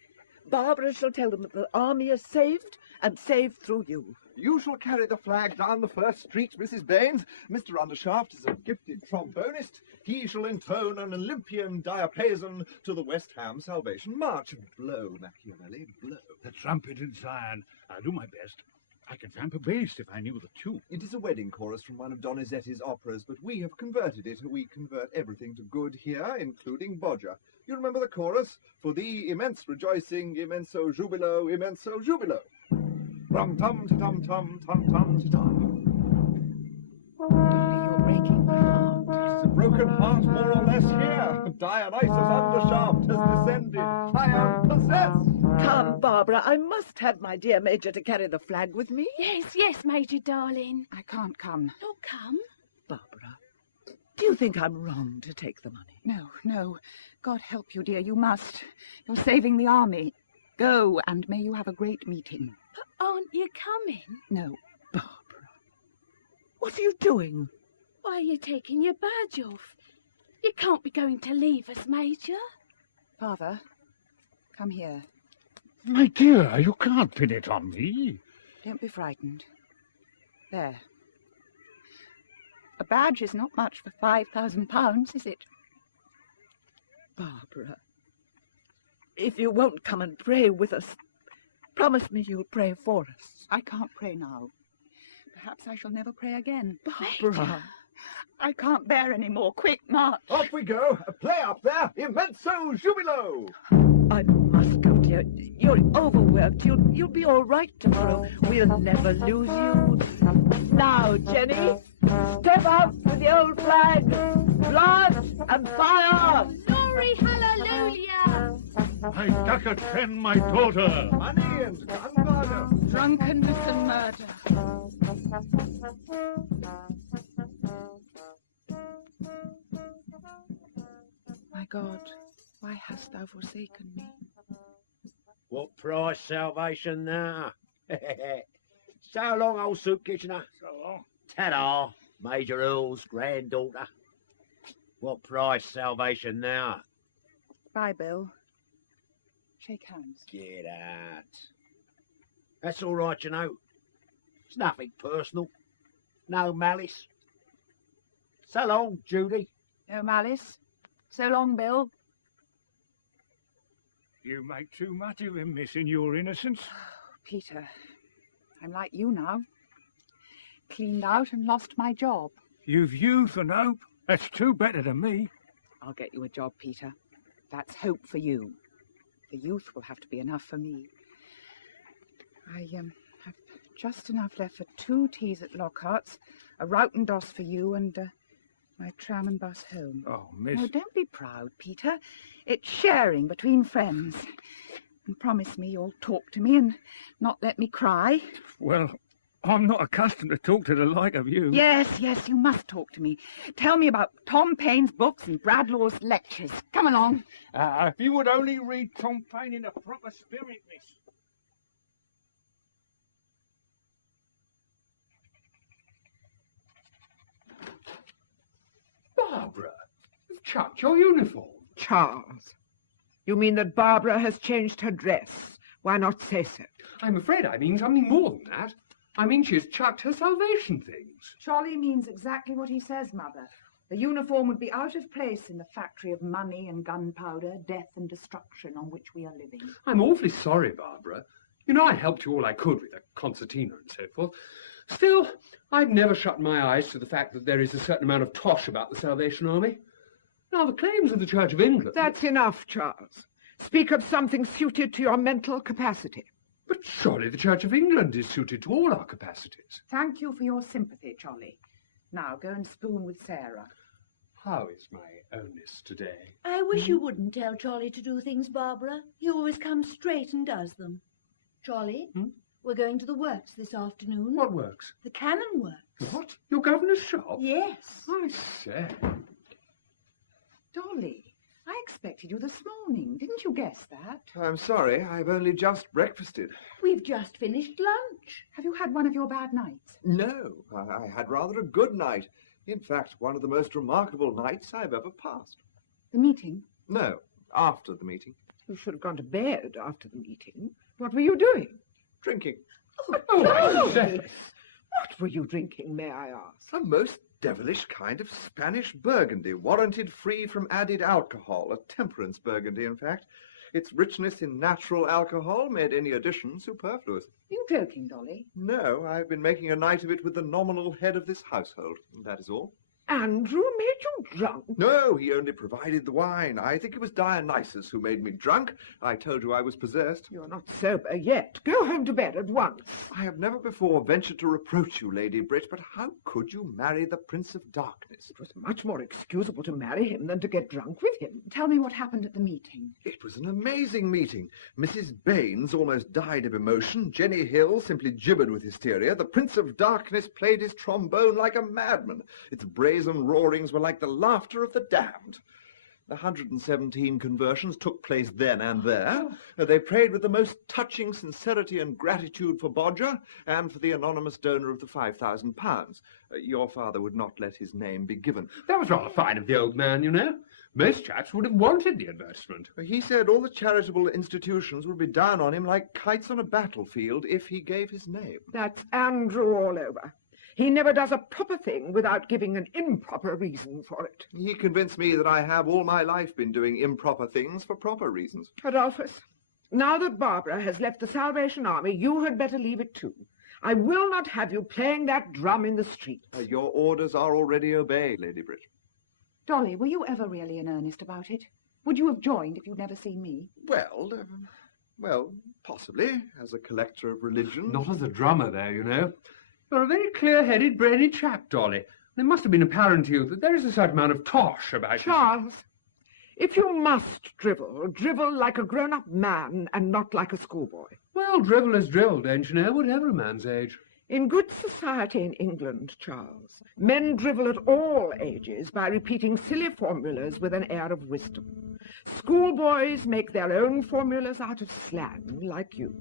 Barbara shall tell them that the army is saved, and saved through you. You shall carry the flag down the first street, Mrs. Baines. Mr. Undershaft is a gifted trombonist. He shall intone an Olympian diapason to the West Ham Salvation March. Blow, Machiavelli, blow. The trumpet in Zion. I'll do my best. I could vamp a bass if I knew the tune. It is a wedding chorus from one of Donizetti's operas, but we have converted it. We convert everything to good here, including Bodger. You remember the chorus? For thee immense rejoicing, immenso jubilo, immenso jubilo. Rum-tum-ti-tum-tum-tum-tum-ti-tum. You're breaking my heart. It's a broken heart, more or less, here. Dionysus Undershaft has descended. I am possessed. Come, Barbara, I must have my dear Major to carry the flag with me. Yes, yes, Major, darling. I can't come. Oh, come. Barbara, do you think I'm wrong to take the money? No, no. God help you, dear. You must. You're saving the army. Go, and may you have a great meeting. But aren't you coming? No. Barbara, what are you doing? Why are you taking your badge off? You can't be going to leave us, Major. Father, come here. My dear, you can't pin it on me. Don't be frightened. There. A badge is not much for £5,000, is it? Barbara, if you won't come and pray with us, promise me you'll pray for us. I can't pray now. Perhaps I shall never pray again. Barbara. I can't bear any more. Quick, march. Off we go. Play up there. Immenso jubilo. I must go, dear. You're overworked. You'll be all right tomorrow. We'll never lose you. Now, Jenny, step out with the old flag. Blood and fire. Glory, hallelujah. My ducat and my daughter. Money and gunpowder. Drunkenness and murder. My God, why hast thou forsaken me? What price salvation now? So long, old soup kitchener. So long. Ta-da, Major Earl's granddaughter. What price salvation now? Bye, Bill. Shake hands. Get out. That's all right, you know. It's nothing personal. No malice. So long, Judy. No malice. So long, Bill. You make too much of him, miss, in your innocence. Peter, I'm like you now. Cleaned out and lost my job. You've youth and hope. That's two better than me. I'll get you a job, Peter. That's hope for you. The youth will have to be enough for me. I have just enough left for 2 teas at Lockhart's, a rout and doss for you, and my tram and bus home. Oh, miss. No, don't be proud, Peter. It's sharing between friends. And promise me you'll talk to me and not let me cry. Well, I'm not accustomed to talk to the like of you. Yes, yes, you must talk to me. Tell me about Tom Paine's books and Bradlaugh's lectures. Come along. If you would only read Tom Paine in a proper spirit, miss. chucked your uniform. Charles, you mean that Barbara has changed her dress? Why not say so? I'm afraid I mean something more than that. I mean she's chucked her salvation things. Charlie means exactly what he says, Mother. The uniform would be out of place in the factory of money and gunpowder, death and destruction on which we are living. I'm awfully sorry, Barbara. You know, I helped you all I could with the concertina and so forth. Still, I've never shut my eyes to the fact that there is a certain amount of tosh about the Salvation Army. Now, the claims of the Church of England... That's enough, Charles. Speak of something suited to your mental capacity. But surely the Church of England is suited to all our capacities. Thank you for your sympathy, Charlie. Now, go and spoon with Sarah. How is my onus today? I wish you wouldn't tell Charlie to do things, Barbara. He always comes straight and does them. Charlie, we're going to the works this afternoon. What works? The cannon works. What? Your governor's shop? Yes. I say. Dolly, I expected you this morning. Didn't you guess that? I'm sorry, I've only just breakfasted. We've just finished lunch. Have you had one of your bad nights? No, I had rather a good night. In fact, one of the most remarkable nights I've ever passed. The meeting? No, after the meeting. You should have gone to bed after the meeting. What were you doing? Drinking. What were you drinking, may I ask? A most devilish kind of Spanish Burgundy, warranted free from added alcohol, a temperance Burgundy, in fact. Its richness in natural alcohol made any addition superfluous. You joking, Dolly? No, I've been making a night of it with the nominal head of this household. That is all. Andrew made you drunk? No, he only provided the wine. I think it was Dionysus who made me drunk. I told you I was possessed. You're not sober yet. Go home to bed at once. I have never before ventured to reproach you, Lady Brit, but how could you marry the Prince of Darkness? It was much more excusable to marry him than to get drunk with him. Tell me what happened at the meeting. It was an amazing meeting. Mrs. Baines almost died of emotion. Jenny Hill simply gibbered with hysteria. The Prince of Darkness played his trombone like a madman. Its brazen roarings were like the laughter of the damned. The 117 conversions took place then and there. They prayed with the most touching sincerity and gratitude for Bodger and for the anonymous donor of the £5,000. Your father would not let his name be given. That was rather fine of the old man, you know. Most chaps would have wanted the advertisement. He said all the charitable institutions would be down on him like kites on a battlefield if he gave his name. That's Andrew all over. He never does a proper thing without giving an improper reason for it. He convinced me that I have all my life been doing improper things for proper reasons. Adolphus, now that Barbara has left the Salvation Army, you had better leave it too. I will not have you playing that drum in the streets. Your orders are already obeyed, Lady Brit. Dolly, were you ever really in earnest about it? Would you have joined if you'd never seen me? Well, possibly, as a collector of religions. Not as a drummer, there, you know. You're a very clear-headed, brainy chap, Dolly. It must have been apparent to you that there is a certain amount of tosh about Charles, if you must drivel, drivel like a grown-up man and not like a schoolboy. Well, drivel is drivel, don't you know, whatever a man's age. In good society in England, Charles, men drivel at all ages by repeating silly formulas with an air of wisdom. Schoolboys make their own formulas out of slang, like you.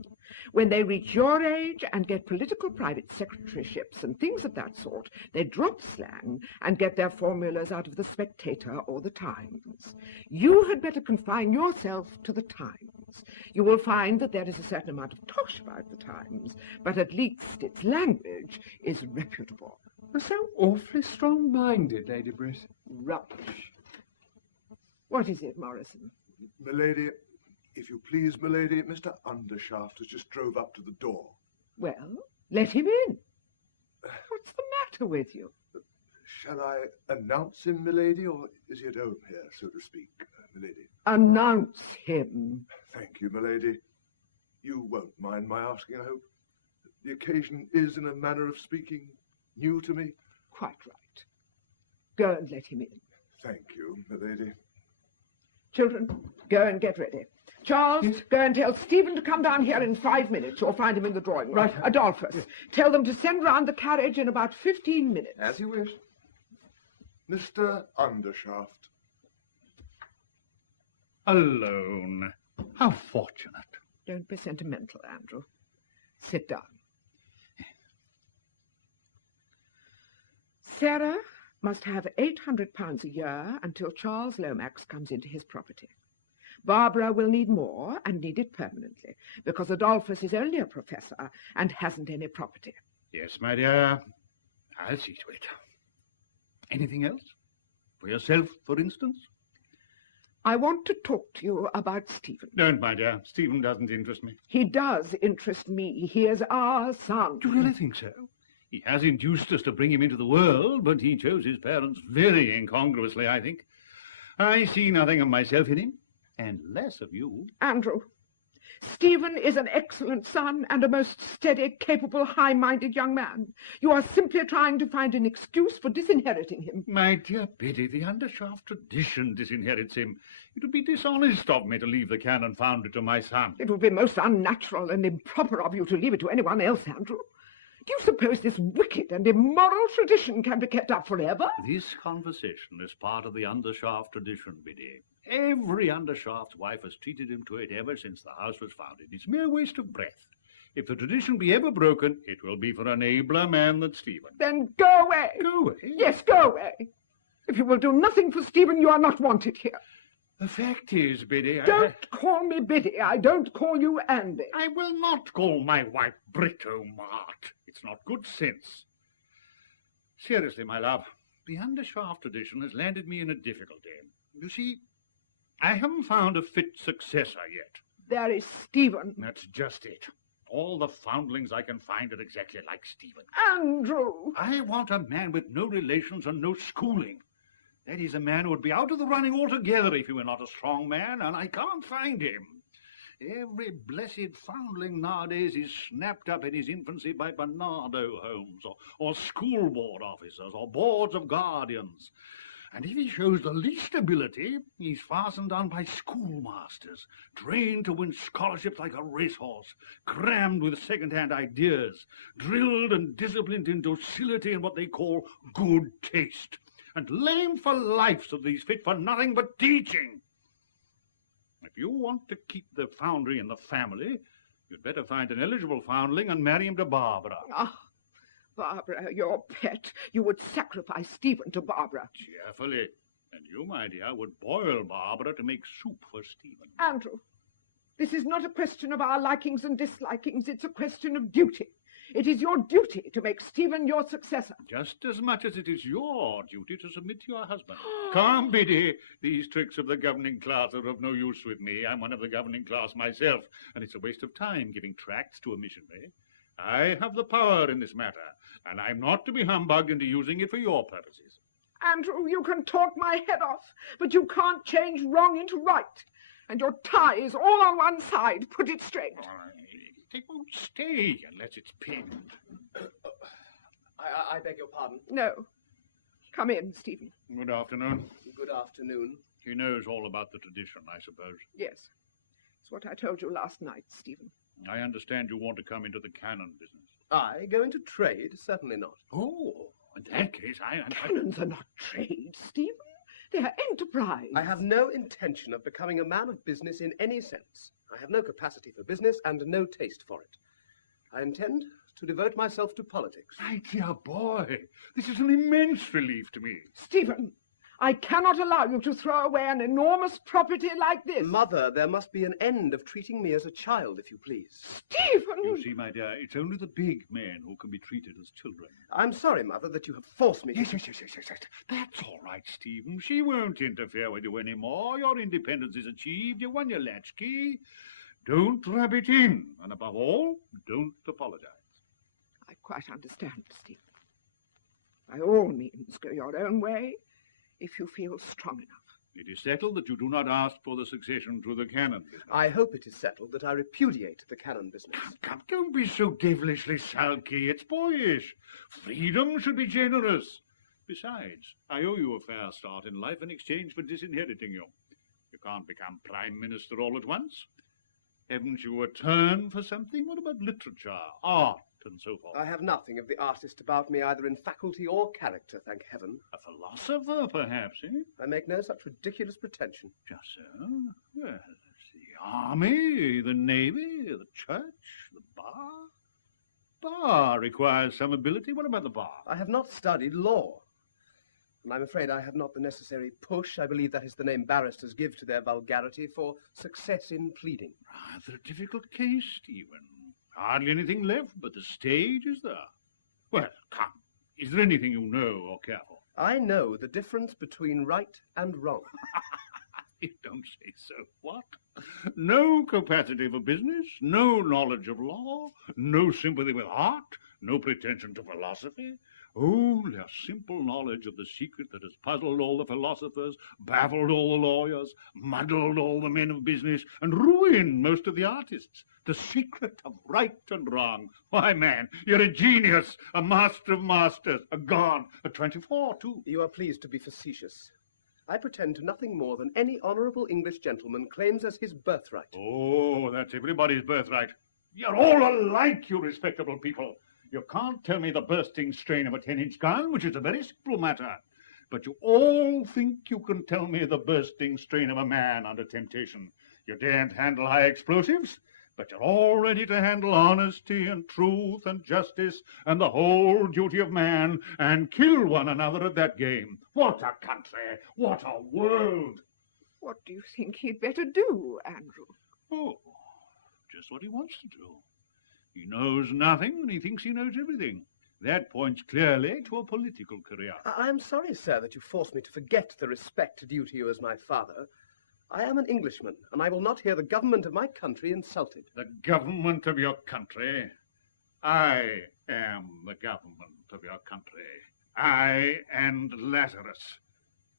When they reach your age and get political private secretaryships and things of that sort, they drop slang and get their formulas out of the Spectator or the Times. You had better confine yourself to the Times. You will find that there is a certain amount of tosh about the Times, but at least its language is reputable. You're so awfully strong-minded, Lady Brit. Rubbish. What is it, Morrison? Milady, if you please, milady, Mr. Undershaft has just drove up to the door. Well, let him in. What's the matter with you? Shall I announce him, milady, or is he at home here, so to speak, milady? Announce him. Thank you, milady. You won't mind my asking, I hope. The occasion is, in a manner of speaking, new to me. Quite right. Go and let him in. Thank you, milady. Children, go and get ready. Charles, go and tell Stephen to come down here in 5 minutes. You'll find him in the drawing room. Right. Adolphus, tell them to send round the carriage in about 15 minutes. As you wish. Mr. Undershaft. Alone. How fortunate. Don't be sentimental, Andrew. Sit down. Sarah, must have £800 a year until Charles Lomax comes into his property. Barbara will need more, and need it permanently, because Adolphus is only a professor and hasn't any property. Yes, my dear. I'll see to it. Anything else? For yourself, for instance? I want to talk to you about Stephen. Don't, my dear. Stephen doesn't interest me. He does interest me. He is our son. Do you really think so? He has induced us to bring him into the world, but he chose his parents very incongruously, I think. I see nothing of myself in him, and less of you. Andrew, Stephen is an excellent son and a most steady, capable, high-minded young man. You are simply trying to find an excuse for disinheriting him. My dear Biddy, the Undershaft tradition disinherits him. It would be dishonest of me to leave the canon founded to my son. It would be most unnatural and improper of you to leave it to anyone else, Andrew. Do you suppose this wicked and immoral tradition can be kept up forever? This conversation is part of the Undershaft tradition, Biddy. Every Undershaft's wife has treated him to it ever since the house was founded. It's mere waste of breath. If the tradition be ever broken, it will be for an abler man than Stephen. Then go away. Go away? Yes, go away. If you will do nothing for Stephen, you are not wanted here. The fact is, Biddy, Don't call me Biddy. I don't call you Andy. I will not call my wife Brito-Mart. It's not good sense. Seriously, my love, the Undershaft tradition has landed me in a difficulty. You see, I haven't found a fit successor yet. There is Stephen. That's just it. All the foundlings I can find are exactly like Stephen. Andrew! I want a man with no relations and no schooling. That is, a man who would be out of the running altogether if he were not a strong man, and I can't find him. Every blessed foundling nowadays is snapped up in his infancy by Bernardo homes, or school board officers, or boards of guardians. And if he shows the least ability, he's fastened on by schoolmasters, trained to win scholarships like a racehorse, crammed with second-hand ideas, drilled and disciplined in docility and what they call good taste, and lame for life so that he's fit for nothing but teaching. If you want to keep the foundry in the family, you'd better find an eligible foundling and marry him to Barbara. Ah, Barbara, your pet. You would sacrifice Stephen to Barbara. Cheerfully. And you, my dear, would boil Barbara to make soup for Stephen. Andrew, this is not a question of our likings and dislikings. It's a question of duty. It is your duty to make Stephen your successor. Just as much as it is your duty to submit to your husband. Come, Biddy. These tricks of the governing class are of no use with me. I'm one of the governing class myself, and it's a waste of time giving tracts to a missionary. I have the power in this matter, and I'm not to be humbugged into using it for your purposes. Andrew, you can talk my head off, but you can't change wrong into right. And your tie is all on one side. Put it straight. It won't stay unless it's pinned. I beg your pardon. No. Come in, Stephen. Good afternoon. Good afternoon. He knows all about the tradition, I suppose. Yes. It's what I told you last night, Stephen. I understand you want to come into the canon business. I go into trade? Certainly not. Oh, in that case, Cannons are not trade, Stephen. They are enterprise. I have no intention of becoming a man of business in any sense. I have no capacity for business and no taste for it. I intend to devote myself to politics. My dear boy, this is an immense relief to me. Stephen, I cannot allow you to throw away an enormous property like this. Mother, there must be an end of treating me as a child, if you please. Stephen! You see, my dear, it's only the big men who can be treated as children. I'm sorry, Mother, that you have forced me to... Yes. That's all right, Stephen. She won't interfere with you anymore. Your independence is achieved. You won your latchkey. Don't rub it in. And above all, don't apologize. I quite understand, Stephen. By all means, go your own way, if you feel strong enough. It is settled that you do not ask for the succession to the canon business. I hope it is settled that I repudiate the canon business. Come, don't be so devilishly sulky. It's boyish. Freedom should be generous. Besides, I owe you a fair start in life in exchange for disinheriting you. You can't become Prime Minister all at once. Haven't you a turn for something? What about literature, art, and so forth? I have nothing of the artist about me, either in faculty or character, thank heaven. A philosopher, perhaps, eh? I make no such ridiculous pretension. Just so. Well, the army, the navy, the church, the bar. Bar requires some ability. What about the bar? I have not studied law. and I'm afraid I have not the necessary push, I believe that is the name barristers give to their vulgarity, for success in pleading. Rather a difficult case, Stephen. Hardly anything left, but the stage is there. Well, come. Is there anything you know or care for? I know the difference between right and wrong. You don't say so. What? No capacity for business, no knowledge of law, no sympathy with art, no pretension to philosophy, only a simple knowledge of the secret that has puzzled all the philosophers, baffled all the lawyers, muddled all the men of business, and ruined most of the artists. The secret of right and wrong. Why, man, you're a genius, a master of masters, a god, a 24, too. You are pleased to be facetious. I pretend to nothing more than any honourable English gentleman claims as his birthright. Oh, that's everybody's birthright. You're all alike, you respectable people. You can't tell me the bursting strain of a 10-inch gun, which is a very simple matter. But you all think you can tell me the bursting strain of a man under temptation. You daren't handle high explosives, but you're all ready to handle honesty and truth and justice and the whole duty of man and kill one another at that game. What a country! What a world! What do you think he'd better do, Andrew? Oh, just what he wants to do. He knows nothing and he thinks he knows everything. That points clearly to a political career. I'm sorry, sir, that you force me to forget the respect due to you as my father. I am an Englishman, and I will not hear the government of my country insulted. The government of your country? I am the government of your country. I and Lazarus.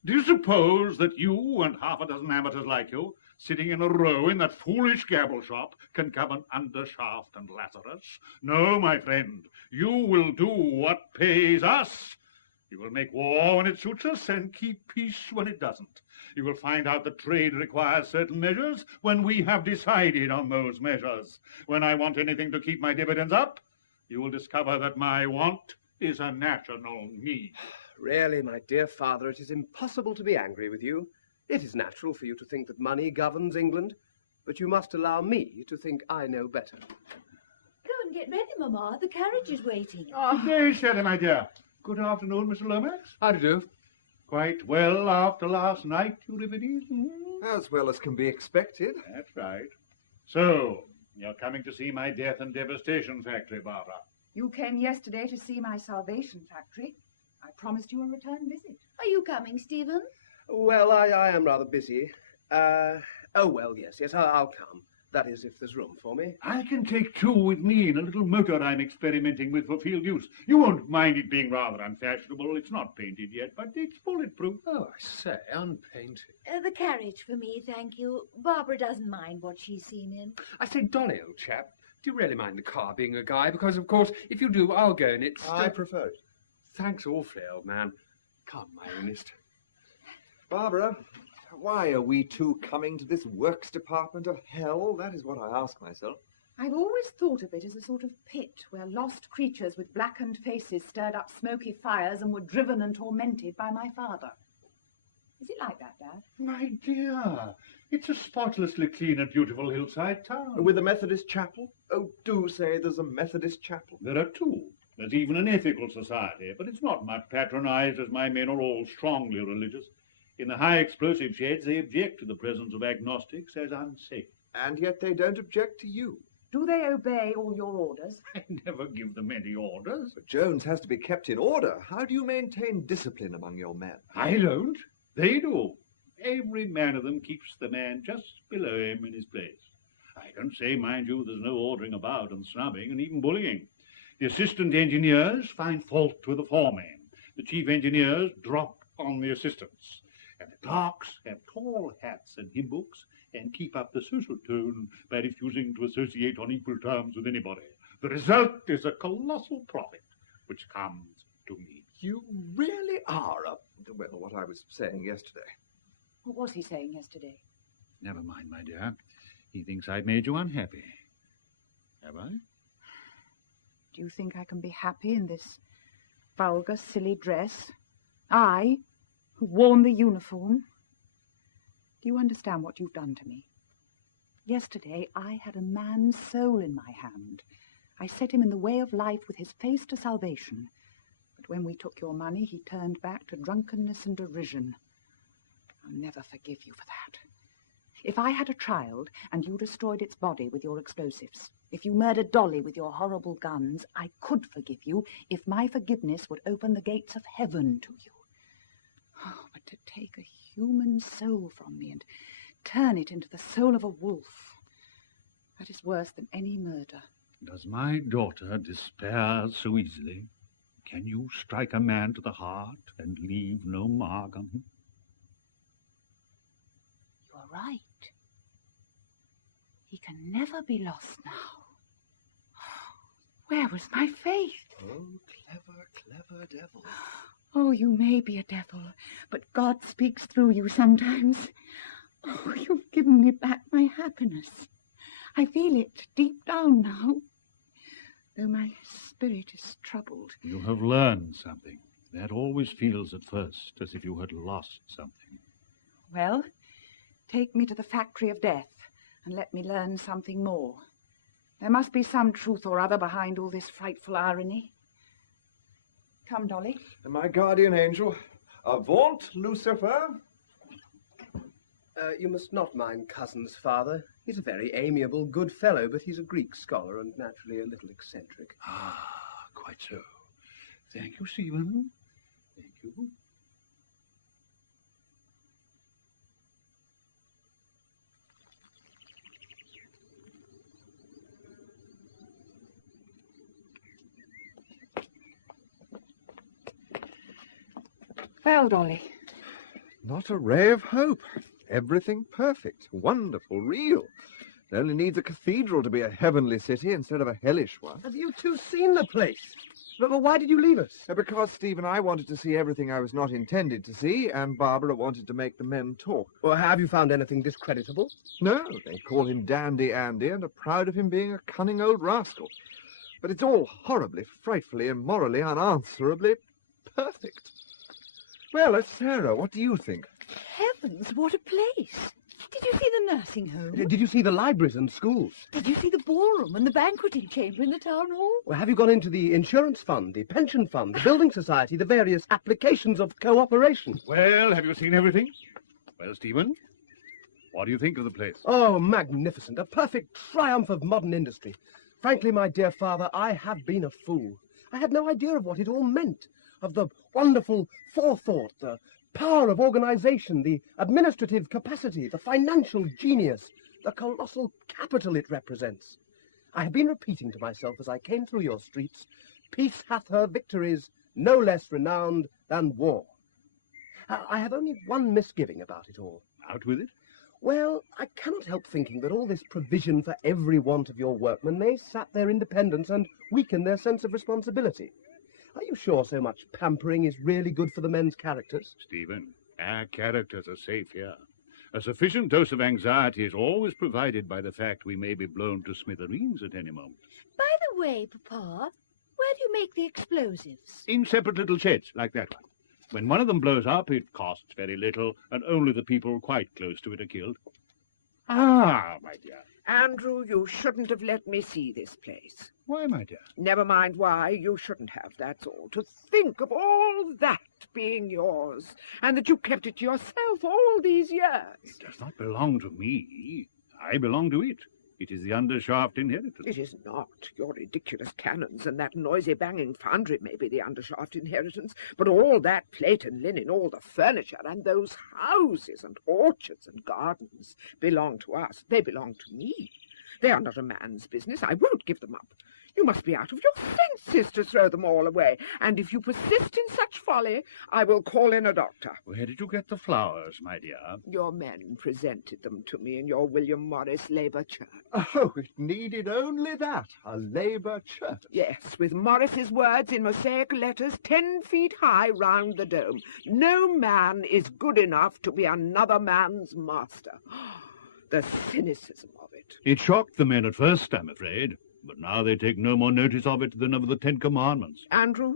Do you suppose that you and half a dozen amateurs like you, sitting in a row in that foolish gabble shop, can govern Undershaft and Lazarus? No, my friend, you will do what pays us. You will make war when it suits us and keep peace when it doesn't. You will find out that trade requires certain measures when we have decided on those measures. When I want anything to keep my dividends up, you will discover that my want is a national need. Really, my dear father, it is impossible to be angry with you. It is natural for you to think that money governs England, but you must allow me to think I know better. Go and get ready, Mamma. The carriage is waiting. Good day, Shelley, my dear. Good afternoon, Mr. Lomax. How do you do? Quite well after last night, Euripides? As well as can be expected. That's right. So, you're coming to see my death and devastation factory, Barbara. You came yesterday to see my salvation factory. I promised you a return visit. Are you coming, Stephen? Well, I am rather busy. Oh, well, yes, I'll come. That is, if there's room for me. I can take two with me in a little motor I'm experimenting with for field use. You won't mind it being rather unfashionable. It's not painted yet, but it's bulletproof. Oh, I say, unpainted. The carriage for me, thank you. Barbara doesn't mind what she's seen in. I say, Dolly, old chap, do you really mind the car being a guy? Because, of course, if you do, I'll go in it. I prefer it. Thanks awfully, old man. Come, my Ernest. Barbara, why are we two coming to this works department of hell? That is what I ask myself. I've always thought of it as a sort of pit where lost creatures with blackened faces stirred up smoky fires and were driven and tormented by my father. Is it like that, Dad? My dear, it's a spotlessly clean and beautiful hillside town. With a Methodist chapel? Oh, do say there's a Methodist chapel. There are two. There's even an ethical society, but it's not much patronized, as my men are all strongly religious. In the high explosive sheds, they object to the presence of agnostics as unsafe. And yet they don't object to you. Do they obey all your orders? I never give them any orders. But Jones has to be kept in order. How do you maintain discipline among your men? I don't. They do. Every man of them keeps the man just below him in his place. I don't say, mind you, there's no ordering about and snubbing and even bullying. The assistant engineers find fault with the foreman. The chief engineers drop on the assistants. And the clerks have tall hats and hymn books and keep up the social tone by refusing to associate on equal terms with anybody. The result is a colossal profit, which comes to me. You really are well, what I was saying yesterday. What was he saying yesterday? Never mind, my dear. He thinks I've made you unhappy. Have I? Do you think I can be happy in this vulgar, silly dress? I, who worn the uniform? Do you understand what you've done to me? Yesterday, I had a man's soul in my hand. I set him in the way of life with his face to salvation. But when we took your money, he turned back to drunkenness and derision. I'll never forgive you for that. If I had a child and you destroyed its body with your explosives, if you murdered Dolly with your horrible guns, I could forgive you if my forgiveness would open the gates of heaven to you. Oh, but to take a human soul from me and turn it into the soul of a wolf, that is worse than any murder. Does my daughter despair so easily? Can you strike a man to the heart and leave no mark on him? You're right. He can never be lost now. Where was my faith? Oh, clever, clever devil. Oh, you may be a devil, but God speaks through you sometimes. Oh, you've given me back my happiness. I feel it deep down now, though my spirit is troubled. You have learned something. That always feels at first as if you had lost something. Well, take me to the factory of death and let me learn something more. There must be some truth or other behind all this frightful irony. Come, Dolly. My guardian angel. Avaunt, Lucifer. You must not mind Cousin's father. He's a very amiable, good fellow, but he's a Greek scholar and naturally a little eccentric. Ah, quite so. Thank you, Stephen. Thank you. Well, Dolly. Not a ray of hope. Everything perfect, wonderful, real. It only needs a cathedral to be a heavenly city instead of a hellish one. Have you two seen the place? But why did you leave us? Because, Steve and I wanted to see everything I was not intended to see, and Barbara wanted to make the men talk. Well, have you found anything discreditable? No, they call him Dandy Andy and are proud of him being a cunning old rascal. But it's all horribly, frightfully, and morally unanswerably perfect. Well, Sarah, what do you think? Heavens, what a place! Did you see the nursing home? Did you see the libraries and schools? Did you see the ballroom and the banqueting chamber in the town hall? Well, have you gone into the insurance fund, the pension fund, the building society, the various applications of cooperation? Well, have you seen everything? Well, Stephen, what do you think of the place? Oh, magnificent. A perfect triumph of modern industry. Frankly, my dear father, I have been a fool. I had no idea of what it all meant, of the wonderful forethought, the power of organization, the administrative capacity, the financial genius, the colossal capital it represents. I have been repeating to myself as I came through your streets, peace hath her victories no less renowned than war. I have only one misgiving about it all. Out with it? Well, I cannot help thinking that all this provision for every want of your workmen may sap their independence and weaken their sense of responsibility. Are you sure so much pampering is really good for the men's characters? Stephen, our characters are safe here. A sufficient dose of anxiety is always provided by the fact we may be blown to smithereens at any moment. By the way, Papa, where do you make the explosives? In separate little sheds, like that one. When one of them blows up, it costs very little, and only the people quite close to it are killed. Ah, my dear. Andrew, you shouldn't have let me see this place. Why, my dear? Never mind why, you shouldn't have, that's all. To think of all that being yours, and that you kept it to yourself all these years. It does not belong to me. I belong to it. It is the Undershaft inheritance. It is not. Your ridiculous cannons and that noisy banging foundry may be the Undershaft inheritance, but all that plate and linen, all the furniture, and those houses and orchards and gardens belong to us. They belong to me. They are not a man's business. I won't give them up. You must be out of your senses to throw them all away, and if you persist in such folly, I will call in a doctor. Where did you get the flowers, my dear? Your men presented them to me in your William Morris Labour Church. Oh, it needed only that, a Labour church. Yes, with Morris's words in mosaic letters 10 feet high round the dome. No man is good enough to be another man's master. The cynicism of it. It shocked the men at first, I'm afraid. But now they take no more notice of it than of the 10 Commandments. Andrew,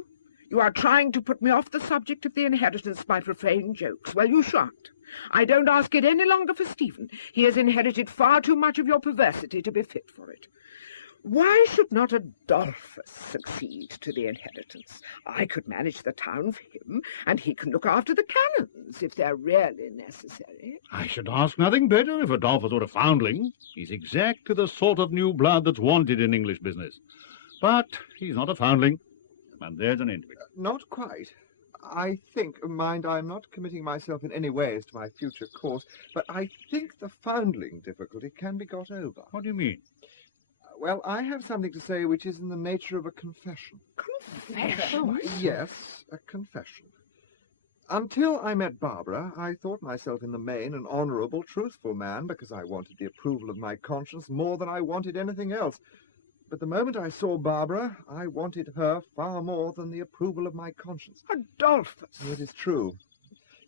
you are trying to put me off the subject of the inheritance by profane jokes. Well, you shan't. I don't ask it any longer for Stephen. He has inherited far too much of your perversity to be fit for it. Why should not Adolphus succeed to the inheritance? I could manage the town for him, and he can look after the cannons, if they're really necessary. I should ask nothing better if Adolphus were a foundling. He's exactly the sort of new blood that's wanted in English business. But he's not a foundling, and there's an end of it. Not quite. I think, mind, I'm not committing myself in any way as to my future course, but I think the foundling difficulty can be got over. What do you mean? Well, I have something to say which is in the nature of a confession. Confession? Yes, a confession. Until I met Barbara, I thought myself in the main an honourable, truthful man because I wanted the approval of my conscience more than I wanted anything else. But the moment I saw Barbara, I wanted her far more than the approval of my conscience. Adolphus! It is true.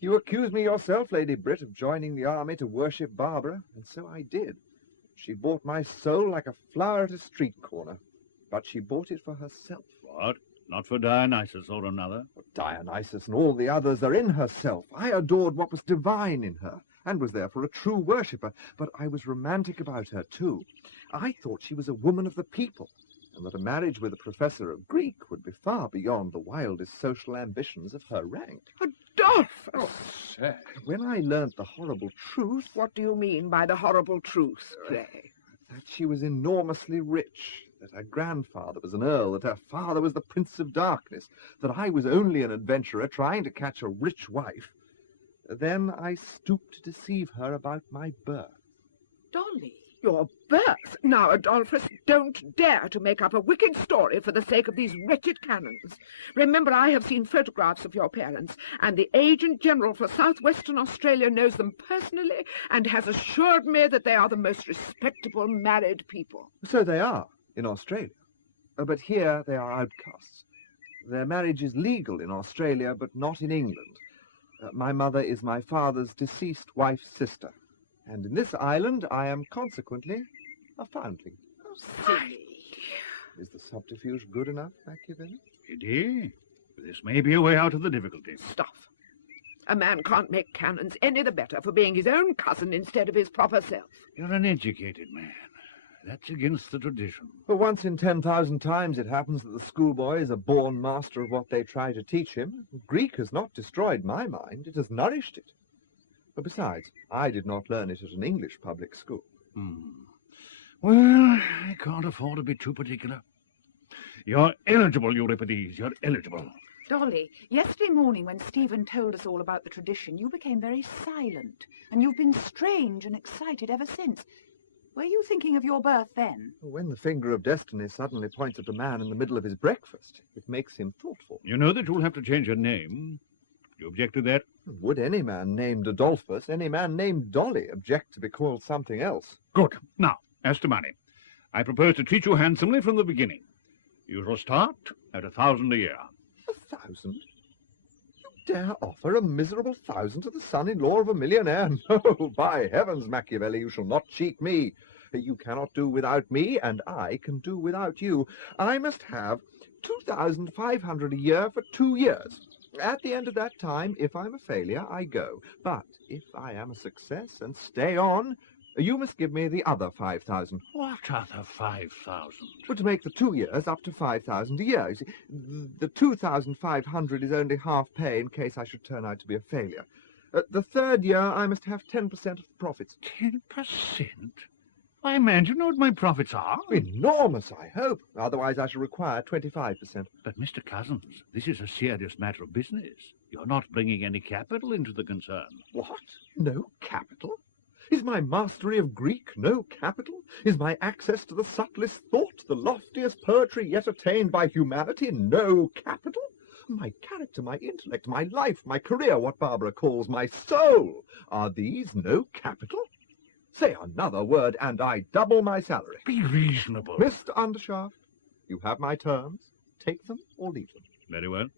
You accuse me yourself, Lady Britt, of joining the army to worship Barbara, and so I did. She bought my soul like a flower at a street corner, but she bought it for herself. What? Not for Dionysus or another? Dionysus and all the others are in herself. I adored what was divine in her, and was therefore a true worshipper, but I was romantic about her, too. I thought she was a woman of the people, and that a marriage with a professor of Greek would be far beyond the wildest social ambitions of her rank. Adolphus! Oh, sir. When I learnt the horrible truth... What do you mean by the horrible truth, pray? That she was enormously rich, that her grandfather was an earl, that her father was the Prince of Darkness, that I was only an adventurer trying to catch a rich wife. Then I stooped to deceive her about my birth. Dolly, your birth? Now, Adolphus, don't dare to make up a wicked story for the sake of these wretched cannons. Remember, I have seen photographs of your parents, and the Agent General for Southwestern Australia knows them personally and has assured me that they are the most respectable married people. So they are, in Australia. But here they are outcasts. Their marriage is legal in Australia, but not in England. My mother is my father's deceased wife's sister, and in this island I am consequently a foundling. Oh, silly. Is the subterfuge good enough, Machiavelli? It is. This may be a way out of the difficulty. Stuff. A man can't make cannons any the better for being his own cousin instead of his proper self. You're an educated man. That's against the tradition. For once in 10,000 times it happens that the schoolboy is a born master of what they try to teach him. Greek has not destroyed my mind, it has nourished it. But besides, I did not learn it at an English public school. Well, I can't afford to be too particular. You're eligible, Euripides, you're eligible. Dolly, yesterday morning when Stephen told us all about the tradition, you became very silent, and you've been strange and excited ever since. Were you thinking of your birth then? When the finger of destiny suddenly points at a man in the middle of his breakfast, it makes him thoughtful. You know that you'll have to change your name. Do you object to that? Would any man named Adolphus, any man named Dolly, object to be called something else? Good. Now, as to money, I propose to treat you handsomely from the beginning. You shall start at 1,000 a year. 1,000? You dare offer a miserable 1,000 to the son-in-law of a millionaire? No, by heavens, Machiavelli, you shall not cheat me. You cannot do without me, and I can do without you. I must have 2,500 a year for 2 years. At the end of that time, if I'm a failure, I go. But if I am a success and stay on, you must give me the other 5,000. What other 5,000? Well, to make the 2 years up to 5,000 a year. You see, the 2,500 is only half pay in case I should turn out to be a failure. The third year, I must have 10% of the profits. 10%? Why, man, do you know what my profits are? Enormous, I hope. Otherwise, I shall require 25%. But, Mr. Cousins, this is a serious matter of business. You're not bringing any capital into the concern. What? No capital? Is my mastery of Greek no capital? Is my access to the subtlest thought, the loftiest poetry yet attained by humanity, no capital? My character, my intellect, my life, my career, what Barbara calls my soul, are these no capital? Say another word, and I double my salary. Be reasonable. Mr. Undershaft, you have my terms. Take them or leave them. Very well.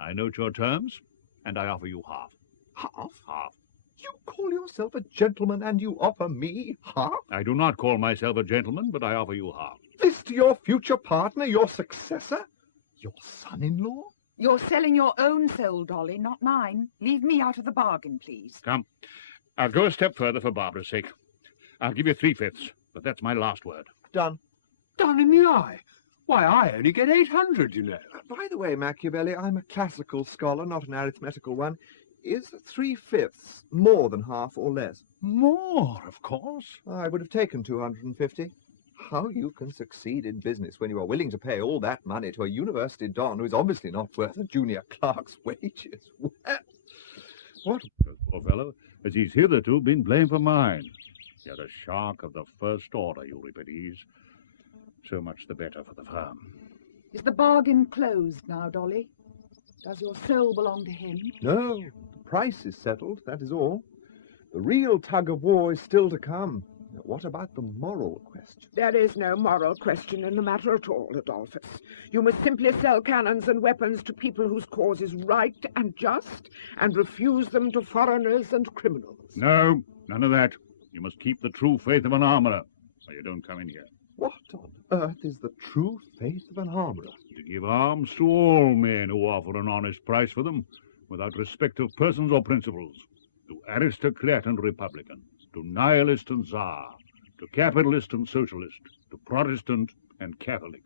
I note your terms, and I offer you half. Half? Half. You call yourself a gentleman, and you offer me half? I do not call myself a gentleman, but I offer you half. This to your future partner, your successor? Your son-in-law? You're selling your own soul, Dolly, not mine. Leave me out of the bargain, please. Come. I'll go a step further for Barbara's sake. I'll give you 3/5, but that's my last word. Done. Done in the eye? Why, I only get 800, you know. By the way, Machiavelli, I'm a classical scholar, not an arithmetical one. Is 3/5 more than half or less? More, of course. I would have taken 250. How you can succeed in business when you are willing to pay all that money to a university don who is obviously not worth a junior clerk's wages. Well, what? Poor fellow, as he's hitherto been blamed for mine. You're a shark of the first order, Euripides. So much the better for the firm. Is the bargain closed now, Dolly? Does your soul belong to him? No, the price is settled, that is all. The real tug-of-war is still to come. Now, what about the moral question? There is no moral question in the matter at all, Adolphus. You must simply sell cannons and weapons to people whose cause is right and just, and refuse them to foreigners and criminals. No, none of that. You must keep the true faith of an armourer, or you don't come in here. What on earth is the true faith of an armourer? To give arms to all men who offer an honest price for them, without respect of persons or principles, to aristocrat and republican, to nihilist and czar, to capitalist and socialist, to Protestant and Catholic.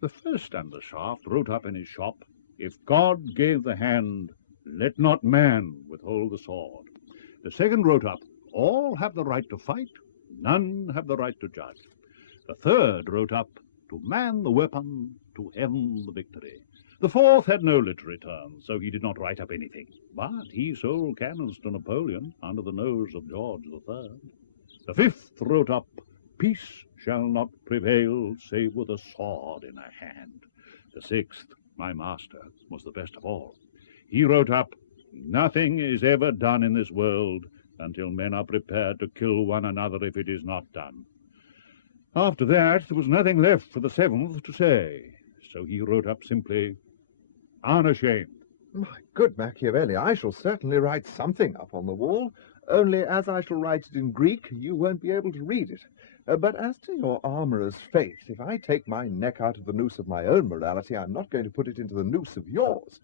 The first Undershaft wrote up in his shop, "If God gave the hand, let not man withhold the sword." The second wrote up, "All have the right to fight, none have the right to judge." The third wrote up, "To man the weapon, to heaven the victory." The fourth had no literary term, so he did not write up anything. But he sold cannons to Napoleon under the nose of George III. The fifth wrote up, "Peace shall not prevail save with a sword in a hand." The sixth, my master, was the best of all. He wrote up, "Nothing is ever done in this world until men are prepared to kill one another if it is not done." After that, there was nothing left for the seventh to say, so he wrote up simply, "Unashamed." My good Machiavelli, I shall certainly write something up on the wall, only as I shall write it in Greek, you won't be able to read it. But as to your armourer's faith, if I take my neck out of the noose of my own morality, I'm not going to put it into the noose of yours.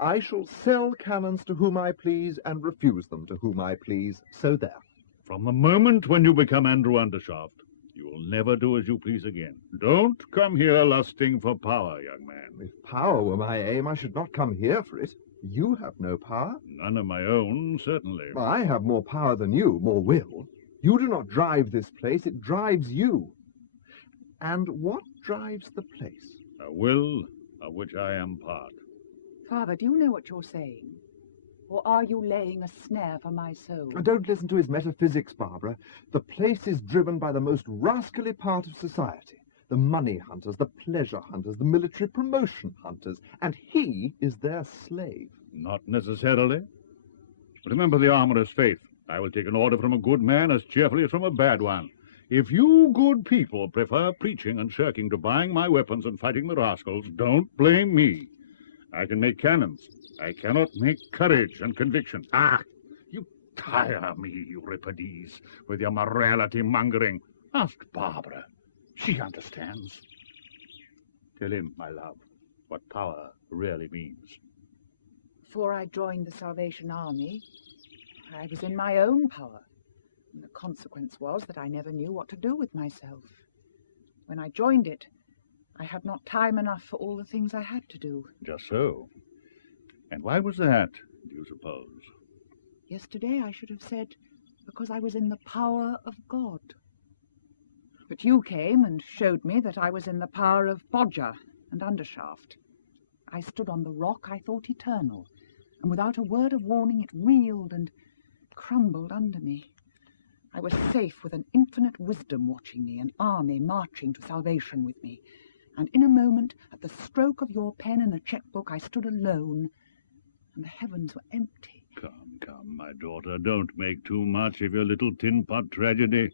I shall sell cannons to whom I please and refuse them to whom I please, so there. From the moment when you become Andrew Undershaft, you will never do as you please again. Don't come here lusting for power, young man. If power were my aim, I should not come here for it. You have no power. None of my own, certainly. I have more power than you, more will. You do not drive this place, it drives you. And what drives the place? A will of which I am part. Father, do you know what you're saying? Or are you laying a snare for my soul? Don't listen to his metaphysics, Barbara. The place is driven by the most rascally part of society. The money hunters, the pleasure hunters, the military promotion hunters, and he is their slave. Not necessarily. Remember the armourer's faith. I will take an order from a good man as cheerfully as from a bad one. If you good people prefer preaching and shirking to buying my weapons and fighting the rascals, don't blame me. I can make cannons. I cannot make courage and conviction. Ah, you tire me, Euripides, with your morality mongering. Ask Barbara. She understands. Tell him, my love, what power really means. Before I joined the Salvation Army, I was in my own power, and the consequence was that I never knew what to do with myself. When I joined it, I had not time enough for all the things I had to do. Just so. And why was that, do you suppose? Yesterday I should have said, because I was in the power of God. But you came and showed me that I was in the power of Bodger and Undershaft. I stood on the rock I thought eternal, and without a word of warning it reeled and crumbled under me. I was safe with an infinite wisdom watching me, an army marching to salvation with me. And in a moment, at the stroke of your pen in a checkbook, I stood alone, and the heavens were empty. Come, my daughter, don't make too much of your little tin-pot tragedy.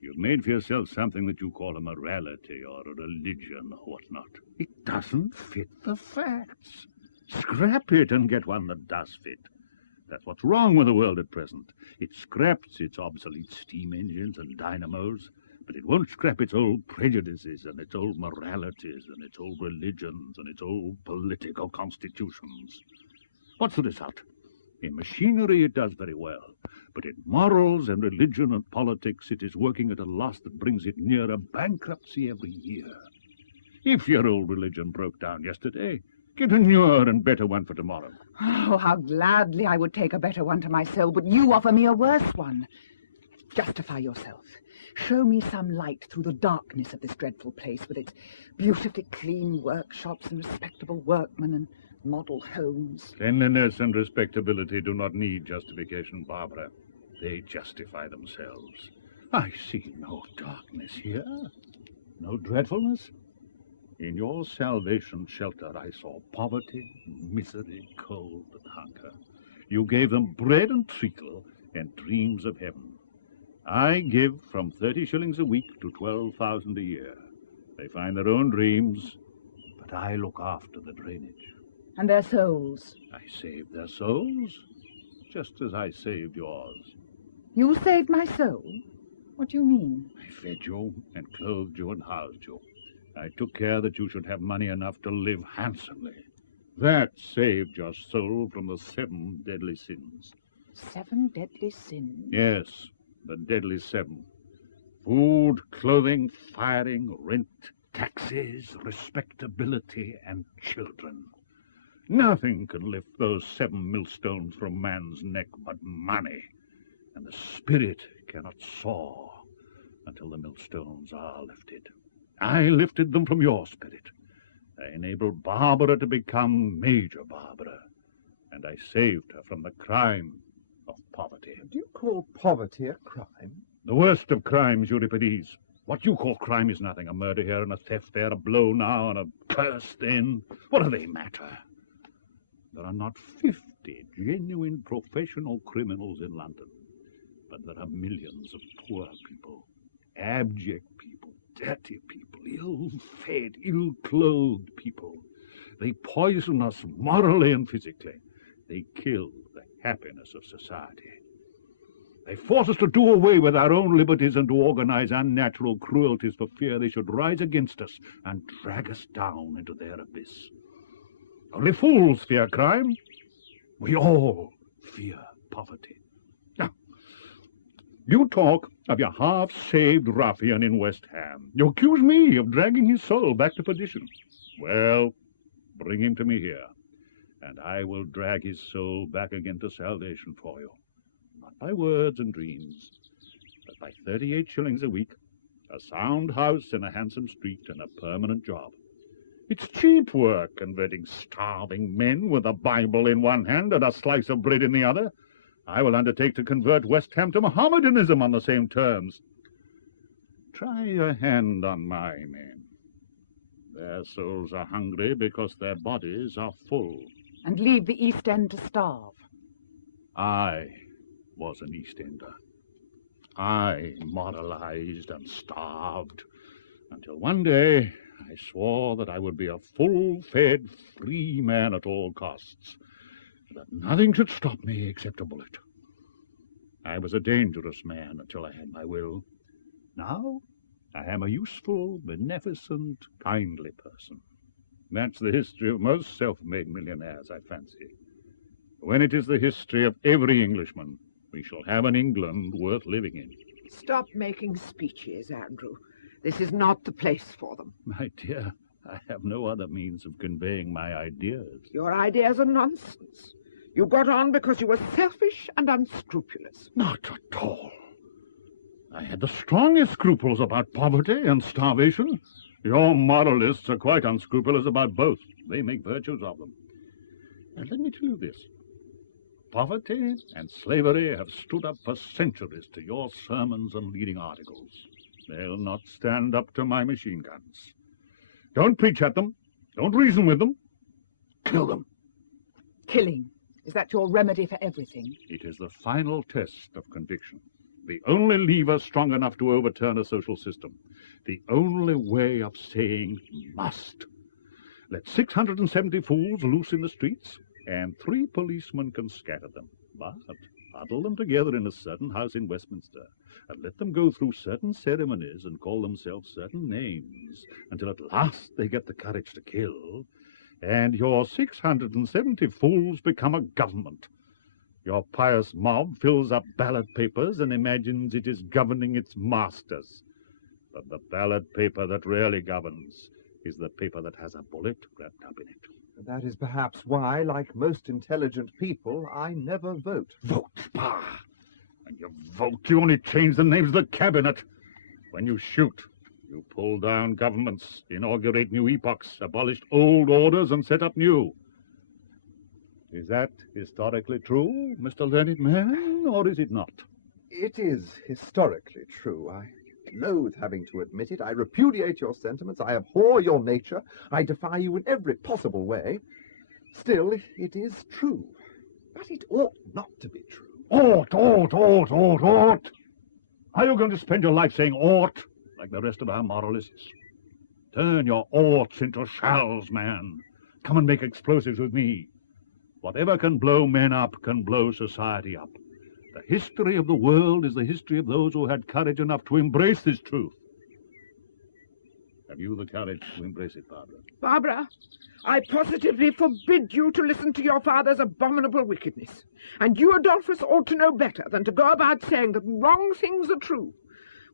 You've made for yourself something that you call a morality or a religion or whatnot. It doesn't fit the facts. Scrap it and get one that does fit. That's what's wrong with the world at present. It scraps its obsolete steam engines and dynamos, but it won't scrap its old prejudices and its old moralities and its old religions and its old political constitutions. What's the result? In machinery it does very well, But in morals and religion and politics, it is working at a loss that brings it nearer bankruptcy every year. If your old religion broke down yesterday, get a newer and better one for tomorrow. Oh, how gladly I would take a better one to my soul, but you offer me a worse one. Justify yourself. Show me some light through the darkness of this dreadful place with its beautifully clean workshops and respectable workmen and model homes. Cleanliness and respectability do not need justification, Barbara. They justify themselves. I see no darkness here, no dreadfulness. In your salvation shelter I saw poverty, misery, cold, and hunger. You gave them bread and treacle and dreams of heaven. I give from 30 shillings a week to 12,000 a year. They find their own dreams, but I look after the drainage. And their souls. I saved their souls, just as I saved yours. You saved my soul? What do you mean? I fed you and clothed you and housed you. I took care that you should have money enough to live handsomely. That saved your soul from the 7 deadly sins. 7 deadly sins? Yes, the deadly 7. Food, clothing, firing, rent, taxes, respectability, and children. Nothing can lift those 7 millstones from man's neck but money. And the spirit cannot soar until the millstones are lifted. I lifted them from your spirit. I enabled Barbara to become Major Barbara, and I saved her from the crime of poverty. Do you call poverty a crime? The worst of crimes, Euripides. What you call crime is nothing. A murder here and a theft there, a blow now and a curse then. What do they matter? There are not 50 genuine professional criminals in London, but there are millions of poor people, abject people, dirty people, ill-fed, ill-clothed people. They poison us morally and physically. They kill the happiness of society. They force us to do away with our own liberties and to organize unnatural cruelties for fear they should rise against us and drag us down into their abyss. Only fools fear crime. We all fear poverty. Now, you talk of your half-saved ruffian in West Ham. You accuse me of dragging his soul back to perdition. Well, bring him to me here, and I will drag his soul back again to salvation for you. Not by words and dreams, but by 38 shillings a week, a sound house in a handsome street, and a permanent job. It's cheap work, converting starving men with a Bible in one hand and a slice of bread in the other. I will undertake to convert West Ham to Mohammedanism on the same terms. Try your hand on my men. Their souls are hungry because their bodies are full. And leave the East End to starve. I was an East Ender. I moralized and starved until one day I swore that I would be a full-fed, free man at all costs, that nothing should stop me except a bullet. I was a dangerous man until I had my will. Now I am a useful, beneficent, kindly person. That's the history of most self-made millionaires, I fancy. When it is the history of every Englishman, we shall have an England worth living in. Stop making speeches, Andrew. This is not the place for them. My dear, I have no other means of conveying my ideas. Your ideas are nonsense. You got on because you were selfish and unscrupulous. Not at all. I had the strongest scruples about poverty and starvation. Your moralists are quite unscrupulous about both. They make virtues of them. And let me tell you this. Poverty and slavery have stood up for centuries to your sermons and leading articles. They'll not stand up to my machine guns. Don't preach at them. Don't reason with them. Kill them. Killing. Is that your remedy for everything? It is the final test of conviction. The only lever strong enough to overturn a social system. The only way of saying must. Let 670 fools loose in the streets, and 3 policemen can scatter them. But huddle them together in a certain house in Westminster, and let them go through certain ceremonies and call themselves certain names, until at last they get the courage to kill, and your 670 fools become a government. Your pious mob fills up ballot papers and imagines it is governing its masters. But the ballot paper that really governs is the paper that has a bullet wrapped up in it. That is perhaps why, like most intelligent people, I never vote. Vote? Bah! When you vote, you only change the names of the cabinet. When you shoot, you pull down governments, inaugurate new epochs, abolish old orders, and set up new. Is that historically true, Mr. Learned Man, or is it not? It is historically true. I loathe having to admit it. I repudiate your sentiments. I abhor your nature. I defy you in every possible way. Still, it is true. But it ought not to be true. Ought. Are you going to spend your life saying ought, like the rest of our moralists? Turn your oughts into shalls, man. Come and make explosives with me. Whatever can blow men up can blow society up. The history of the world is the history of those who had courage enough to embrace this truth. Have you the courage to embrace it, Barbara? Barbara, I positively forbid you to listen to your father's abominable wickedness. And you, Adolphus, ought to know better than to go about saying that wrong things are true.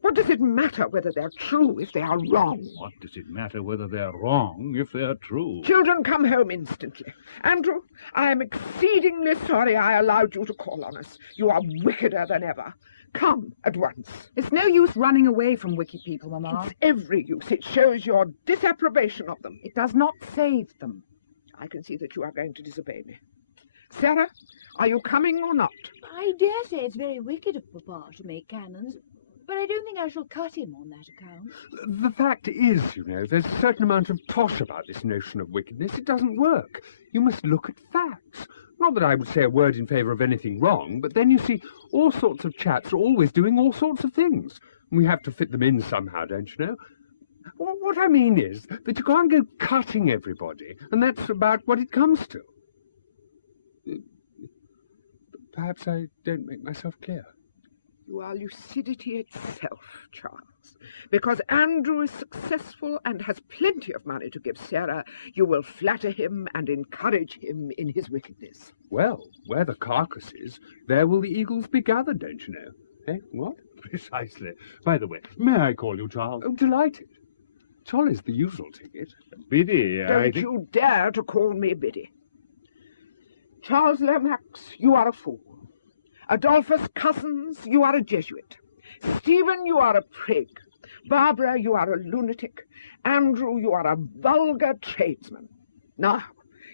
What does it matter whether they're true if they are wrong? What does it matter whether they're wrong if they're true? Children, come home instantly. Andrew, I am exceedingly sorry I allowed you to call on us. You are wickeder than ever. Come at once. It's no use running away from wicked people, Mamma. It's every use. It shows your disapprobation of them. It does not save them. I can see that you are going to disobey me. Sarah, are you coming or not? I dare say it's very wicked of Papa to make cannons, but I don't think I shall cut him on that account. The fact is, you know, there's a certain amount of tosh about this notion of wickedness. It doesn't work. You must look at facts. Not that I would say a word in favour of anything wrong, but then you see all sorts of chaps are always doing all sorts of things. And we have to fit them in somehow, don't you know? What I mean is that you can't go cutting everybody, and that's about what it comes to. Perhaps I don't make myself clear. You are lucidity itself, Charles. Because Andrew is successful and has plenty of money to give Sarah, you will flatter him and encourage him in his wickedness. Well, where the carcass is, there will the eagles be gathered, don't you know? Eh, what? Precisely. By the way, may I call you Charles? Oh, delighted. Charlie's the usual ticket. Biddy, Don't you dare to call me Biddy. Charles Lomax, you are a fool. Adolphus Cousins, you are a Jesuit. Stephen, you are a prig. Barbara, you are a lunatic. Andrew, you are a vulgar tradesman. Now,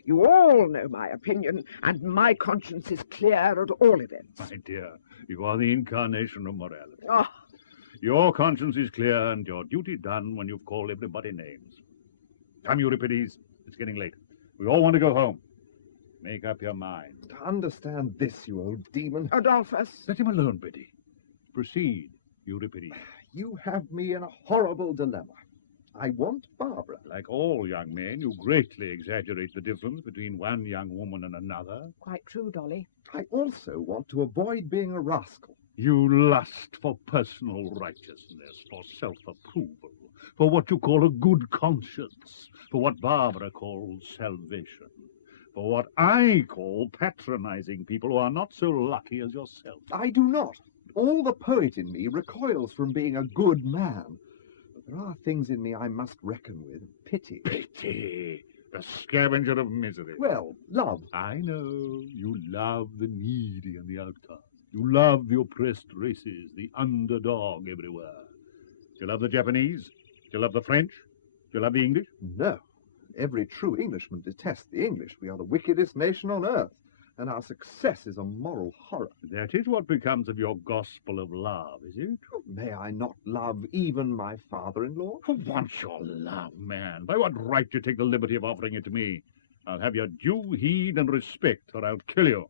you all know my opinion, and my conscience is clear at all events. My dear, you are the incarnation of morality. Oh. Your conscience is clear, and your duty done when you've called everybody names. Come, Euripides. It's getting late. We all want to go home. Make up your mind. Understand this, you old demon. Adolphus. Let him alone, Biddy. Proceed, Euripides. You have me in a horrible dilemma. I want Barbara. Like all young men, you greatly exaggerate the difference between one young woman and another. Quite true, Dolly. I also want to avoid being a rascal. You lust for personal righteousness, for self-approval, for what you call a good conscience, for what Barbara calls salvation, for what I call patronizing people who are not so lucky as yourself. I do not. All the poet in me recoils from being a good man. But there are things in me I must reckon with. Pity. Pity. The scavenger of misery. Well, love. I know. You love the needy and the outcast. You love the oppressed races, the underdog everywhere. Do you love the Japanese? Do you love the French? Do you love the English? No. Every true Englishman detests the English. We are the wickedest nation on earth, and our success is a moral horror. That is what becomes of your gospel of love, is it? Oh, may I not love even my father-in-law? For once your love, man. By what right do you take the liberty of offering it to me? I'll have your due heed and respect, or I'll kill you.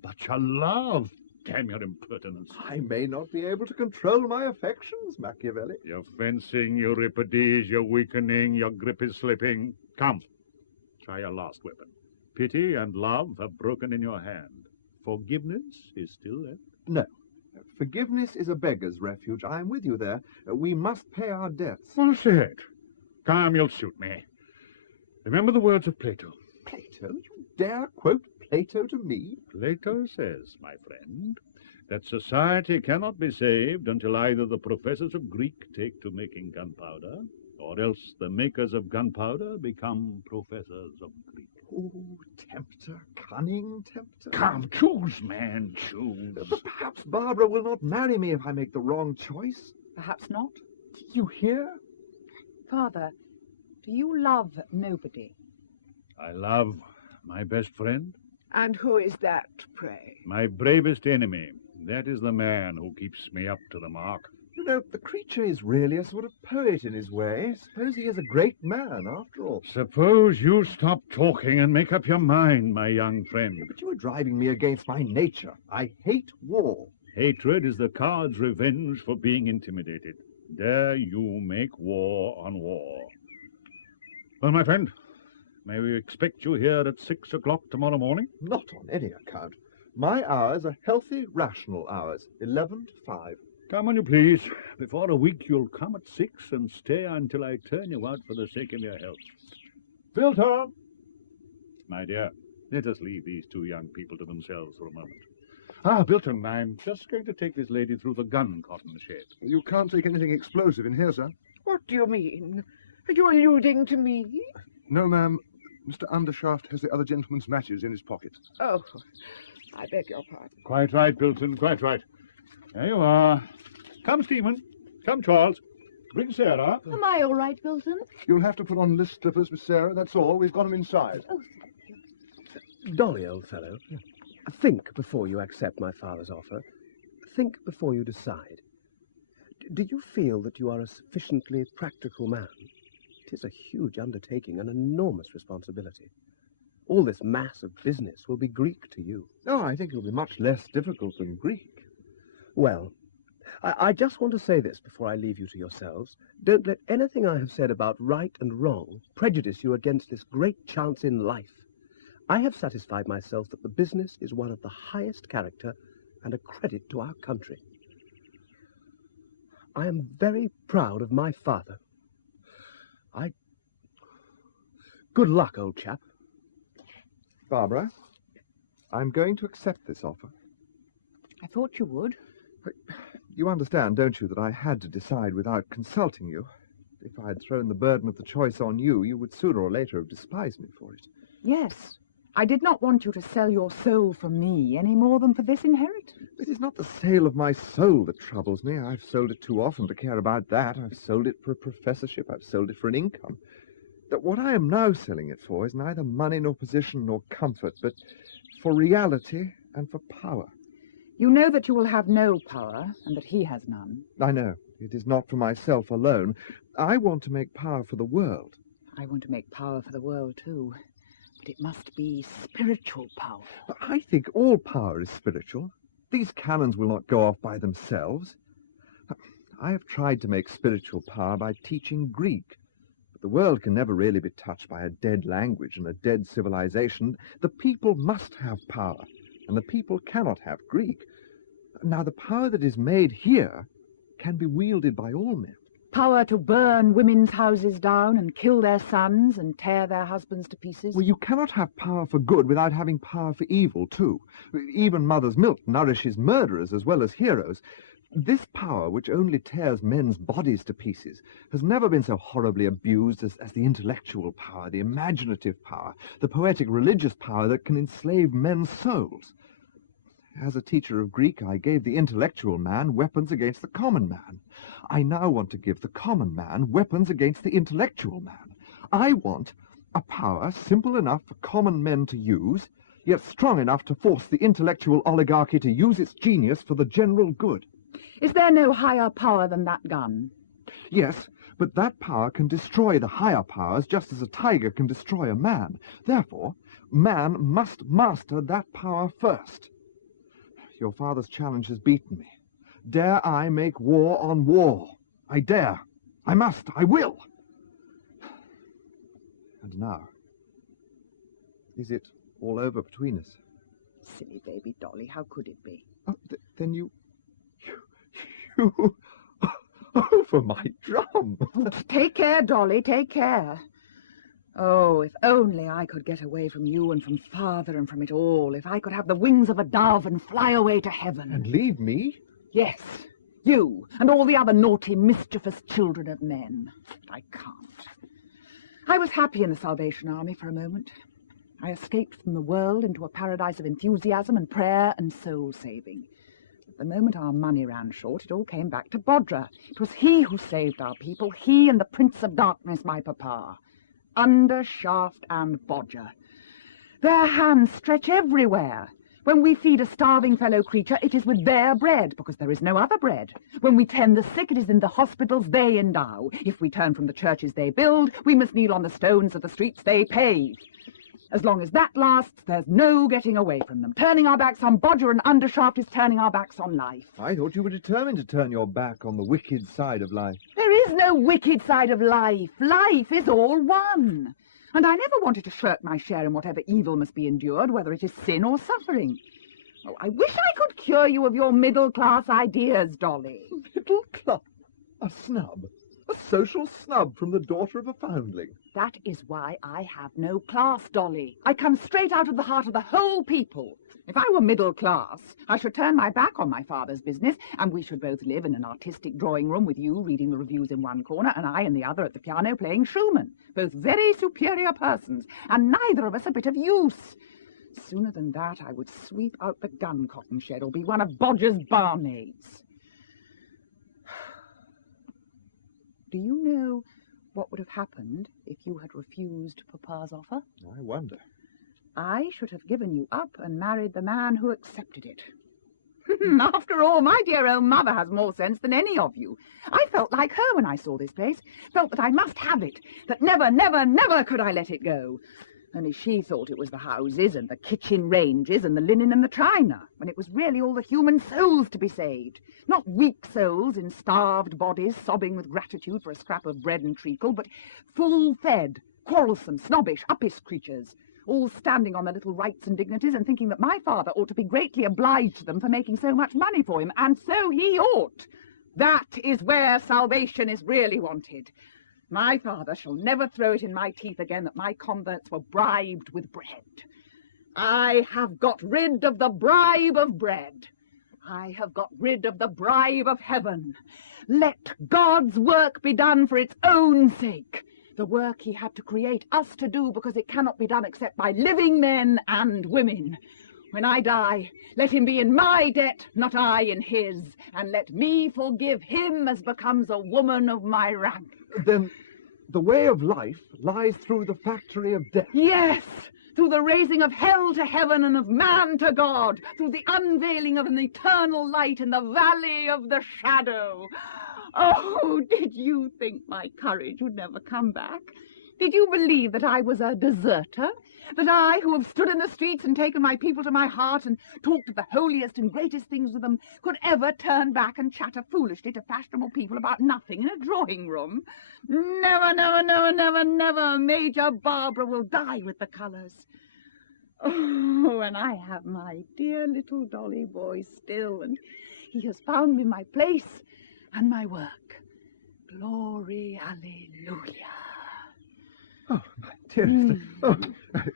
But your love, damn your impertinence. I may not be able to control my affections, Machiavelli. You're fencing, Euripides, you're weakening, your grip is slipping. Come, try your last weapon. Pity and love have broken in your hand. Forgiveness is still left? No. Forgiveness is a beggar's refuge. I am with you there. We must pay our debts. Well said. Come, you'll suit me. Remember the words of Plato. Plato? You dare quote Plato to me? Plato says, my friend, that society cannot be saved until either the professors of Greek take to making gunpowder, or else the makers of gunpowder become professors of Greek. Oh, tempter, cunning tempter. Come, choose, man, choose. But perhaps Barbara will not marry me if I make the wrong choice. Perhaps not. You hear? Father, do you love nobody? I love my best friend. And who is that, pray? My bravest enemy. That is the man who keeps me up to the mark. You know, the creature is really a sort of poet in his way. Suppose he is a great man, after all. Suppose you stop talking and make up your mind, my young friend. But you are driving me against my nature. I hate war. Hatred is the coward's revenge for being intimidated. Dare you make war on war. Well, my friend, may we expect you here at 6 o'clock tomorrow morning? Not on any account. My hours are healthy, rational hours, 11 to 5. Come when you please. Before a week you'll come at 6 and stay until I turn you out for the sake of your health. Filter! My dear, let us leave these two young people to themselves for a moment. Ah, Bilton, I'm just going to take this lady through the gun cotton shed. You can't take anything explosive in here, sir. What do you mean? Are you alluding to me? No, ma'am. Mr. Undershaft has the other gentleman's matches in his pocket. Oh, I beg your pardon. Quite right, Bilton, quite right. There you are. Come, Stephen. Come, Charles. Bring Sarah. Am I all right, Bilton? You'll have to put on list slippers, Miss Sarah, that's all. We've got them inside. Oh, Dolly, old fellow, think before you accept my father's offer. Think before you decide. Do you feel that you are a sufficiently practical man? It is a huge undertaking, an enormous responsibility. All this mass of business will be Greek to you. No, I think it'll be much less difficult than Greek. Well, I just want to say this before I leave you to yourselves. Don't let anything I have said about right and wrong prejudice you against this great chance in life. I have satisfied myself that the business is one of the highest character and a credit to our country. I am very proud of my father. Good luck, old chap. Barbara, I'm going to accept this offer. I thought you would. But you understand, don't you, that I had to decide without consulting you. If I had thrown the burden of the choice on you, you would sooner or later have despised me for it. Yes. I did not want you to sell your soul for me any more than for this inheritance. It is not the sale of my soul that troubles me. I've sold it too often to care about that. I've sold it for a professorship. I've sold it for an income. That what I am now selling it for is neither money nor position nor comfort, but for reality and for power. You know that you will have no power and that he has none. I know. It is not for myself alone. I want to make power for the world. I want to make power for the world, too. But it must be spiritual power. But I think all power is spiritual. These cannons will not go off by themselves. I have tried to make spiritual power by teaching Greek. But the world can never really be touched by a dead language and a dead civilization. The people must have power, and the people cannot have Greek. Now, the power that is made here can be wielded by all men. Power to burn women's houses down and kill their sons and tear their husbands to pieces. Well, you cannot have power for good without having power for evil, too. Even Mother's milk nourishes murderers as well as heroes. This power, which only tears men's bodies to pieces, has never been so horribly abused as the intellectual power, the imaginative power, the poetic religious power that can enslave men's souls. As a teacher of Greek, I gave the intellectual man weapons against the common man. I now want to give the common man weapons against the intellectual man. I want a power simple enough for common men to use, yet strong enough to force the intellectual oligarchy to use its genius for the general good. Is there no higher power than that gun? Yes, but that power can destroy the higher powers just as a tiger can destroy a man. Therefore, man must master that power first. Your father's challenge has beaten me. Dare I make war on war? I dare. I must. I will. And now, is it all over between us? Silly baby Dolly, how could it be? Oh, then you over my drum. Take care, Dolly, take care. Oh, if only I could get away from you and from Father and from it all. If I could have the wings of a dove and fly away to heaven. And leave me? Yes, you and all the other naughty, mischievous children of men. I can't. I was happy in the Salvation Army for a moment. I escaped from the world into a paradise of enthusiasm and prayer and soul-saving. The moment our money ran short, it all came back to Bodra. It was he who saved our people, he and the Prince of Darkness, my papa. Undershaft and Bodger. Their hands stretch everywhere. When we feed a starving fellow creature, it is with their bread, because there is no other bread. When we tend the sick, it is in the hospitals they endow. If we turn from the churches they build, we must kneel on the stones of the streets they pave. As long as that lasts, there's no getting away from them. Turning our backs on Bodger and Undershaft is turning our backs on life. I thought you were determined to turn your back on the wicked side of life. There is no wicked side of life. Life is all one. And I never wanted to shirk my share in whatever evil must be endured, whether it is sin or suffering. Oh, I wish I could cure you of your middle-class ideas, Dolly. Middle-class? A snub? A social snub from the daughter of a foundling? That is why I have no class, Dolly. I come straight out of the heart of the whole people. If I were middle class, I should turn my back on my father's business, and we should both live in an artistic drawing room with you reading the reviews in one corner, and I in the other at the piano playing Schumann. Both very superior persons, and neither of us a bit of use. Sooner than that, I would sweep out the gun cotton shed or be one of Bodger's barmaids. Do you know what would have happened if you had refused Papa's offer? I wonder. I should have given you up and married the man who accepted it. After all, my dear old mother has more sense than any of you. I felt like her when I saw this place, felt that I must have it, that never, never, never could I let it go. Only she thought it was the houses and the kitchen ranges and the linen and the china, when it was really all the human souls to be saved. Not weak souls in starved bodies sobbing with gratitude for a scrap of bread and treacle, but full-fed, quarrelsome, snobbish, uppish creatures, all standing on their little rights and dignities and thinking that my father ought to be greatly obliged to them for making so much money for him, and so he ought. That is where salvation is really wanted. My father shall never throw it in my teeth again that my converts were bribed with bread. I have got rid of the bribe of bread. I have got rid of the bribe of heaven. Let God's work be done for its own sake. The work he had to create us to do because it cannot be done except by living men and women. When I die, let him be in my debt, not I in his, and let me forgive him as becomes a woman of my rank. Then the way of life lies through the factory of death. Yes, through the raising of hell to heaven and of man to God, through the unveiling of an eternal light in the valley of the shadow. Oh, did you think my courage would never come back? Did you believe that I was a deserter? That I, who have stood in the streets and taken my people to my heart and talked of the holiest and greatest things with them, could ever turn back and chatter foolishly to fashionable people about nothing in a drawing room? Never, never, never, never, never. Major Barbara will die with the colours. Oh, and I have my dear little Dolly boy still, and he has found me my place and my work. Glory, alleluia. Oh, my dearest,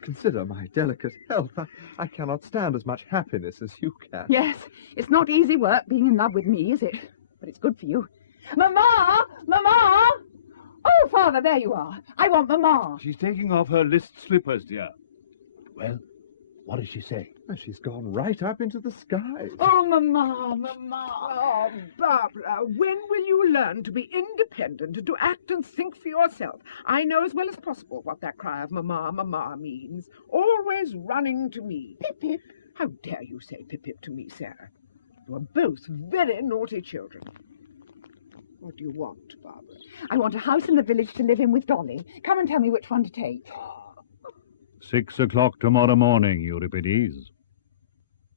consider my delicate health. I cannot stand as much happiness as you can. Yes, it's not easy work being in love with me, is it? But it's good for you. Mamma! Mamma! Oh, Father, there you are. I want Mamma. She's taking off her list slippers, dear. Well, what does she say? She's gone right up into the sky. Oh, Mamma, Mamma. Oh, Barbara, when will you learn to be independent and to act and think for yourself? I know as well as possible what that cry of Mamma, Mamma means. Always running to me. Pip, Pip. How dare you say Pip, Pip to me, Sarah? You are both very naughty children. What do you want, Barbara? I want a house in the village to live in with Dolly. Come and tell me which one to take. 6 o'clock tomorrow morning, Euripides.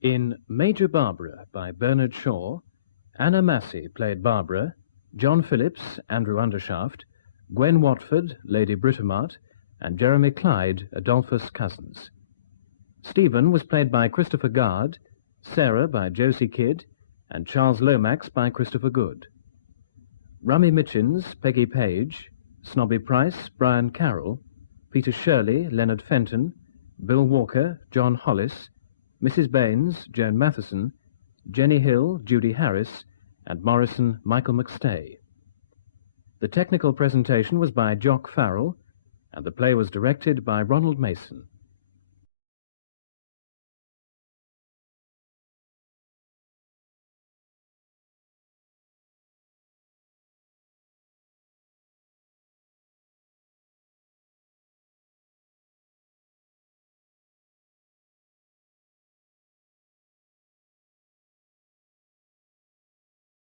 In Major Barbara by Bernard Shaw, Anna Massey played Barbara, John Phillips, Andrew Undershaft, Gwen Watford, Lady Britomart, and Jeremy Clyde, Adolphus Cousins. Stephen was played by Christopher Guard, Sarah by Josie Kidd, and Charles Lomax by Christopher Good. Rummy Mitchins, Peggy Page, Snobby Price, Brian Carroll, Peter Shirley, Leonard Fenton, Bill Walker, John Hollis, Mrs. Baines, Joan Matheson, Jenny Hill, Judy Harris, and Morrison, Michael McStay. The technical presentation was by Jock Farrell, and the play was directed by Ronald Mason.